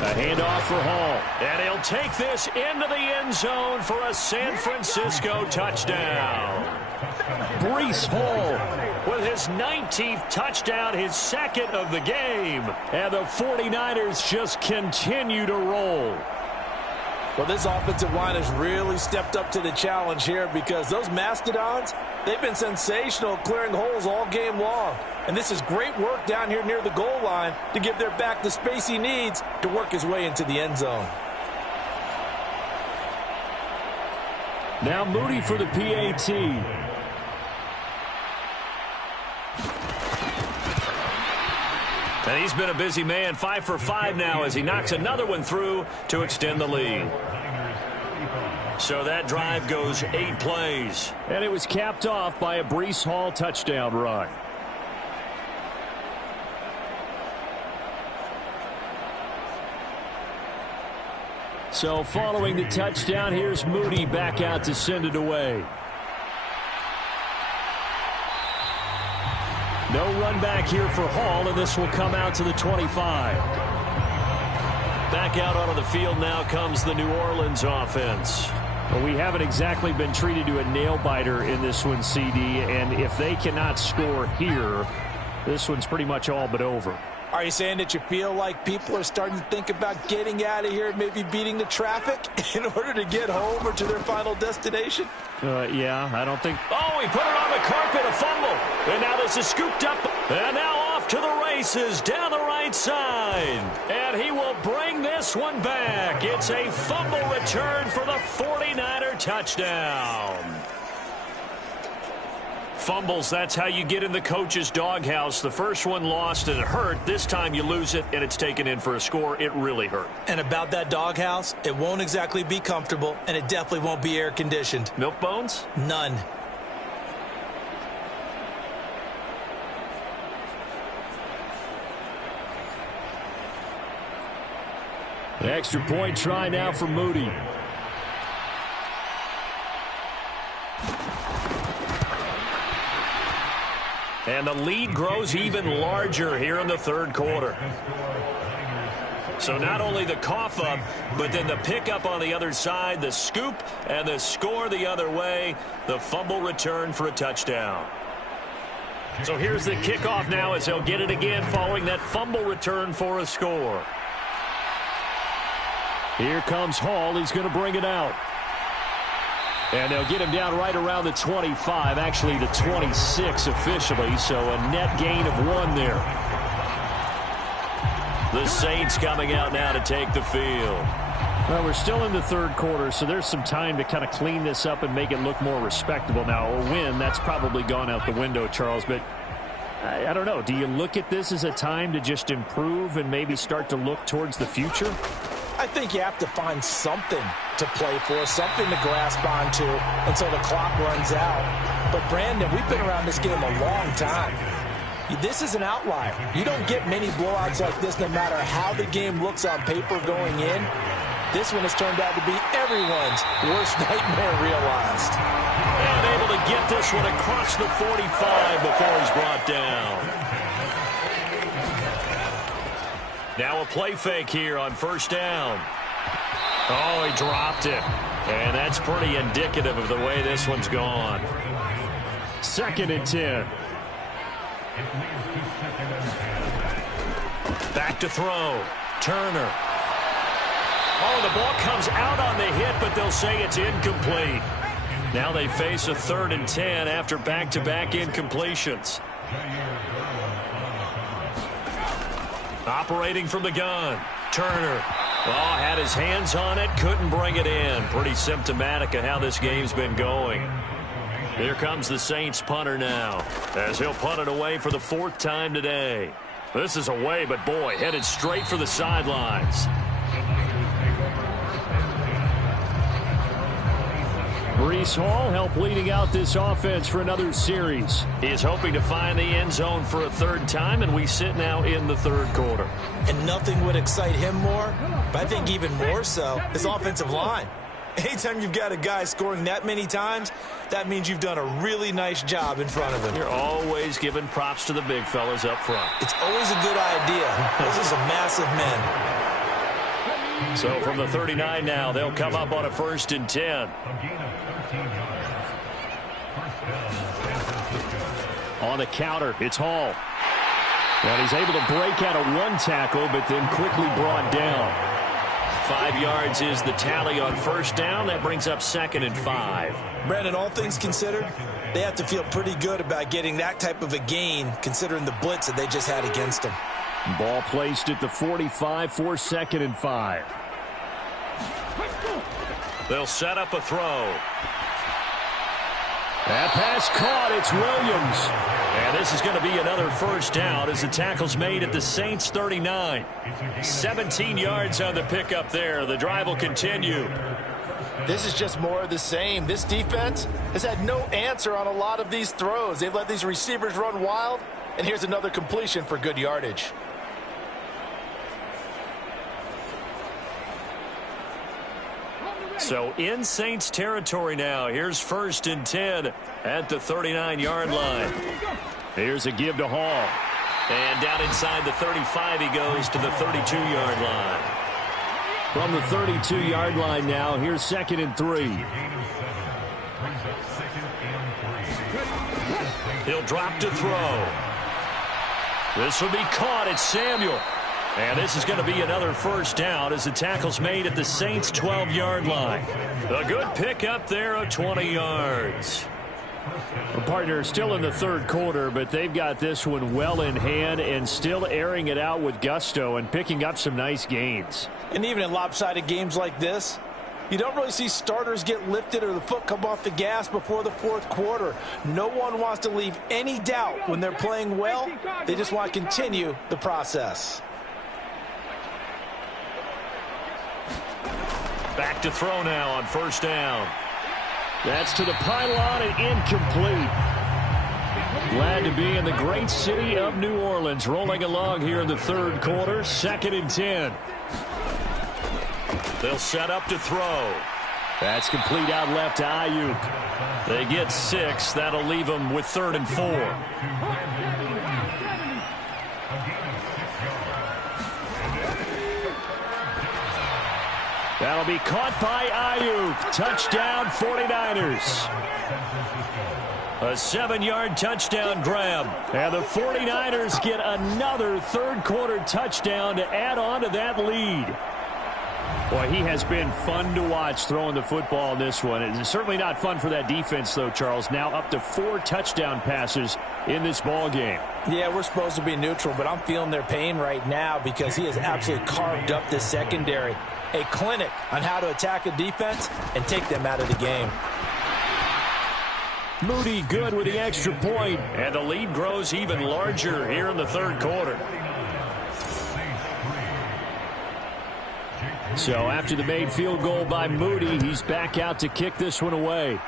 A handoff for Hall. And he'll take this into the end zone for a San Francisco touchdown. Breece Hall with his 19th touchdown, his 2nd of the game. And the 49ers just continue to roll. Well, this offensive line has really stepped up to the challenge here because those Mastodons, they've been sensational clearing holes all game long. And this is great work down here near the goal line to give their back the space he needs to work his way into the end zone. Now Moody for the PAT. And he's been a busy man, 5 for 5 now as he knocks another one through to extend the lead. So that drive goes 8 plays. And it was capped off by a Breece Hall touchdown run. So following the touchdown, here's Moody back out to send it away. No run back here for Hall, and this will come out to the 25. Back out onto the field now comes the New Orleans offense. Well, we haven't exactly been treated to a nail-biter in this one, CD, and if they cannot score here, this one's pretty much all but over. Are you saying that you feel like people are starting to think about getting out of here, maybe beating the traffic in order to get home or to their final destination? Yeah, I don't think... Oh, he put it on the carpet, a fumble. And now this is scooped up. And now off to the races down the right side. And he will bring this one back. It's a fumble return for the 49er touchdown. Fumbles, that's how you get in the coach's doghouse. The first one lost and it hurt. This time you lose it and it's taken in for a score. It really hurt. And about that doghouse, it won't exactly be comfortable, and it definitely won't be air-conditioned. Milk bones? None. The extra point try now for Moody. And the lead grows even larger here in the third quarter. So not only the cough up, but then the pickup on the other side, the scoop, and the score the other way, the fumble return for a touchdown. So here's the kickoff now as they'll get it again following that fumble return for a score. Here comes Hall. He's going to bring it out. And they'll get him down right around the 25, actually the 26 officially, so a net gain of 1 there. The Saints coming out now to take the field. Well, we're still in the third quarter, so there's some time to kind of clean this up and make it look more respectable. Now, a win, that's probably gone out the window, Charles, but I don't know. Do you look at this as a time to just improve and maybe start to look towards the future? I think you have to find something to play for, something to grasp onto until the clock runs out. But, Brandon, we've been around this game a long time. This is an outlier. You don't get many blowouts like this no matter how the game looks on paper going in. This one has turned out to be everyone's worst nightmare realized. And able to get this one across the 45 before he's brought down. Now a play fake here on first down. Oh, he dropped it. And that's pretty indicative of the way this one's gone. 2nd and 10. Back to throw. Turner. Oh, the ball comes out on the hit, but they'll say it's incomplete. Now they face a 3rd and 10 after back-to-back incompletions. Operating from the gun. Turner. Oh, had his hands on it. Couldn't bring it in. Pretty symptomatic of how this game's been going. Here comes the Saints punter now, as he'll punt it away for the 4th time today. This is away, but boy, headed straight for the sidelines. Breece Hall helped leading out this offense for another series. He is hoping to find the end zone for a 3rd time, and we sit now in the 3rd quarter. And nothing would excite him more, but I think even more so, his offensive line. Anytime you've got a guy scoring that many times, that means you've done a really nice job in front of him. You're always giving props to the big fellas up front. It's always a good idea. Those are some massive men. So from the 39 now, they'll come up on a 1st and 10. On the counter, it's Hall. And he's able to break out of 1 tackle, but then quickly brought down. 5 yards is the tally on 1st down. That brings up 2nd and 5. Brandon, all things considered, they have to feel pretty good about getting that type of a gain, considering the blitz that they just had against them. Ball placed at the 45 for 2nd and 5. They'll set up a throw. That pass caught. It's Williams. And this is going to be another first down as the tackle's made at the Saints 39. 17 yards on the pickup there. The drive will continue. This is just more of the same. This defense has had no answer on a lot of these throws. They've let these receivers run wild, and here's another completion for good yardage. So in Saints territory now. Here's 1st and 10 at the 39-yard line. Here's a give to Hall. And down inside the 35 he goes to the 32-yard line. From the 32-yard line now, here's 2nd and 3. He'll drop to throw. This will be caught. It's Samuel. And this is going to be another first down as the tackle's made at the Saints' 12-yard line. A good pickup there of 20 yards. The partner still in the third quarter, but they've got this one well in hand and still airing it out with gusto and picking up some nice gains. And even in lopsided games like this, you don't really see starters get lifted or the foot come off the gas before the fourth quarter. No one wants to leave any doubt when they're playing well. They just want to continue the process. Back to throw now on first down. That's to the pylon and incomplete. Glad to be in the great city of New Orleans. Rolling along here in the third quarter. 2nd and 10. They'll set up to throw. That's complete out left to Ayuk. They get 6. That'll leave them with 3rd and 4. That'll be caught by Ayuk. Touchdown 49ers. A 7-yard touchdown grab. And the 49ers get another third quarter touchdown to add on to that lead. Boy, he has been fun to watch throwing the football in this one. It's certainly not fun for that defense, though, Charles. Now up to 4 touchdown passes in this ball game. Yeah, we're supposed to be neutral, but I'm feeling their pain right now because he has absolutely carved up this secondary. A clinic on how to attack a defense and take them out of the game. Moody good with the extra point, and the lead grows even larger here in the third quarter. So after the made field goal by Moody, he's back out to kick this one away.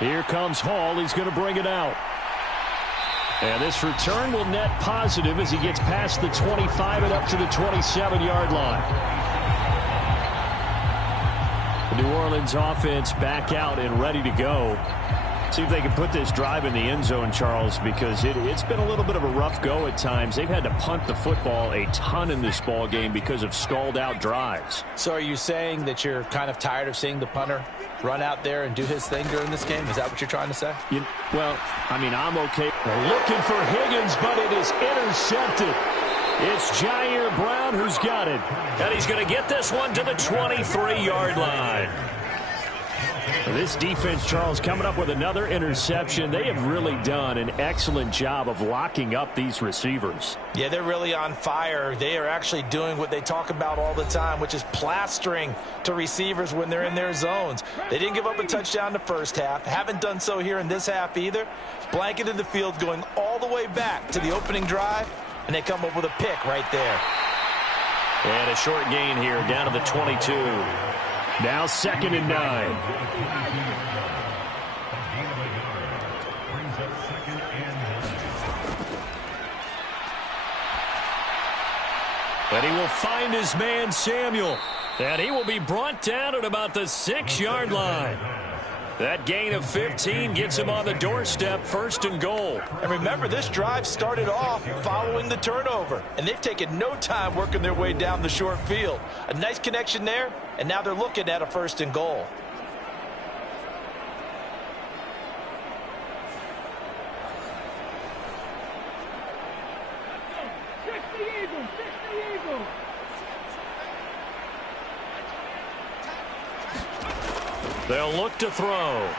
Here comes Hall. He's going to bring it out. And this return will net positive as he gets past the 25 and up to the 27-yard line. The New Orleans offense back out and ready to go. See if they can put this drive in the end zone, Charles, because it's been a little bit of a rough go at times. They've had to punt the football a ton in this ball game because of stalled-out drives. So are you saying that you're kind of tired of seeing the punter run out there and do his thing during this game? Is that what you're trying to say? Well, I mean, I'm okay. Looking for Higgins, but it is intercepted. It's Jair Brown who's got it. And he's going to get this one to the 23-yard line. This defense, Charles, coming up with another interception. They have really done an excellent job of locking up these receivers. Yeah, they're really on fire. They are actually doing what they talk about all the time, which is plastering to receivers when they're in their zones. They didn't give up a touchdown the first half. Haven't done so here in this half either. Blanketed the field going all the way back to the opening drive, and they come up with a pick right there. And a short gain here down to the 22. Now 2nd and 9. And he will find his man Samuel. And he will be brought down at about the 6-yard line. That gain of 15 gets him on the doorstep, 1st and goal. And remember, this drive started off following the turnover, and they've taken no time working their way down the short field. A nice connection there, and now they're looking at a 1st and goal. They'll look to throw.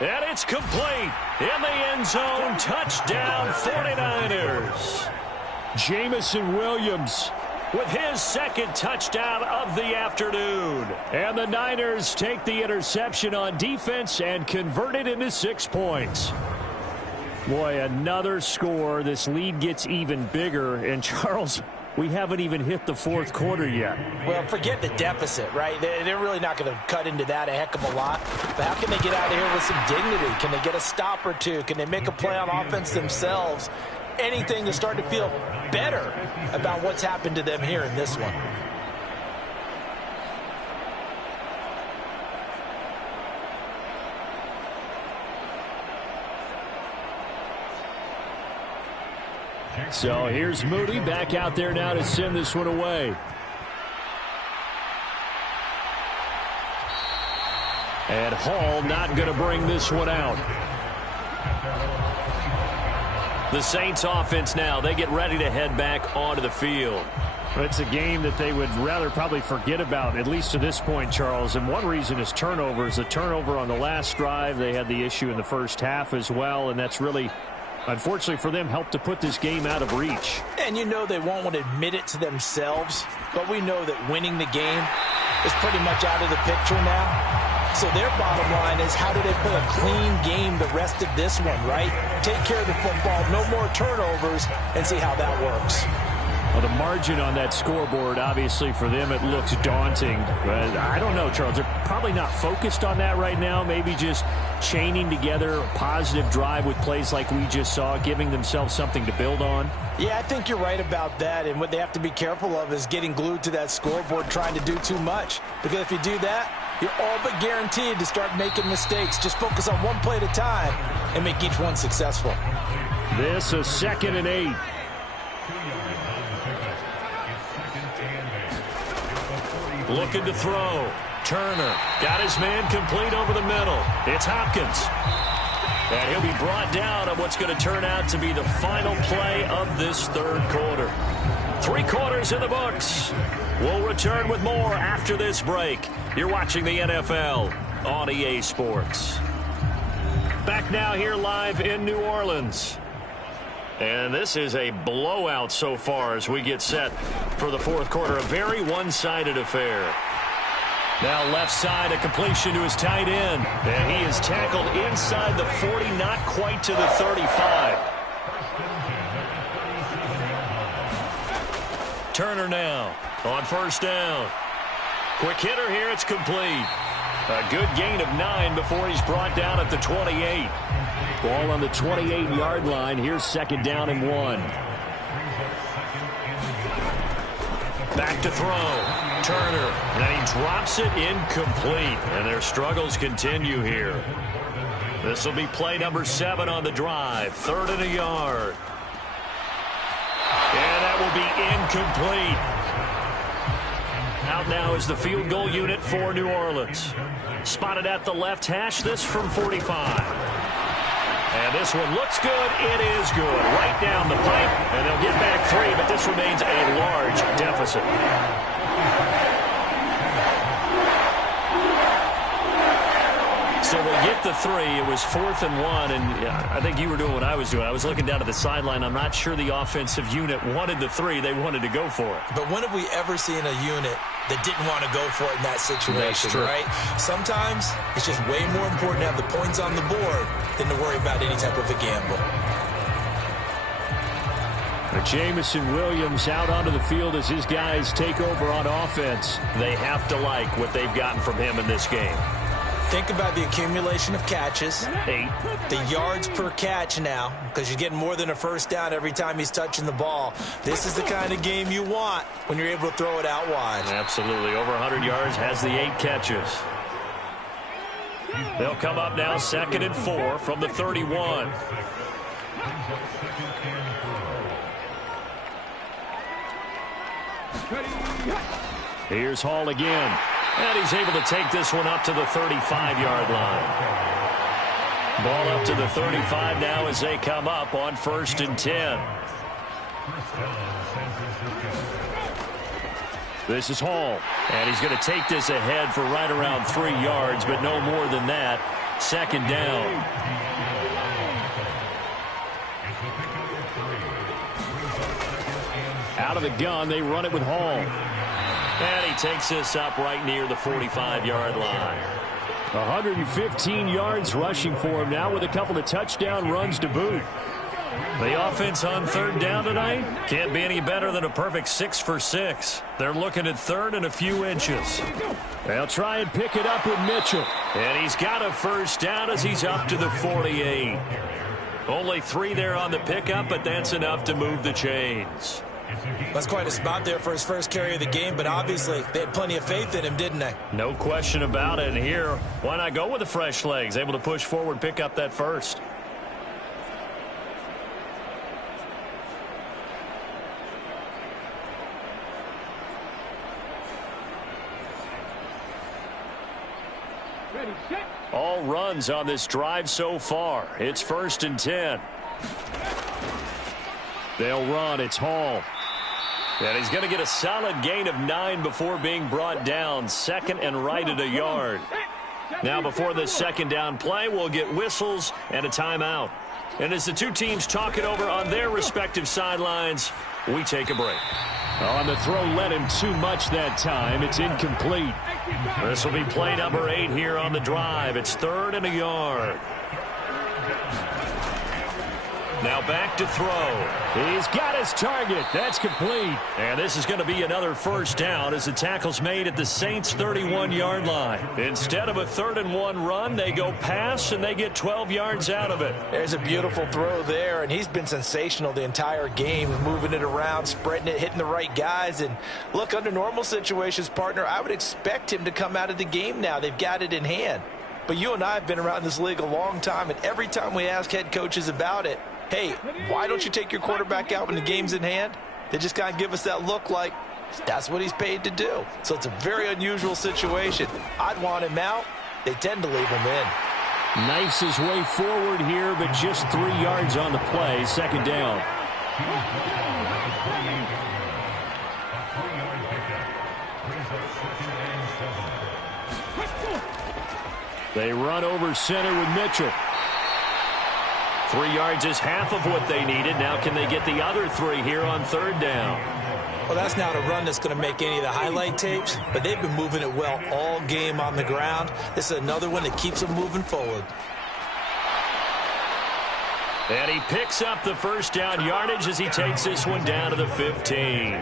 And it's complete. In the end zone, touchdown 49ers. Jamison Williams with his second touchdown of the afternoon. And the Niners take the interception on defense and convert it into 6 points. Boy, another score. This lead gets even bigger. And, Charles, we haven't even hit the fourth quarter yet. Well, forget the deficit, right? They're really not going to cut into that a heck of a lot. But how can they get out of here with some dignity? Can they get a stop or two? Can they make a play on offense themselves? Anything to start to feel better about what's happened to them here in this one. So here's Moody back out there now to send this one away. And Hall not going to bring this one out. The Saints offense now, they get ready to head back onto the field. It's a game that they would rather probably forget about, at least to this point, Charles. And one reason is turnovers. The turnover on the last drive, they had the issue in the first half as well, and that's really, unfortunately for them, helped to put this game out of reach. And you know they won't want to admit it to themselves, but we know that winning the game is pretty much out of the picture now. So their bottom line is, how do they play a clean game the rest of this one, right? Take care of the football, no more turnovers, and see how that works. Well, the margin on that scoreboard, obviously, for them, it looks daunting. But I don't know, Charles. They're probably not focused on that right now. Maybe just chaining together a positive drive with plays like we just saw, giving themselves something to build on. Yeah, I think you're right about that. And what they have to be careful of is getting glued to that scoreboard, trying to do too much. Because if you do that, you're all but guaranteed to start making mistakes. Just focus on one play at a time and make each one successful. This is 2nd and 8. Looking to throw. Turner got his man complete over the middle. It's Hopkins. And he'll be brought down on what's going to turn out to be the final play of this third quarter. 3 quarters in the books. We'll return with more after this break. You're watching the NFL on EA Sports. Back now here live in New Orleans. And this is a blowout so far as we get set for the fourth quarter. A very one-sided affair. Now left side, a completion to his tight end. And he is tackled inside the 40, not quite to the 35. Turner now on first down. Quick hitter here, it's complete. A good gain of 9 before he's brought down at the 28. Ball on the 28-yard line. Here's 2nd down and 1. Back to throw. Turner. And he drops it incomplete. And their struggles continue here. This will be play number 7 on the drive. 3rd and a yard. And that will be incomplete. Out now is the field goal unit for New Orleans. Spotted at the left hash. This from 45. And this one looks good. It is good. Right down the pipe. And they'll get back 3, but this remains a large deficit. So we'll get the 3. It was 4th and 1, and I think you were doing what I was doing. I was looking down at the sideline. I'm not sure the offensive unit wanted the 3. They wanted to go for it. But when have we ever seen a unit that didn't want to go for it in that situation, right? Sometimes it's just way more important to have the points on the board than to worry about any type of a gamble. Jamison Williams out onto the field as his guys take over on offense. They have to like what they've gotten from him in this game. Think about the accumulation of catches. 8. The yards per catch now, because you're getting more than a first down every time he's touching the ball. This is the kind of game you want when you're able to throw it out wide. Absolutely. Over 100 yards, has the 8 catches. They'll come up now 2nd and 4 from the 31. Here's Hall again. And he's able to take this one up to the 35-yard line. Ball up to the 35 now as they come up on 1st and 10. This is Hall. And he's going to take this ahead for right around 3 yards, but no more than that. 2nd down. Out of the gun, they run it with Hall. And he takes this up right near the 45-yard line. 115 yards rushing for him now with a couple of touchdown runs to boot. The offense on third down tonight can't be any better than a perfect 6 for 6. They're looking at third and a few inches. They'll try and pick it up with Mitchell. And he's got a first down as he's up to the 48. Only 3 there on the pickup, but that's enough to move the chains. That's quite a spot there for his first carry of the game, but obviously they had plenty of faith in him, didn't they? No question about it. And here, why not go with the fresh legs? Able to push forward, pick up that first. Ready, set. All runs on this drive so far. It's 1st and 10. They'll run. It's Hall. And he's going to get a solid gain of 9 before being brought down. Second and right at a yard. Now before this second down play, we'll get whistles and a timeout. And as the two teams talk it over on their respective sidelines, we take a break. On the throw, led him too much that time. It's incomplete. This will be play number 8 here on the drive. It's 3rd and a yard. Now back to throw. He's got his target. That's complete. And this is going to be another first down as the tackle's made at the Saints' 31-yard line. Instead of a 3rd and 1 run, they go pass, and they get 12 yards out of it. There's a beautiful throw there, and he's been sensational the entire game, moving it around, spreading it, hitting the right guys. And look, under normal situations, partner, I would expect him to come out of the game now. They've got it in hand. But you and I have been around this league a long time, and every time we ask head coaches about it, hey, why don't you take your quarterback out when the game's in hand? They just kind of give us that look like that's what he's paid to do. So it's a very unusual situation. I'd want him out. They tend to leave him in. Knifes his way forward here, but just 3 yards on the play. Second down. They run over center with Mitchell. 3 yards is half of what they needed. Now can they get the other 3 here on third down? Well, that's not a run that's going to make any of the highlight tapes, but they've been moving it well all game on the ground. This is another one that keeps them moving forward. And he picks up the first down yardage as he takes this one down to the 15.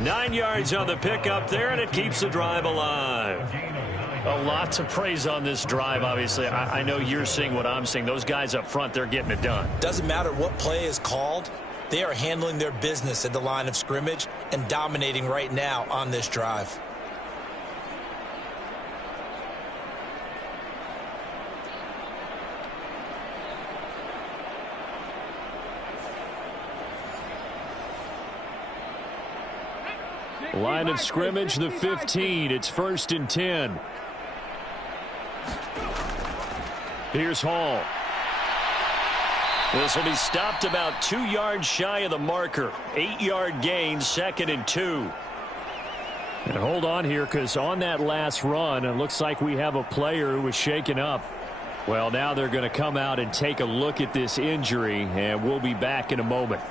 9 yards on the pickup there, and it keeps the drive alive. A lot to praise on this drive, obviously. I know you're seeing what I'm seeing. Those guys up front, they're getting it done. Doesn't matter what play is called. They are handling their business at the line of scrimmage and dominating right now on this drive. Line of scrimmage, the 15. It's 1st and 10. Here's Hall. This will be stopped about 2 yards shy of the marker. 8-yard gain, 2nd and 2. And hold on here, because on that last run, it looks like we have a player who was shaken up. Well, now they're going to come out and take a look at this injury, and we'll be back in a moment.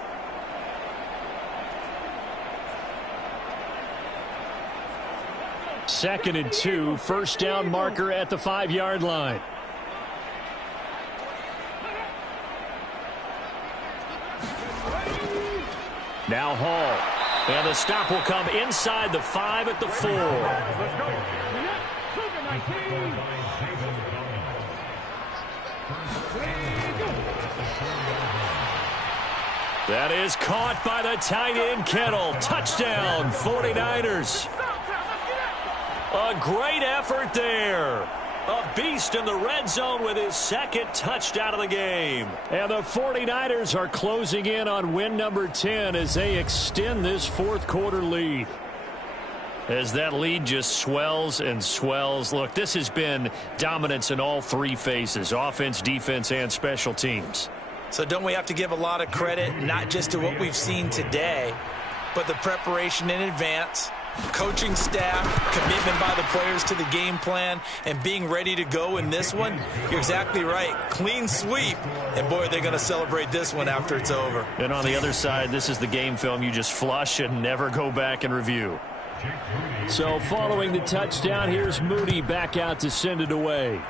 Second and 2, first down marker at the 5-yard line. Now Hall. And the stop will come inside the 5 at the 4. That is caught by the tight end Kittle. Touchdown, 49ers. A great effort there. A beast in the red zone with his second touchdown of the game. And the 49ers are closing in on win number 10 as they extend this fourth quarter lead. As that lead just swells and swells. Look, this has been dominance in all 3 phases, offense, defense, and special teams. So don't we have to give a lot of credit, not just to what we've seen today, but the preparation in advance, Coaching staff, commitment by the players to the game plan, and being ready to go in this one, you're exactly right. Clean sweep. And, boy, they're going to celebrate this one after it's over. And on the other side, this is the game film you just flush and never go back and review. So following the touchdown, here's Moody back out to send it away.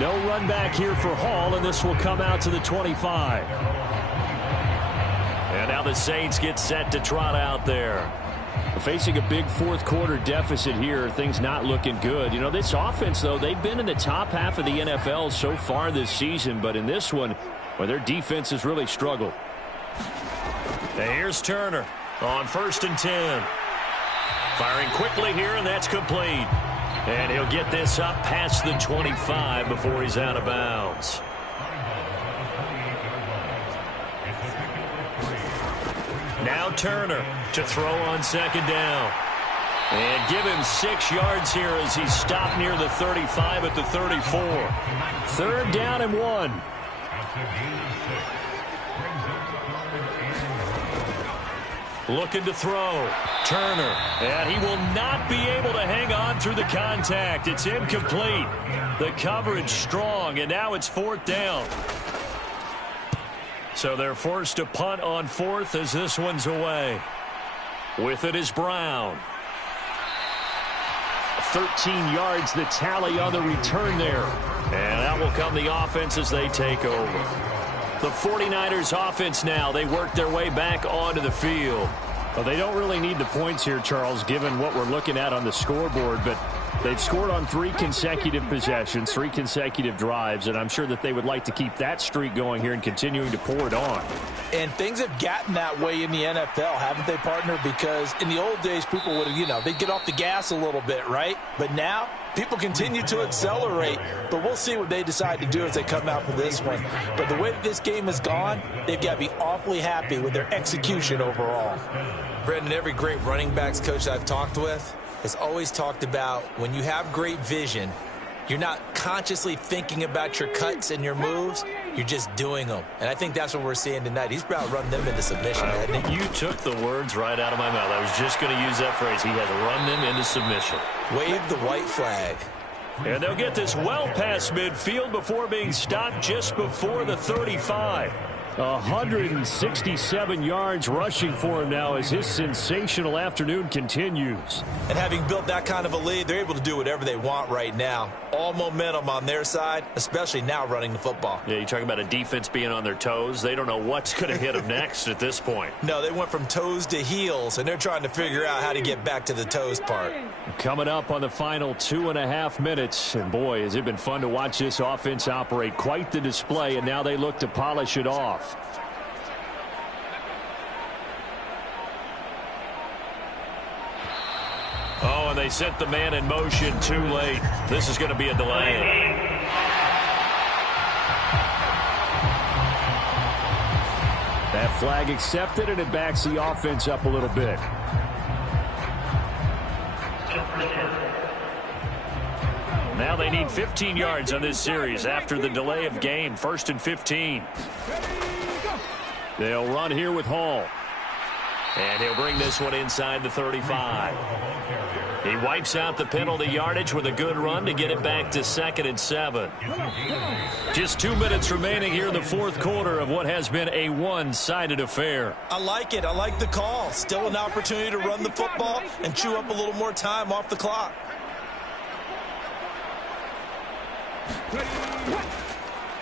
No run back here for Hall, and this will come out to the 25. And now the Saints get set to trot out there. Facing a big fourth quarter deficit here, things not looking good. You know, this offense, though, they've been in the top half of the NFL so far this season, but in this one, well, their defense has really struggled. And here's Turner on 1st and 10. Firing quickly here, and that's complete. And he'll get this up past the 25 before he's out of bounds. Now Turner to throw on 2nd down. And give him 6 yards here as he's stopped near the 35 at the 34. 3rd down and 1. Looking to throw. Turner. And he will not be able to hang on through the contact. It's incomplete. The coverage strong, and now it's 4th down. So they're forced to punt on 4th as this one's away. With it is Brown. 13 yards, the tally on the return there. And out will come the offense as they take over. The 49ers offense now, they work their way back onto the field. Well, they don't really need the points here, Charles, given what we're looking at on the scoreboard, but they've scored on 3 consecutive possessions, 3 consecutive drives, and I'm sure that they would like to keep that streak going here and continuing to pour it on. And things have gotten that way in the NFL, haven't they, partner? Because in the old days, people would have, they'd get off the gas a little bit, right? But now, people continue to accelerate, but we'll see what they decide to do as they come out for this one. But the way that this game has gone, they've got to be awfully happy with their execution overall. Brendan, every great running backs coach I've talked with has always talked about when you have great vision, you're not consciously thinking about your cuts and your moves, you're just doing them. And I think that's what we're seeing tonight. He's about to run them into submission, hasn't he? You took the words right out of my mouth. I was just going to use that phrase. He has run them into submission. Wave the white flag. And they'll get this well past midfield before being stopped just before the 35. 167 yards rushing for him now as his sensational afternoon continues. And having built that kind of a lead, they're able to do whatever they want right now. All momentum on their side, especially now running the football. Yeah, you talk about a defense being on their toes. They don't know what's going to hit them next at this point. No, they went from toes to heels, and they're trying to figure out how to get back to the toes part. Coming up on the final 2.5 minutes, and boy, has it been fun to watch this offense operate. Quite the display, and now they look to polish it off. Oh, and they set the man in motion too late. This is going to be a delay. That flag accepted, and it backs the offense up a little bit. Now they need 15 yards on this series after the delay of game. 1st and 15. They'll run here with Hall. And he'll bring this one inside the 35. He wipes out the penalty yardage with a good run to get it back to 2nd and 7. Just 2 minutes remaining here in the 4th quarter of what has been a one-sided affair. I like it. I like the call. Still an opportunity to run the football and chew up a little more time off the clock.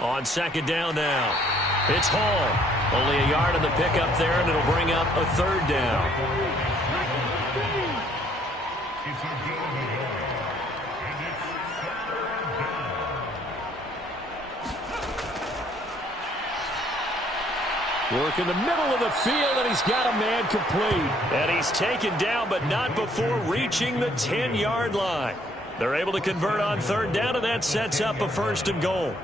On 2nd down now. It's Hall. Only a yard on the pickup there, and it'll bring up a 3rd down. Work in the middle of the field, and he's got a man complete. And he's taken down, but not before reaching the 10-yard line. They're able to convert on 3rd down, and that sets up a 1st and goal.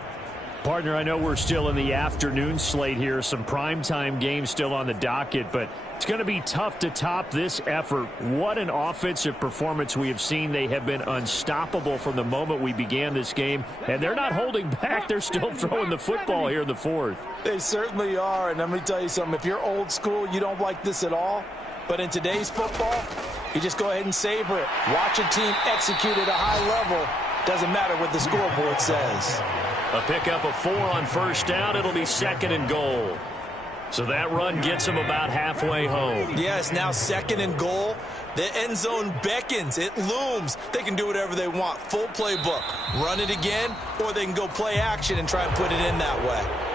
Partner, I know we're still in the afternoon slate here. Some primetime games still on the docket, but It's going to be tough to top this effort. What an offensive performance we have seen. They have been unstoppable from the moment we began this game, and they're not holding back. They're still throwing the football here in the fourth. They certainly are, and let me tell you something. If you're old school, you don't like this at all. But in today's football, you just go ahead and savor it. Watch a team execute at a high level. Doesn't matter what the scoreboard says. A pickup of 4 on first down. It'll be 2nd and goal. So that run gets them about halfway home. Yes, now 2nd and goal. The end zone beckons. It looms. They can do whatever they want. Full playbook. Run it again, or they can go play action and try and put it in that way.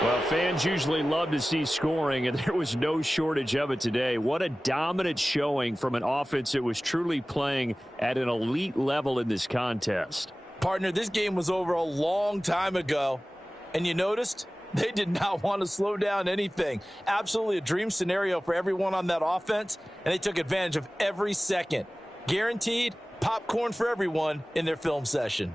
Well, fans usually love to see scoring, and there was no shortage of it today. What a dominant showing from an offense that was truly playing at an elite level in this contest. Partner, this game was over a long time ago, and you noticed they did not want to slow down anything. Absolutely a dream scenario for everyone on that offense, and they took advantage of every second. Guaranteed popcorn for everyone in their film session.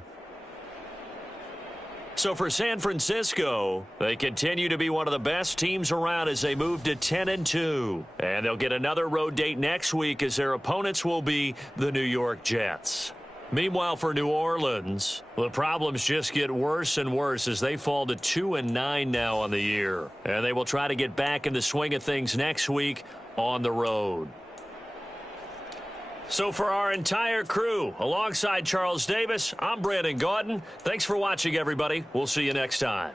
So for San Francisco, they continue to be one of the best teams around as they move to 10-2. And they'll get another road date next week as their opponents will be the New York Jets. Meanwhile, for New Orleans, the problems just get worse and worse as they fall to 2-9 now on the year. And they will try to get back in the swing of things next week on the road. So for our entire crew, alongside Charles Davis, I'm Brandon Gaudin. Thanks for watching, everybody. We'll see you next time.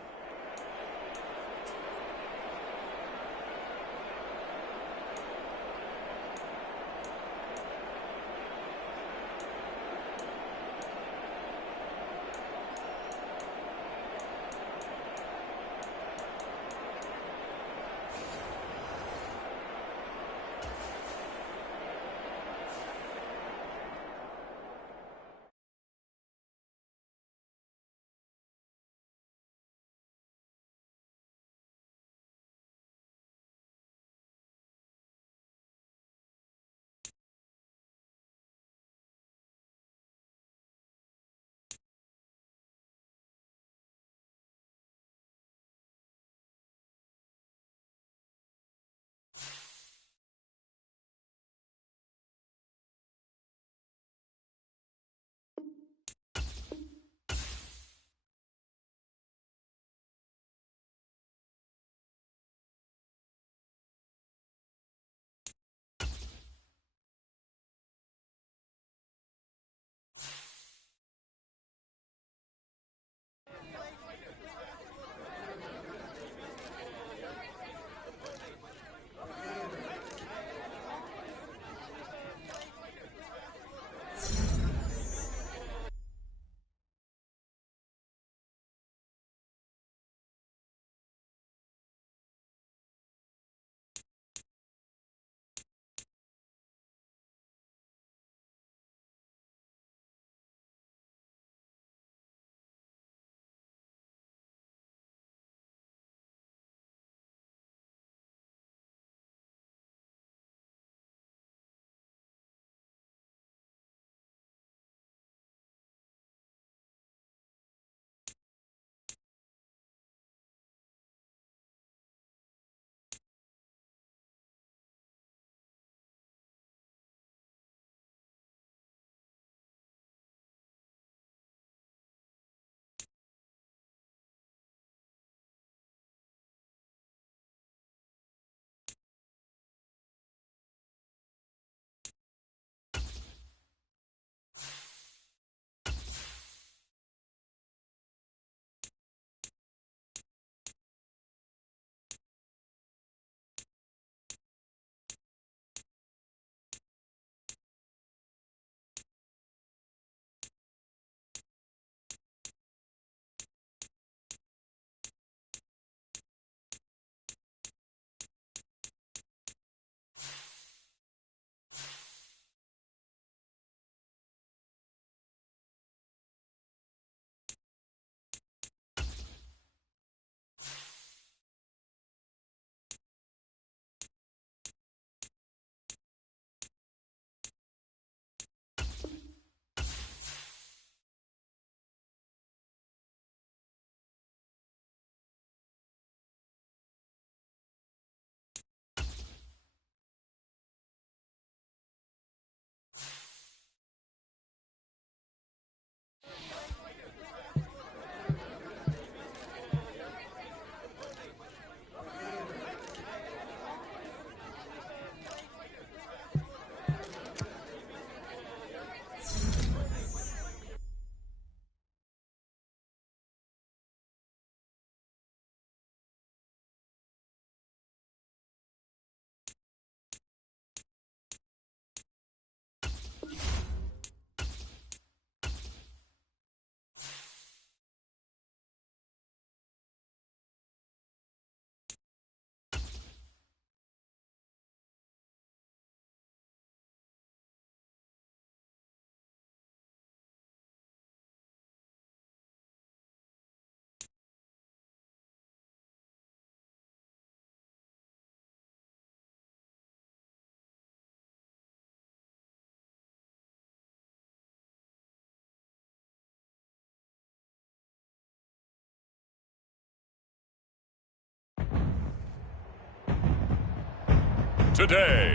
today.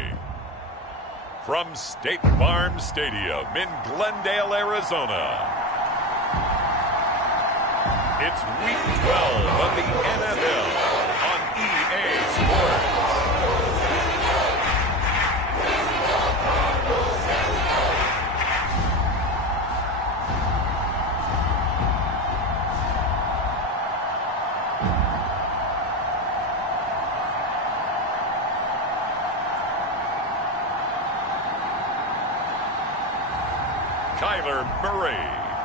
From State Farm Stadium in Glendale, Arizona, it's Week 12 of the NFL on EA Sports. Kyler Murray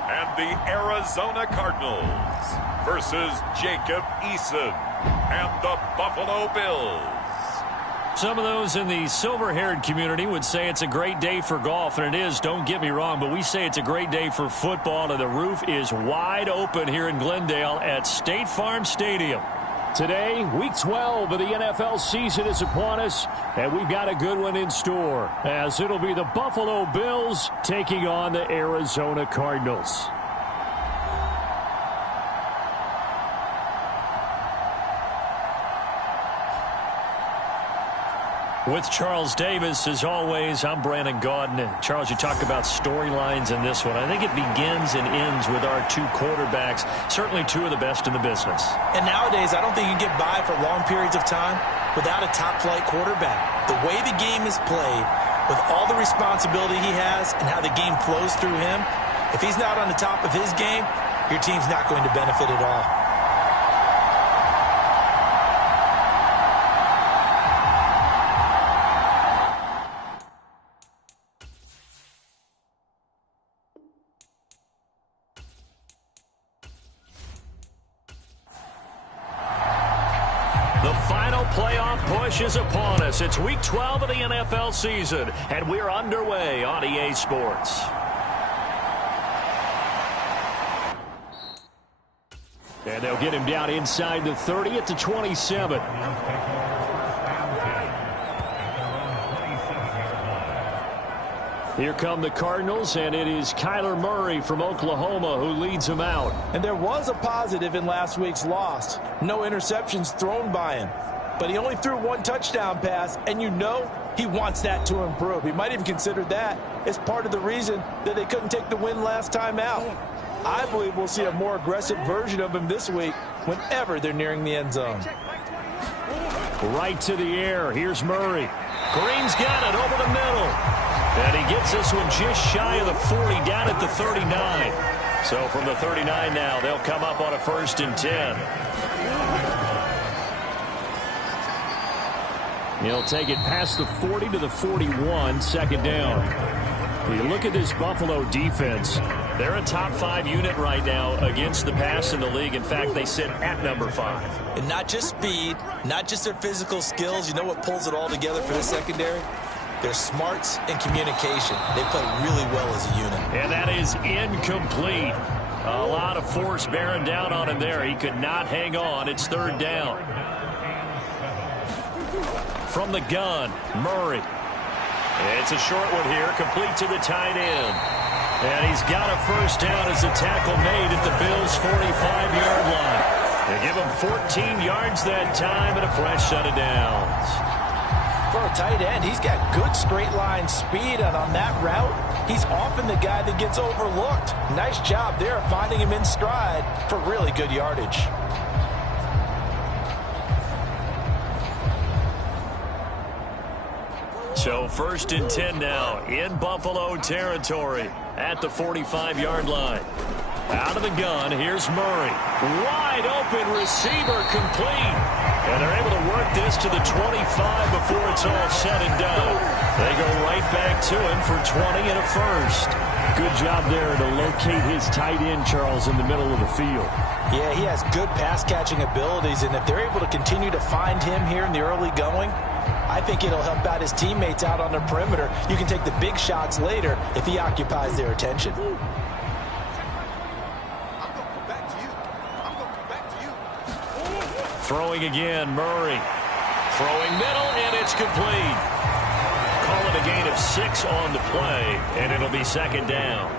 and the Arizona Cardinals versus Jacob Eason and the Buffalo Bills. Some of those in the silver-haired community would say it's a great day for golf, and it is, don't get me wrong, but we say it's a great day for football, and the roof is wide open here in Glendale at State Farm Stadium. Today, Week 12 of the NFL season is upon us, and we've got a good one in store, as it'll be the Buffalo Bills taking on the Arizona Cardinals. With Charles Davis, as always, I'm Brandon Gaudin. And Charles, you talk about storylines in this one. I think it begins and ends with our two quarterbacks, certainly two of the best in the business. And nowadays, I don't think you can get by for long periods of time without a top-flight quarterback. The way the game is played, with all the responsibility he has and how the game flows through him, if he's not on the top of his game, your team's not going to benefit at all. The final playoff push is upon us. It's Week 12 of the NFL season, and we're underway on EA Sports. And they'll get him down inside the 30 at the 27. Here come the Cardinals, and it is Kyler Murray from Oklahoma who leads them out. And there was a positive in last week's loss. No interceptions thrown by him. But he only threw one touchdown pass, and you know he wants that to improve. He might even consider that as part of the reason that they couldn't take the win last time out. I believe we'll see a more aggressive version of him this week whenever they're nearing the end zone. Right to the air. Here's Murray. Green's got it over the middle. And he gets this one just shy of the 40, down at the 39. So from the 39 now, they'll come up on a 1st and 10. He'll take it past the 40 to the 41, 2nd down. You look at this Buffalo defense. They're a top 5 unit right now against the pass in the league. In fact, they sit at number 5. And not just speed, not just their physical skills. You know what pulls it all together for the secondary? Their smarts and communication. They play really well as a unit. And that is incomplete. A lot of force bearing down on him there. He could not hang on. It's 3rd down. From the gun, Murray. It's a short one here, complete to the tight end. And he's got a 1st down as a tackle made at the Bills' 45-yard line. They give him 14 yards that time and a fresh set of downs. For a tight end, he's got good straight line speed, and on that route, he's often the guy that gets overlooked. Nice job there finding him in stride for really good yardage. So 1st and 10 now in Buffalo territory at the 45-yard line. Out of the gun, here's Murray. Wide open receiver, complete. And they're able to work this to the 25 before it's all said and done. They go right back to him for 20 and a 1st. Good job there to locate his tight end, Charles, in the middle of the field. Yeah, he has good pass-catching abilities, and if they're able to continue to find him here in the early going, I think it'll help out his teammates out on the perimeter. You can take the big shots later if he occupies their attention. Throwing again, Murray. Throwing middle, and it's complete. Call it a gain of 6 on the play, and it'll be 2nd down.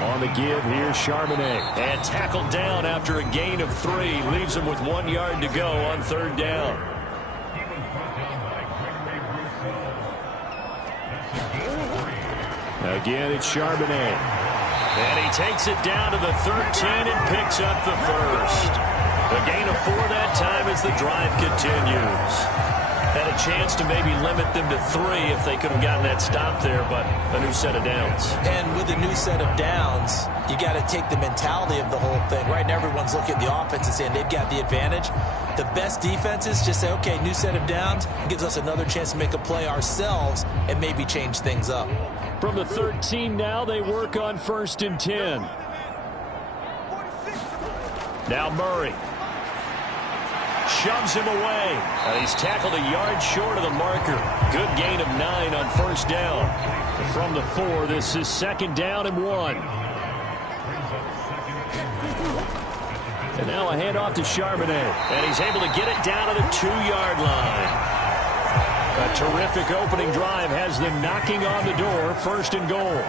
On the give, here's Charbonnet. And tackled down after a gain of 3. Leaves him with 1 yard to go on 3rd down. Again, it's Charbonnet. And he takes it down to the 13 and picks up the first. A gain of 4 that time as the drive continues. Had a chance to maybe limit them to 3 if they could have gotten that stop there, but a new set of downs. And with a new set of downs, you got to take the mentality of the whole thing. Right now, everyone's looking at the offense and saying they've got the advantage. The best defenses just say, okay, new set of downs, gives us another chance to make a play ourselves and maybe change things up. From the 13 now, they work on 1st and 10. Now Murray. Shoves him away. And he's tackled a yard short of the marker. Good gain of 9 on 1st down. From the 4, this is 2nd down and 1. And now a handoff to Charbonnet. And he's able to get it down to the 2-yard line. A terrific opening drive has them knocking on the door. 1st and goal.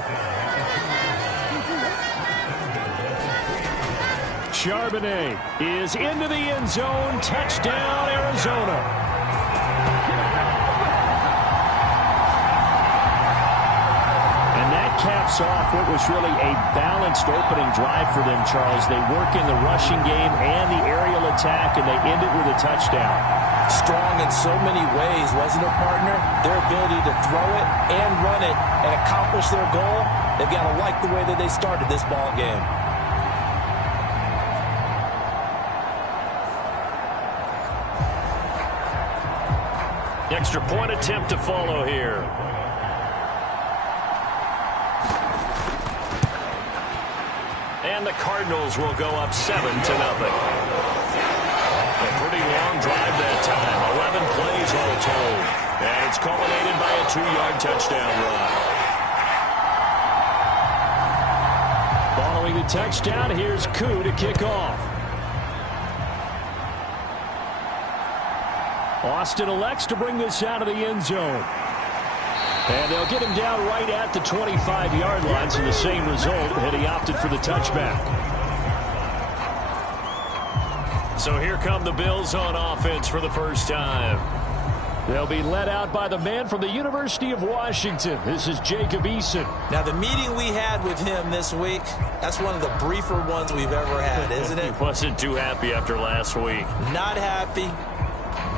Charbonnet is into the end zone. Touchdown, Arizona. And that caps off what was really a balanced opening drive for them, Charles. They work in the rushing game and the aerial attack, and they end it with a touchdown. Strong in so many ways, wasn't it, partner? Their ability to throw it and run it and accomplish their goal, they've got to like the way that they started this ball game. Extra point attempt to follow here. And the Cardinals will go up 7-0. A pretty long drive that time. 11 plays all told. And it's culminated by a 2-yard touchdown run. Following the touchdown, here's Koo to kick off. Austin elects to bring this out of the end zone. And they'll get him down right at the 25-yard line, so the same result, and he opted for the touchback. So here come the Bills on offense for the first time. They'll be led out by the man from the University of Washington. This is Jacob Eason. Now, the meeting we had with him this week, that's one of the briefer ones we've ever had, isn't it? He wasn't too happy after last week. Not happy.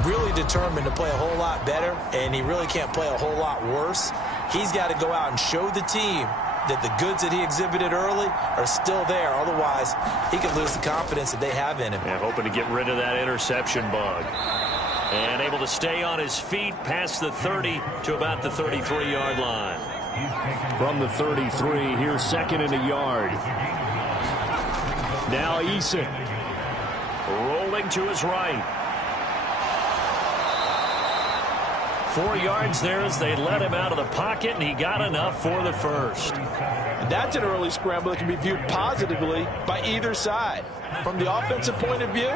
Really determined to play a whole lot better, and he really can't play a whole lot worse. He's got to go out and show the team that the goods that he exhibited early are still there. Otherwise, he could lose the confidence that they have in him. Yeah, hoping to get rid of that interception bug. And able to stay on his feet past the 30 to about the 33-yard line. From the 33, here's 2nd and a yard. Now Eason. Rolling to his right. 4 yards there as they let him out of the pocket, and he got enough for the first. And that's an early scramble that can be viewed positively by either side. From the offensive point of view,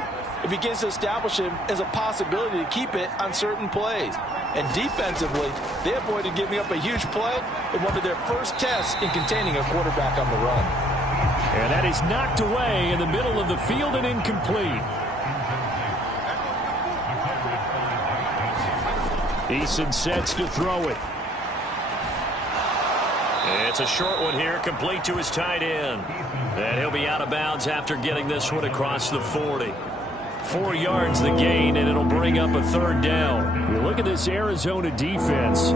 it begins to establish him as a possibility to keep it on certain plays. And defensively, they avoided giving up a huge play in one of their first tests in containing a quarterback on the run. And that is knocked away in the middle of the field and incomplete. Eason sets to throw it. It's a short one here, complete to his tight end. And he'll be out of bounds after getting this one across the 40. 4 yards the gain, and it'll bring up a 3rd down. You look at this Arizona defense.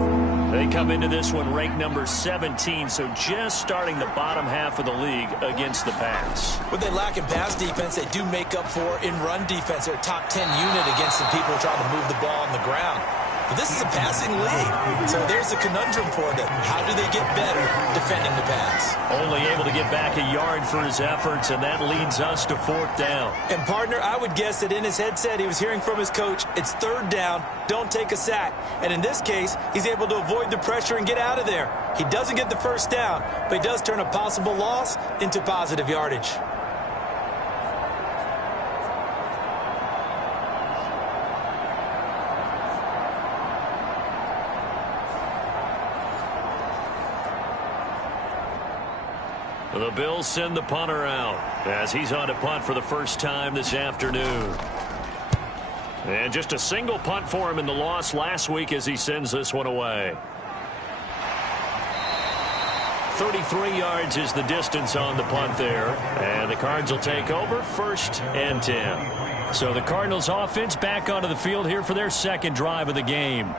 They come into this one ranked number 17, so just starting the bottom half of the league against the pass. What they lack in pass defense, they do make up for in run defense. They're a top 10 unit against the people trying to move the ball on the ground. But this is a passing league, so there's a conundrum for them. How do they get better defending the pass? Only able to get back a yard for his efforts, and that leads us to 4th down. And, partner, I would guess that in his headset he was hearing from his coach, it's 3rd down, don't take a sack. And in this case, he's able to avoid the pressure and get out of there. He doesn't get the 1st down, but he does turn a possible loss into positive yardage. The Bills send the punter out as he's on to punt for the first time this afternoon. And just a single punt for him in the loss last week as he sends this one away. 33 yards is the distance on the punt there. And the Cards will take over 1st and 10. So the Cardinals offense back onto the field here for their second drive of the game.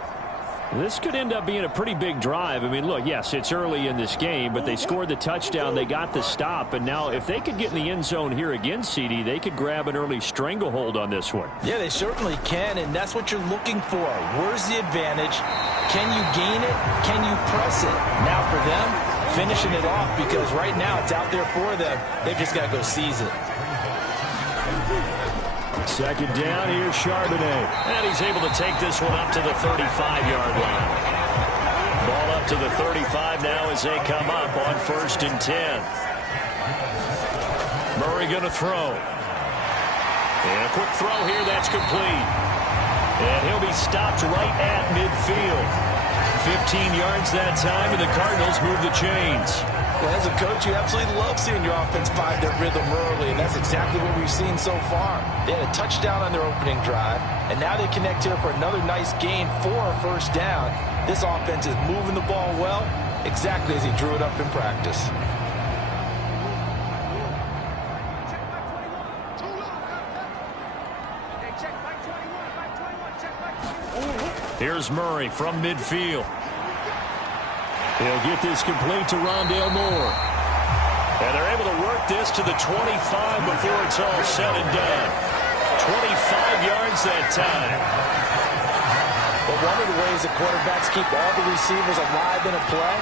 This could end up being a pretty big drive. I mean, look, yes, it's early in this game, but they scored the touchdown. They got the stop. And now if they could get in the end zone here again, CD, they could grab an early stranglehold on this one. Yeah, they certainly can, and that's what you're looking for. Where's the advantage? Can you gain it? Can you press it? Now for them, finishing it off, because right now it's out there for them. They've just got to go seize it. Second down, here's Charbonnet. And he's able to take this one up to the 35-yard line. Ball up to the 35 now as they come up on 1st and 10. Murray going to throw. And a quick throw here, that's complete. And he'll be stopped right at midfield. 15 yards that time, and the Cardinals move the chains. Well, as a coach, you absolutely love seeing your offense find their rhythm early, and that's exactly what we've seen so far. They had a touchdown on their opening drive, and now they connect here for another nice gain for a first down. This offense is moving the ball well, exactly as he drew it up in practice. Here's Murray from midfield. He'll get this complete to Rondale Moore. And they're able to work this to the 25 before it's all said and done. 25 yards that time. But one of the ways that quarterbacks keep all the receivers alive in a play,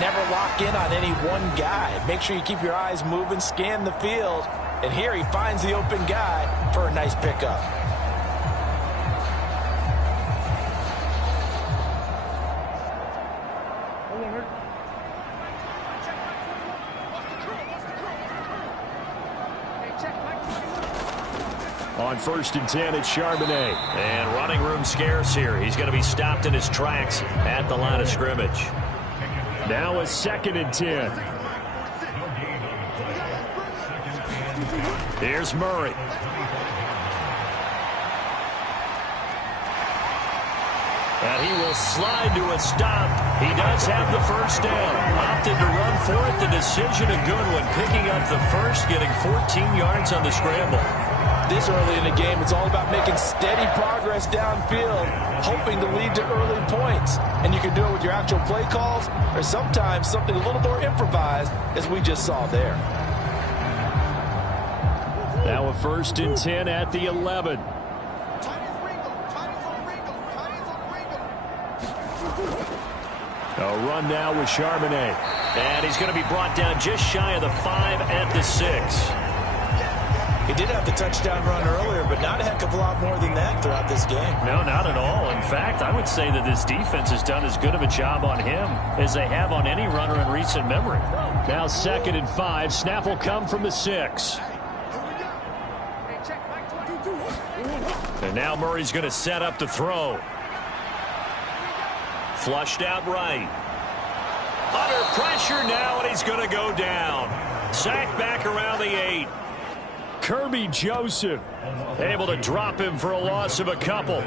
never lock in on any one guy. Make sure you keep your eyes moving, scan the field. And here he finds the open guy for a nice pickup. On 1st and 10, it's Charbonnet. And running room scarce here. He's going to be stopped in his tracks at the line of scrimmage. Now a 2nd and 10. Here's Murray. And he will slide to a stop. He does have the first down. Opted to run for it. The decision a good one. Picking up the first, getting 14 yards on the scramble. This early in the game, it's all about making steady progress downfield, hoping to lead to early points. And you can do it with your actual play calls, or sometimes something a little more improvised, as we just saw there. Now a 1st and 10 at the 11. A run now with Charbonnet. And he's going to be brought down just shy of the 5 at the 6. He did have the touchdown run earlier, but not a heck of a lot more than that throughout this game. No, not at all. In fact, I would say that this defense has done as good of a job on him as they have on any runner in recent memory. Now 2nd and 5. Snap will come from the 6. And now Murray's going to set up to throw. Flushed out right. Under pressure now, and he's going to go down. Sacked back around the 8. Kirby Joseph able to drop him for a loss of a couple.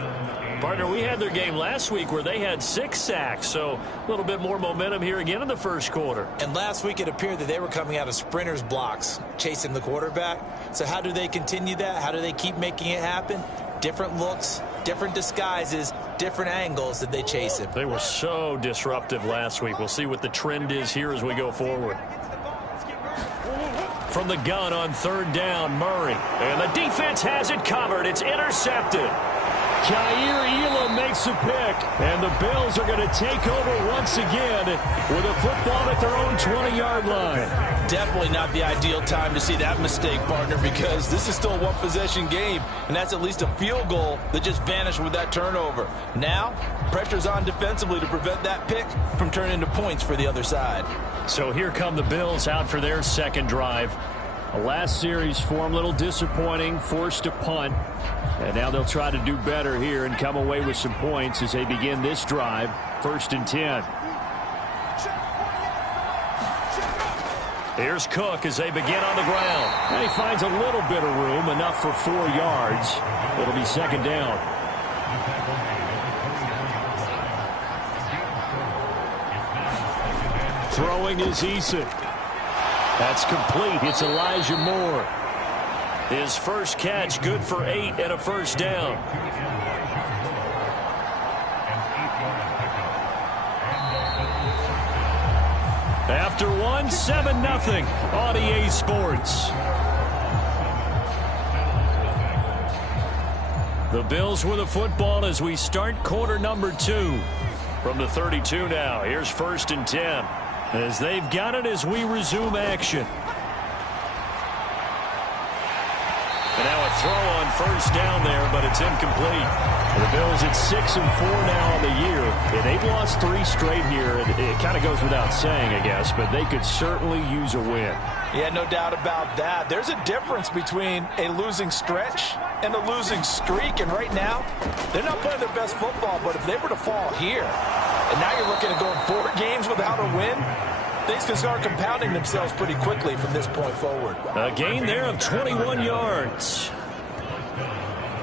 Partner, we had their game last week where they had 6 sacks, so a little bit more momentum here again in the first quarter. And last week it appeared that they were coming out of sprinters blocks, chasing the quarterback. So how do they continue that? How do they keep making it happen? Different looks, different disguises, different angles that they chase him. They were so disruptive last week. We'll see what the trend is here as we go forward. From the gun on 3rd down, Murray. And the defense has it covered. It's intercepted. Jair Elam makes a pick. And the Bills are going to take over once again with a football at their own 20-yard line. Definitely not the ideal time to see that mistake, partner, because this is still a one-possession game, and that's at least a field goal that just vanished with that turnover. Now, pressure's on defensively to prevent that pick from turning into points for the other side. So here come the Bills out for their second drive. The last series for them, a little disappointing, forced to punt. And now they'll try to do better here and come away with some points as they begin this drive. 1st and 10. Here's Cook as they begin on the ground. And he finds a little bit of room, enough for 4 yards. It'll be second down. Throwing is Eason. That's complete. It's Elijah Moore. His first catch, good for 8 and a first down. After one, 7-0 on EA Sports. The Bills with the football as we start quarter number 2. From the 32 now, here's 1st and 10. As they've got it as we resume action. And now a throw on first down there, but it's incomplete. The Bills at 6-4 now on the year. And they've lost 3 straight here. It kind of goes without saying, I guess, but they could certainly use a win. Yeah, no doubt about that. There's a difference between a losing stretch and a losing streak. And right now, they're not playing their best football, but if they were to fall here, and now you're looking at going 4 games without a win, things can start compounding themselves pretty quickly from this point forward. A gain there of 21 yards.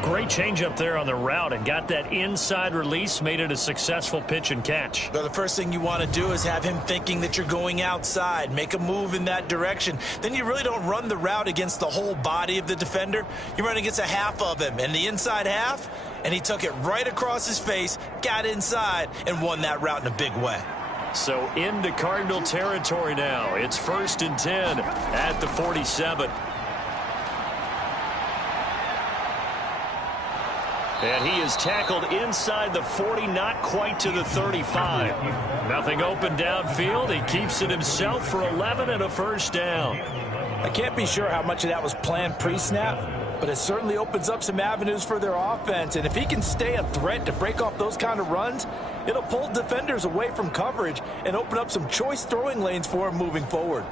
Great change up there on the route and got that inside release, made it a successful pitch and catch. Well, the first thing you want to do is have him thinking that you're going outside, make a move in that direction. Then you really don't run the route against the whole body of the defender. You run against a half of him, and the inside half, and he took it right across his face, got inside, and won that route in a big way. So into Cardinal territory now. It's 1st and 10 at the 47. And he is tackled inside the 40, not quite to the 35. Nothing open downfield. He keeps it himself for 11 and a first down. I can't be sure how much of that was planned pre-snap, but it certainly opens up some avenues for their offense. And if he can stay a threat to break off those kind of runs, it'll pull defenders away from coverage and open up some choice throwing lanes for him moving forward.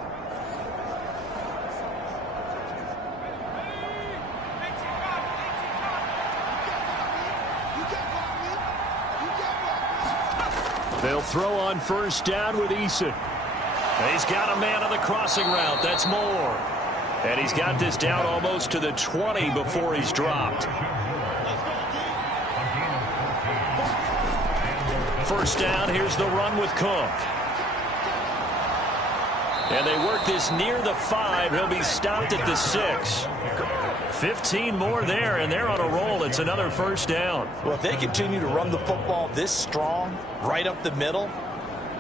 They'll throw on first down with Eason. He's got a man on the crossing route. That's Moore. And he's got this down almost to the 20 before he's dropped. First down, here's the run with Cook. And they work this near the 5. He'll be stopped at the 6. 15 more there, and they're on a roll. It's another first down. Well, if they continue to run the football this strong, right up the middle,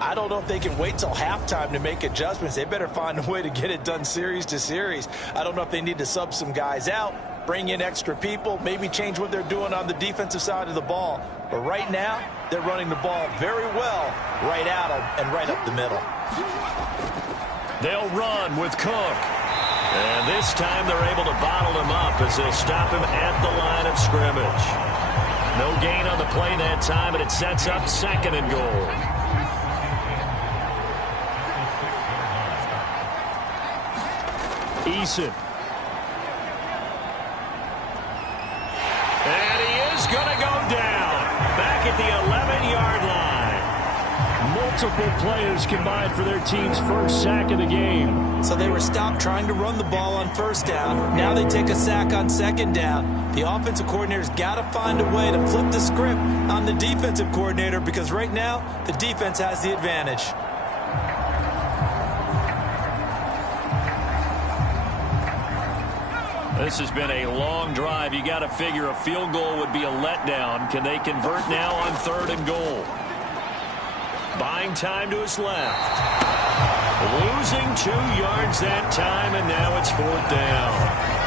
I don't know if they can wait till halftime to make adjustments. They better find a way to get it done series to series. I don't know if they need to sub some guys out, bring in extra people, maybe change what they're doing on the defensive side of the ball. But right now, they're running the ball very well right at them and right up the middle. They'll run with Cook. And this time they're able to bottle him up as they'll stop him at the line of scrimmage. No gain on the play that time, and it sets up 2nd and goal. Eason. And he is going to go down. Back at the 11-yard line. Multiple players combined for their team's first sack of the game. So they were stopped trying to run the ball on first down. Now they take a sack on 2nd down. The offensive coordinator's got to find a way to flip the script on the defensive coordinator because right now the defense has the advantage. This has been a long drive. You got to figure a field goal would be a letdown. Can they convert now on 3rd and goal? Buying time to his left. Losing 2 yards that time, and now it's 4th down.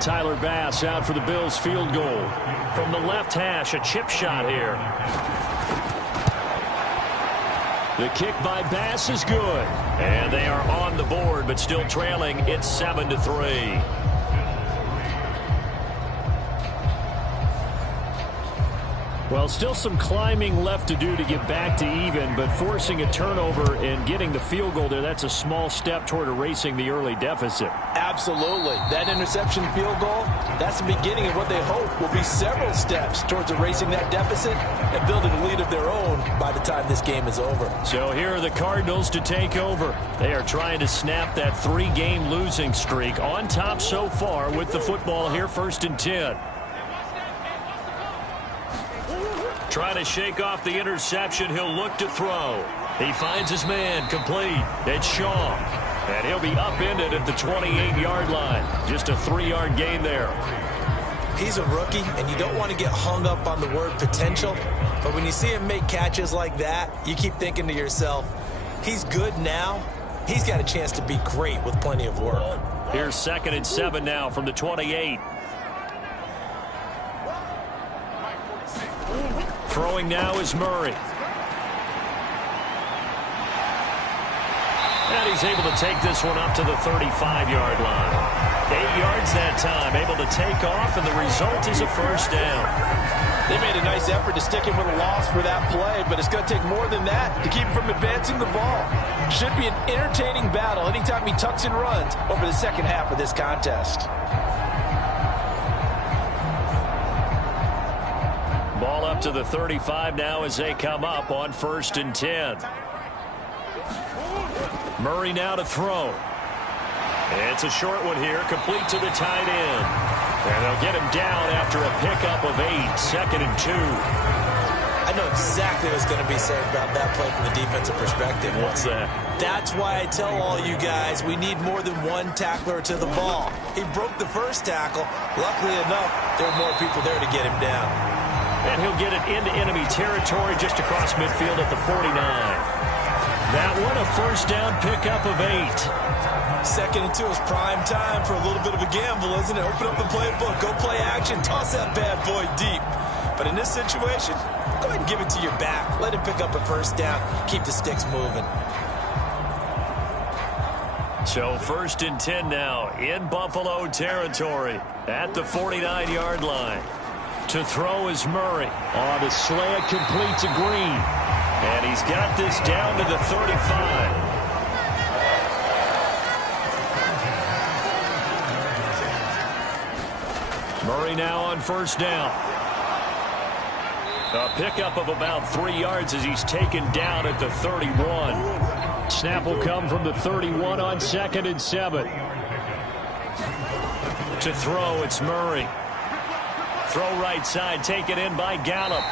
Tyler Bass out for the Bills field goal. From the left hash, a chip shot here. The kick by Bass is good. And they are on the board, but still trailing. It's 7-3. Well, still some climbing left to do to get back to even, but forcing a turnover and getting the field goal there, that's a small step toward erasing the early deficit. Absolutely. That interception field goal, that's the beginning of what they hope will be several steps towards erasing that deficit and building a lead of their own by the time this game is over. So here are the Cardinals to take over. They are trying to snap that 3-game losing streak on top so far with the football here, 1st and 10. Trying to shake off the interception. He'll look to throw. He finds his man complete. It's Shaw. And he'll be upended at the 28-yard line. Just a 3-yard gain there. He's a rookie, and you don't want to get hung up on the word potential. But when you see him make catches like that, you keep thinking to yourself, he's good now. He's got a chance to be great with plenty of work. Here's 2nd and 7 now from the 28. Throwing now is Murray. And he's able to take this one up to the 35-yard line. 8 yards that time, able to take off, and the result is a 1st down. They made a nice effort to stick him with a loss for that play, but it's going to take more than that to keep him from advancing the ball. Should be an entertaining battle anytime he tucks and runs over the second half of this contest. Ball up to the 35 now as they come up on 1st and 10. Murray now to throw. It's a short one here, complete to the tight end. And they'll get him down after a pickup of 8, 2nd and 2. I know exactly what's going to be said about that play from the defensive perspective. What's that? That's why I tell all you guys we need more than one tackler to the ball. He broke the first tackle. Luckily enough, there were more people there to get him down. And he'll get it into enemy territory just across midfield at the 49. That one a 1st down pickup of 8. 2nd and 2 is prime time for a little bit of a gamble, isn't it? Open up the playbook, go play action, toss that bad boy deep. But in this situation, go ahead and give it to your back. Let him pick up a 1st down, keep the sticks moving. So 1st and 10 now in Buffalo territory at the 49-yard line. To throw is Murray. On the slant, complete to Green. And he's got this down to the 35. Murray now on 1st down. A pickup of about 3 yards as he's taken down at the 31. Snap will come from the 31 on 2nd and 7. To throw, it's Murray. Throw right side, taken in by Gallup.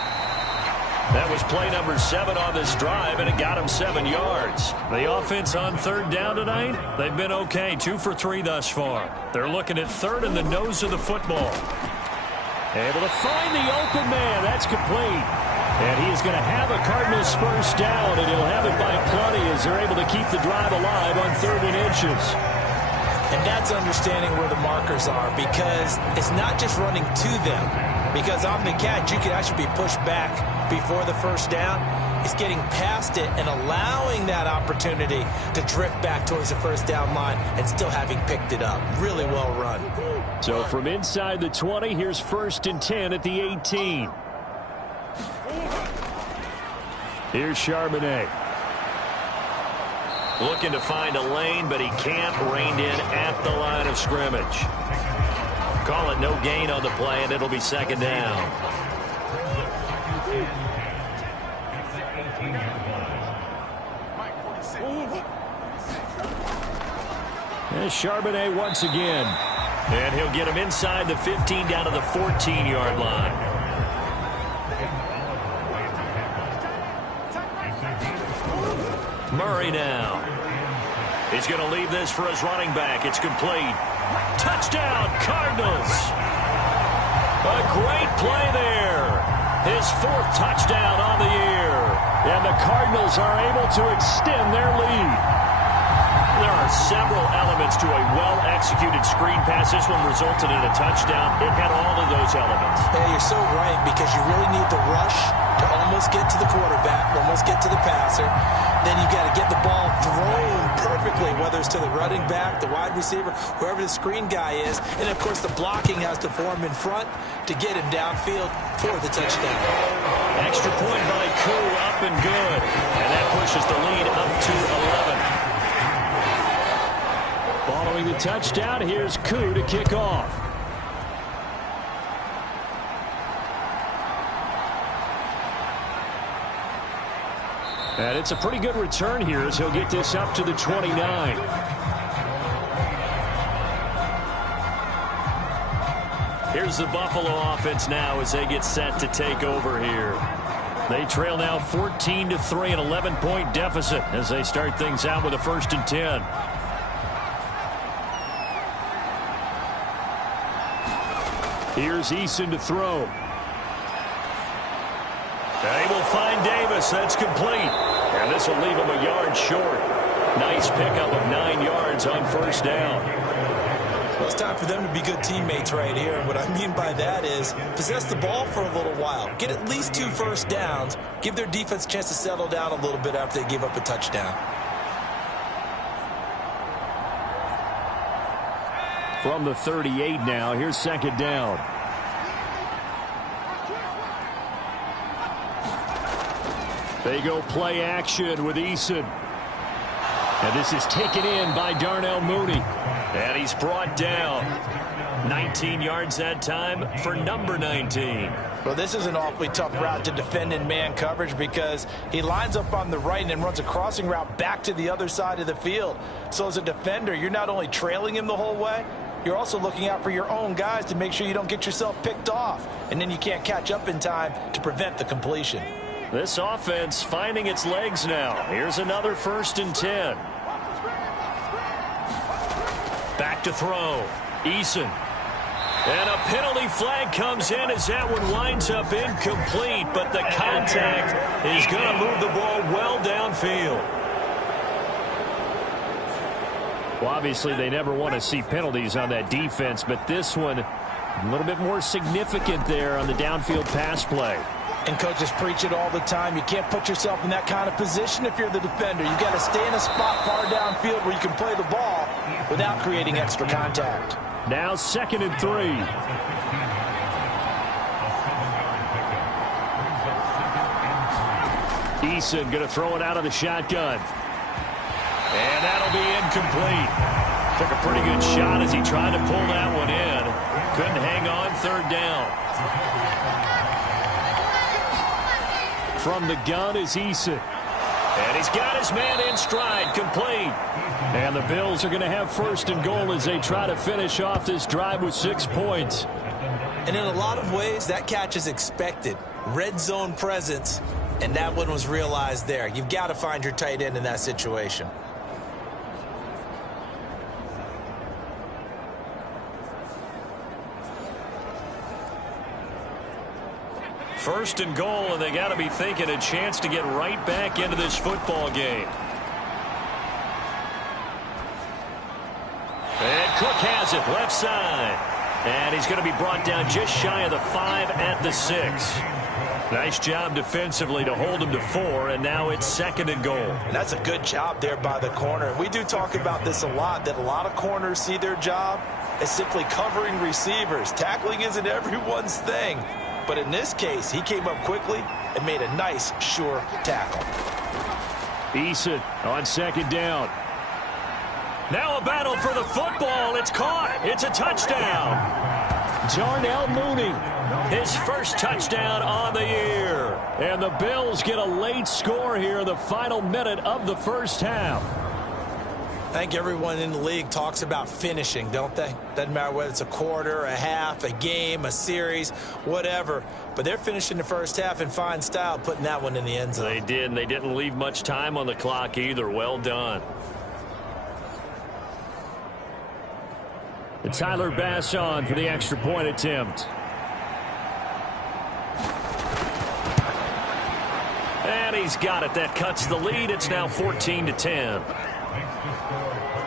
That was play number 7 on this drive, and it got him 7 yards. The offense on 3rd down tonight, they've been okay, 2 for 3 thus far. They're looking at 3rd in the nose of the football. Able to find the open man. That's complete. And he is going to have a Cardinals 1st down, and he'll have it by plenty as they're able to keep the drive alive on 3rd and inches. And that's understanding where the markers are, because it's not just running to them. Because on the catch, you can actually be pushed back before the 1st down. It's getting past it and allowing that opportunity to drift back towards the 1st down line and still having picked it up. Really well run. So from inside the 20, here's 1st and 10 at the 18. Here's Charbonnet. Looking to find a lane, but he can't. Reined in at the line of scrimmage. Call it no gain on the play, and it'll be 2nd down. And Charbonnet once again. And he'll get him inside the 15 down to the 14-yard line. Murray now. He's going to leave this for his running back. It's complete. Touchdown, Cardinals. A great play there. His 4th touchdown on the year. And the Cardinals are able to extend their lead. There are several elements to a well-executed screen pass. This one resulted in a touchdown. It had all of those elements. Yeah, you're so right, because you really need the rush to almost get to the quarterback, almost get to the passer. Then you got to get the ball thrown perfectly, whether it's to the running back, the wide receiver, whoever the screen guy is. And, of course, the blocking has to form in front to get him downfield for the touchdown. Extra point by Koo, up and good. And that pushes the lead up to 11. Following the touchdown, here's Koo to kick off. And it's a pretty good return here as he'll get this up to the 29. Here's the Buffalo offense now as they get set to take over here. They trail now 14-3, an 11-point deficit as they start things out with a 1st and 10. Here's Eason to throw. They will find Davis. That's complete. And this will leave him a yard short. Nice pickup of 9 yards on 1st down. Well, it's time for them to be good teammates right here. And what I mean by that is possess the ball for a little while. Get at least 2 first downs. Give their defense a chance to settle down a little bit after they give up a touchdown. From the 38 now, here's 2nd down. They go play action with Eason. And this is taken in by Darnell Mooney. And he's brought down. 19 yards that time for number 19. Well, this is an awfully tough route to defend in man coverage because he lines up on the right and then runs a crossing route back to the other side of the field. So as a defender, you're not only trailing him the whole way, you're also looking out for your own guys to make sure you don't get yourself picked off. And then you can't catch up in time to prevent the completion. This offense finding its legs now. Here's another 1st and 10. Back to throw. Eason. And a penalty flag comes in as that one winds up incomplete, but the contact is going to move the ball well downfield. Well, obviously they never want to see penalties on that defense, but this one a little bit more significant there on the downfield pass play. And coaches preach it all the time. You can't put yourself in that kind of position if you're the defender. You got to stay in a spot far downfield where you can play the ball without creating extra contact. Now 2nd and 3. Eason going to throw it out of the shotgun. And that'll be incomplete. Took a pretty good shot as he tried to pull that one in. Couldn't hang on 3rd down. From the gun is Eason. And he's got his man in stride, complete. And the Bills are going to have 1st and goal as they try to finish off this drive with 6 points. And in a lot of ways, that catch is expected. Red zone presence, and that one was realized there. You've got to find your tight end in that situation. First and goal, and they got to be thinking a chance to get right back into this football game. And Cook has it, left side. And he's going to be brought down just shy of the 5 at the 6. Nice job defensively to hold him to 4, and now it's 2nd and goal. And that's a good job there by the corner. We do talk about this a lot, that a lot of corners see their job as simply covering receivers. Tackling isn't everyone's thing. But in this case, he came up quickly and made a nice, sure tackle. Eason on 2nd down. Now a battle for the football. It's caught. It's a touchdown. Darnell Mooney, his 1st touchdown on the year. And the Bills get a late score here in the final minute of the 1st half. I think everyone in the league talks about finishing, don't they? Doesn't matter whether it's a quarter, a half, a game, a series, whatever. But they're finishing the 1st half in fine style, putting that one in the end zone. They did, and they didn't leave much time on the clock either. Well done. And Tyler Bass on for the extra point attempt. And he's got it. That cuts the lead. It's now 14-10.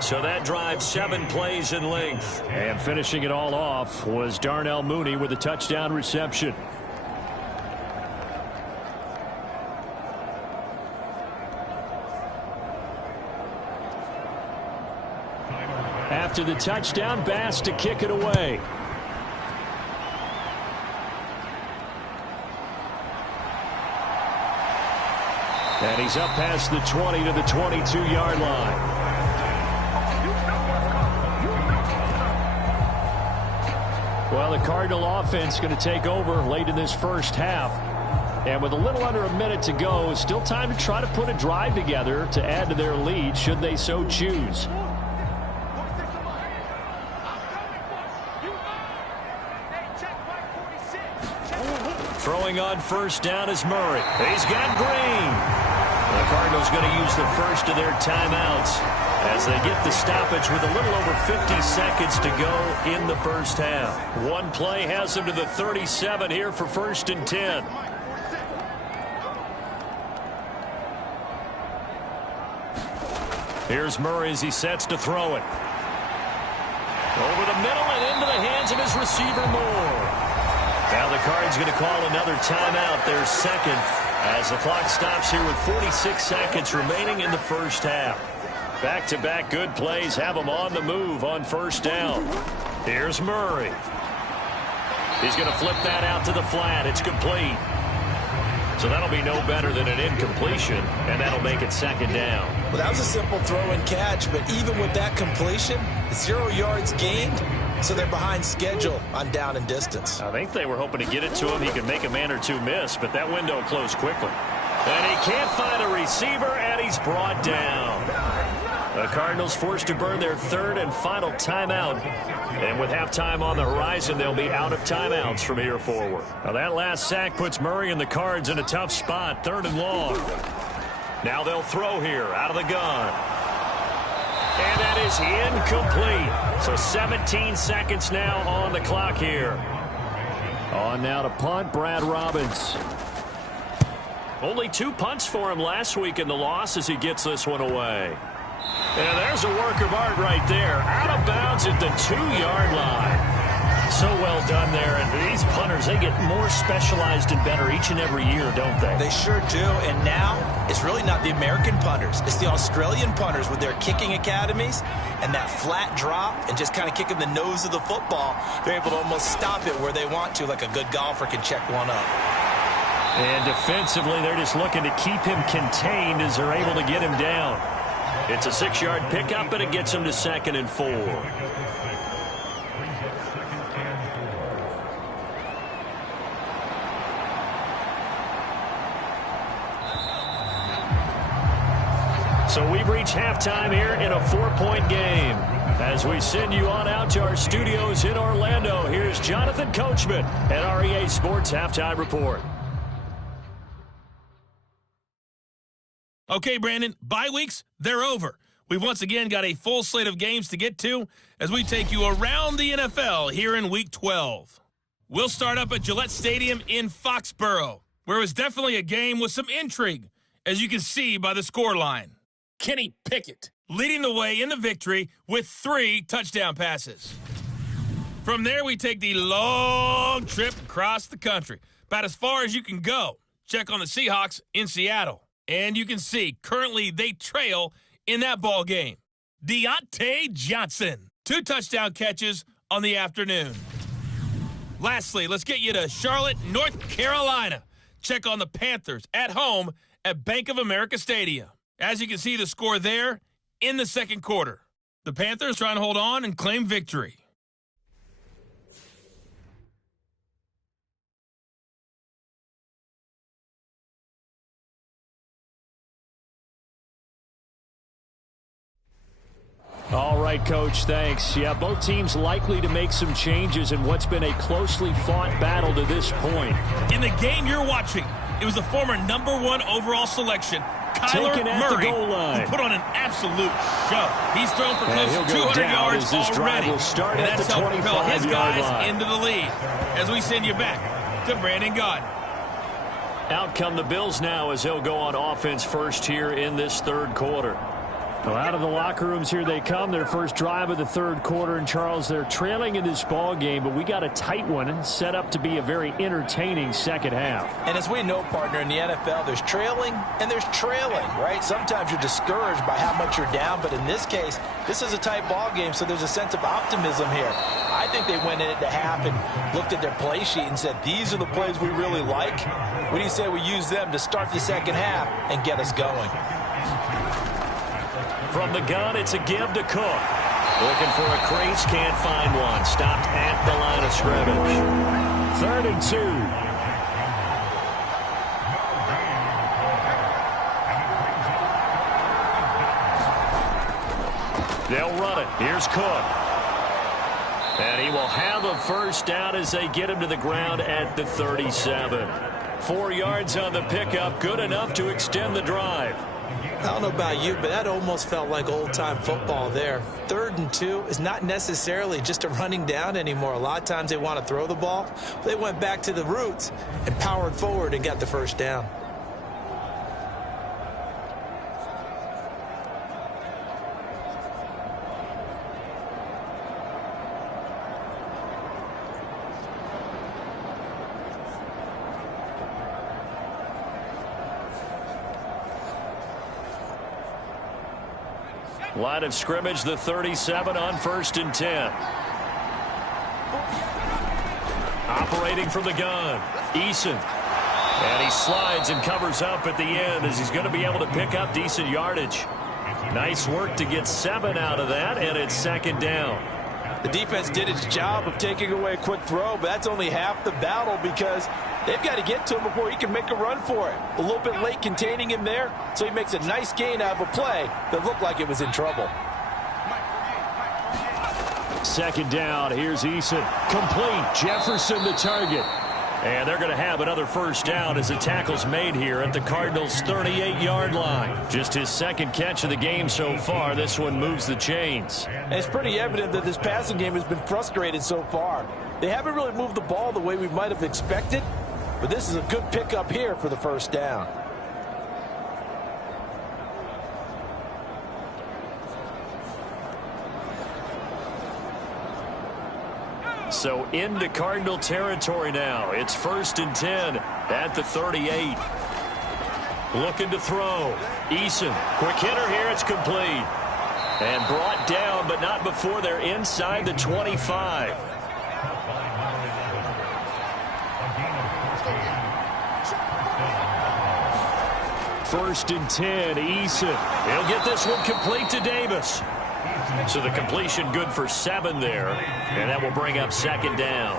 So that drives 7 plays in length. And finishing it all off was Darnell Mooney with a touchdown reception. After the touchdown, Bass to kick it away. And he's up past the 20 to the 22-yard line. Well, the Cardinal offense going to take over late in this first half. And with a little under a minute to go, still time to try to put a drive together to add to their lead should they so choose. Throwing on first down is Murray. He's got Green. The Cardinals going to use the first of their timeouts as they get the stoppage with a little over 50 seconds to go in the first half. One play has them to the 37 here for 1st and 10. Here's Murray as he sets to throw it. Over the middle and into the hands of his receiver Moore. Now the Cards going to call another timeout, their second, as the clock stops here with 46 seconds remaining in the first half. Back-to-back good plays have them on the move on first down. Here's Murray. He's going to flip that out to the flat. It's complete. So that'll be no better than an incompletion, and that'll make it second down. Well, that was a simple throw and catch, but even with that completion, 0 yards gained, so they're behind schedule on down and distance. I think they were hoping to get it to him. He could make a man or two miss, but that window closed quickly. And he can't find a receiver, and he's brought down. The Cardinals forced to burn their third and final timeout. And with halftime on the horizon, they'll be out of timeouts from here forward. Now that last sack puts Murray and the Cards in a tough spot, 3rd and long. Now they'll throw here out of the gun. And that is incomplete. So 17 seconds now on the clock here. On now to punt, Brad Robbins. Only 2 punts for him last week in the loss as he gets this one away. And there's a work of art right there. Out of bounds at the 2-yard line. So well done there. And these punters, they get more specialized and better each and every year, don't they? They sure do. And now it's really not the American punters. It's the Australian punters with their kicking academies and that flat drop and just kind of kicking the nose of the football. They're able to almost stop it where they want to, like a good golfer can check one up. And defensively, they're just looking to keep him contained as they're able to get him down. It's a 6-yard pickup, and it gets him to 2nd and 4. So we've reached halftime here in a 4-point game. As we send you on out to our studios in Orlando, here's Jonathan Coachman at our EA Sports Halftime Report. Okay, Brandon, bye weeks, they're over. We've once again got a full slate of games to get to as we take you around the NFL here in Week 12. We'll start up at Gillette Stadium in Foxborough, where it was definitely a game with some intrigue, as you can see by the scoreline. Kenny Pickett leading the way in the victory with 3 touchdown passes. From there, we take the long trip across the country, about as far as you can go. Check on the Seahawks in Seattle. And you can see, currently they trail in that ball game. Deontay Johnson, 2 touchdown catches on the afternoon. Lastly, let's get you to Charlotte, North Carolina. Check on the Panthers at home at Bank of America Stadium. As you can see, the score there in the second quarter. The Panthers trying to hold on and claim victory. All right, Coach, thanks. Yeah, both teams likely to make some changes in what's been a closely fought battle to this point. In the game you're watching, it was the former #1 overall selection, Kyler Murray, who put on an absolute show. He's thrown for close to 200 yards already, and that's helped propel his guys into the lead. As we send you back to Brandon Gaudin. Out come the Bills now as they'll go on offense first here in this third quarter. Well, out of the locker rooms here they come. Their first drive of the third quarter. And, Charles, they're trailing in this ball game, but we got a tight one set up to be a very entertaining second half. And as we know, partner, in the NFL, there's trailing and there's trailing, right? Sometimes you're discouraged by how much you're down, but in this case, this is a tight ball game, so there's a sense of optimism here. I think they went in at the half and looked at their play sheet and said, these are the plays we really like. What do you say we use them to start the second half and get us going? From the gun, it's a give to Cook. Looking for a crease, can't find one. Stopped at the line of scrimmage. 3rd and 2. They'll run it. Here's Cook. And he will have a first down as they get him to the ground at the 37. 4 yards on the pickup, good enough to extend the drive. I don't know about you, but that almost felt like old-time football there. 3rd and 2 is not necessarily just a running down anymore. A lot of times they want to throw the ball. They went back to the roots and powered forward and got the first down. Line of scrimmage, the 37 on 1st and 10. Operating from the gun, Eason. And he slides and covers up at the end as he's going to be able to pick up decent yardage. Nice work to get 7 out of that, and it's 2nd down. The defense did its job of taking away a quick throw, but that's only half the battle because they've got to get to him before he can make a run for it. A little bit late containing him there, so he makes a nice gain out of a play that looked like it was in trouble. 2nd down. Here's Eason. Complete. Jefferson the target. And they're going to have another first down as the tackle's made here at the Cardinals' 38-yard line. Just his 2nd catch of the game so far. This one moves the chains. And it's pretty evident that this passing game has been frustrated so far. They haven't really moved the ball the way we might have expected, but this is a good pickup here for the first down. So into Cardinal territory now. It's 1st and 10 at the 38. Looking to throw. Eason, quick hitter here. It's complete. And brought down, but not before they're inside the 25. First and 10, Eason. He'll get this one complete to Davis. So the completion good for 7 there, and that will bring up 2nd down.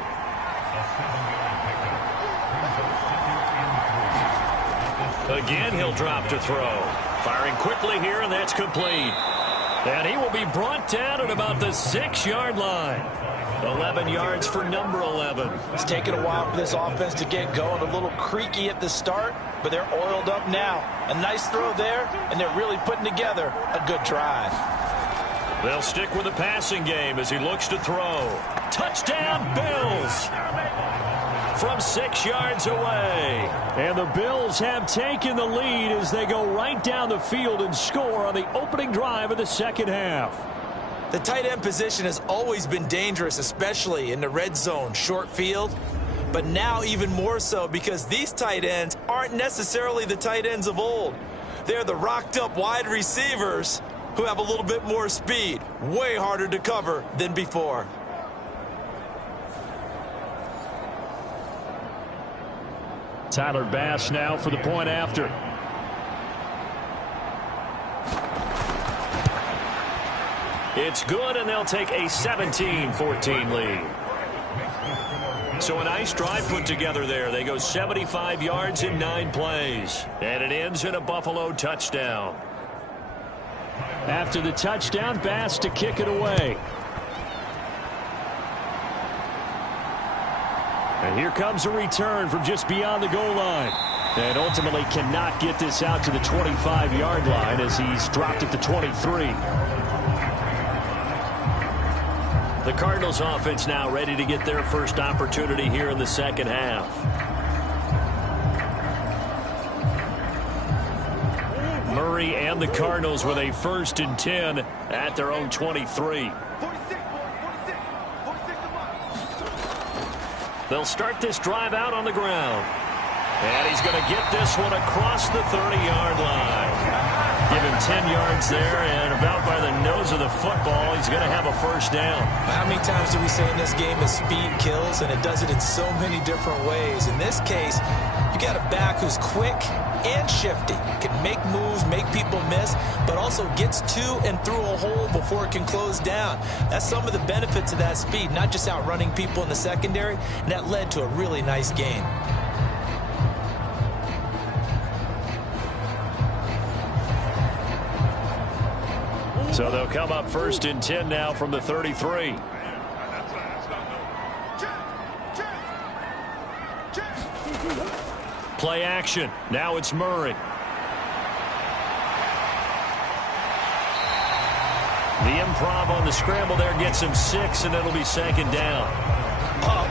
Again, he'll drop to throw. Firing quickly here, and that's complete. And he will be brought down at about the 6-yard line. 11 yards for number 11. It's taken a while for this offense to get going. A little creaky at the start, but they're oiled up now. A nice throw there, and they're really putting together a good drive. They'll stick with the passing game as he looks to throw. Touchdown, Bills! From 6 yards away. And the Bills have taken the lead as they go right down the field and score on the opening drive of the second half. The tight end position has always been dangerous, especially in the red zone, short field. But now even more so because these tight ends aren't necessarily the tight ends of old. They're the rocked-up wide receivers who have a little bit more speed. Way harder to cover than before. Tyler Bass now for the point after. It's good, and they'll take a 17-14 lead. So a nice drive put together there. They go 75 yards in 9 plays. And it ends in a Buffalo touchdown. After the touchdown, Bass to kick it away. And here comes a return from just beyond the goal line. And ultimately cannot get this out to the 25-yard line as he's dropped at the 23. The Cardinals offense now ready to get their first opportunity here in the second half. Murray and the Cardinals with a 1st and 10 at their own 23. They'll start this drive out on the ground. And he's going to get this one across the 30-yard line. Give him 10 yards there, and about by the nose of the football, he's going to have a 1st down. How many times do we say in this game that speed kills, and it does it in so many different ways? In this case, you got a back who's quick and shifty, can make moves, make people miss, but also gets to and through a hole before it can close down. That's some of the benefits of that speed, not just outrunning people in the secondary, and that led to a really nice gain. So they'll come up 1st and 10 now from the 33. Play action. Now it's Murray. The improv on the scramble there gets him 6, and it'll be 2nd down.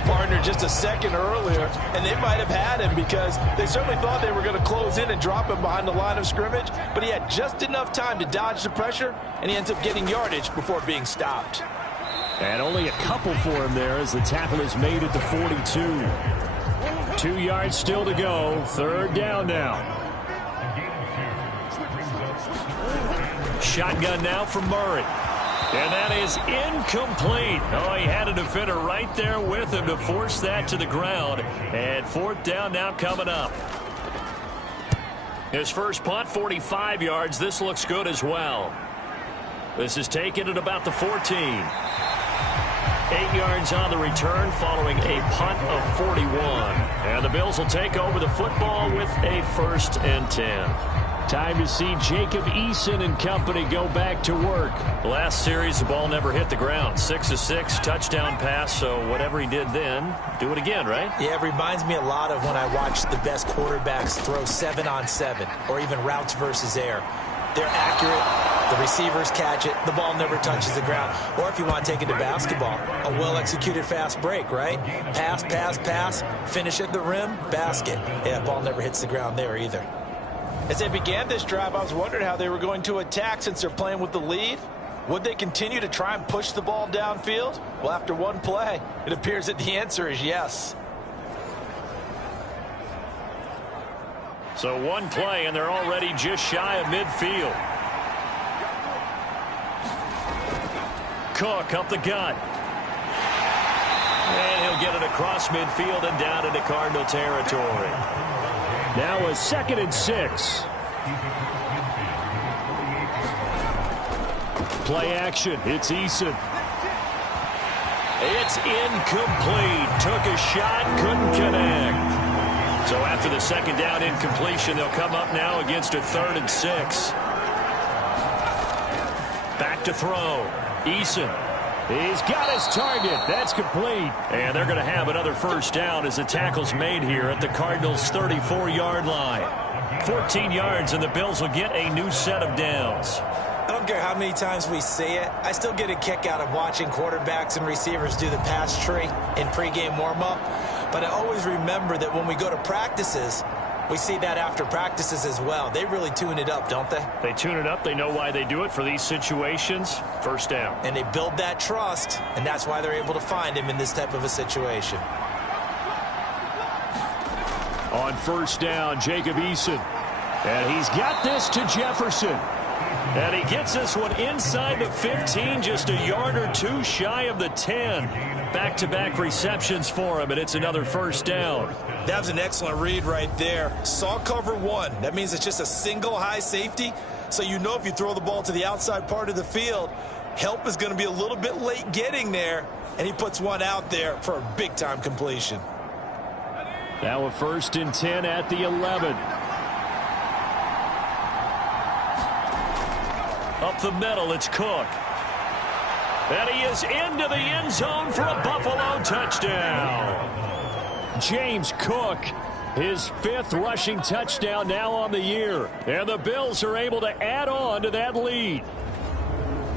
Partner just a second earlier, and they might have had him because they certainly thought they were going to close in and drop him behind the line of scrimmage, but he had just enough time to dodge the pressure, and he ends up getting yardage before being stopped. And only a couple for him there as the tackle is made at the 42. 2 yards still to go. 3rd down now. Shotgun now from Murray. And that is incomplete. Oh, he had a defender right there with him to force that to the ground. And 4th down now coming up. His first punt, 45 yards. This looks good as well. This is taken at about the 14. 8 yards on the return following a punt of 41. And the Bills will take over the football with a 1st and 10. Time to see Jacob Eason and company go back to work. Last series, the ball never hit the ground. 6 of 6, touchdown pass, so whatever he did then, do it again, right? Yeah, it reminds me a lot of when I watched the best quarterbacks throw 7-on-7 or even routes versus air. They're accurate. The receivers catch it. The ball never touches the ground. Or if you want to take it to basketball, a well-executed fast break, right? Pass, pass, pass, finish at the rim, basket. Yeah, ball never hits the ground there either. As they began this drive, I was wondering how they were going to attack since they're playing with the lead. Would they continue to try and push the ball downfield? Well, after one play, it appears that the answer is yes. So one play, and they're already just shy of midfield. Cook up the gut. And he'll get it across midfield and down into Cardinal territory. Now a 2nd and 6. Play action. It's Eason. It's incomplete. Took a shot, couldn't connect. So after the 2nd down incompletion, they'll come up now against a 3rd and 6. Back to throw. Eason. He's got his target. That's complete. And they're going to have another 1st down as the tackle's made here at the Cardinals' 34-yard line. 14 yards, and the Bills will get a new set of downs. I don't care how many times we say it. I still get a kick out of watching quarterbacks and receivers do the pass tree in pregame warm-up. But I always remember that when we go to practices, we see that after practices as well. They really tune it up, don't they? They tune it up. They know why they do it for these situations. 1st down. And they build that trust, and that's why they're able to find him in this type of a situation. On 1st down, Jacob Eason. And he's got this to Jefferson. And he gets this one inside the 15, just a yard or two shy of the 10. Back-to-back receptions for him, and it's another 1st down. That was an excellent read right there. Saw cover 1. That means it's just a single high safety. So you know if you throw the ball to the outside part of the field, help is going to be a little bit late getting there. And he puts one out there for a big-time completion. Now a 1st and 10 at the 11. Up the middle, it's Cook. And he is into the end zone for a Buffalo touchdown. James Cook, his 5th rushing touchdown now on the year. And the Bills are able to add on to that lead.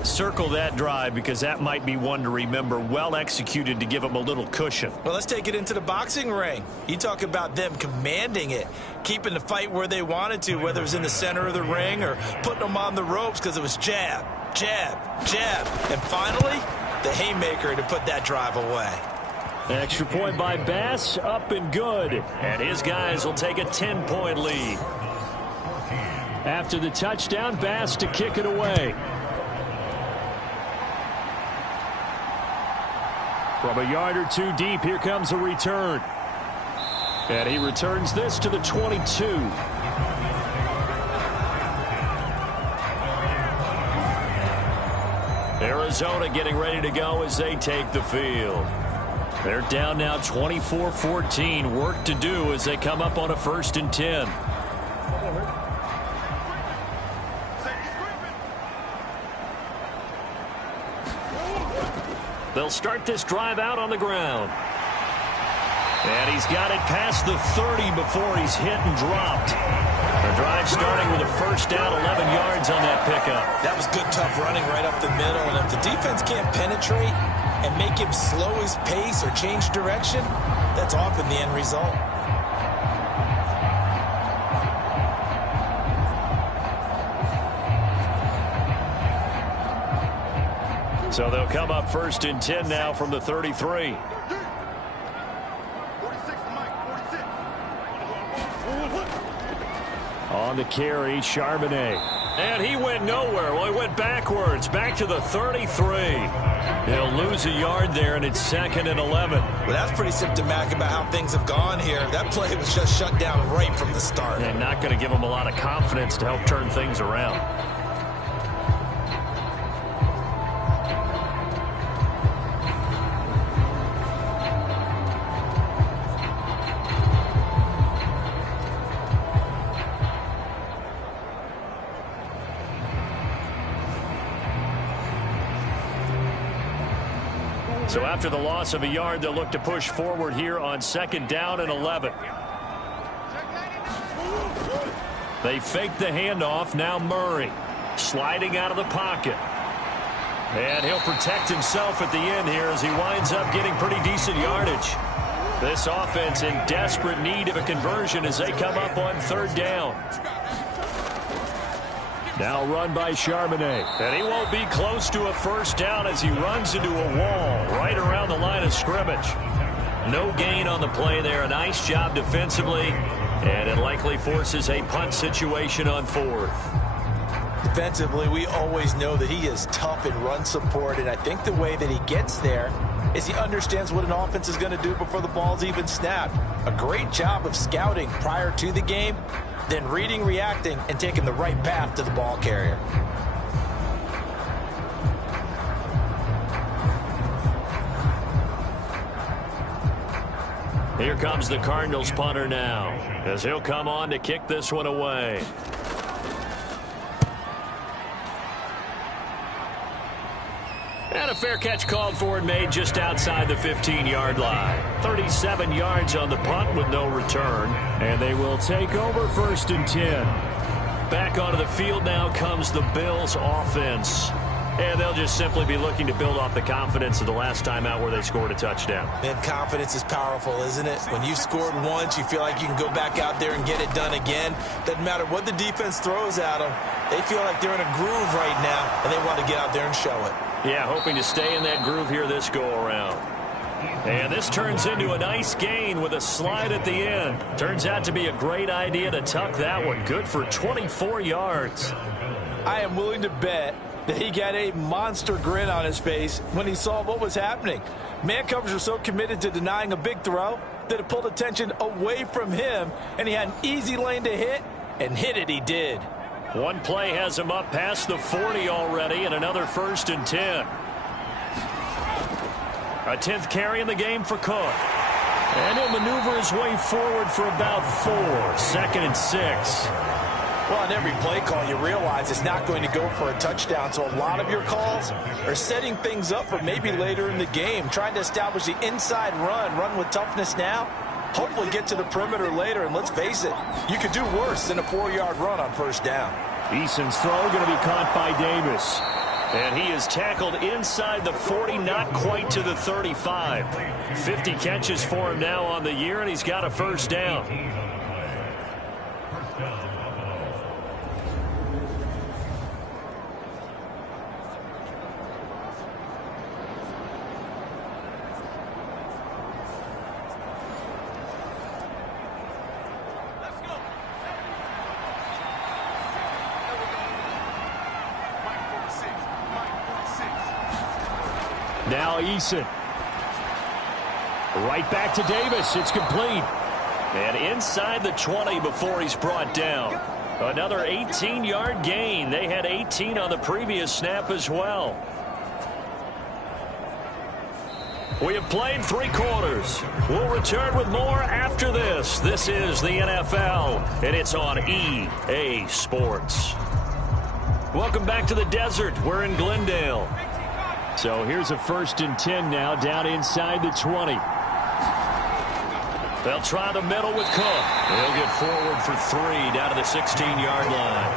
Circle that drive because that might be one to remember. Well executed to give them a little cushion. Well, let's take it into the boxing ring. You talk about them commanding it, keeping the fight where they wanted to, whether it was in the center of the ring or putting them on the ropes because it was jab, jab, jab. And finally, the haymaker to put that drive away. Extra point by Bass, up and good. And his guys will take a 10-point lead. After the touchdown, Bass to kick it away. From a yard or two deep, here comes a return. And he returns this to the 22. Arizona getting ready to go as they take the field. They're down now 24-14. Work to do as they come up on a 1st and 10. They'll start this drive out on the ground. And he's got it past the 30 before he's hit and dropped. The drive starting with a 1st down, 11 yards on that pickup. That was good, tough running right up the middle. And if the defense can't penetrate and make him slow his pace or change direction, that's often the end result. So they'll come up 1st and 10 now from the 33. On the carry, Charbonnet. And he went nowhere. Well, he went backwards, back to the 33. He'll lose a yard there, and it's 2nd and 11. Well, that's pretty symptomatic about how things have gone here. That play was just shut down right from the start. And not going to give him a lot of confidence to help turn things around. So after the loss of a yard, they'll look to push forward here on 2nd down and 11. They fake the handoff. Now Murray sliding out of the pocket. And he'll protect himself at the end here as he winds up getting pretty decent yardage. This offense in desperate need of a conversion as they come up on 3rd down. Now run by Charbonnet. And he won't be close to a 1st down as he runs into a wall right around the line of scrimmage. No gain on the play there. A nice job defensively. And it likely forces a punt situation on 4th. Defensively, we always know that he is tough in run support. And I think the way that he gets there is he understands what an offense is going to do before the ball's even snapped. A great job of scouting prior to the game, then reading, reacting, and taking the right path to the ball carrier. Here comes the Cardinals punter now, as he'll come on to kick this one away. And a fair catch called for and made just outside the 15-yard line. 37 yards on the punt with no return. And they will take over 1st and 10. Back onto the field now comes the Bills offense. And they'll just simply be looking to build off the confidence of the last time out where they scored a touchdown. And confidence is powerful, isn't it? When you scored once, you feel like you can go back out there and get it done again. Doesn't matter what the defense throws at them. They feel like they're in a groove right now, and they want to get out there and show it. Yeah, hoping to stay in that groove here this go-around. And this turns into a nice gain with a slide at the end. Turns out to be a great idea to tuck that one. Good for 24 yards. I am willing to bet that he got a monster grin on his face when he saw what was happening. Man covers are so committed to denying a big throw that it pulled attention away from him, and he had an easy lane to hit, and hit it he did. One play has him up past the 40 already, and another 1st and 10. A 10th carry in the game for Cook. And he'll maneuver his way forward for about 4. 2nd and 6. Well, on every play call, you realize it's not going to go for a touchdown. So a lot of your calls are setting things up for maybe later in the game, trying to establish the inside run with toughness now. Hopefully get to the perimeter later, and let's face it, you could do worse than a 4-yard run on 1st down. Eason's throw going to be caught by Davis. And he is tackled inside the 40, not quite to the 35. 50 catches for him now on the year, and he's got a first down. Now Eason. Right back to Davis. It's complete. And inside the 20 before he's brought down. Another 18-yard gain. They had 18 on the previous snap as well. We have played 3 quarters. We'll return with more after this. This is the NFL, and it's on EA Sports. Welcome back to the desert. We're in Glendale. So here's a 1st and 10 now, down inside the 20. They'll try the middle with Cook. He'll get forward for 3 down to the 16-yard line.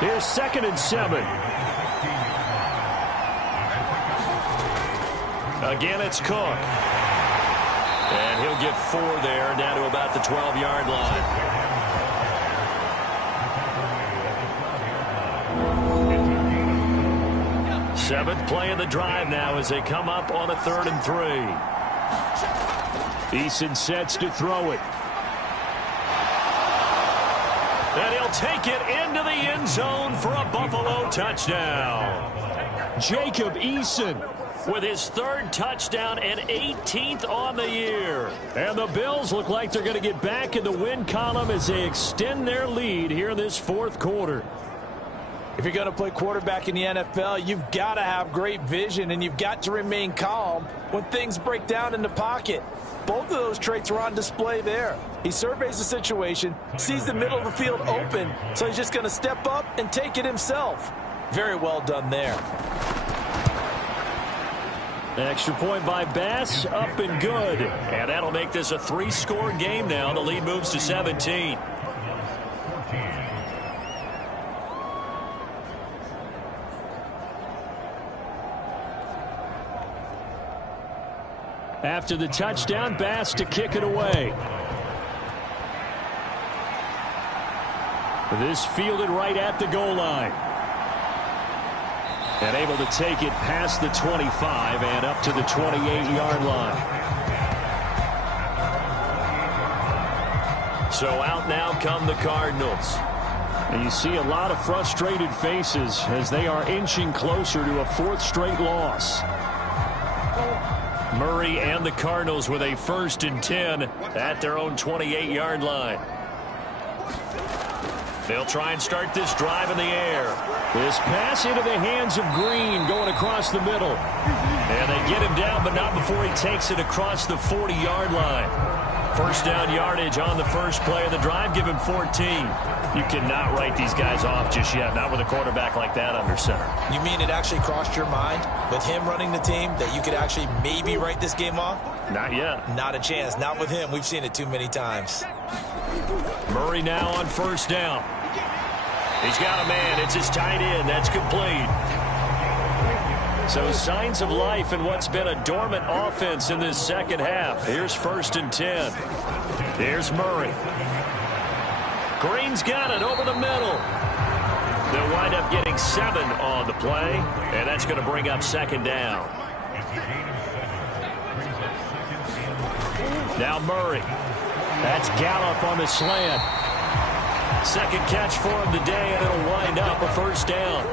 Here's 2nd and 7. Again, it's Cook. And he'll get 4 there down to about the 12-yard line. Seventh play of the drive now as they come up on a 3rd and 3. Eason sets to throw it. And he'll take it into the end zone for a Buffalo touchdown. Jacob Eason with his 3rd touchdown and 18th on the year. And the Bills look like they're going to get back in the win column as they extend their lead here in this 4th quarter. If you're going to play quarterback in the NFL, you've got to have great vision, and you've got to remain calm when things break down in the pocket. Both of those traits were on display there. He surveys the situation, sees the middle of the field open, so he's just going to step up and take it himself. Very well done there. Extra point by Bass, up and good. And that'll make this a 3-score game now. The lead moves to 17. After the touchdown, Bass to kick it away. This fielded right at the goal line. And able to take it past the 25 and up to the 28-yard line. So out now come the Cardinals. And you see a lot of frustrated faces as they are inching closer to a 4th straight loss. Murray and the Cardinals with a 1st and 10 at their own 28-yard line. They'll try and start this drive in the air. This pass into the hands of Green going across the middle. And they get him down, but not before he takes it across the 40-yard line. 1st down yardage on the first play of the drive. Give him 14. You cannot write these guys off just yet, not with a quarterback like that under center. You mean it actually crossed your mind with him running the team that you could actually maybe write this game off? Not yet. Not a chance. Not with him. We've seen it too many times. Murray now on 1st down. He's got a man. It's his tight end. That's complete. So signs of life in what's been a dormant offense in this 2nd half. Here's 1st and 10. Here's Murray. Green's got it over the middle. They'll wind up getting 7 on the play, and that's going to bring up 2nd down. Now Murray. That's Gallup on the slant. 2nd catch for him today, and it'll wind up a 1st down.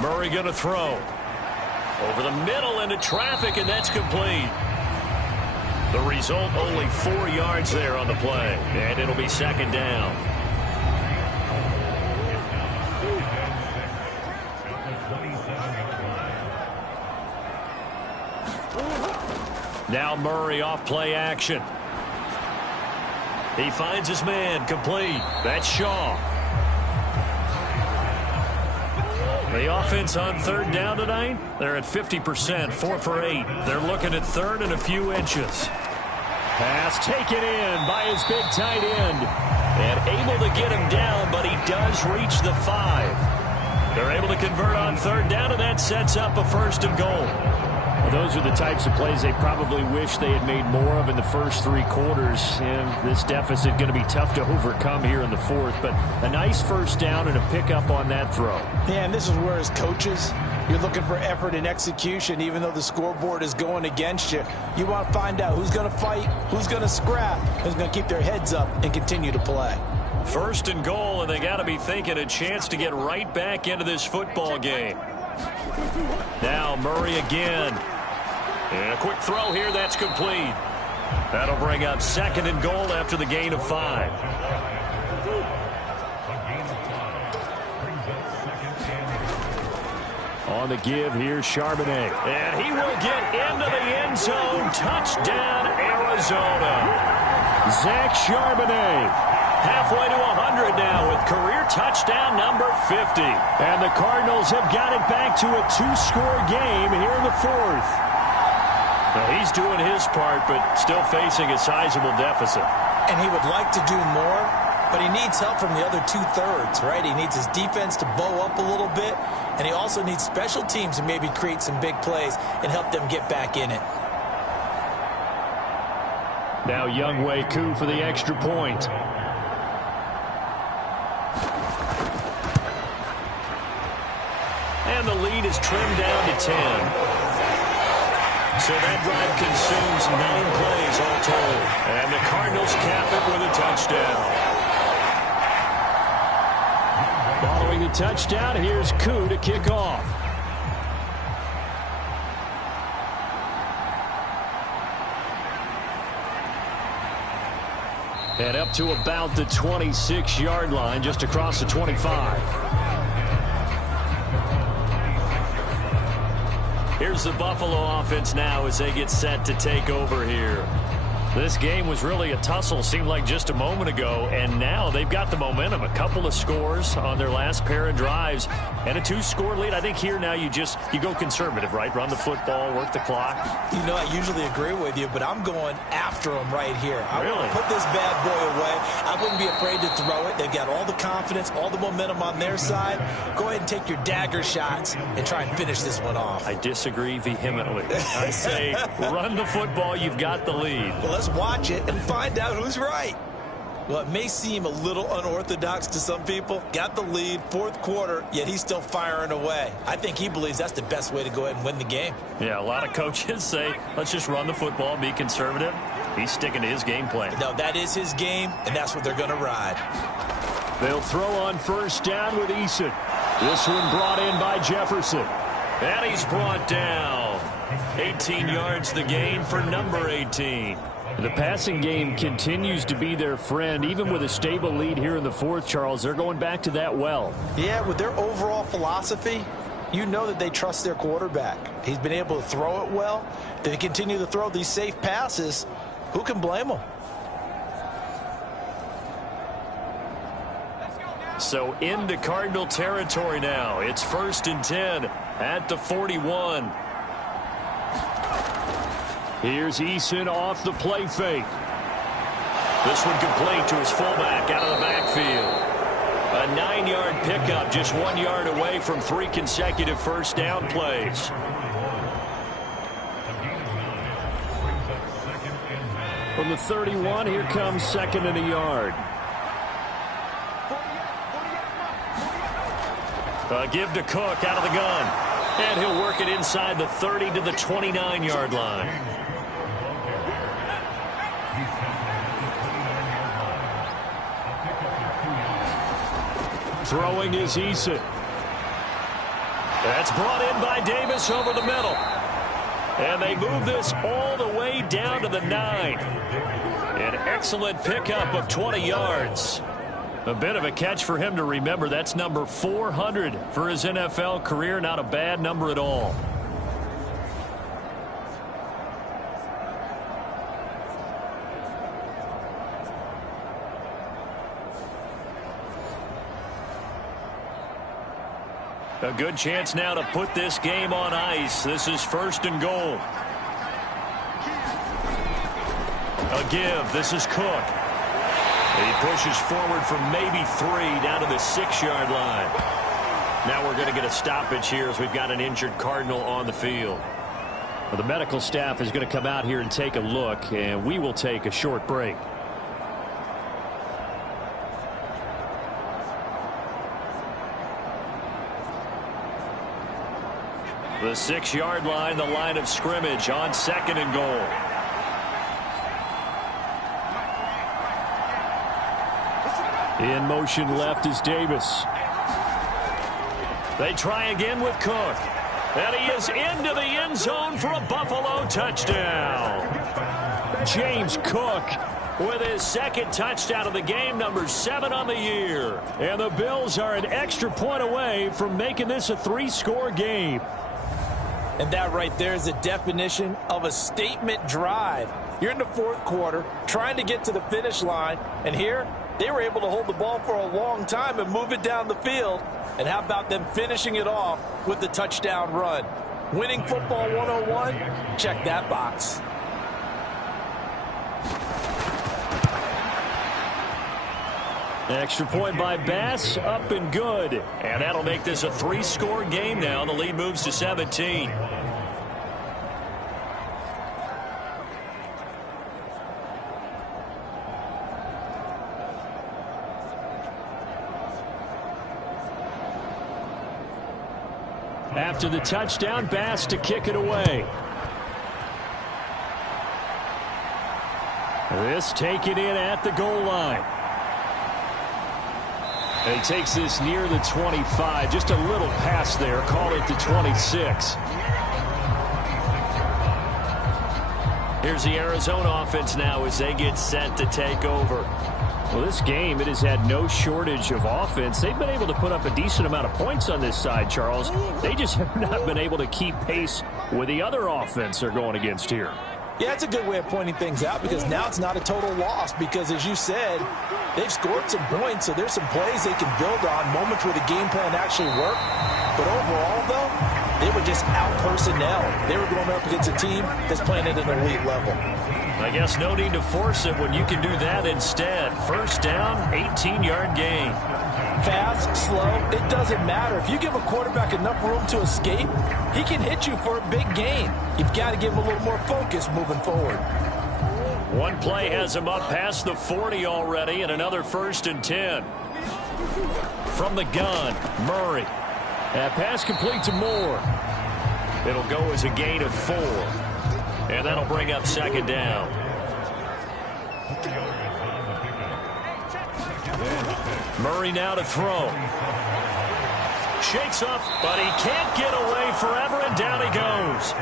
Murray going to throw. Over the middle into traffic, and that's complete. The result, only 4 yards there on the play, and it'll be 2nd down. Now Murray off play action. He finds his man, complete. That's Shaw. The offense on 3rd down tonight, they're at 50%, 4 for 8. They're looking at 3rd and a few inches. Pass taken in by his big tight end. And able to get him down, but he does reach the 5. They're able to convert on third down, and that sets up a first and goal. Well, those are the types of plays they probably wish they had made more of in the first 3 quarters. And this deficit going to be tough to overcome here in the fourth. But a nice first down and a pickup on that throw. Yeah, and this is where as coaches, you're looking for effort and execution, even though the scoreboard is going against you. You want to find out who's going to fight, who's going to scrap, who's going to keep their heads up and continue to play. First and goal, and they got to be thinking a chance to get right back into this football game. Now Murray again. And a quick throw here, that's complete. That'll bring up second and goal after the gain of 5. On the give, here's Charbonnet. And he will get into the end zone. Touchdown, Arizona. Zach Charbonnet, halfway to 100 now with career touchdown number 50. And the Cardinals have got it back to a 2-score game here in the fourth. Now he's doing his part, but still facing a sizable deficit. And he would like to do more, but he needs help from the other 2/3, right? He needs his defense to bow up a little bit, and he also needs special teams to maybe create some big plays and help them get back in it. Now Younghoe Koo for the extra point. And the lead is trimmed down to 10. So that drive consumes 9 plays all told. And the Cardinals cap it with a touchdown. Following the touchdown, here's Koo to kick off. And up to about the 26-yard line, just across the 25. Here's the Buffalo offense now as they get set to take over here. This game was really a tussle, seemed like just a moment ago, and now they've got the momentum. A couple of scores on their last pair of drives and a 2-score lead. I think here now you go conservative, right? Run the football, work the clock. You know, I usually agree with you, but I'm going after them right here. I really want to put this bad boy away. I wouldn't be afraid to throw it. They've got all the confidence, all the momentum on their side. Go ahead and take your dagger shots and try and finish this one off. I disagree vehemently. I say run the football. You've got the lead. Well, let's watch it and find out who's right. Well, it may seem a little unorthodox to some people. Got the lead, fourth quarter, yet he's still firing away. I think he believes that's the best way to go ahead and win the game. Yeah, a lot of coaches say, let's just run the football, be conservative. He's sticking to his game plan. No, that is his game, and that's what they're going to ride. They'll throw on first down with Eason. This one brought in by Jefferson. And he's brought down. 18 yards the gain for number 18. The passing game continues to be their friend. Even with a stable lead here in the fourth, Charles, they're going back to that well. Yeah, with their overall philosophy, you know that they trust their quarterback. He's been able to throw it well. They continue to throw these safe passes. Who can blame them? So into Cardinal territory now. It's 1st and 10 at the 41. Here's Eason off the play fake. This one complete to his fullback out of the backfield. A 9-yard pickup, just 1 yard away from 3 consecutive first down plays. From the 31, here comes 2nd and a yard. A give to Cook out of the gun. And he'll work it inside the 30 to the 29-yard line. Throwing is Eason. That's brought in by Davis over the middle. And they move this all the way down to the 9. An excellent pickup of 20 yards. A bit of a catch for him to remember. That's number 400 for his NFL career. Not a bad number at all. A good chance now to put this game on ice. This is 1st and goal. A give. This is Cook. He pushes forward for maybe 3 down to the 6-yard line. Now we're going to get a stoppage here as we've got an injured Cardinal on the field. Well, the medical staff is going to come out here and take a look, and we will take a short break. The 6-yard line, the line of scrimmage on 2nd and goal. In motion left is Davis. They try again with Cook. And he is into the end zone for a Buffalo touchdown. James Cook with his 2nd touchdown of the game, number 7 on the year. And the Bills are an extra point away from making this a 3-score game. And that right there is the definition of a statement drive. You're in the 4th quarter, trying to get to the finish line, and here they were able to hold the ball for a long time and move it down the field. And how about them finishing it off with the touchdown run? Winning football 101? Check that box. Extra point by Bass, up and good. And that'll make this a 3-score game now. The lead moves to 17. After the touchdown, Bass to kick it away. This taken in at the goal line. And he takes this near the 25. Just a little pass there. Call it the 26. Here's the Arizona offense now as they get set to take over. Well, this game, it has had no shortage of offense. They've been able to put up a decent amount of points on this side, Charles. They just have not been able to keep pace with the other offense they're going against here. Yeah, it's a good way of pointing things out because now it's not a total loss because, as you said, they've scored some points, so there's some plays they can build on, moments where the game plan actually worked. But overall, though, they were just out personnel. They were going up against a team that's playing at an elite level. I guess no need to force it when you can do that instead. First down, 18-yard gain. Fast, slow, it doesn't matter. If you give a quarterback enough room to escape, he can hit you for a big gain. You've got to give him a little more focus moving forward. One play has him up past the 40 already, and another 1st and 10. From the gun, Murray. That pass complete to Moore. It'll go as a gain of 4. And that'll bring up 2nd down. Murray now to throw. Shakes up, but he can't get away forever, and down he goes.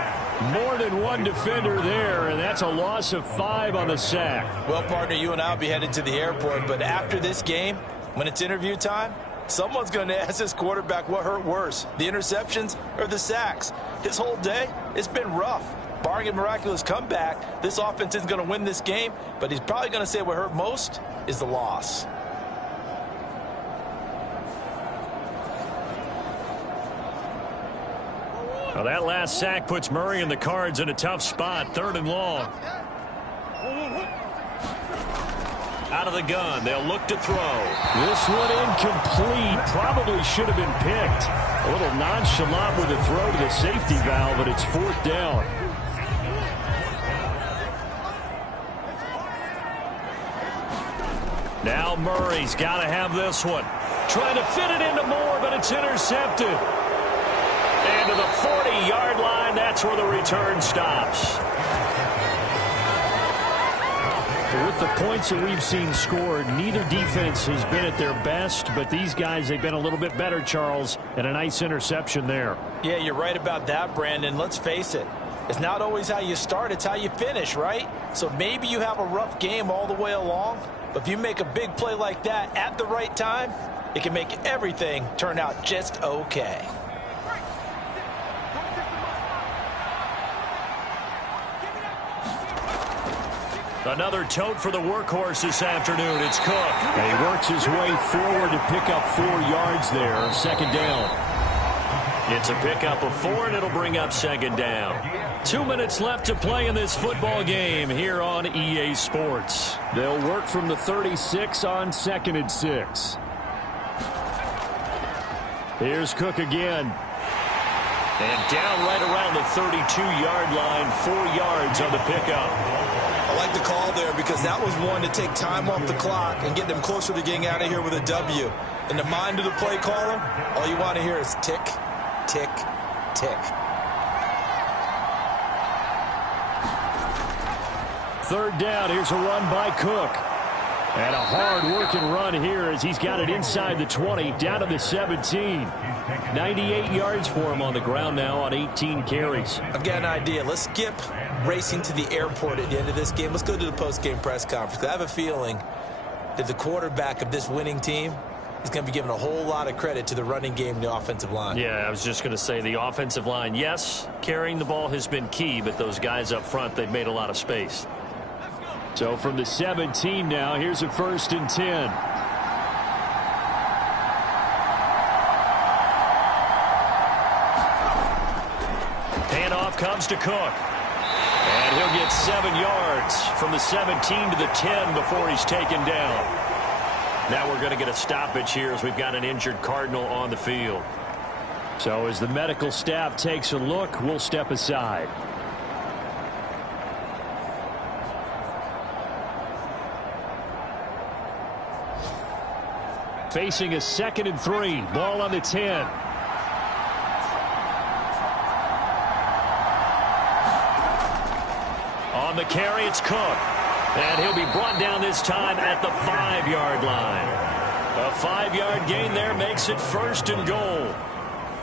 More than one defender there, and that's a loss of 5 on the sack. Well, partner, you and I will be headed to the airport, but after this game, when it's interview time, someone's going to ask this quarterback what hurt worse, the interceptions or the sacks. His whole day, it's been rough. Barring a miraculous comeback, this offense isn't going to win this game, but he's probably going to say what hurt most is the loss. Well, that last sack puts Murray and the Cards in a tough spot. 3rd and long. Out of the gun. They'll look to throw. This one incomplete. Probably should have been picked. A little nonchalant with a throw to the safety valve, but it's 4th down. Now Murray's got to have this one. Trying to fit it into Moore, but it's intercepted. And to the 40-yard line, that's where the return stops. With the points that we've seen scored, neither defense has been at their best, but these guys, they've been a little bit better, Charles, and a nice interception there. Yeah, you're right about that, Brandon. Let's face it. It's not always how you start, it's how you finish, right? So maybe you have a rough game all the way along, but if you make a big play like that at the right time, it can make everything turn out just okay. Another tote for the workhorse this afternoon. It's Cook. And he works his way forward to pick up 4 yards there. 2nd down. It's a pickup of 4, and it'll bring up second down. 2 minutes left to play in this football game here on EA Sports. They'll work from the 36 on 2nd and 6. Here's Cook again. And down right around the 32-yard line, 4 yards on the pickup. I like the call there because that was one to take time off the clock and get them closer to getting out of here with a W. In the mind of the play caller, all you want to hear is tick, tick, tick. Third down. Here's a run by Cook. And a hard-working run here as he's got it inside the 20, down to the 17. 98 yards for him on the ground now on 18 carries. I've got an idea. Let's skip racing to the airport at the end of this game. Let's go to the post-game press conference. I have a feeling that the quarterback of this winning team is going to be given a whole lot of credit to the running game and the offensive line. Yeah, I was just going to say the offensive line, yes, carrying the ball has been key, but those guys up front, they've made a lot of space. So from the 17 now, here's a 1st and 10. Handoff comes to Cook. And he'll get 7 yards from the 17 to the 10 before he's taken down. Now we're going to get a stoppage here as we've got an injured Cardinal on the field. So as the medical staff takes a look, we'll step aside. Facing a 2nd and 3. Ball on the 10. On the carry, it's Cook. And he'll be brought down this time at the 5-yard line. A 5-yard gain there makes it 1st and goal.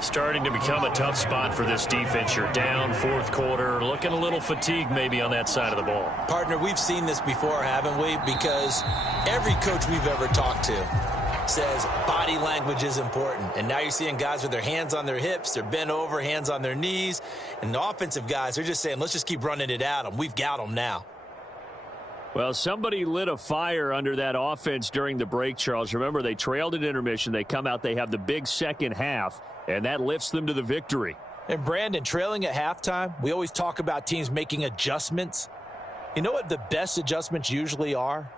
Starting to become a tough spot for this defense. You're down 4th quarter, looking a little fatigued maybe on that side of the ball. Partner, we've seen this before, haven't we? Because every coach we've ever talked to says body language is important. And now you're seeing guys with their hands on their hips, they're bent over, hands on their knees. And the offensive guys, they're just saying, let's just keep running it at them. We've got them now. Well, somebody lit a fire under that offense during the break, Charles. Remember, they trailed at intermission. They come out, they have the big second half, and that lifts them to the victory. And Brandon, trailing at halftime, we always talk about teams making adjustments. You know what the best adjustments usually are?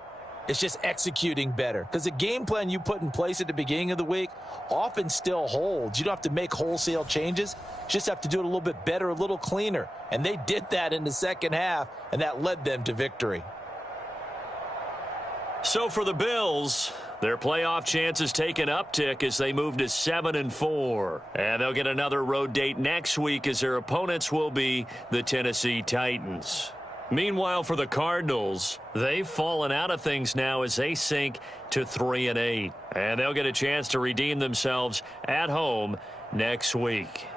It's just executing better. Because the game plan you put in place at the beginning of the week often still holds. You don't have to make wholesale changes. You just have to do it a little bit better, a little cleaner. And they did that in the second half, and that led them to victory. So for the Bills, their playoff chances take an uptick as they move to 7-4. And they'll get another road date next week as their opponents will be the Tennessee Titans. Meanwhile, for the Cardinals, they've fallen out of things now as they sink to 3-8. And they'll get a chance to redeem themselves at home next week.